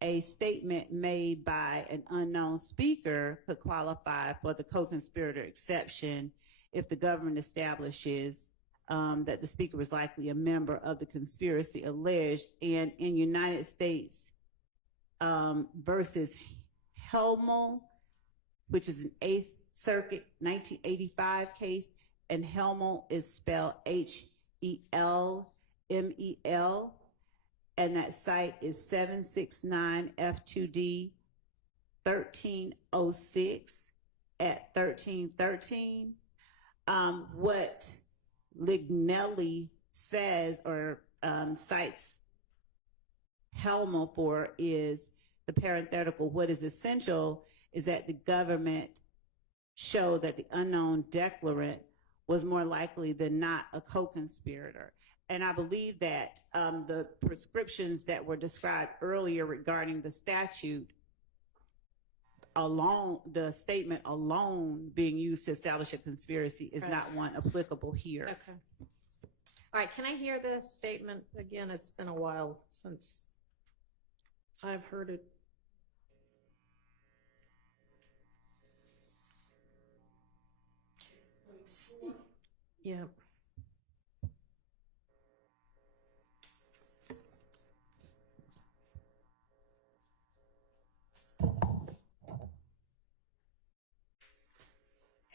a statement made by an unknown speaker could qualify for the co-conspirator exception if the government establishes that the speaker was likely a member of the conspiracy alleged. And in United States versus Helmel, which is an 8th Circuit 1985 case, and Helmel is spelled HELMEL, and that site is 769 F2D 1306 at 1313. What Lignelli says or cites Helmel for is the parenthetical. What is essential is that the government showed that the unknown declarant was more likely than not a co-conspirator. And I believe that the prescriptions that were described earlier regarding the statute alone, the statement alone being used to establish a conspiracy is not one applicable here. Okay. All right, can I hear the statement again? It's been a while since I've heard it. Yeah.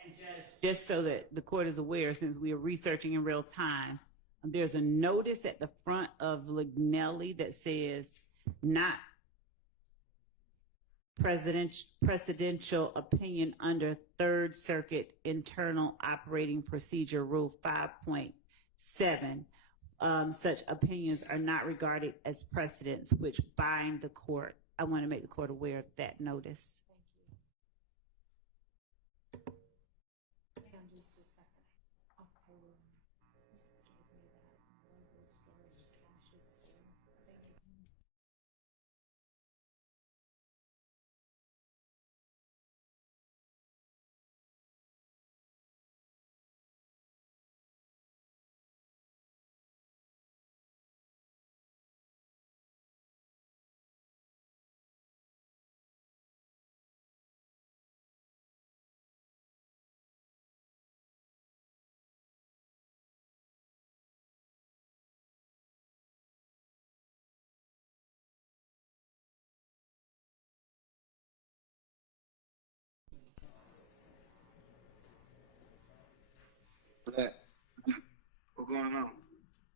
And Judge, just so that the court is aware, since we are researching in real time, there's a notice at the front of Lignelli that says not presidential opinion under Third Circuit Internal Operating Procedure Rule 5.7. Such opinions are not regarded as precedents which bind the court. I want to make the court aware of that notice. What? What's going on?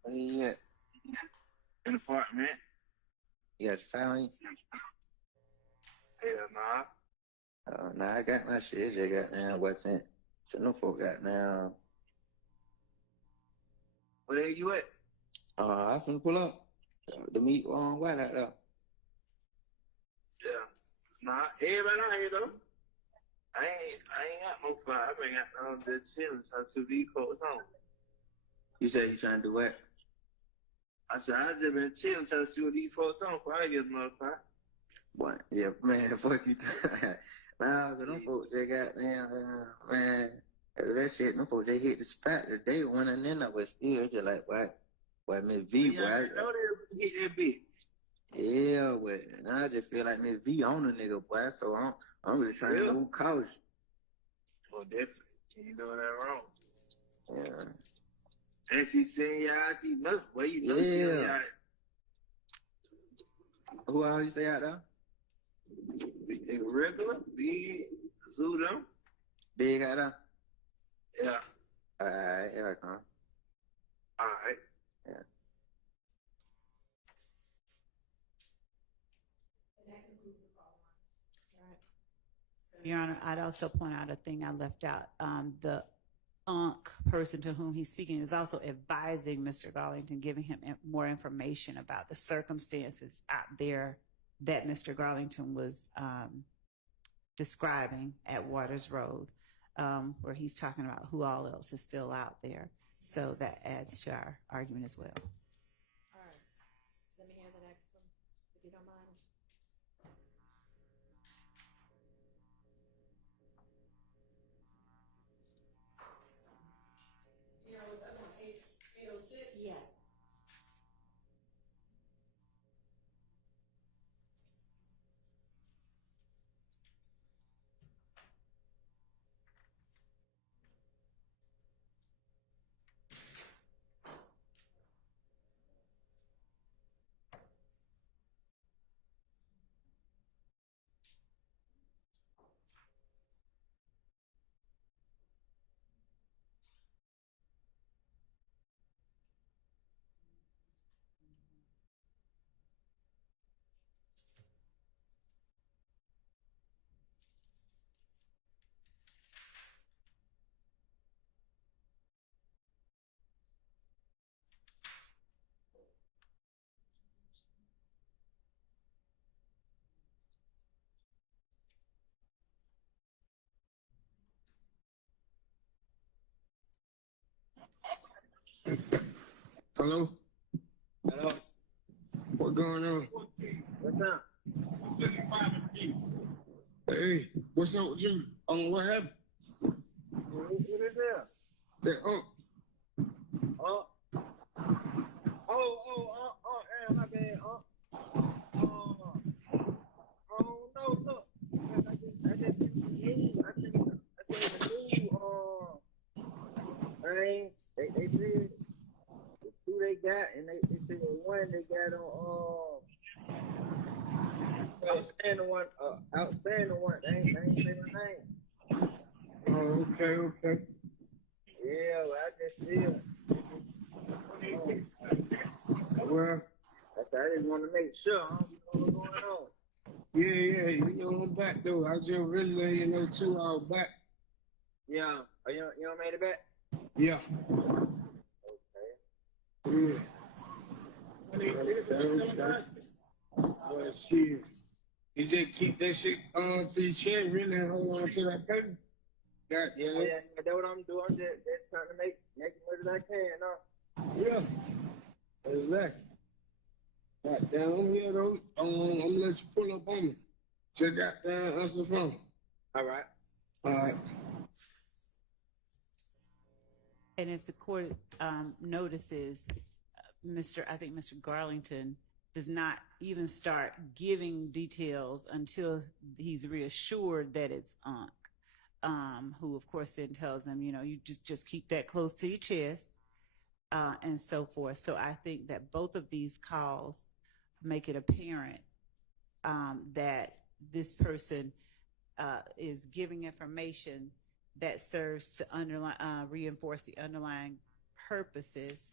Where you at? In the apartment. You got your family? Hell nah. Oh, nah, I got my shit. Just got down. What's in? So no folk got down. Where you at? I finna pull up. The meet on White out there. Yeah. Nah, everybody out here though. I ain't got no fire. I been got the chillin' since these folks home. You say you trying to do what? I said I just been chilling trying to see what these folks on before I get another fire. What? Yeah, man, fuck you. Nah, cause them folks they got damn man. That shit, them folks they hit the spot that they went in there but still just like what Miss V boy. I know they hit that bitch. Yeah, but now I just feel like Miss V on a nigga boy, so I'm really trying to move cautious. Well, definitely. You know that wrong. Yeah. And she saying y'all see nothing. Well, you know she on y'all. Who else you say out there? Big regular, big, Zudo. Big out there? Yeah. Alright, here I come. Alright. Yeah. Your Honor, I'd also point out a thing I left out. The person to whom he's speaking is also advising Mr. Garlington, giving him more information about the circumstances out there that Mr. Garlington was describing at Waters Road, where he's talking about who all else is still out there. So that adds to our argument as well. All right. Let me hear the next one, if you don't mind. Yes. Hello? Hello? What going on? What's up? Hey, what's up with you? What happened? What is that? That My bad. No, look. I just seen the news. I seen the news. They said the two they got, and they said the one they got on outstanding one. They ain't say the name. Oh, okay. Yeah, well, I just feel. Well, I just want to make sure. I don't know what's going on. yeah, you know I'm back though. I just really let you know too. I was back. Yeah, you don't made it back. Yeah. Okay. Yeah. Well, shit. You just keep that shit to your chin, really, and hold on to that paper. Yeah, that's what I'm doing. I'm just trying to make as much as I can, Yeah. Exactly. Right down, I'm here though. I'm gonna let you pull up on me. Just got down, answer the phone. All right. All right. And if the court notices, I think Mr. Garlington does not even start giving details until he's reassured that it's Unc, who of course then tells him, you just keep that close to your chest, and so forth. So I think that both of these calls make it apparent that this person is giving information that serves to reinforce the underlying purposes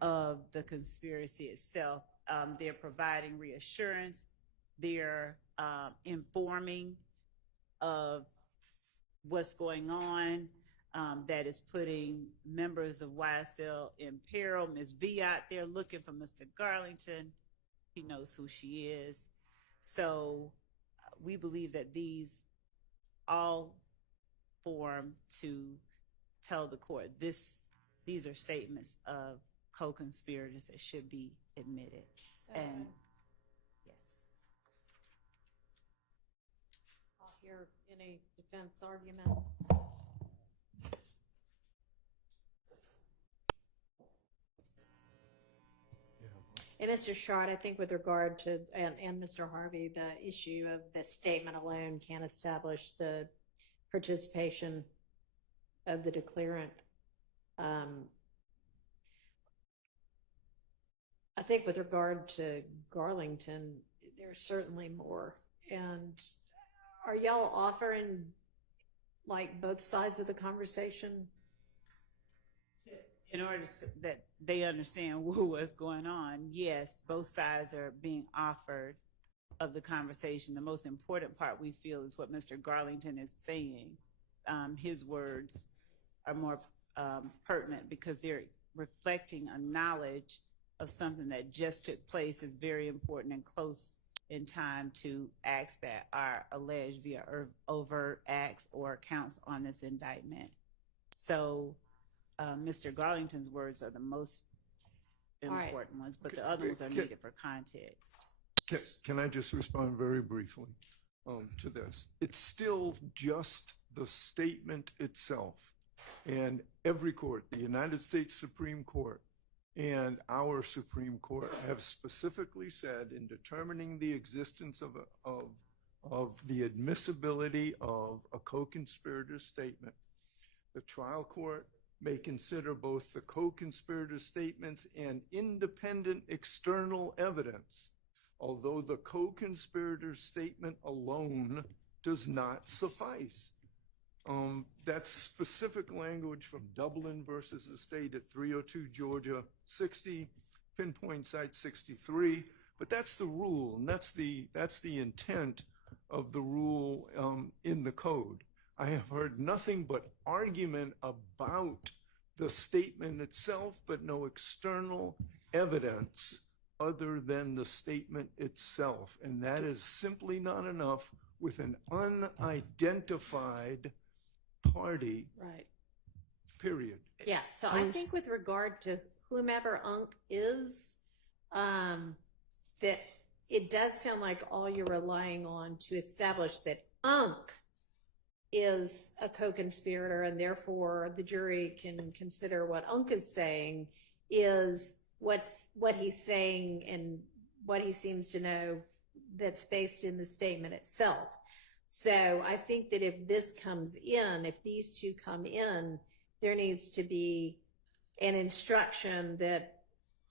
of the conspiracy itself. They're providing reassurance. They're informing of what's going on, that is putting members of YSL in peril. Ms. V out there looking for Mr. Garlington. He knows who she is. So we believe that these all form to tell the court these are statements of co-conspirators that should be admitted. And yes. I'll hear any defense argument. And Mr. Short, I think with regard to, and Mr. Harvey, the issue of the statement alone can't establish the participation of the declarant. I think with regard to Garlington, there's certainly more. And are y'all offering like both sides of the conversation? In order that they understand what's going on, yes, both sides are being offered of the conversation. The most important part, we feel, is what Mr. Garlington is saying. His words are more pertinent because they're reflecting a knowledge of something that just took place. Is very important and close in time to acts that are alleged via overt acts or counts on this indictment. So Mr. Garlington's words are the most important ones, but the other ones are needed for context. Can I just respond very briefly to this? It's still just the statement itself. And every court, the United States Supreme Court and our Supreme Court, have specifically said in determining the existence of the admissibility of a co-conspirator statement, the trial court may consider both the co-conspirator statements and independent external evidence, although the co-conspirator statement alone does not suffice. That's specific language from Dublin versus the state at 302 Georgia 60, pinpoint site 63. But that's the rule, and that's the intent of the rule in the code. I have heard nothing but argument about the statement itself, but no external evidence other than the statement itself. And that is simply not enough with an unidentified party. Right. Period. Yeah, so I think with regard to whomever Unc is, that it does sound like all you're relying on to establish that Unc is a co-conspirator, and therefore the jury can consider what Unc is saying is what he's saying and what he seems to know that's based in the statement itself. So I think that if this comes in, if these two come in, there needs to be an instruction that,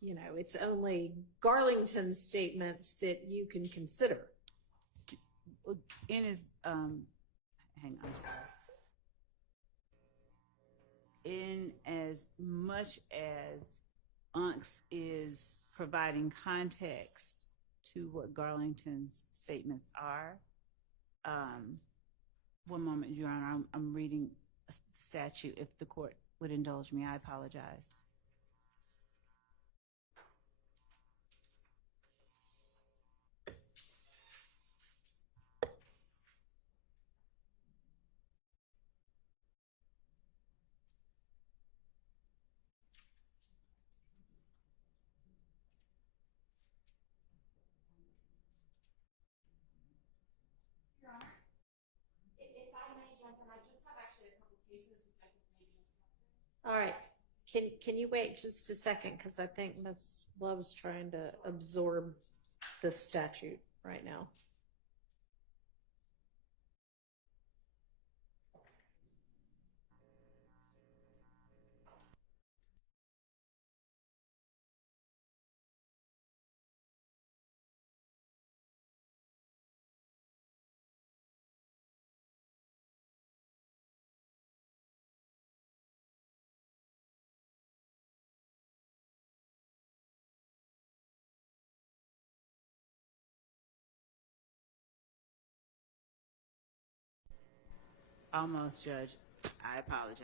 you know, it's only Garlington's statements that you can consider. In his, hang on, I'm sorry. In as much as Unks is providing context to what Garlington's statements are, one moment, Your Honor, I'm reading a statute. If the court would indulge me, I apologize. Your Honor, if I may jump in, I just have actually a couple cases I could maybe just All right. Can you wait just a second? Because I think Ms. Love's trying to absorb the statute right now. Almost, Judge. I apologize.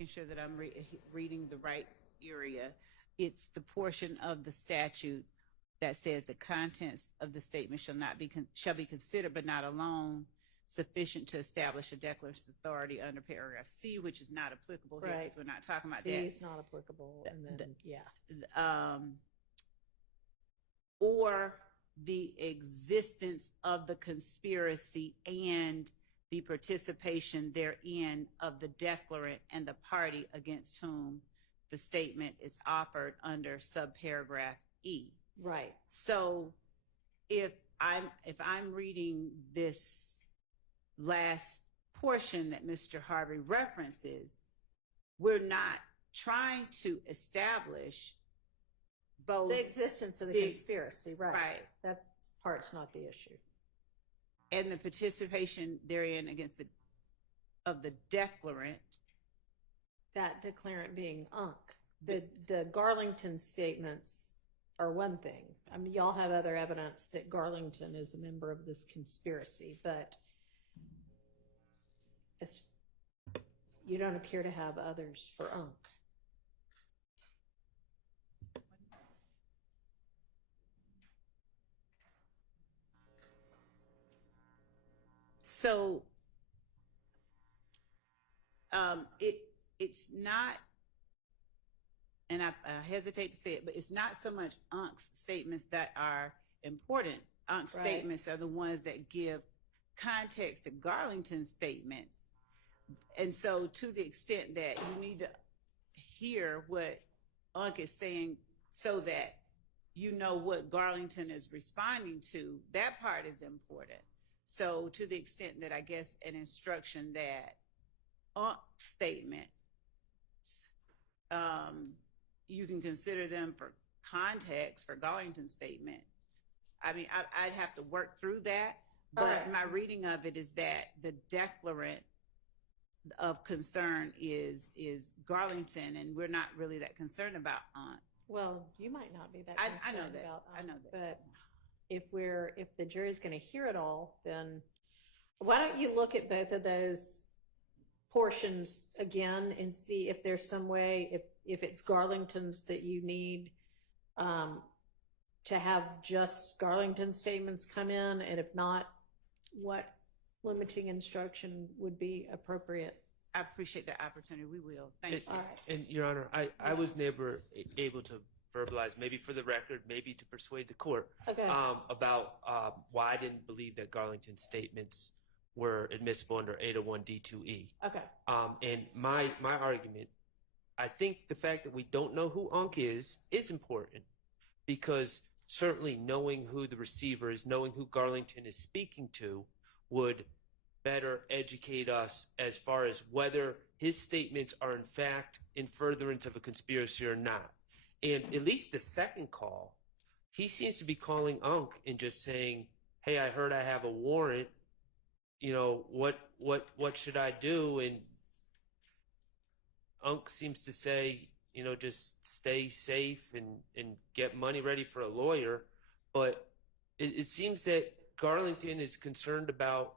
Making sure that I'm reading the right area. It's the portion of the statute that says the contents of the statement shall be considered, but not alone, sufficient to establish a declarant's authority under paragraph C, which is not applicable here because we're not talking about B that. is not applicable, and then Or the existence of the conspiracy and the participation therein of the declarant and the party against whom the statement is offered under subparagraph E. Right. So if I'm reading this last portion that Mr. Harvey references, we're not trying to establish both the existence of the conspiracy, right? Right. That part's not the issue. And the participation therein against the declarant. That declarant being UNC. The Garlington statements are one thing. I mean, y'all have other evidence that Garlington is a member of this conspiracy, but you don't appear to have others for UNC. So it's not, and I hesitate to say it, but it's not so much UNC's statements that are important. UNC's statements are the ones that give context to Garlington's statements. And so to the extent that you need to hear what UNC is saying so that you know what Garlington is responding to, that part is important. So to the extent that I guess an instruction that UNC statements, you can consider them for context for Garlington's statement. I mean, I'd have to work through that, but my reading of it is that the declarant of concern is Garlington, and we're not really that concerned about UNC. Well, you might not be that concerned I know that. about UNC, I know that. But if the jury's going to hear it all, then why don't you look at both of those portions again and see if there's some way, if it's Garlington's that you need to have just Garlington statements come in, and if not, what limiting instruction would be appropriate. I appreciate that opportunity. We will. Thank you. All right. And Your Honor, I was never able to verbalize, maybe for the record, maybe to persuade the court, about why I didn't believe that Garlington's statements were admissible under 801 D2E. Okay. And my argument, I think the fact that we don't know who UNC is important, because certainly knowing who the receiver is, knowing who Garlington is speaking to, would better educate us as far as whether his statements are in fact in furtherance of a conspiracy or not. And at least the second call, he seems to be calling UNC and just saying, hey, I heard I have a warrant, what should I do? And UNC seems to say, just stay safe and get money ready for a lawyer. But it seems that Garlington is concerned about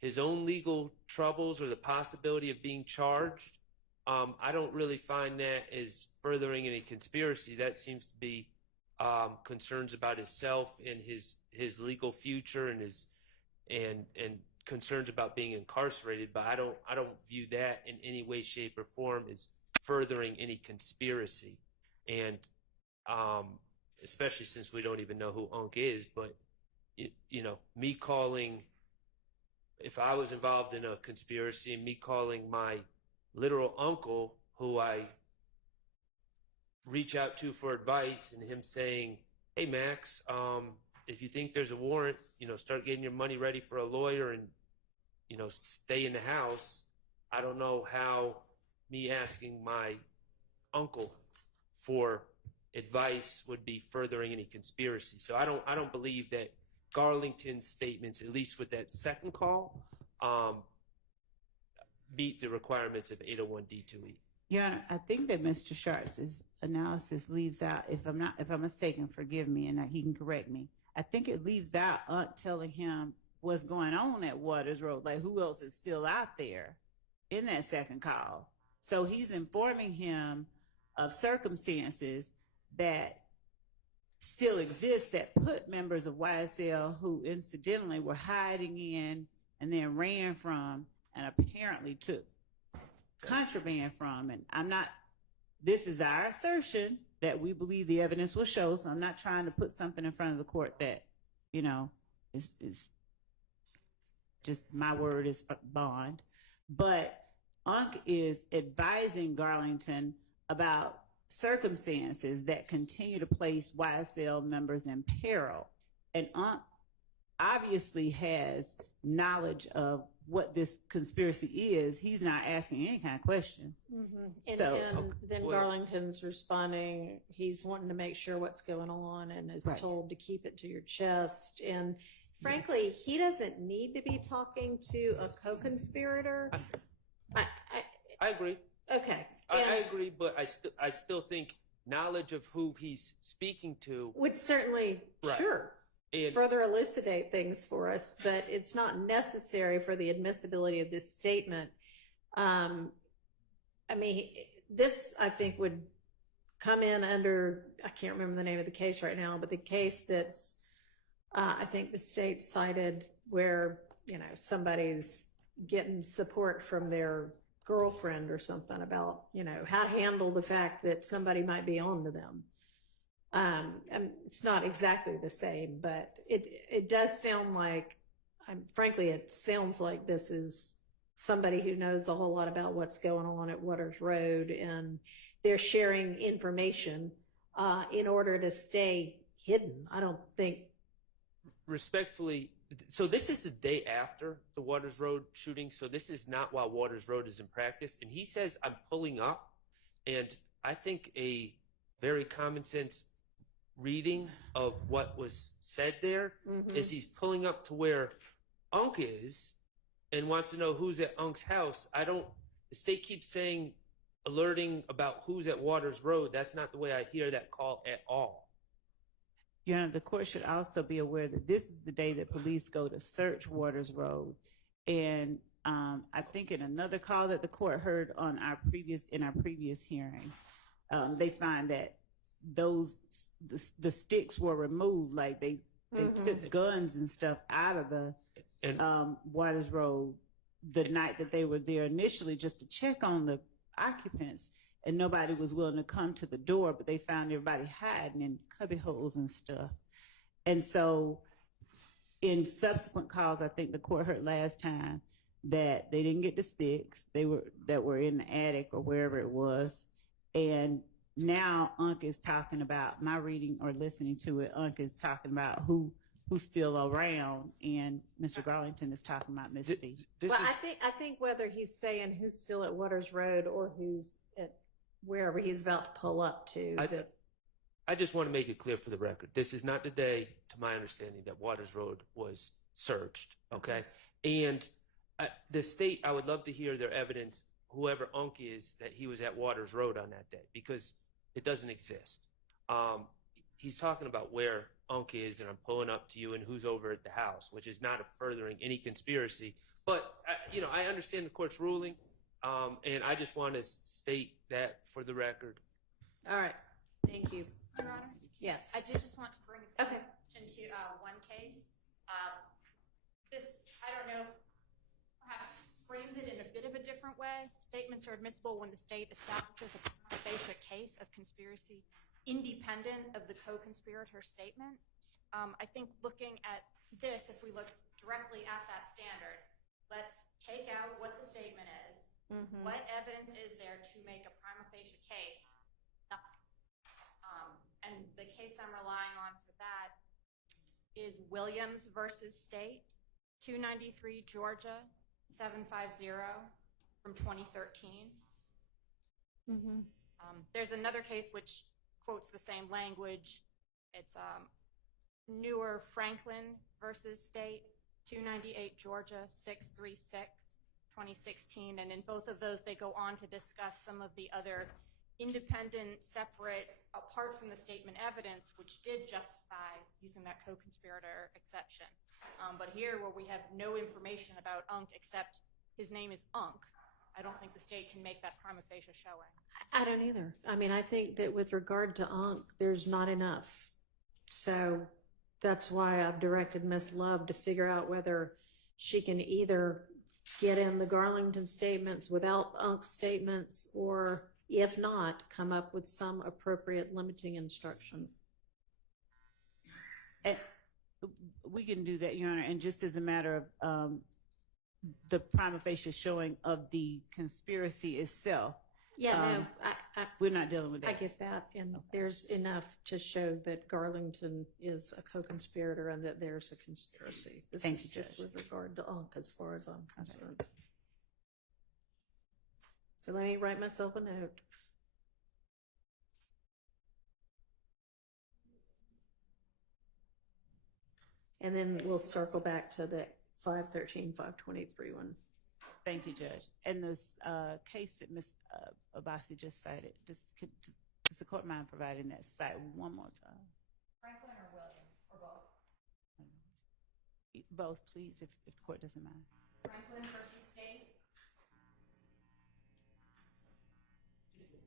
his own legal troubles or the possibility of being charged. I don't really find that as furthering any conspiracy. That seems to be concerns about himself and his legal future and concerns about being incarcerated. But I don't view that in any way, shape, or form as furthering any conspiracy. And especially since we don't even know who Unc is, but, you know, me calling, if I was involved in a conspiracy, and me calling my literal uncle, who I reach out to for advice, and him saying, hey, Max, if you think there's a warrant, you know, start getting your money ready for a lawyer and, you know, stay in the house. I don't know how me asking my uncle for advice would be furthering any conspiracy. So I don't believe that Garlington's statements, at least with that second call, meet the requirements of 801D2E. Yeah, I think that Mr. Sharp's analysis leaves out, if I'm mistaken, forgive me, and he can correct me. I think it leaves out Aunt telling him what's going on at Waters Road, like who else is still out there in that second call. So he's informing him of circumstances that still exist that put members of YSL who incidentally were hiding in and then ran from and apparently took contraband from. And this is our assertion that we believe the evidence will show. So I'm not trying to put something in front of the court that, you know, is just my word is bond. But Unc is advising Garlington about circumstances that continue to place YSL members in peril. And Unc obviously has knowledge of what this conspiracy is. He's not asking any kind of questions. And, So, and then Garlington's responding, he's wanting to make sure what's going on and is Right. told to keep it to your chest. And frankly, he doesn't need to be talking to a co-conspirator. I agree. Okay. I agree, but I still think knowledge of who he's speaking to Would certainly, Right. sure, and further elucidate things for us, but it's not necessary for the admissibility of this statement. I mean, this, I think, would come in under, I can't remember the name of the case right now, but the case that's, I think the state cited where, you know, somebody's getting support from their girlfriend or something about, you know, how to handle the fact that somebody might be on to them. And it's not exactly the same, but it does sound like, frankly, it sounds like this is somebody who knows a whole lot about what's going on at Waters Road, and they're sharing information in order to stay hidden. I don't think. Respectfully, so this is the day after the Waters Road shooting, so this is not while Waters Road is in practice. And he says, I'm pulling up, and I think a very common sense reading of what was said there is he's pulling up to where Unc is and wants to know who's at Unc's house. The state keeps saying, alerting about who's at Waters Road. That's not the way I hear that call at all. Your Honor, the court should also be aware that this is the day that police go to search Waters Road. And I think in another call that the court heard on our previous hearing, they find that the sticks were removed, like they took guns and stuff out of the Waters Road the night that they were there initially just to check on the occupants, and nobody was willing to come to the door, but they found everybody hiding in cubby holes and stuff. And so in subsequent calls, I think the court heard last time that they didn't get the sticks that were in the attic or wherever it was. And now Unc is talking about, my reading or listening to it, Unc is talking about who's still around, and Mr. Garlington is talking about Miss Fee. I think whether he's saying who's still at Waters Road or who's at wherever he's about to pull up to. I just want to make it clear for the record. This is not the day, to my understanding, that Waters Road was searched, okay? And the state, I would love to hear their evidence, whoever Unc is, that he was at Waters Road on that day, because it doesn't exist. He's talking about where Unc is, and I'm pulling up to you, and who's over at the house, which is not furthering any conspiracy. But, I understand the court's ruling, and I just want to state that for the record. All right. Thank you. Your Honor? Yes. I do just want to bring attention to one case. This, I don't know, perhaps frames it in a bit of a different different way. Statements are admissible when the state establishes a prima facie case of conspiracy independent of the co-conspirator statement. I think looking at this, if we look directly at that standard, let's take out what the statement is. What evidence is there to make a prima facie case? Nothing. And the case I'm relying on for that is Williams versus State, 293 Georgia, 750 from 2013. There's another case which quotes the same language. It's Newer Franklin versus State, 298 Georgia, 636, 2016. And in both of those, they go on to discuss some of the other independent, separate, apart from the statement evidence, which did justify using that co-conspirator exception. But here, where we have no information about Unk except his name is Unk, I don't think the state can make that prima facie showing. I don't either. I mean, I think that with regard to Unk, there's not enough. So that's why I've directed Miss Love to figure out whether she can either get in the Garlington statements without Unk's statements, or if not, come up with some appropriate limiting instruction. And we can do that, Your Honor. And just as a matter of the prima facie showing of the conspiracy itself. Yeah, no, we're not dealing with that. I get that, and there's enough to show that Garlington is a co-conspirator and that there's a conspiracy. This is just with regard to Unk, as far as I'm concerned. So let me write myself a note. And then we'll circle back to the 513, 523 one. Thank you, Judge. And this case that Ms. Abbasi just cited, does the court mind providing that cite one more time? Franklin or Williams, or both? Both, please, if the court doesn't mind. Franklin versus State.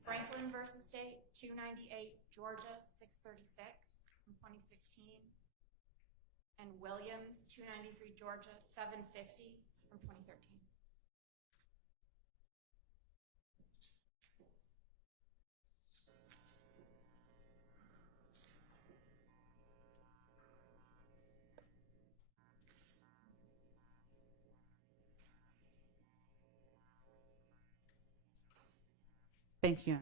Franklin versus State, 298 Georgia, 636 from 2016. And Williams, 293 Georgia, 750 from 2013. Thank you.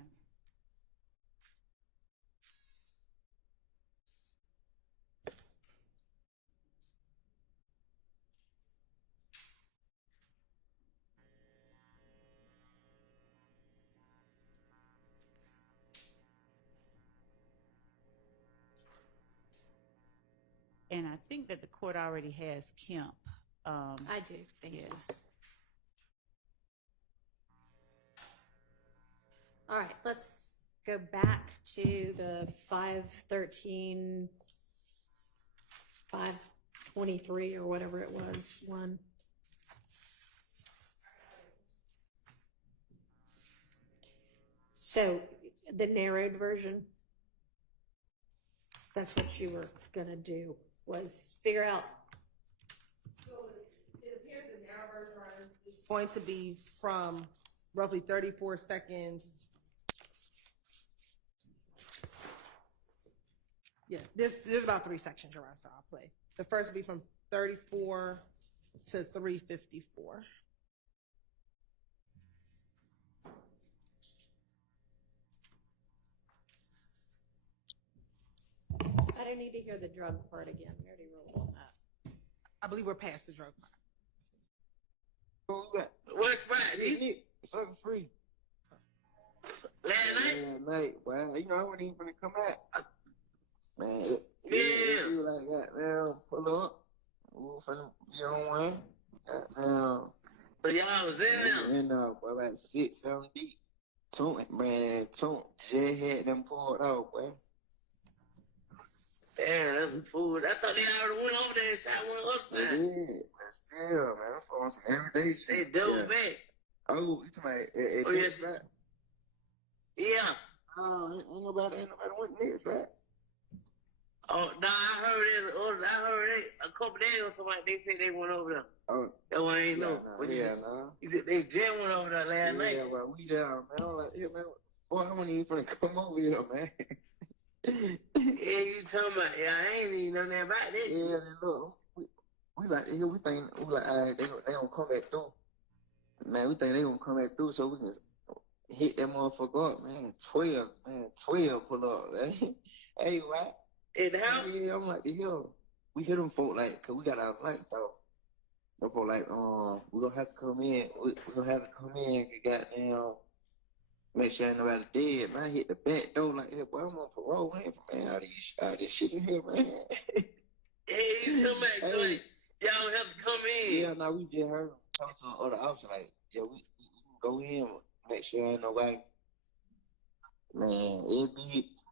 And I think that the court already has Kemp. I do. Thank you. All right, let's go back to the 513, 523 or whatever it was, one. So the narrowed version, that's what you were going to do, was figure out. So it appears the narrow version is going to be from roughly 34 seconds. Yeah, there's about 3 sections around, so I'll play. The first will be from 34 to 354. I don't need to hear the drug part again. We already rolled on that. I believe we're past the drug part. What Friday? It's fucking free. Last night, well, you know, I wasn't even gonna come out. Man, you like goddamn pull up. We were finna be on one. Goddamn. But y'all was in there. And boy, about 6, 7 deep. Toon, they had them pulled out, boy. Damn, that's some food. I thought they already went over there and shot one upside. They did, but still, man, I'm following some everyday shit. They double back. Oh, you talking about yes, right? Yeah. Ain't nobody went next, right? Oh, no, I heard it. a couple days or something, they said they went over there. Oh, That's why I ain't know. But he said they just went over there last night. Yeah, well, we down, man. I'm like, yeah, man, boy, I wasn't even finna come over here, man. Yeah, you talking about, I ain't even know nothing about that shit. Yeah, and look, we like to hear, we like, all right, they gonna come back through. Man, we think they gonna come back through so we can hit that motherfucker up, man. 12 pull up, man. Hey, what? In the house? Yeah, I'm like, yo, we hit them folk, like, cause we got our lights out. Them folk like, we gonna have to come in, we gonna have to come in and goddamn, make sure ain't nobody dead, man. I hit the back door like, hey, boy, I'm on parole, man, all this shit in here, man. Hey, you talking about, Hey. y'all have to come in. Yeah, no, we just heard them talk to the other officer, like, yeah, we can go in, make sure ain't nobody. Man,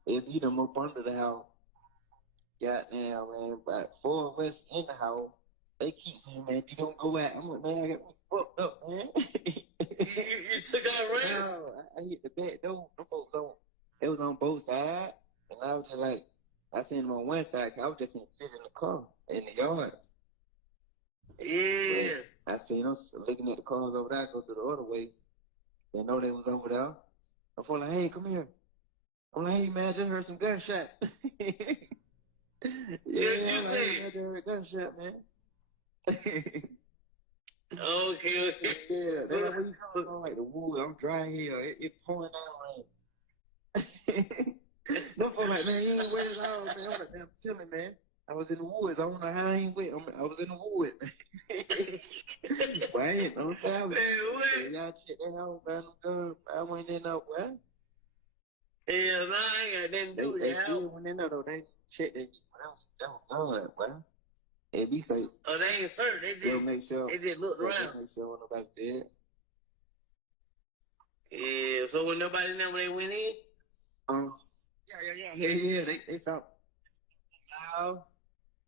it be them up under the house. Goddamn, man, about 4 of us in the house. They keep saying, man, you don't go out. I'm like, man, I got me fucked up, man. You took out right? No, I hit the back door. Them folks it was on both sides. And I was just like, I seen them on one side, 'cause I was just gonna sit in the car, in the yard. Yeah. But I seen them looking at the cars over there, go to the other way. They know they was over there. I feel like, hey, come here. I'm like, hey, man, I just heard some gunshot. Yeah, I'm like, hey, I just heard a gunshot, man. Okay. Yeah, that's like, where you coming from? Like the wood. I'm dry here. It pouring down rain. No folks like, man, you ain't wet at all, man. I'm like, man, I'm telling, man. I was in the woods. I don't know how I ain't wet. I was in the woods. But I ain't no time. Man, what? Y'all check that out, man. I went in there, boy. Yeah, man, I ain't got nothing to do with They that. still went in there, though. They checked that. That was good, boy. It be safe. Oh, they ain't certain. They'll make sure. They just looked around. Make sure nobody dead. Yeah, so when nobody know when they went in? Yeah. They found now.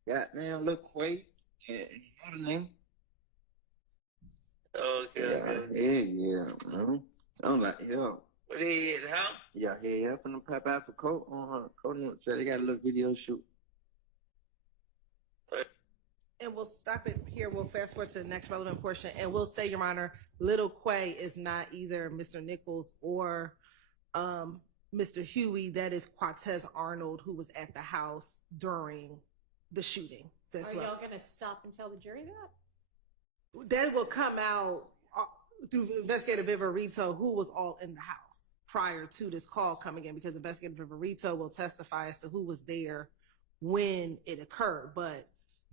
Goddamn, look Quay and another name. Okay. Yeah. I'm like, yo. What they at the house? Yeah. From the pop out for Colt on her. Colt said they got a little video shoot. And we'll stop it here. We'll fast forward to the next relevant portion. And we'll say, Your Honor, Little Quay is not either Mr. Nichols or Mr. Huey. That is Quatez Arnold, who was at the house during the shooting. That's Are y'all going to stop and tell the jury that? That will come out through Investigator Viverito, who was all in the house prior to this call coming in, because Investigator Viverito will testify as to who was there when it occurred. But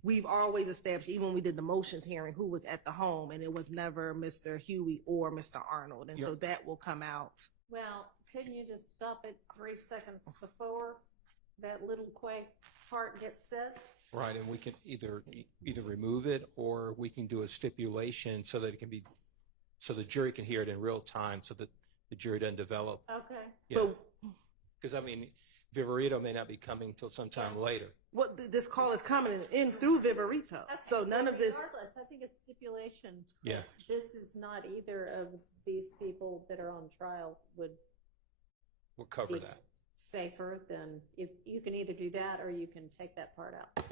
we've always established, even when we did the motions hearing, who was at the home, and it was never Mr. Huey or Mr. Arnold. And so that will come out. Well, couldn't you just stop it 3 seconds before that Little Quay part gets said? Right, and we can either remove it, or we can do a stipulation so that it can be, so the jury can hear it in real time, so that the jury doesn't develop. Okay. Yeah. Because, I mean, Viverito may not be coming till sometime later. Well, this call is coming in through Viverito. Okay, so none of this. Regardless, I think it's stipulation. Yeah. This is not either of these people that are on trial would We'll cover be that. safer than if you can either do that or you can take that part out.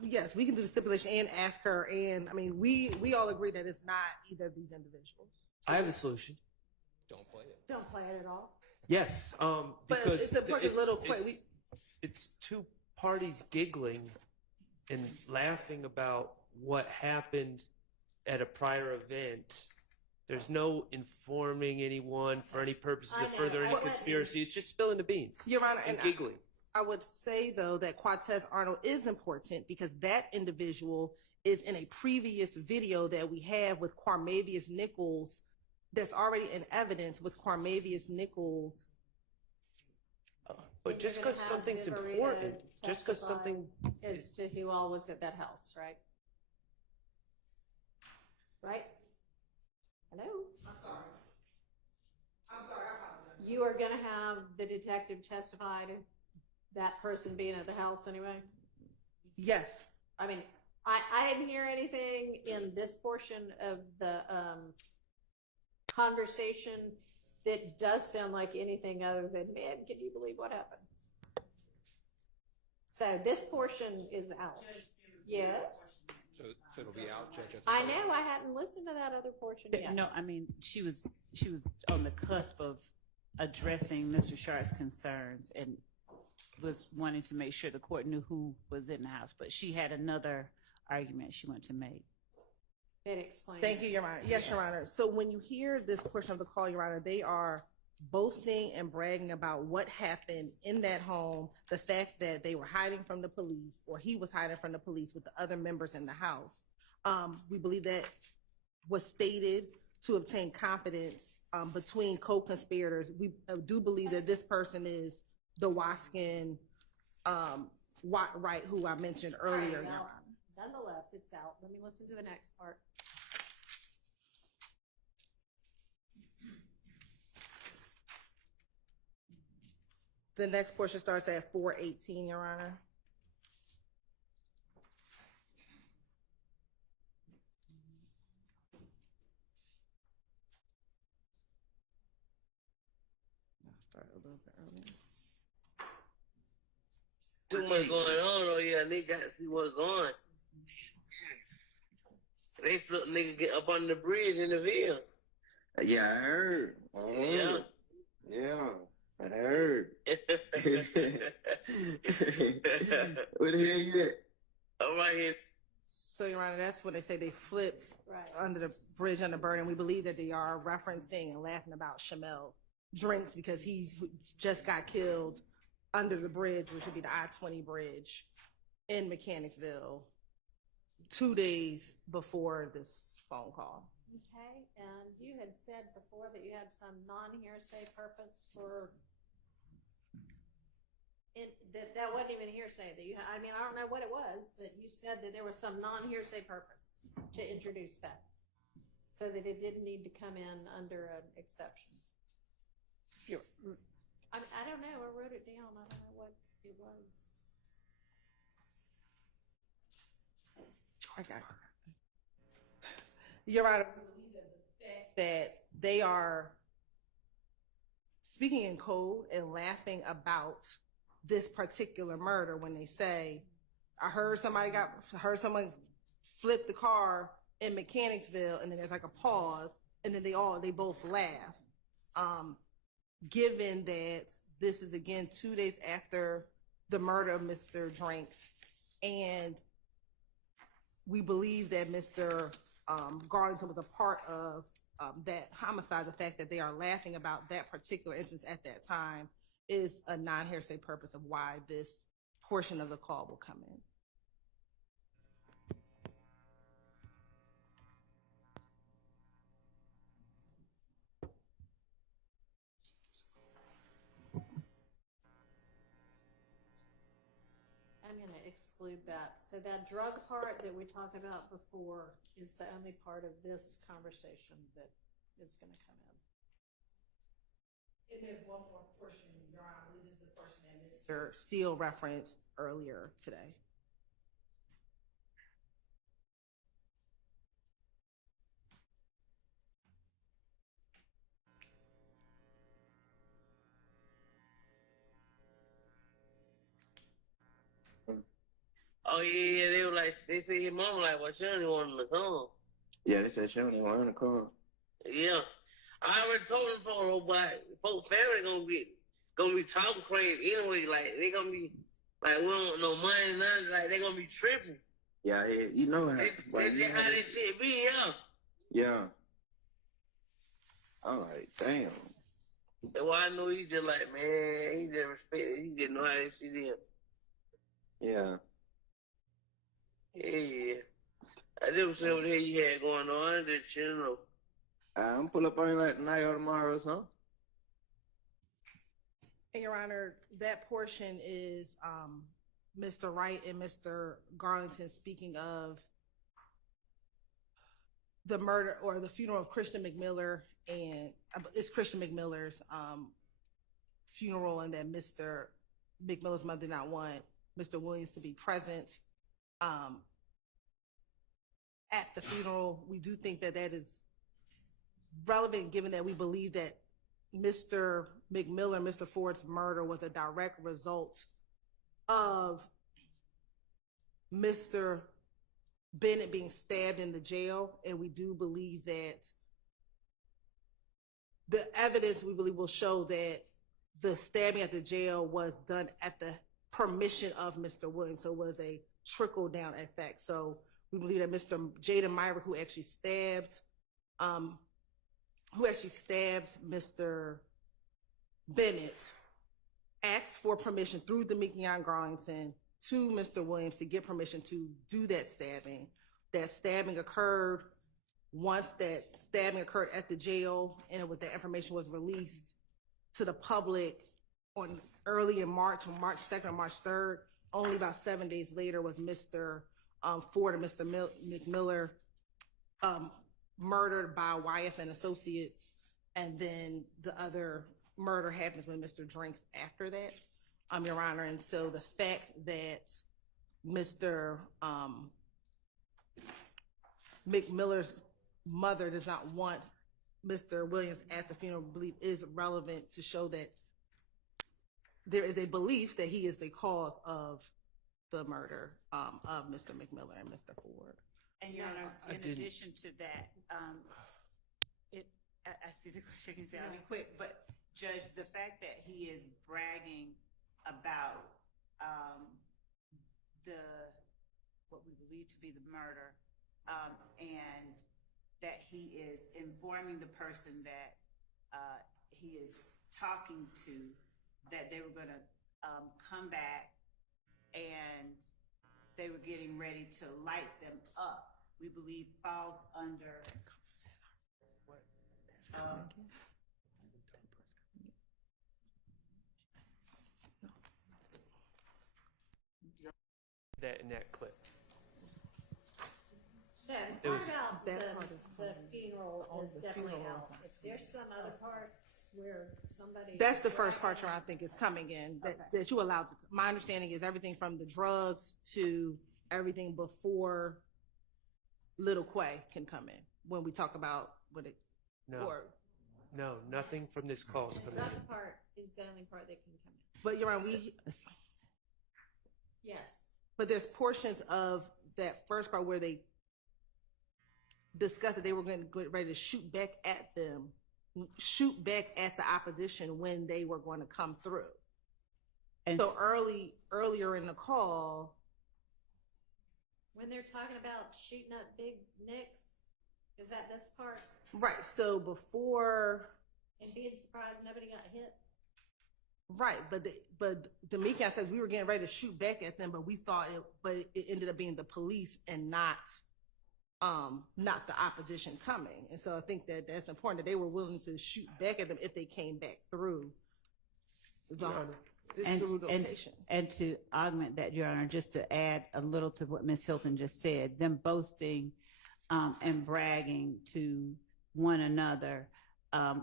Yes, we can do the stipulation and ask her. And I mean, we all agree that it's not either of these individuals. I have a solution. Don't play it. Don't play it at all. Yes, But because it's important, Little Quay. It's two parties giggling and laughing about what happened at a prior event. There's no informing anyone for any purposes of further any conspiracy. It's just spilling the beans. Your Honor, and giggling. I would say, though, that Quatez Arnold is important because that individual is in a previous video that we have with Quamavius Nichols that's already in evidence with Quamavius Nichols. But just because something's important, just because something as to who all was at that house, right? Right? Hello? I'm sorry. I apologize. You are going to have the detective testify to that person being at the house anyway? Yes. I mean, I didn't hear anything in this portion of the conversation that does sound like anything other than, man, can you believe what happened? So this portion is out. Yes. So it'll be out, Judge. as I opposed- know, I hadn't listened to that other portion yet. No, I mean, she was on the cusp of addressing Mr. Sharp's concerns and was wanting to make sure the court knew who was in the house, but she had another argument she wanted to make. That explains. Thank you, Your Honor. Yes, Your Honor. So when you hear this portion of the call, Your Honor, they are boasting and bragging about what happened in that home, the fact that they were hiding from the police, or he was hiding from the police with the other members in the house. We believe that was stated to obtain confidence between co-conspirators. We do believe that this person is the Waskin Wright, who I mentioned earlier, Your Honor. Nonetheless, it's out. Let me listen to the next part. The next portion starts at 4:18, Your Honor. I'll start a little bit earlier. Too much going on, oh yeah, nigga got to see what's going. They flip nigga get up on the bridge in the Ville. Yeah, I heard. Yeah. Yeah, I heard. Where the hell you at? I'm right here. So, Your Honor, that's when they say they flipped Right. under the bridge under burden. We believe that they are referencing and laughing about Shamel Drinks because he just got killed under the bridge, which would be the I-20 bridge in Mechanicsville 2 days before this phone call. Okay, and you had said before that you had some non-hearsay purpose for that wasn't even hearsay that you had. I mean, I don't know what it was, but you said that there was some non-hearsay purpose to introduce that so that it didn't need to come in under an exception. I don't know. I wrote it down. I don't know what it was. I got it. Your Honor, we believe that the fact that they are speaking in code and laughing about this particular murder when they say, I heard someone flip the car in Mechanicsville, and then there's like a pause, and then they both laugh. Given that this is again 2 days after the murder of Mr. Drinks, and we believe that Mr. Garlington was a part of that homicide, the fact that they are laughing about that particular instance at that time is a non-hearsay purpose of why this portion of the call will come in. I'm going to exclude that. So that drug part that we talked about before is the only part of this conversation that is going to come in. And there's one more portion, Your Honor. I believe this is the portion that Mr. Steele referenced earlier today. Oh yeah, they were like, they said his mom like, well, she only wanted to come. Yeah, they said she only wanted to come. Yeah, I already told them for but folks' family gonna be talking crazy anyway. Like they gonna be like, we don't want no money, nothing. Like they gonna be tripping. Yeah, you know how. They just how that shit be, yeah. Yeah. I'm like, damn. That's why I know he just like, man, he just respect it. He just know how that shit is. Yeah. Yeah. I never see what the hell you had going on. I just, you know. I'm pull up on you like tonight or tomorrow or something. And Your Honor, that portion is Mr. Wright and Mr. Garlington speaking of the murder or the funeral of Christian McMiller, and it's Christian McMiller's funeral, and that Mr. McMiller's mother did not want Mr. Williams to be present at the funeral. We do think that that is relevant given that we believe that Mr. McMiller, Mr. Ford's murder was a direct result of Mr. Bennett being stabbed in the jail, and we do believe that the evidence, we believe, will show that the stabbing at the jail was done at the permission of Mr. Williams, so it was a trickle-down effect. So we believe that Mr. Jaden Myrick, who actually stabbed Mr. Bennett, asked for permission through Demekion Garlington to Mr. Williams to get permission to do that stabbing. That stabbing occurred once that stabbing occurred at the jail, and that information was released to the public early in March, on March 2nd or March 3rd. Only about 7 days later was Mr. Ford and Mr. McMiller murdered by YF and Associates, and then the other murder happens when Mr. Drinks after that, Your Honor. And so the fact that Mr. McMiller's mother does not want Mr. Williams at the funeral, I believe, is relevant to show that there is a belief that he is the cause of the murder of Mr. McMiller and Mr. Ford. And Your Honor, in addition to that, I see the question. I can say I'll be quick, but Judge, the fact that he is bragging about what we believe to be the murder, and that he is informing the person that he is talking to that they were going to come back and they were getting ready to light them up, we believe falls under that in that clip. So the part about the funeral is definitely out. If there's some other part where somebody... That's the first part, Your Honor, I think is coming in, that you allowed. My understanding is everything from the drugs to everything before Little Quay can come in when we talk about what it... No, nothing from this call is coming in. That part is the only part that can come in. But Your Honor, Yes. But there's portions of that first part where they discussed that they were going to get ready to shoot back at them, shoot back at the opposition when they were going to come through. And so earlier in the call, when they're talking about shooting up Big Nick's, is that this part? Right. So before... And being surprised nobody got hit? Right, but Demekion says we were getting ready to shoot back at them, but we thought it ended up being the police and not the opposition coming. And so I think that's important, that they were willing to shoot back at them if they came back through the location. And to augment that, Your Honor, just to add a little to what Ms. Hilton just said, them boasting and bragging to one another,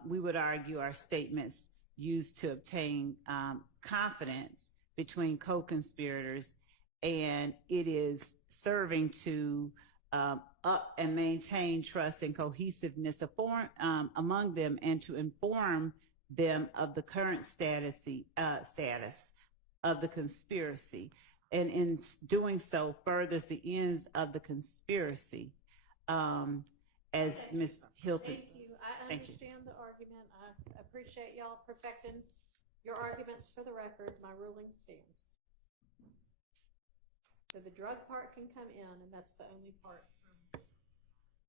we would argue our statements used to obtain confidence between co-conspirators, and it is serving to up and maintain trust and cohesiveness among them, and to inform them of the current status of the conspiracy, and in doing so furthers the ends of the conspiracy. As Ms. Hilton, Thank you. I understand the argument. I appreciate y'all perfecting your arguments. For the record, my ruling stands. So the drug part can come in, and that's the only part from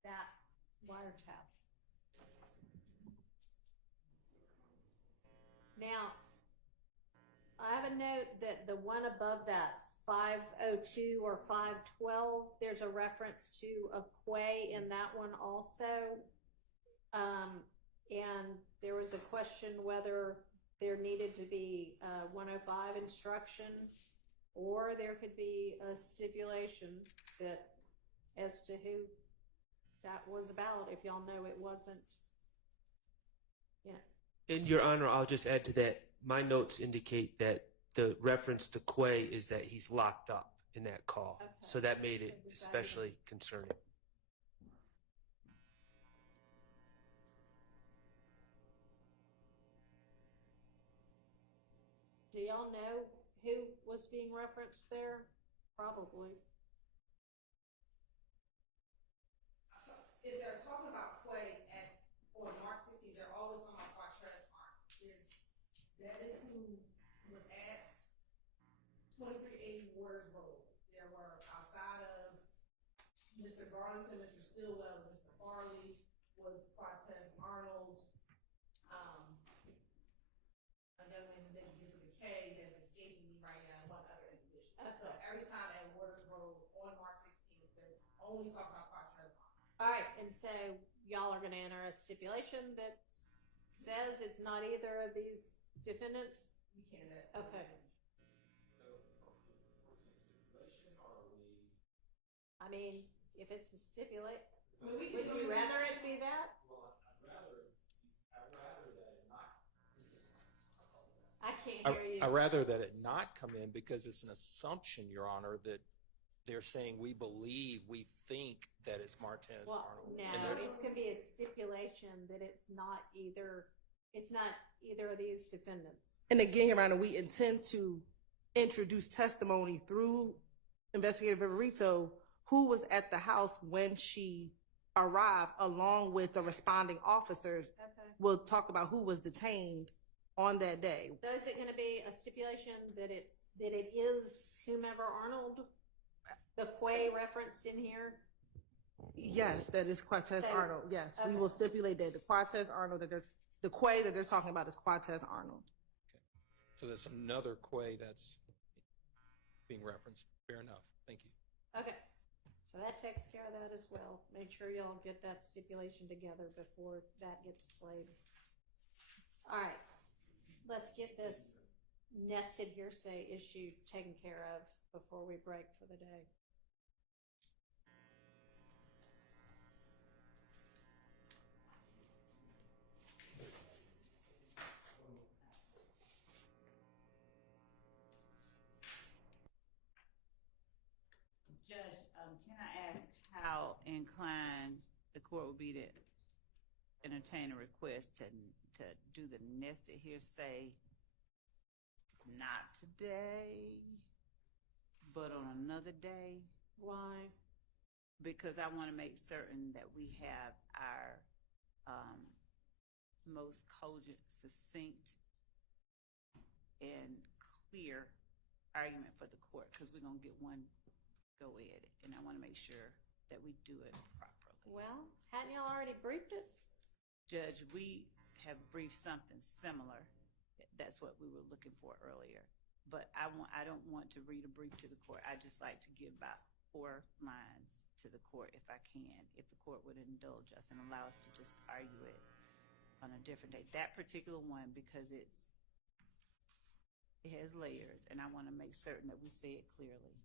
that wiretap. Now, I have a note that the one above that, 502 or 512, there's a reference to a quay in that one also. And there was a question whether there needed to be a 105 instruction, or there could be a stipulation that as to who that was about, if y'all know it wasn't. Yeah. In Your Honor, I'll just add to that. My notes indicate that the reference to Quay is that he's locked up in that call. Okay. So that made it especially concerning. Do y'all know who was being referenced there? Probably. if they're talking about Quay on March 16th, they're always talking about Quattrez Arms. That is who was at 2380 Waters Road. There were outside of Mr. Garlington, Mr. Stillwell, and Mr. Farley was Quattrez Arnold. A young man who didn't get to the K that's escaping me right now, one other individual. So every time at Waters Road on March 16th, they're only talking about Quattrez Arnold. All right, and so y'all are going to enter a stipulation that says it's not either of these defendants? We can't. Okay. I mean, if it's a stipulate, would you rather it be that? Well, I'd rather that it not. I can't hear you. I'd rather that it not come in because it's an assumption, Your Honor, that they're saying we believe, we think that it's Martinez Arnold. No, it's going to be a stipulation that it's not either of these defendants. And again, Your Honor, we intend to introduce testimony through Investigator Viverito, who was at the house when she arrived, along with the responding officers. Okay. We'll talk about who was detained on that day. So is it going to be a stipulation that it is whomever Arnold, the Quay referenced in here? Yes, that is Quattrez Arnold. Yes, Okay. we will stipulate that the Quattrez Arnold, the Quay that they're talking about is Quattrez Arnold. Okay. So that's another Quay that's being referenced. Fair enough. Thank you. Okay. So that takes care of that as well. Make sure y'all get that stipulation together before that gets played. All right. Let's get this nested hearsay issue taken care of before we break for the day. Judge, can I ask how inclined the court would be to entertain a request to do the nested hearsay not today, but on another day? Why? Because I want to make certain that we have our most cogent, succinct, and clear argument for the court, because we're going to get one go at it, and I want to make sure that we do it properly. Well, hadn't y'all already briefed it? Judge, we have briefed something similar. That's what we were looking for earlier. But I don't want to read a brief to the court. I just like to give about 4 lines to the court if I can, if the court would indulge us and allow us to just argue it on a different day. That particular one, because it has layers, and I want to make certain that we say it clearly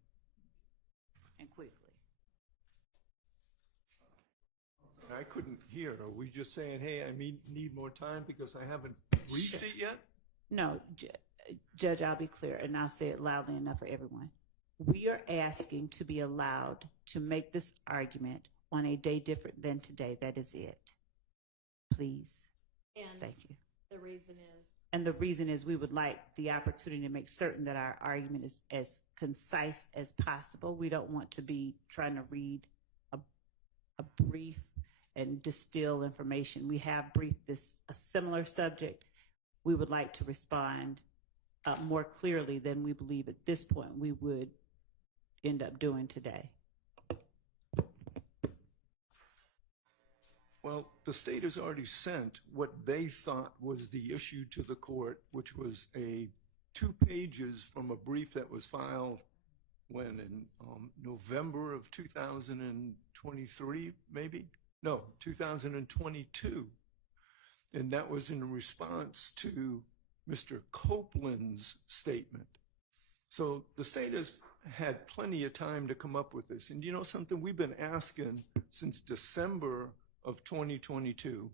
and quickly. I couldn't hear. Are we just saying, hey, I need more time because I haven't briefed it yet? No, Judge, I'll be clear, and I'll say it loudly enough for everyone. We are asking to be allowed to make this argument on a day different than today. That is it. Please. And thank you. The reason is? And the reason is we would like the opportunity to make certain that our argument is as concise as possible. We don't want to be trying to read a brief and distill information. We have briefed a similar subject. We would like to respond more clearly than we believe at this point we would end up doing today. Well, the state has already sent what they thought was the issue to the court, which was 2 pages from a brief that was filed in November of 2023, maybe? No, 2022. And that was in response to Mr. Copeland's statement. So the state has had plenty of time to come up with this. And you know something? We've been asking since December of 2022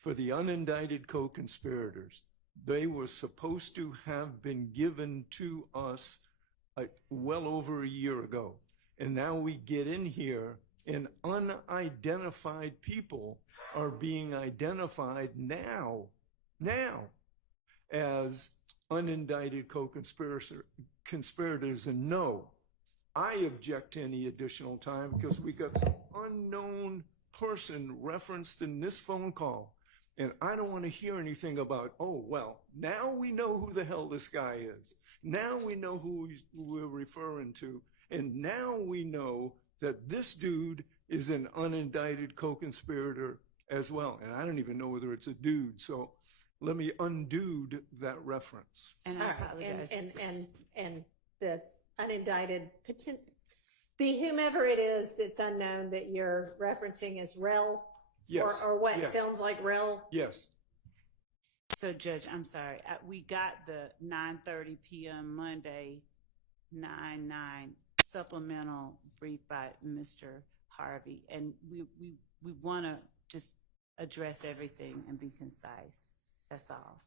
for the unindicted co-conspirators. They were supposed to have been given to us well over a year ago. And now we get in here and unidentified people are being identified now as unindicted co-conspirators. And no, I object to any additional time because we got some unknown person referenced in this phone call. And I don't want to hear anything about, oh, well, now we know who the hell this guy is. Now we know who we're referring to. And now we know that this dude is an unindicted co-conspirator as well. And I don't even know whether it's a dude. So let me undo that reference. And I apologize. And the unindicted, the whomever it is that's unknown that you're referencing is Rel? Yes. Or what Yes. sounds like Rel? Yes. So, Judge, I'm sorry. We got the 9:30 p.m. Monday 9/9 supplemental brief by Mr. Harvey, and we want to just address everything and be concise. That's all.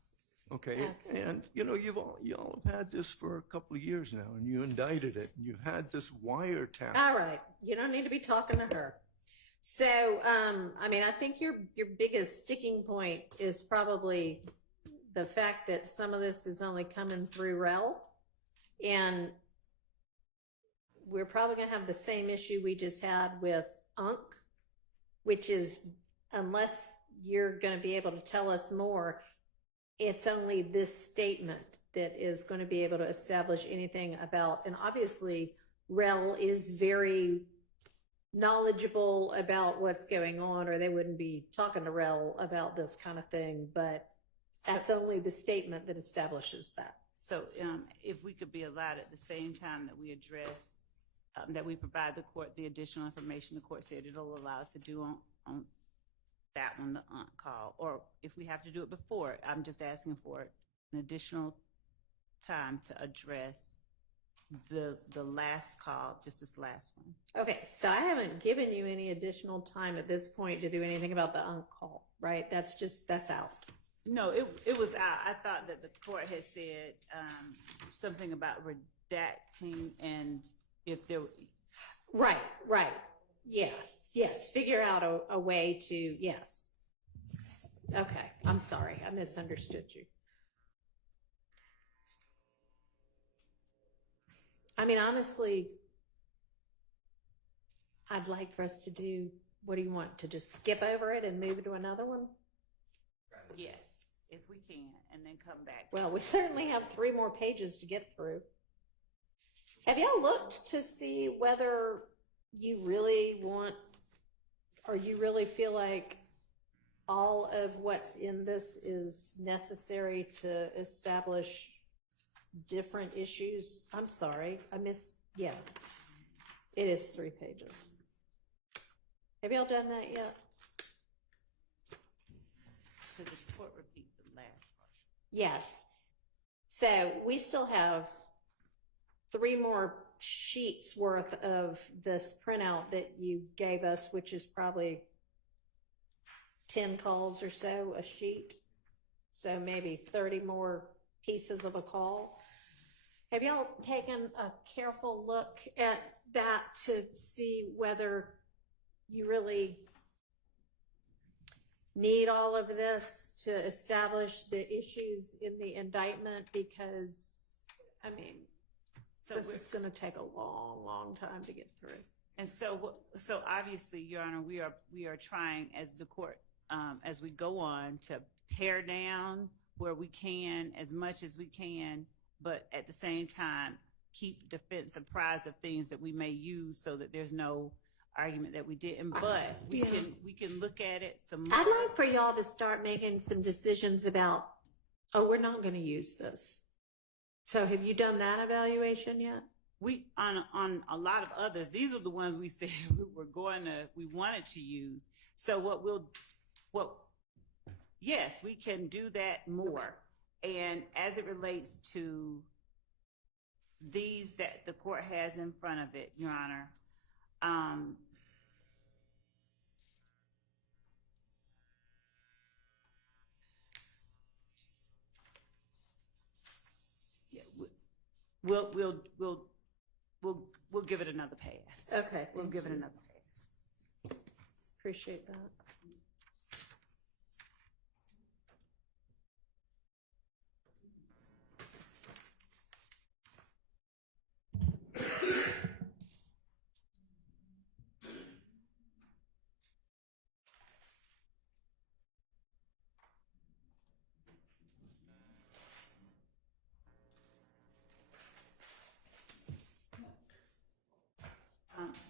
Okay. And you all have had this for a couple of years now, and you indicted it. And you've had this wiretap. All right. You don't need to be talking to her. So, I think your biggest sticking point is probably the fact that some of this is only coming through Rel, and we're probably going to have the same issue we just had with UNC, which is, unless you're going to be able to tell us more, it's only this statement that is going to be able to establish anything about, and obviously Rel is very knowledgeable about what's going on, or they wouldn't be talking to Rel about this kind of thing, but that's only the statement that establishes that. So if we could be allowed at the same time that we address, that we provide the court the additional information the court said it'll allow us to do on that one, the call, or if we have to do it before, I'm just asking for an additional time to address the last call, just this last one. Okay, so I haven't given you any additional time at this point to do anything about the UNC call, right? That's out. No, it was out. I thought that the court had said something about redacting, and if there... Right. Yeah, yes, figure out a way to, yes. Okay, I'm sorry, I misunderstood you. Honestly, I'd like for us to do, what do you want, to just skip over it and move to another one? Yes, if we can, and then come back. Well, we certainly have 3 more pages to get through. Have y'all looked to see whether you really want, or you really feel like all of what's in this is necessary to establish different issues? I'm sorry, yeah. It is 3 pages. Have y'all done that yet? Could this court repeat the last part? Yes. So we still have 3 more sheets worth of this printout that you gave us, which is probably 10 calls or so a sheet. So maybe 30 more pieces of a call. Have y'all taken a careful look at that to see whether you really need all of this to establish the issues in the indictment? Because, this is going to take a long, long time to get through. And so obviously, Your Honor, we are trying, as the court, as we go on, to pare down where we can, as much as we can, but at the same time, keep defense apprised of things that we may use so that there's no argument that we didn't. But we can look at it some more. I'd like for y'all to start making some decisions about, we're not going to use this. So have you done that evaluation yet? We on a lot of others, these are the ones we said we wanted to use. So yes, we can do that more. And as it relates to these that the court has in front of it, Your Honor, we'll give it another pass. Okay. We'll give it another pass. Appreciate that.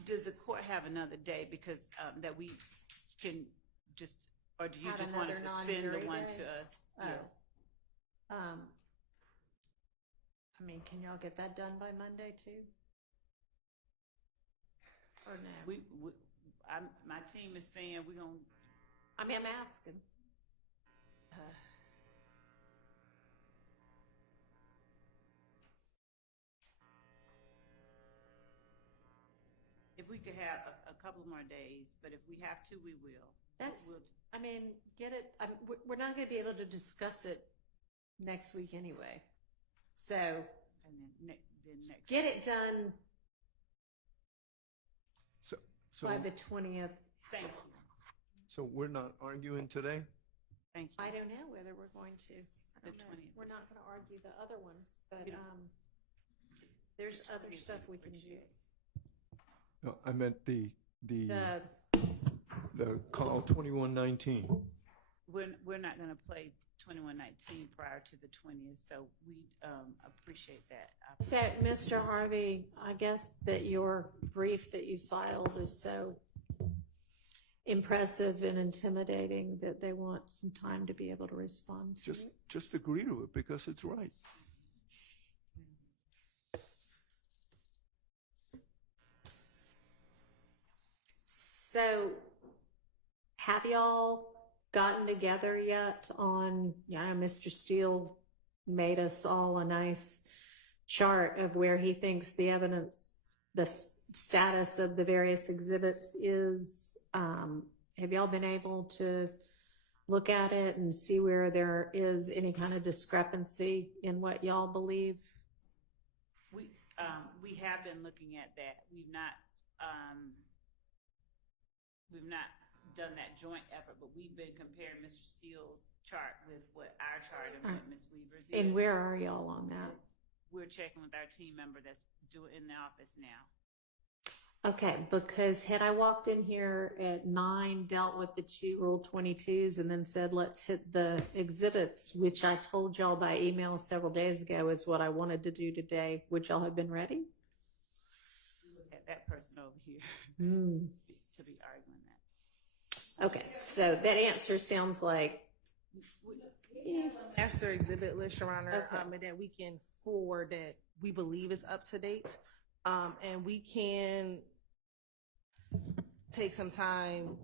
Does the court have another day because that we can just, or do you Have just want us another to send the non-jury one day? to us? Oh. Yes. I mean, can y'all get that done by Monday too? Or no? My team is saying we're gonna. I mean, I'm asking. If we could have a couple more days, but if we have to, we will. That's, We'll, I mean, get it, we're not gonna be able to discuss it next week anyway. So, and then next. get it done So by the 20th. Thank you. So we're not arguing today? Thank you. I don't know whether we're going to. I don't The know. 20th. We're not gonna argue the other ones, but, Yeah. there's other stuff we can do. No, I meant the The call 2119. We're not going to play 2119 prior to the 20th, so we appreciate that. So, Mr. Harvey, I guess that your brief that you filed is so impressive and intimidating that they want some time to be able to respond to it. Just agree to it because it's right. So, have y'all gotten together yet on, Mr. Steele made us all a nice chart of where he thinks the evidence, the status of the various exhibits is. Have y'all been able to look at it and see where there is any kind of discrepancy in what y'all believe? We have been looking at that. We've not done that joint effort, but we've been comparing Mr. Steele's chart with what our chart and what Ms. Weaver's is. And where are y'all on that? We're checking with our team member that's doing in the office now. Okay, because had I walked in here at 9, dealt with the Rule 22s, and then said, let's hit the exhibits, which I told y'all by email several days ago is what I wanted to do today, would y'all have been ready? Look at that person over here to be arguing that. Okay, so that answer sounds like Master exhibit list, Your Honor, Okay. and then we can forward that we believe is up to date. And we can take some time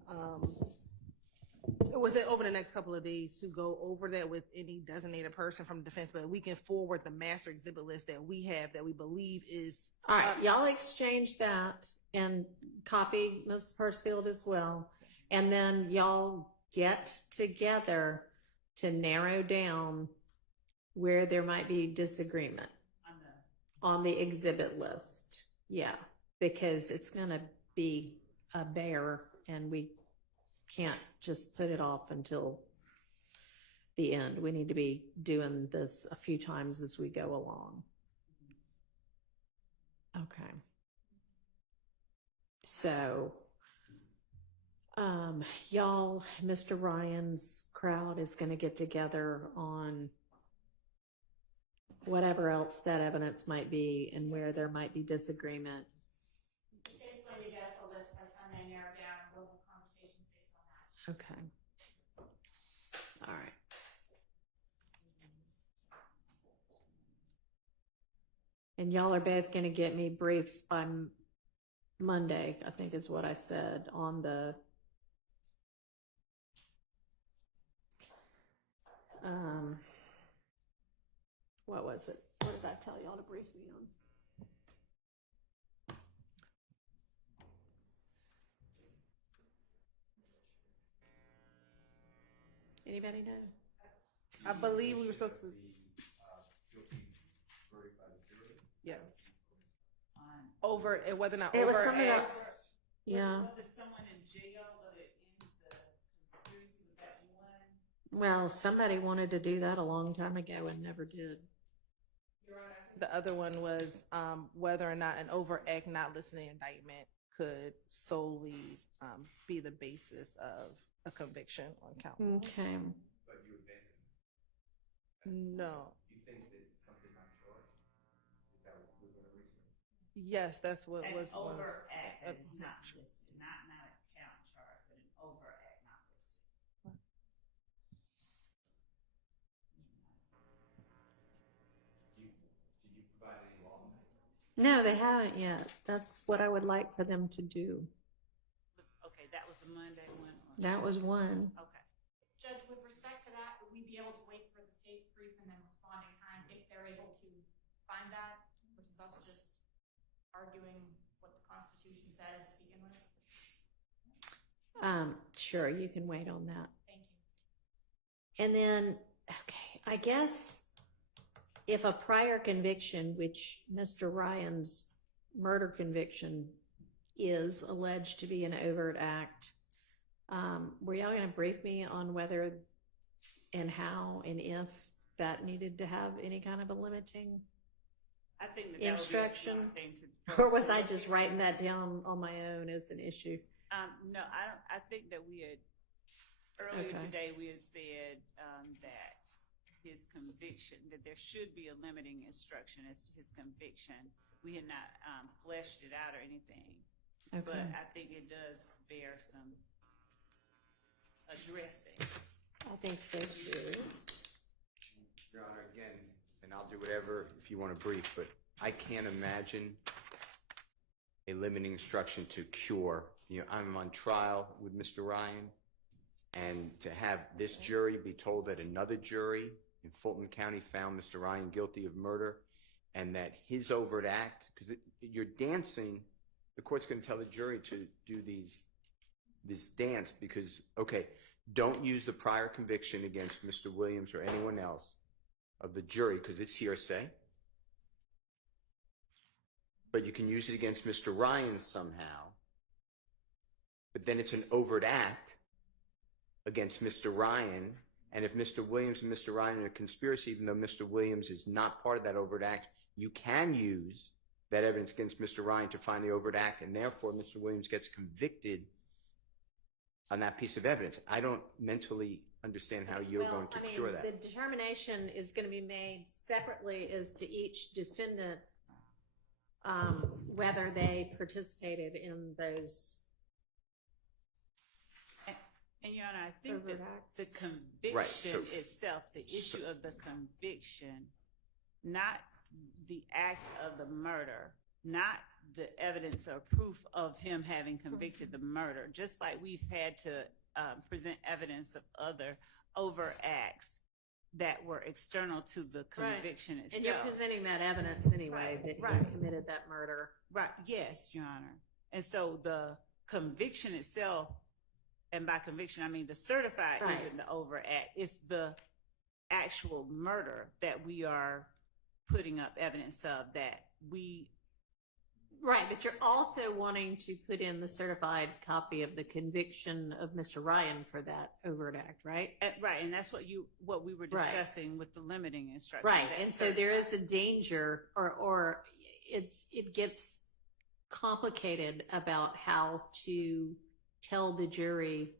with it over the next couple of days to go over that with any designated person from the defense, but we can forward the master exhibit list that we have that we believe is. all right, y'all exchange that and copy Ms. Persfield as well. And then y'all get together to narrow down where there might be disagreement on the exhibit list. Yeah, because it's going to be a bear and we can't just put it off until the end. We need to be doing this a few times as we go along. Okay. So, y'all, Mr. Ryan's crowd is going to get together on whatever else that evidence might be and where there might be disagreement. The state's going to get us a list by Sunday, narrow down, we'll have conversations based on that. Okay. All right. And y'all are both going to get me briefs by Monday, I think is what I said on the what was it? What did I tell y'all to brief me on? Anybody know? I believe we were supposed to. Yes. Over whether or not It was over something X. else. Yeah. Was someone in jail but it ends the conspiracy with that one? Well, somebody wanted to do that a long time ago and never did. The other one was whether or not an overact not listening indictment could solely be the basis of a conviction on count one. Okay. But you abandoned No. You think that something not charged? Is that what we're going to research? Yes, that's what And was one. overact. that is not listed, not a count charge, but an overact not listed. Did you provide any law? No, they haven't yet. That's what I would like for them to do. Okay, that was the Monday one? That was one. Okay. Judge, with respect to that, would we be able to wait for the state's brief and then respond in kind if they're able to find that? Versus us just arguing what the Constitution says to begin with? Sure, you can wait on that. Thank you. And then, okay, I guess if a prior conviction, which Mr. Ryan's murder conviction is alleged to be an overt act, were y'all going to brief me on whether and how and if that needed to have any kind of a limiting I think that instruction? That would be a smart thing to Or was I just writing that down on my own as an issue? No, I don't. I think that we had earlier Okay. today we had said that his conviction, that there should be a limiting instruction as to his conviction. We had not fleshed it out or anything, Okay. but I think it does bear some addressing. I think so too. Your Honor, again, and I'll do whatever if you want to brief, but I can't imagine a limiting instruction to cure. You know, I'm on trial with Mr. Ryan, and to have this jury be told that another jury in Fulton County found Mr. Ryan guilty of murder, and that his overt act, because you're dancing, the court's going to tell the jury to do this dance because, okay, don't use the prior conviction against Mr. Williams or anyone else of the jury because it's hearsay. But you can use it against Mr. Ryan somehow. But then it's an overt act against Mr. Ryan. And if Mr. Williams and Mr. Ryan are a conspiracy, even though Mr. Williams is not part of that overt act, you can use that evidence against Mr. Ryan to find the overt act, and therefore Mr. Williams gets convicted on that piece of evidence. I don't mentally understand how you're going to cure that. The determination is going to be made separately as to each defendant, whether they participated in those. And Your Honor, I think overt that acts. the conviction itself, the issue of the conviction, not the act of the murder, not the evidence or proof of him having convicted the murder, just like we've had to present evidence of other overt acts that were external to the conviction itself. And you're presenting that evidence anyway, that he committed that murder. Right, yes, Your Honor. And so the conviction itself, and by conviction, I mean the certified isn't the overt act. It's the actual murder that we are putting up evidence of that we... Right, but you're also wanting to put in the certified copy of the conviction of Mr. Ryan for that overt act, right? Right, and that's what we were discussing with the limiting instruction. Right, and so there is a danger, or it gets complicated about how to tell the jury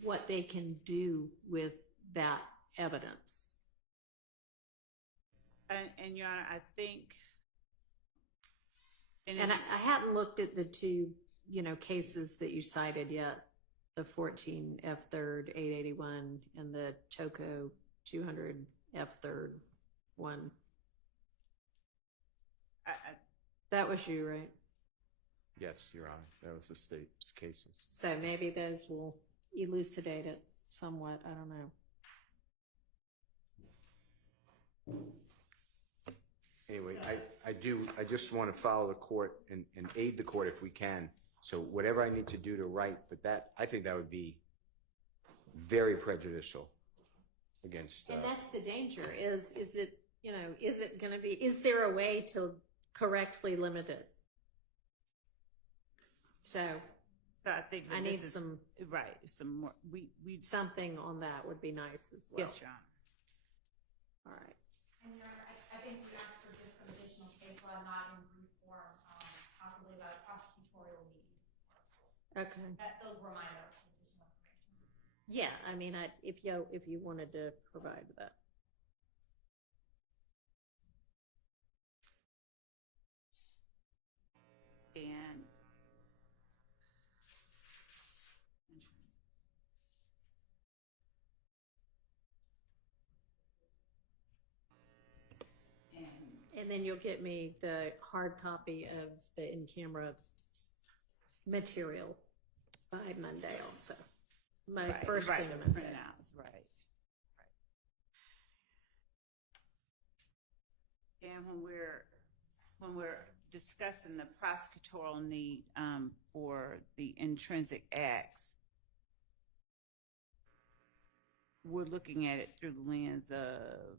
what they can do with that evidence. And Your Honor, I think... And I hadn't looked at the two, cases that you cited yet, the 14 F3rd 881 and the Toco 200 F3rd 1. That was you, right? Yes, Your Honor. That was the state's cases. So maybe those will elucidate it somewhat. I don't know. Anyway, I just want to follow the court and aid the court if we can. So whatever I need to do to write, but I think that would be very prejudicial against. And that's the danger. Is it going to be? Is there a way to correctly limit it? So I think I need some more. We something on that would be nice as well. Yes, Your Honor. All right. And Your Honor, I think we asked for just some additional case law, not in brief form, possibly about prosecutorial meetings. Okay. Those were my notes. Additional information. Yeah, I mean, if you wanted to provide that. And then you'll get me the hard copy of the in-camera material by Monday also. My first thing the Monday. printouts, right. And when we're discussing the prosecutorial need for the intrinsic acts, we're looking at it through the lens of.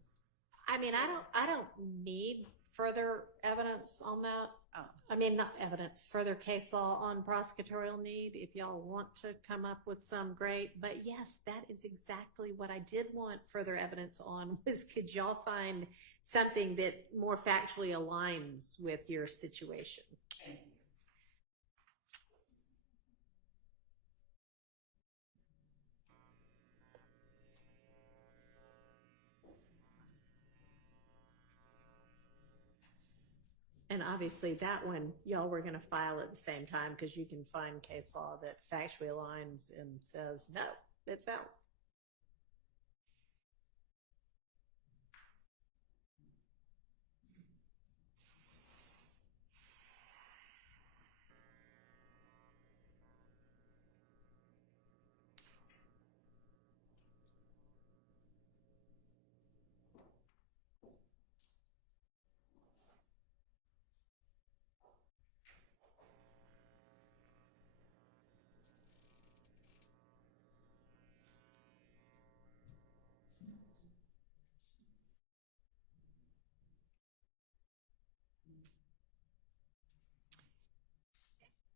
I mean, I don't need further evidence on that. Oh. I mean, not evidence, further case law on prosecutorial need. If y'all want to come up with some, great. But yes, that is exactly what I did want further evidence on, was could y'all find something that more factually aligns with your situation? And obviously that one, y'all were going to file at the same time because you can find case law that factually aligns and says, no, it's out.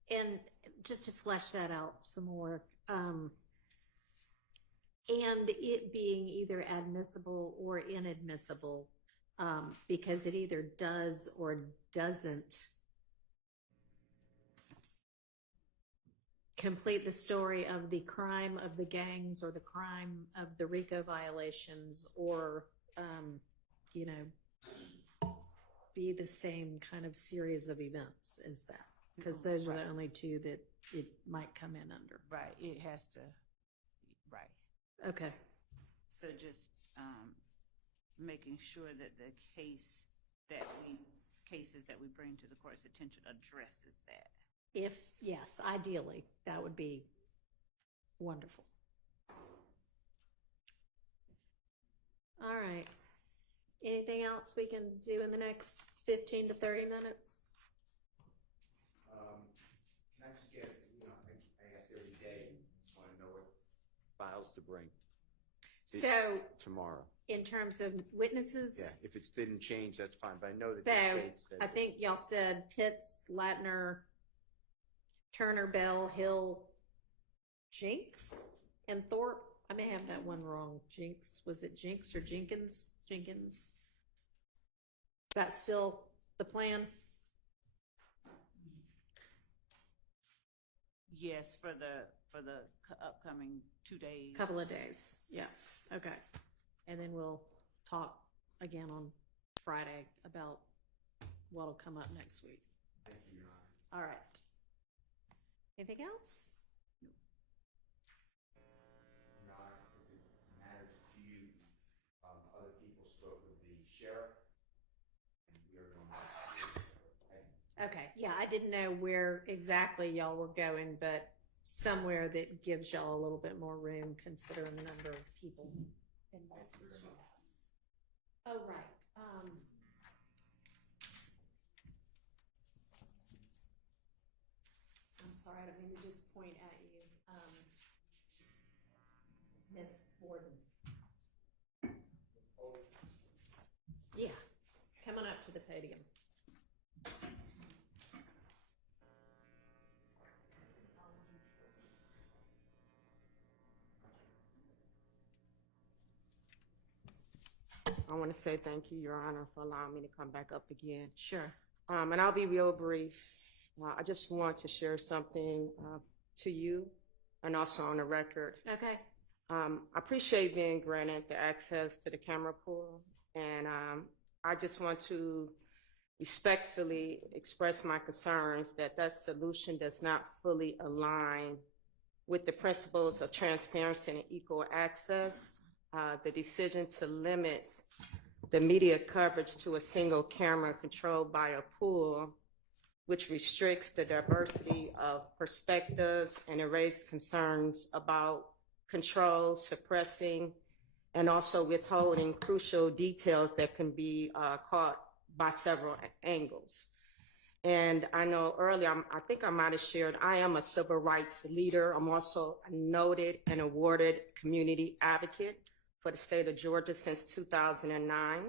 And just to flesh that out some more, and it being either admissible or inadmissible, because it either does or doesn't complete the story of the crime of the gangs or the crime of the RICO violations, or, be the same kind of series of events as that. Because those are the only two that it might come in under. Right, it has to, right. Okay. So just making sure that the cases that we bring to the court's attention addresses that. Yes, ideally, that would be wonderful. All right. Anything else we can do in the next 15 to 30 minutes? Can I just get, I ask every day, just want to know what files to bring. So Tomorrow. in terms of witnesses? Yeah, if it didn't change, that's fine, but I know that So the state said. I think y'all said Pitts, Latner, Turner, Bell, Hill, Jinks, and Thorpe. I may have that one wrong. Jinks. Was it Jinks or Jenkins? Jenkins. Is that still the plan? Yes, for the upcoming 2 days. Couple of days. Yeah. Okay. And then we'll talk again on Friday about what'll come up next week. Thank you, Your Honor. All right. Anything else? Your Honor, if it matters to you, other people spoke with the sheriff, and we are going to. Okay. Yeah, I didn't know where exactly y'all were going, but somewhere that gives y'all a little bit more room considering the number of people involved. Oh, right. I'm sorry, I don't mean to just point at you. Miss Borden. Yeah, come on up to the podium. I want to say thank you, Your Honor, for allowing me to come back up again. Sure. And I'll be real brief. I just want to share something to you and also on the record. Okay. I appreciate being granted the access to the camera pool, and I just want to respectfully express my concerns that solution does not fully align with the principles of transparency and equal access. The decision to limit the media coverage to a single camera controlled by a pool, which restricts the diversity of perspectives and it raises concerns about control, suppressing, and also withholding crucial details that can be caught by several angles. And I know earlier, I think I might have shared, I am a civil rights leader. I'm also a noted and awarded community advocate for the state of Georgia since 2009.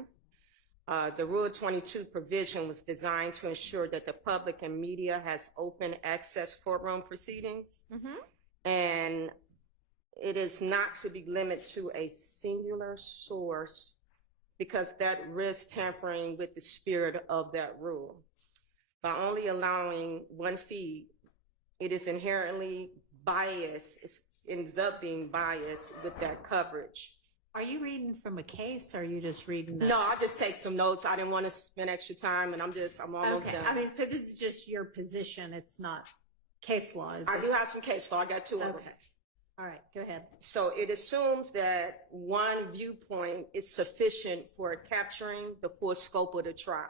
The Rule 22 provision was designed to ensure that the public and media has open access courtroom proceedings. And it is not to be limited to a singular source because that risks tampering with the spirit of that rule. By only allowing one feed, it is inherently biased. It ends up being biased with that coverage. Are you reading from a case or are you just reading? No, I just take some notes. I didn't want to spend extra time and I'm almost okay. done. I mean, so this is just your position. It's not case law, is I it? do have some case law. I got two of them. Okay. All right, go ahead. So it assumes that one viewpoint is sufficient for capturing the full scope of the trial.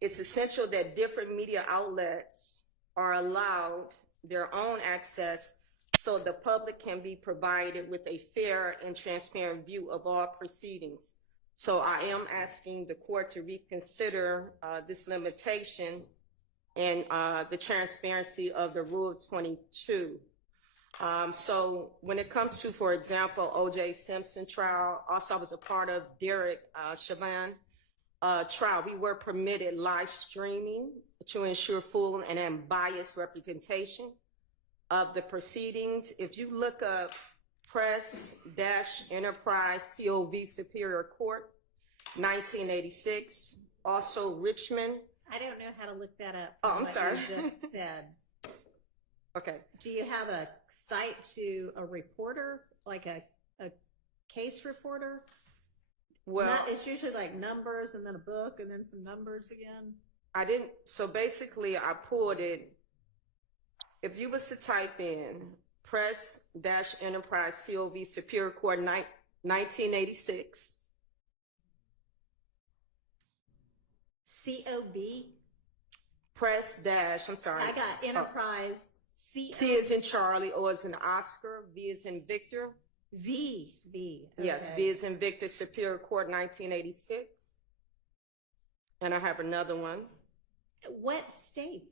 It's essential that different media outlets are allowed their own access so the public can be provided with a fair and transparent view of all proceedings. So I am asking the court to reconsider this limitation and the transparency of the Rule 22. So when it comes to, for example, O.J. Simpson trial, also I was a part of Derek Chauvin trial. We were permitted live streaming to ensure full and unbiased representation of the proceedings. If you look up Press-Enterprise COV Superior Court, 1986, also Richmond. I don't know how to look that up. Oh, I'm sorry. You just said. Okay. Do you have a site to a reporter, like a case reporter? Well, it's usually like numbers and then a book and then some numbers again. I didn't. So basically, I pulled it. If you was to type in Press-Enterprise COV Superior Court 1986. COV? Press- I'm sorry. I got Enterprise. C is in Charlie, O is in Oscar, V is in Victor. V. Okay. Yes, V is in Victor, Superior Court, 1986. And I have another one. What state?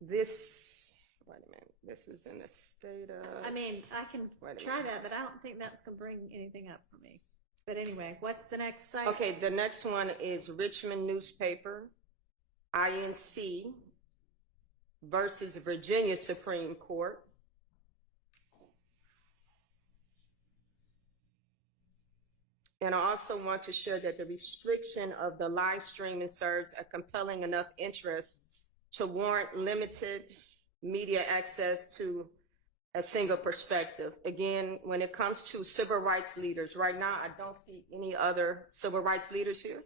This, wait a minute, this is in the state of... I mean, I can try that, but I don't think that's going to bring anything up for me. But anyway, what's the next site? Okay, the next one is Richmond Newspaper, INC versus Virginia Supreme Court. And I also want to share that the restriction of the live streaming serves a compelling enough interest to warrant limited media access to a single perspective. Again, when it comes to civil rights leaders, right now I don't see any other civil rights leaders here.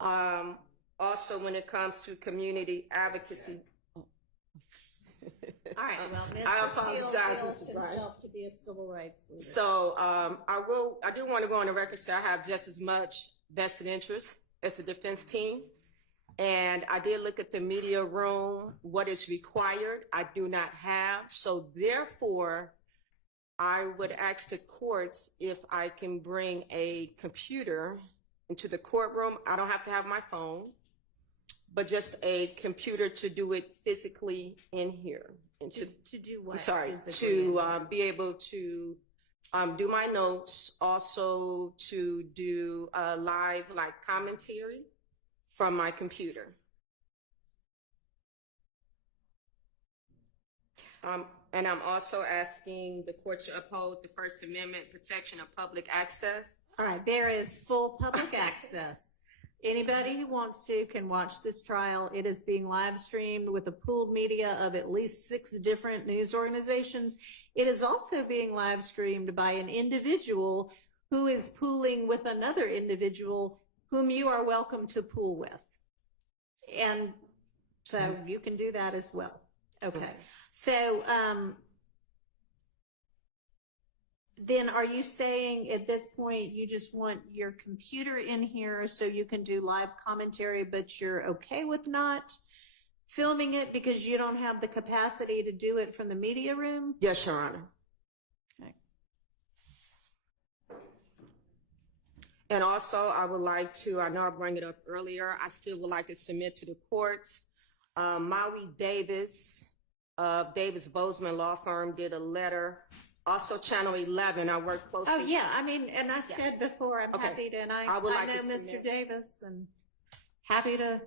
Also, when it comes to community advocacy. All right, well, I Mr. apologize, Steele Mr. feels Bryant. himself to be a civil rights leader. So I do want to go on the record say I have just as much vested interest as the defense team. And I did look at the media room, what is required, I do not have. So therefore, I would ask the courts if I can bring a computer into the courtroom. I don't have to have my phone, but just a computer to do it physically in here. And to do what? I'm sorry, physically to be able to do my notes, also to do live like commentary from my computer. And I'm also asking the court to uphold the First Amendment protection of public access. All right, there is full public access. Anybody who wants to can watch this trial. It is being live streamed with a pooled media of at least 6 different news organizations. It is also being live streamed by an individual who is pooling with another individual whom you are welcome to pool with. And so you can do that as well. Okay. So then are you saying at this point you just want your computer in here so you can do live commentary, but you're okay with not filming it because you don't have the capacity to do it from the media room? Yes, Your Honor. Okay. And also, I would like to, I know I brought it up earlier, I still would like to submit to the courts. Maui Davis of Davis Bozeman Law Firm did a letter. Also, Channel 11, I work closely. Oh, yeah, I mean, and I said before, I'm Okay. happy to, and I would I like know to Mr. submit. Davis, and happy to,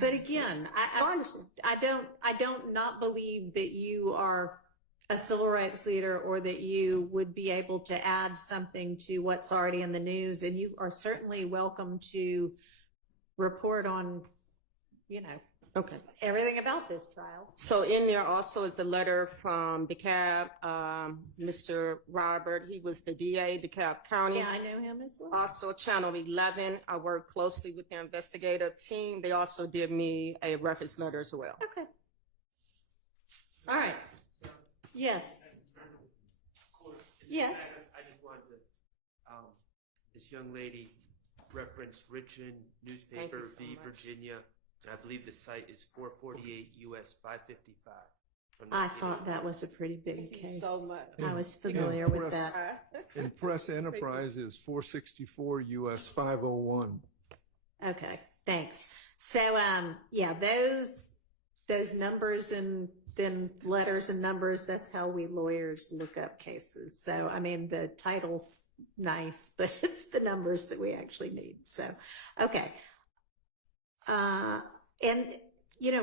but again, I don't not believe that you are a civil rights leader or that you would be able to add something to what's already in the news, and you are certainly welcome to report on, Okay. everything about this trial. So in there also is a letter from DeKalb, Mr. Robert. He was the DA, DeKalb County. Yeah, I know him as well. Also, Channel 11, I work closely with their investigative team. They also did me a reference letter as well. Okay. All right. Yes. Yes. I just wanted to, this young lady referenced Richmond newspaper Thank you so v. much. Virginia, and I believe the site is 448 US 555. From I 1980. thought that was a pretty big case. so much. I was familiar with Press- that. And Press Enterprise is 464 US 501. Okay, thanks. So, yeah, those numbers and then letters and numbers, that's how we lawyers look up cases. So, I mean, the title's nice, but it's the numbers that we actually need. So, okay. And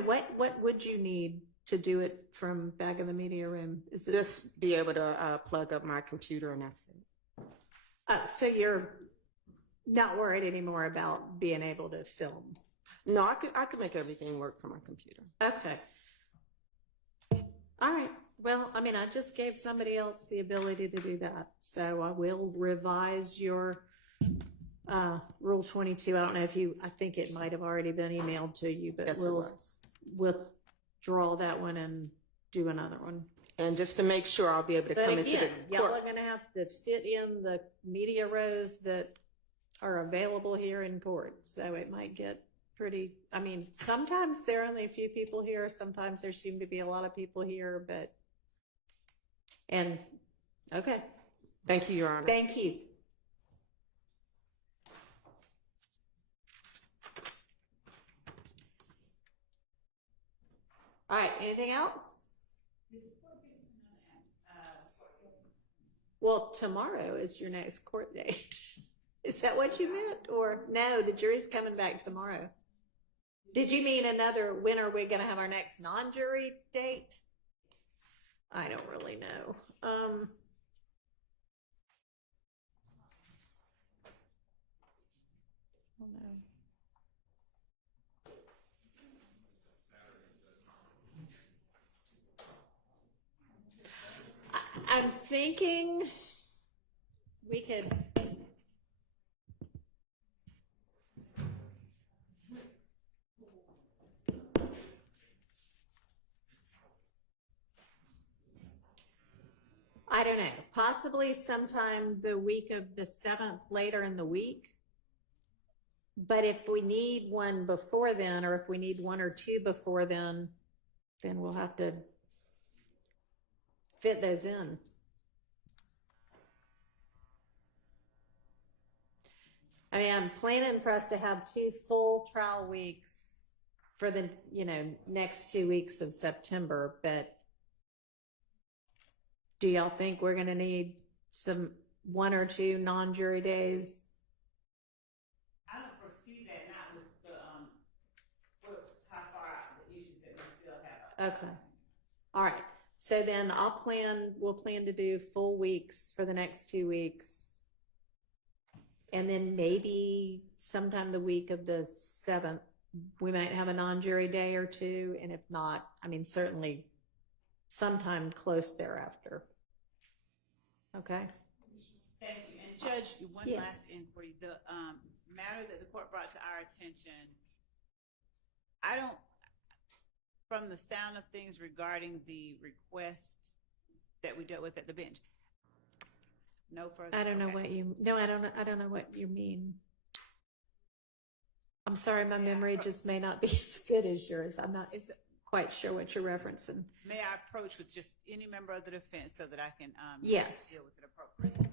what would you need to do it from back in the media room? Is this? Just be able to plug up my computer and that's it. Oh, so you're not worried anymore about being able to film? No, I could make everything work from my computer. Okay. All right. Well, I mean, I just gave somebody else the ability to do that. So I will revise your Rule 22. I don't know if I think it might have already been emailed to you, but Yes, it we'll was. withdraw that one and do another one. And just to make sure I'll be able to But come into again, the y'all court. are going to have to fit in the media rows that are available here in court. So it might get pretty, I mean, sometimes there are only a few people here. Sometimes there seem to be a lot of people here, okay. Thank you, Your Honor. Thank you. All right, anything else? Well, tomorrow is your next court date. Is that what you meant? Or no, the jury's coming back tomorrow. Did you mean when are we going to have our next non-jury date? I don't really know. I'm thinking we could. I don't know, possibly sometime the week of the 7th, later in the week. But if we need one before then, or if we need one or two before then we'll have to fit those in. I mean, I'm planning for us to have 2 full trial weeks for the, next 2 weeks of September, but do y'all think we're going to need 1 or 2 non-jury days? I don't foresee that, not with how far out the issues that we still have. Okay. All right. So then we'll plan to do full weeks for the next 2 weeks. And then maybe sometime the week of the 7th, we might have a non-jury day or 2. And if not, I mean, certainly sometime close thereafter. Okay. Thank you. And Judge, one Yes. last inquiry. The matter that the court brought to our attention, from the sound of things regarding the request that we dealt with at the bench, No further. I don't know okay. what you, no, I don't know what you mean. I'm sorry, my memory just may not be as good as yours. I'm not quite sure what you're referencing. May I approach with just any member of the defense so that I can Yes. deal with it appropriately?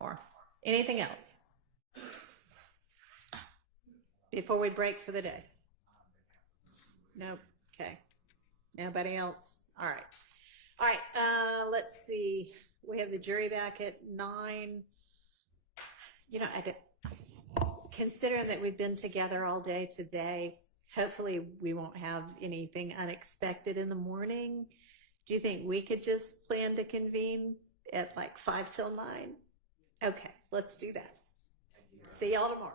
Or anything else before we break for the day? Nope. Okay. Nobody else? All right. All right. Let's see. We have the jury back at 9. You know, considering that we've been together all day today, hopefully we won't have anything unexpected in the morning. Do you think we could just plan to convene at like 5 till 9? Okay, let's do that. See y'all tomorrow.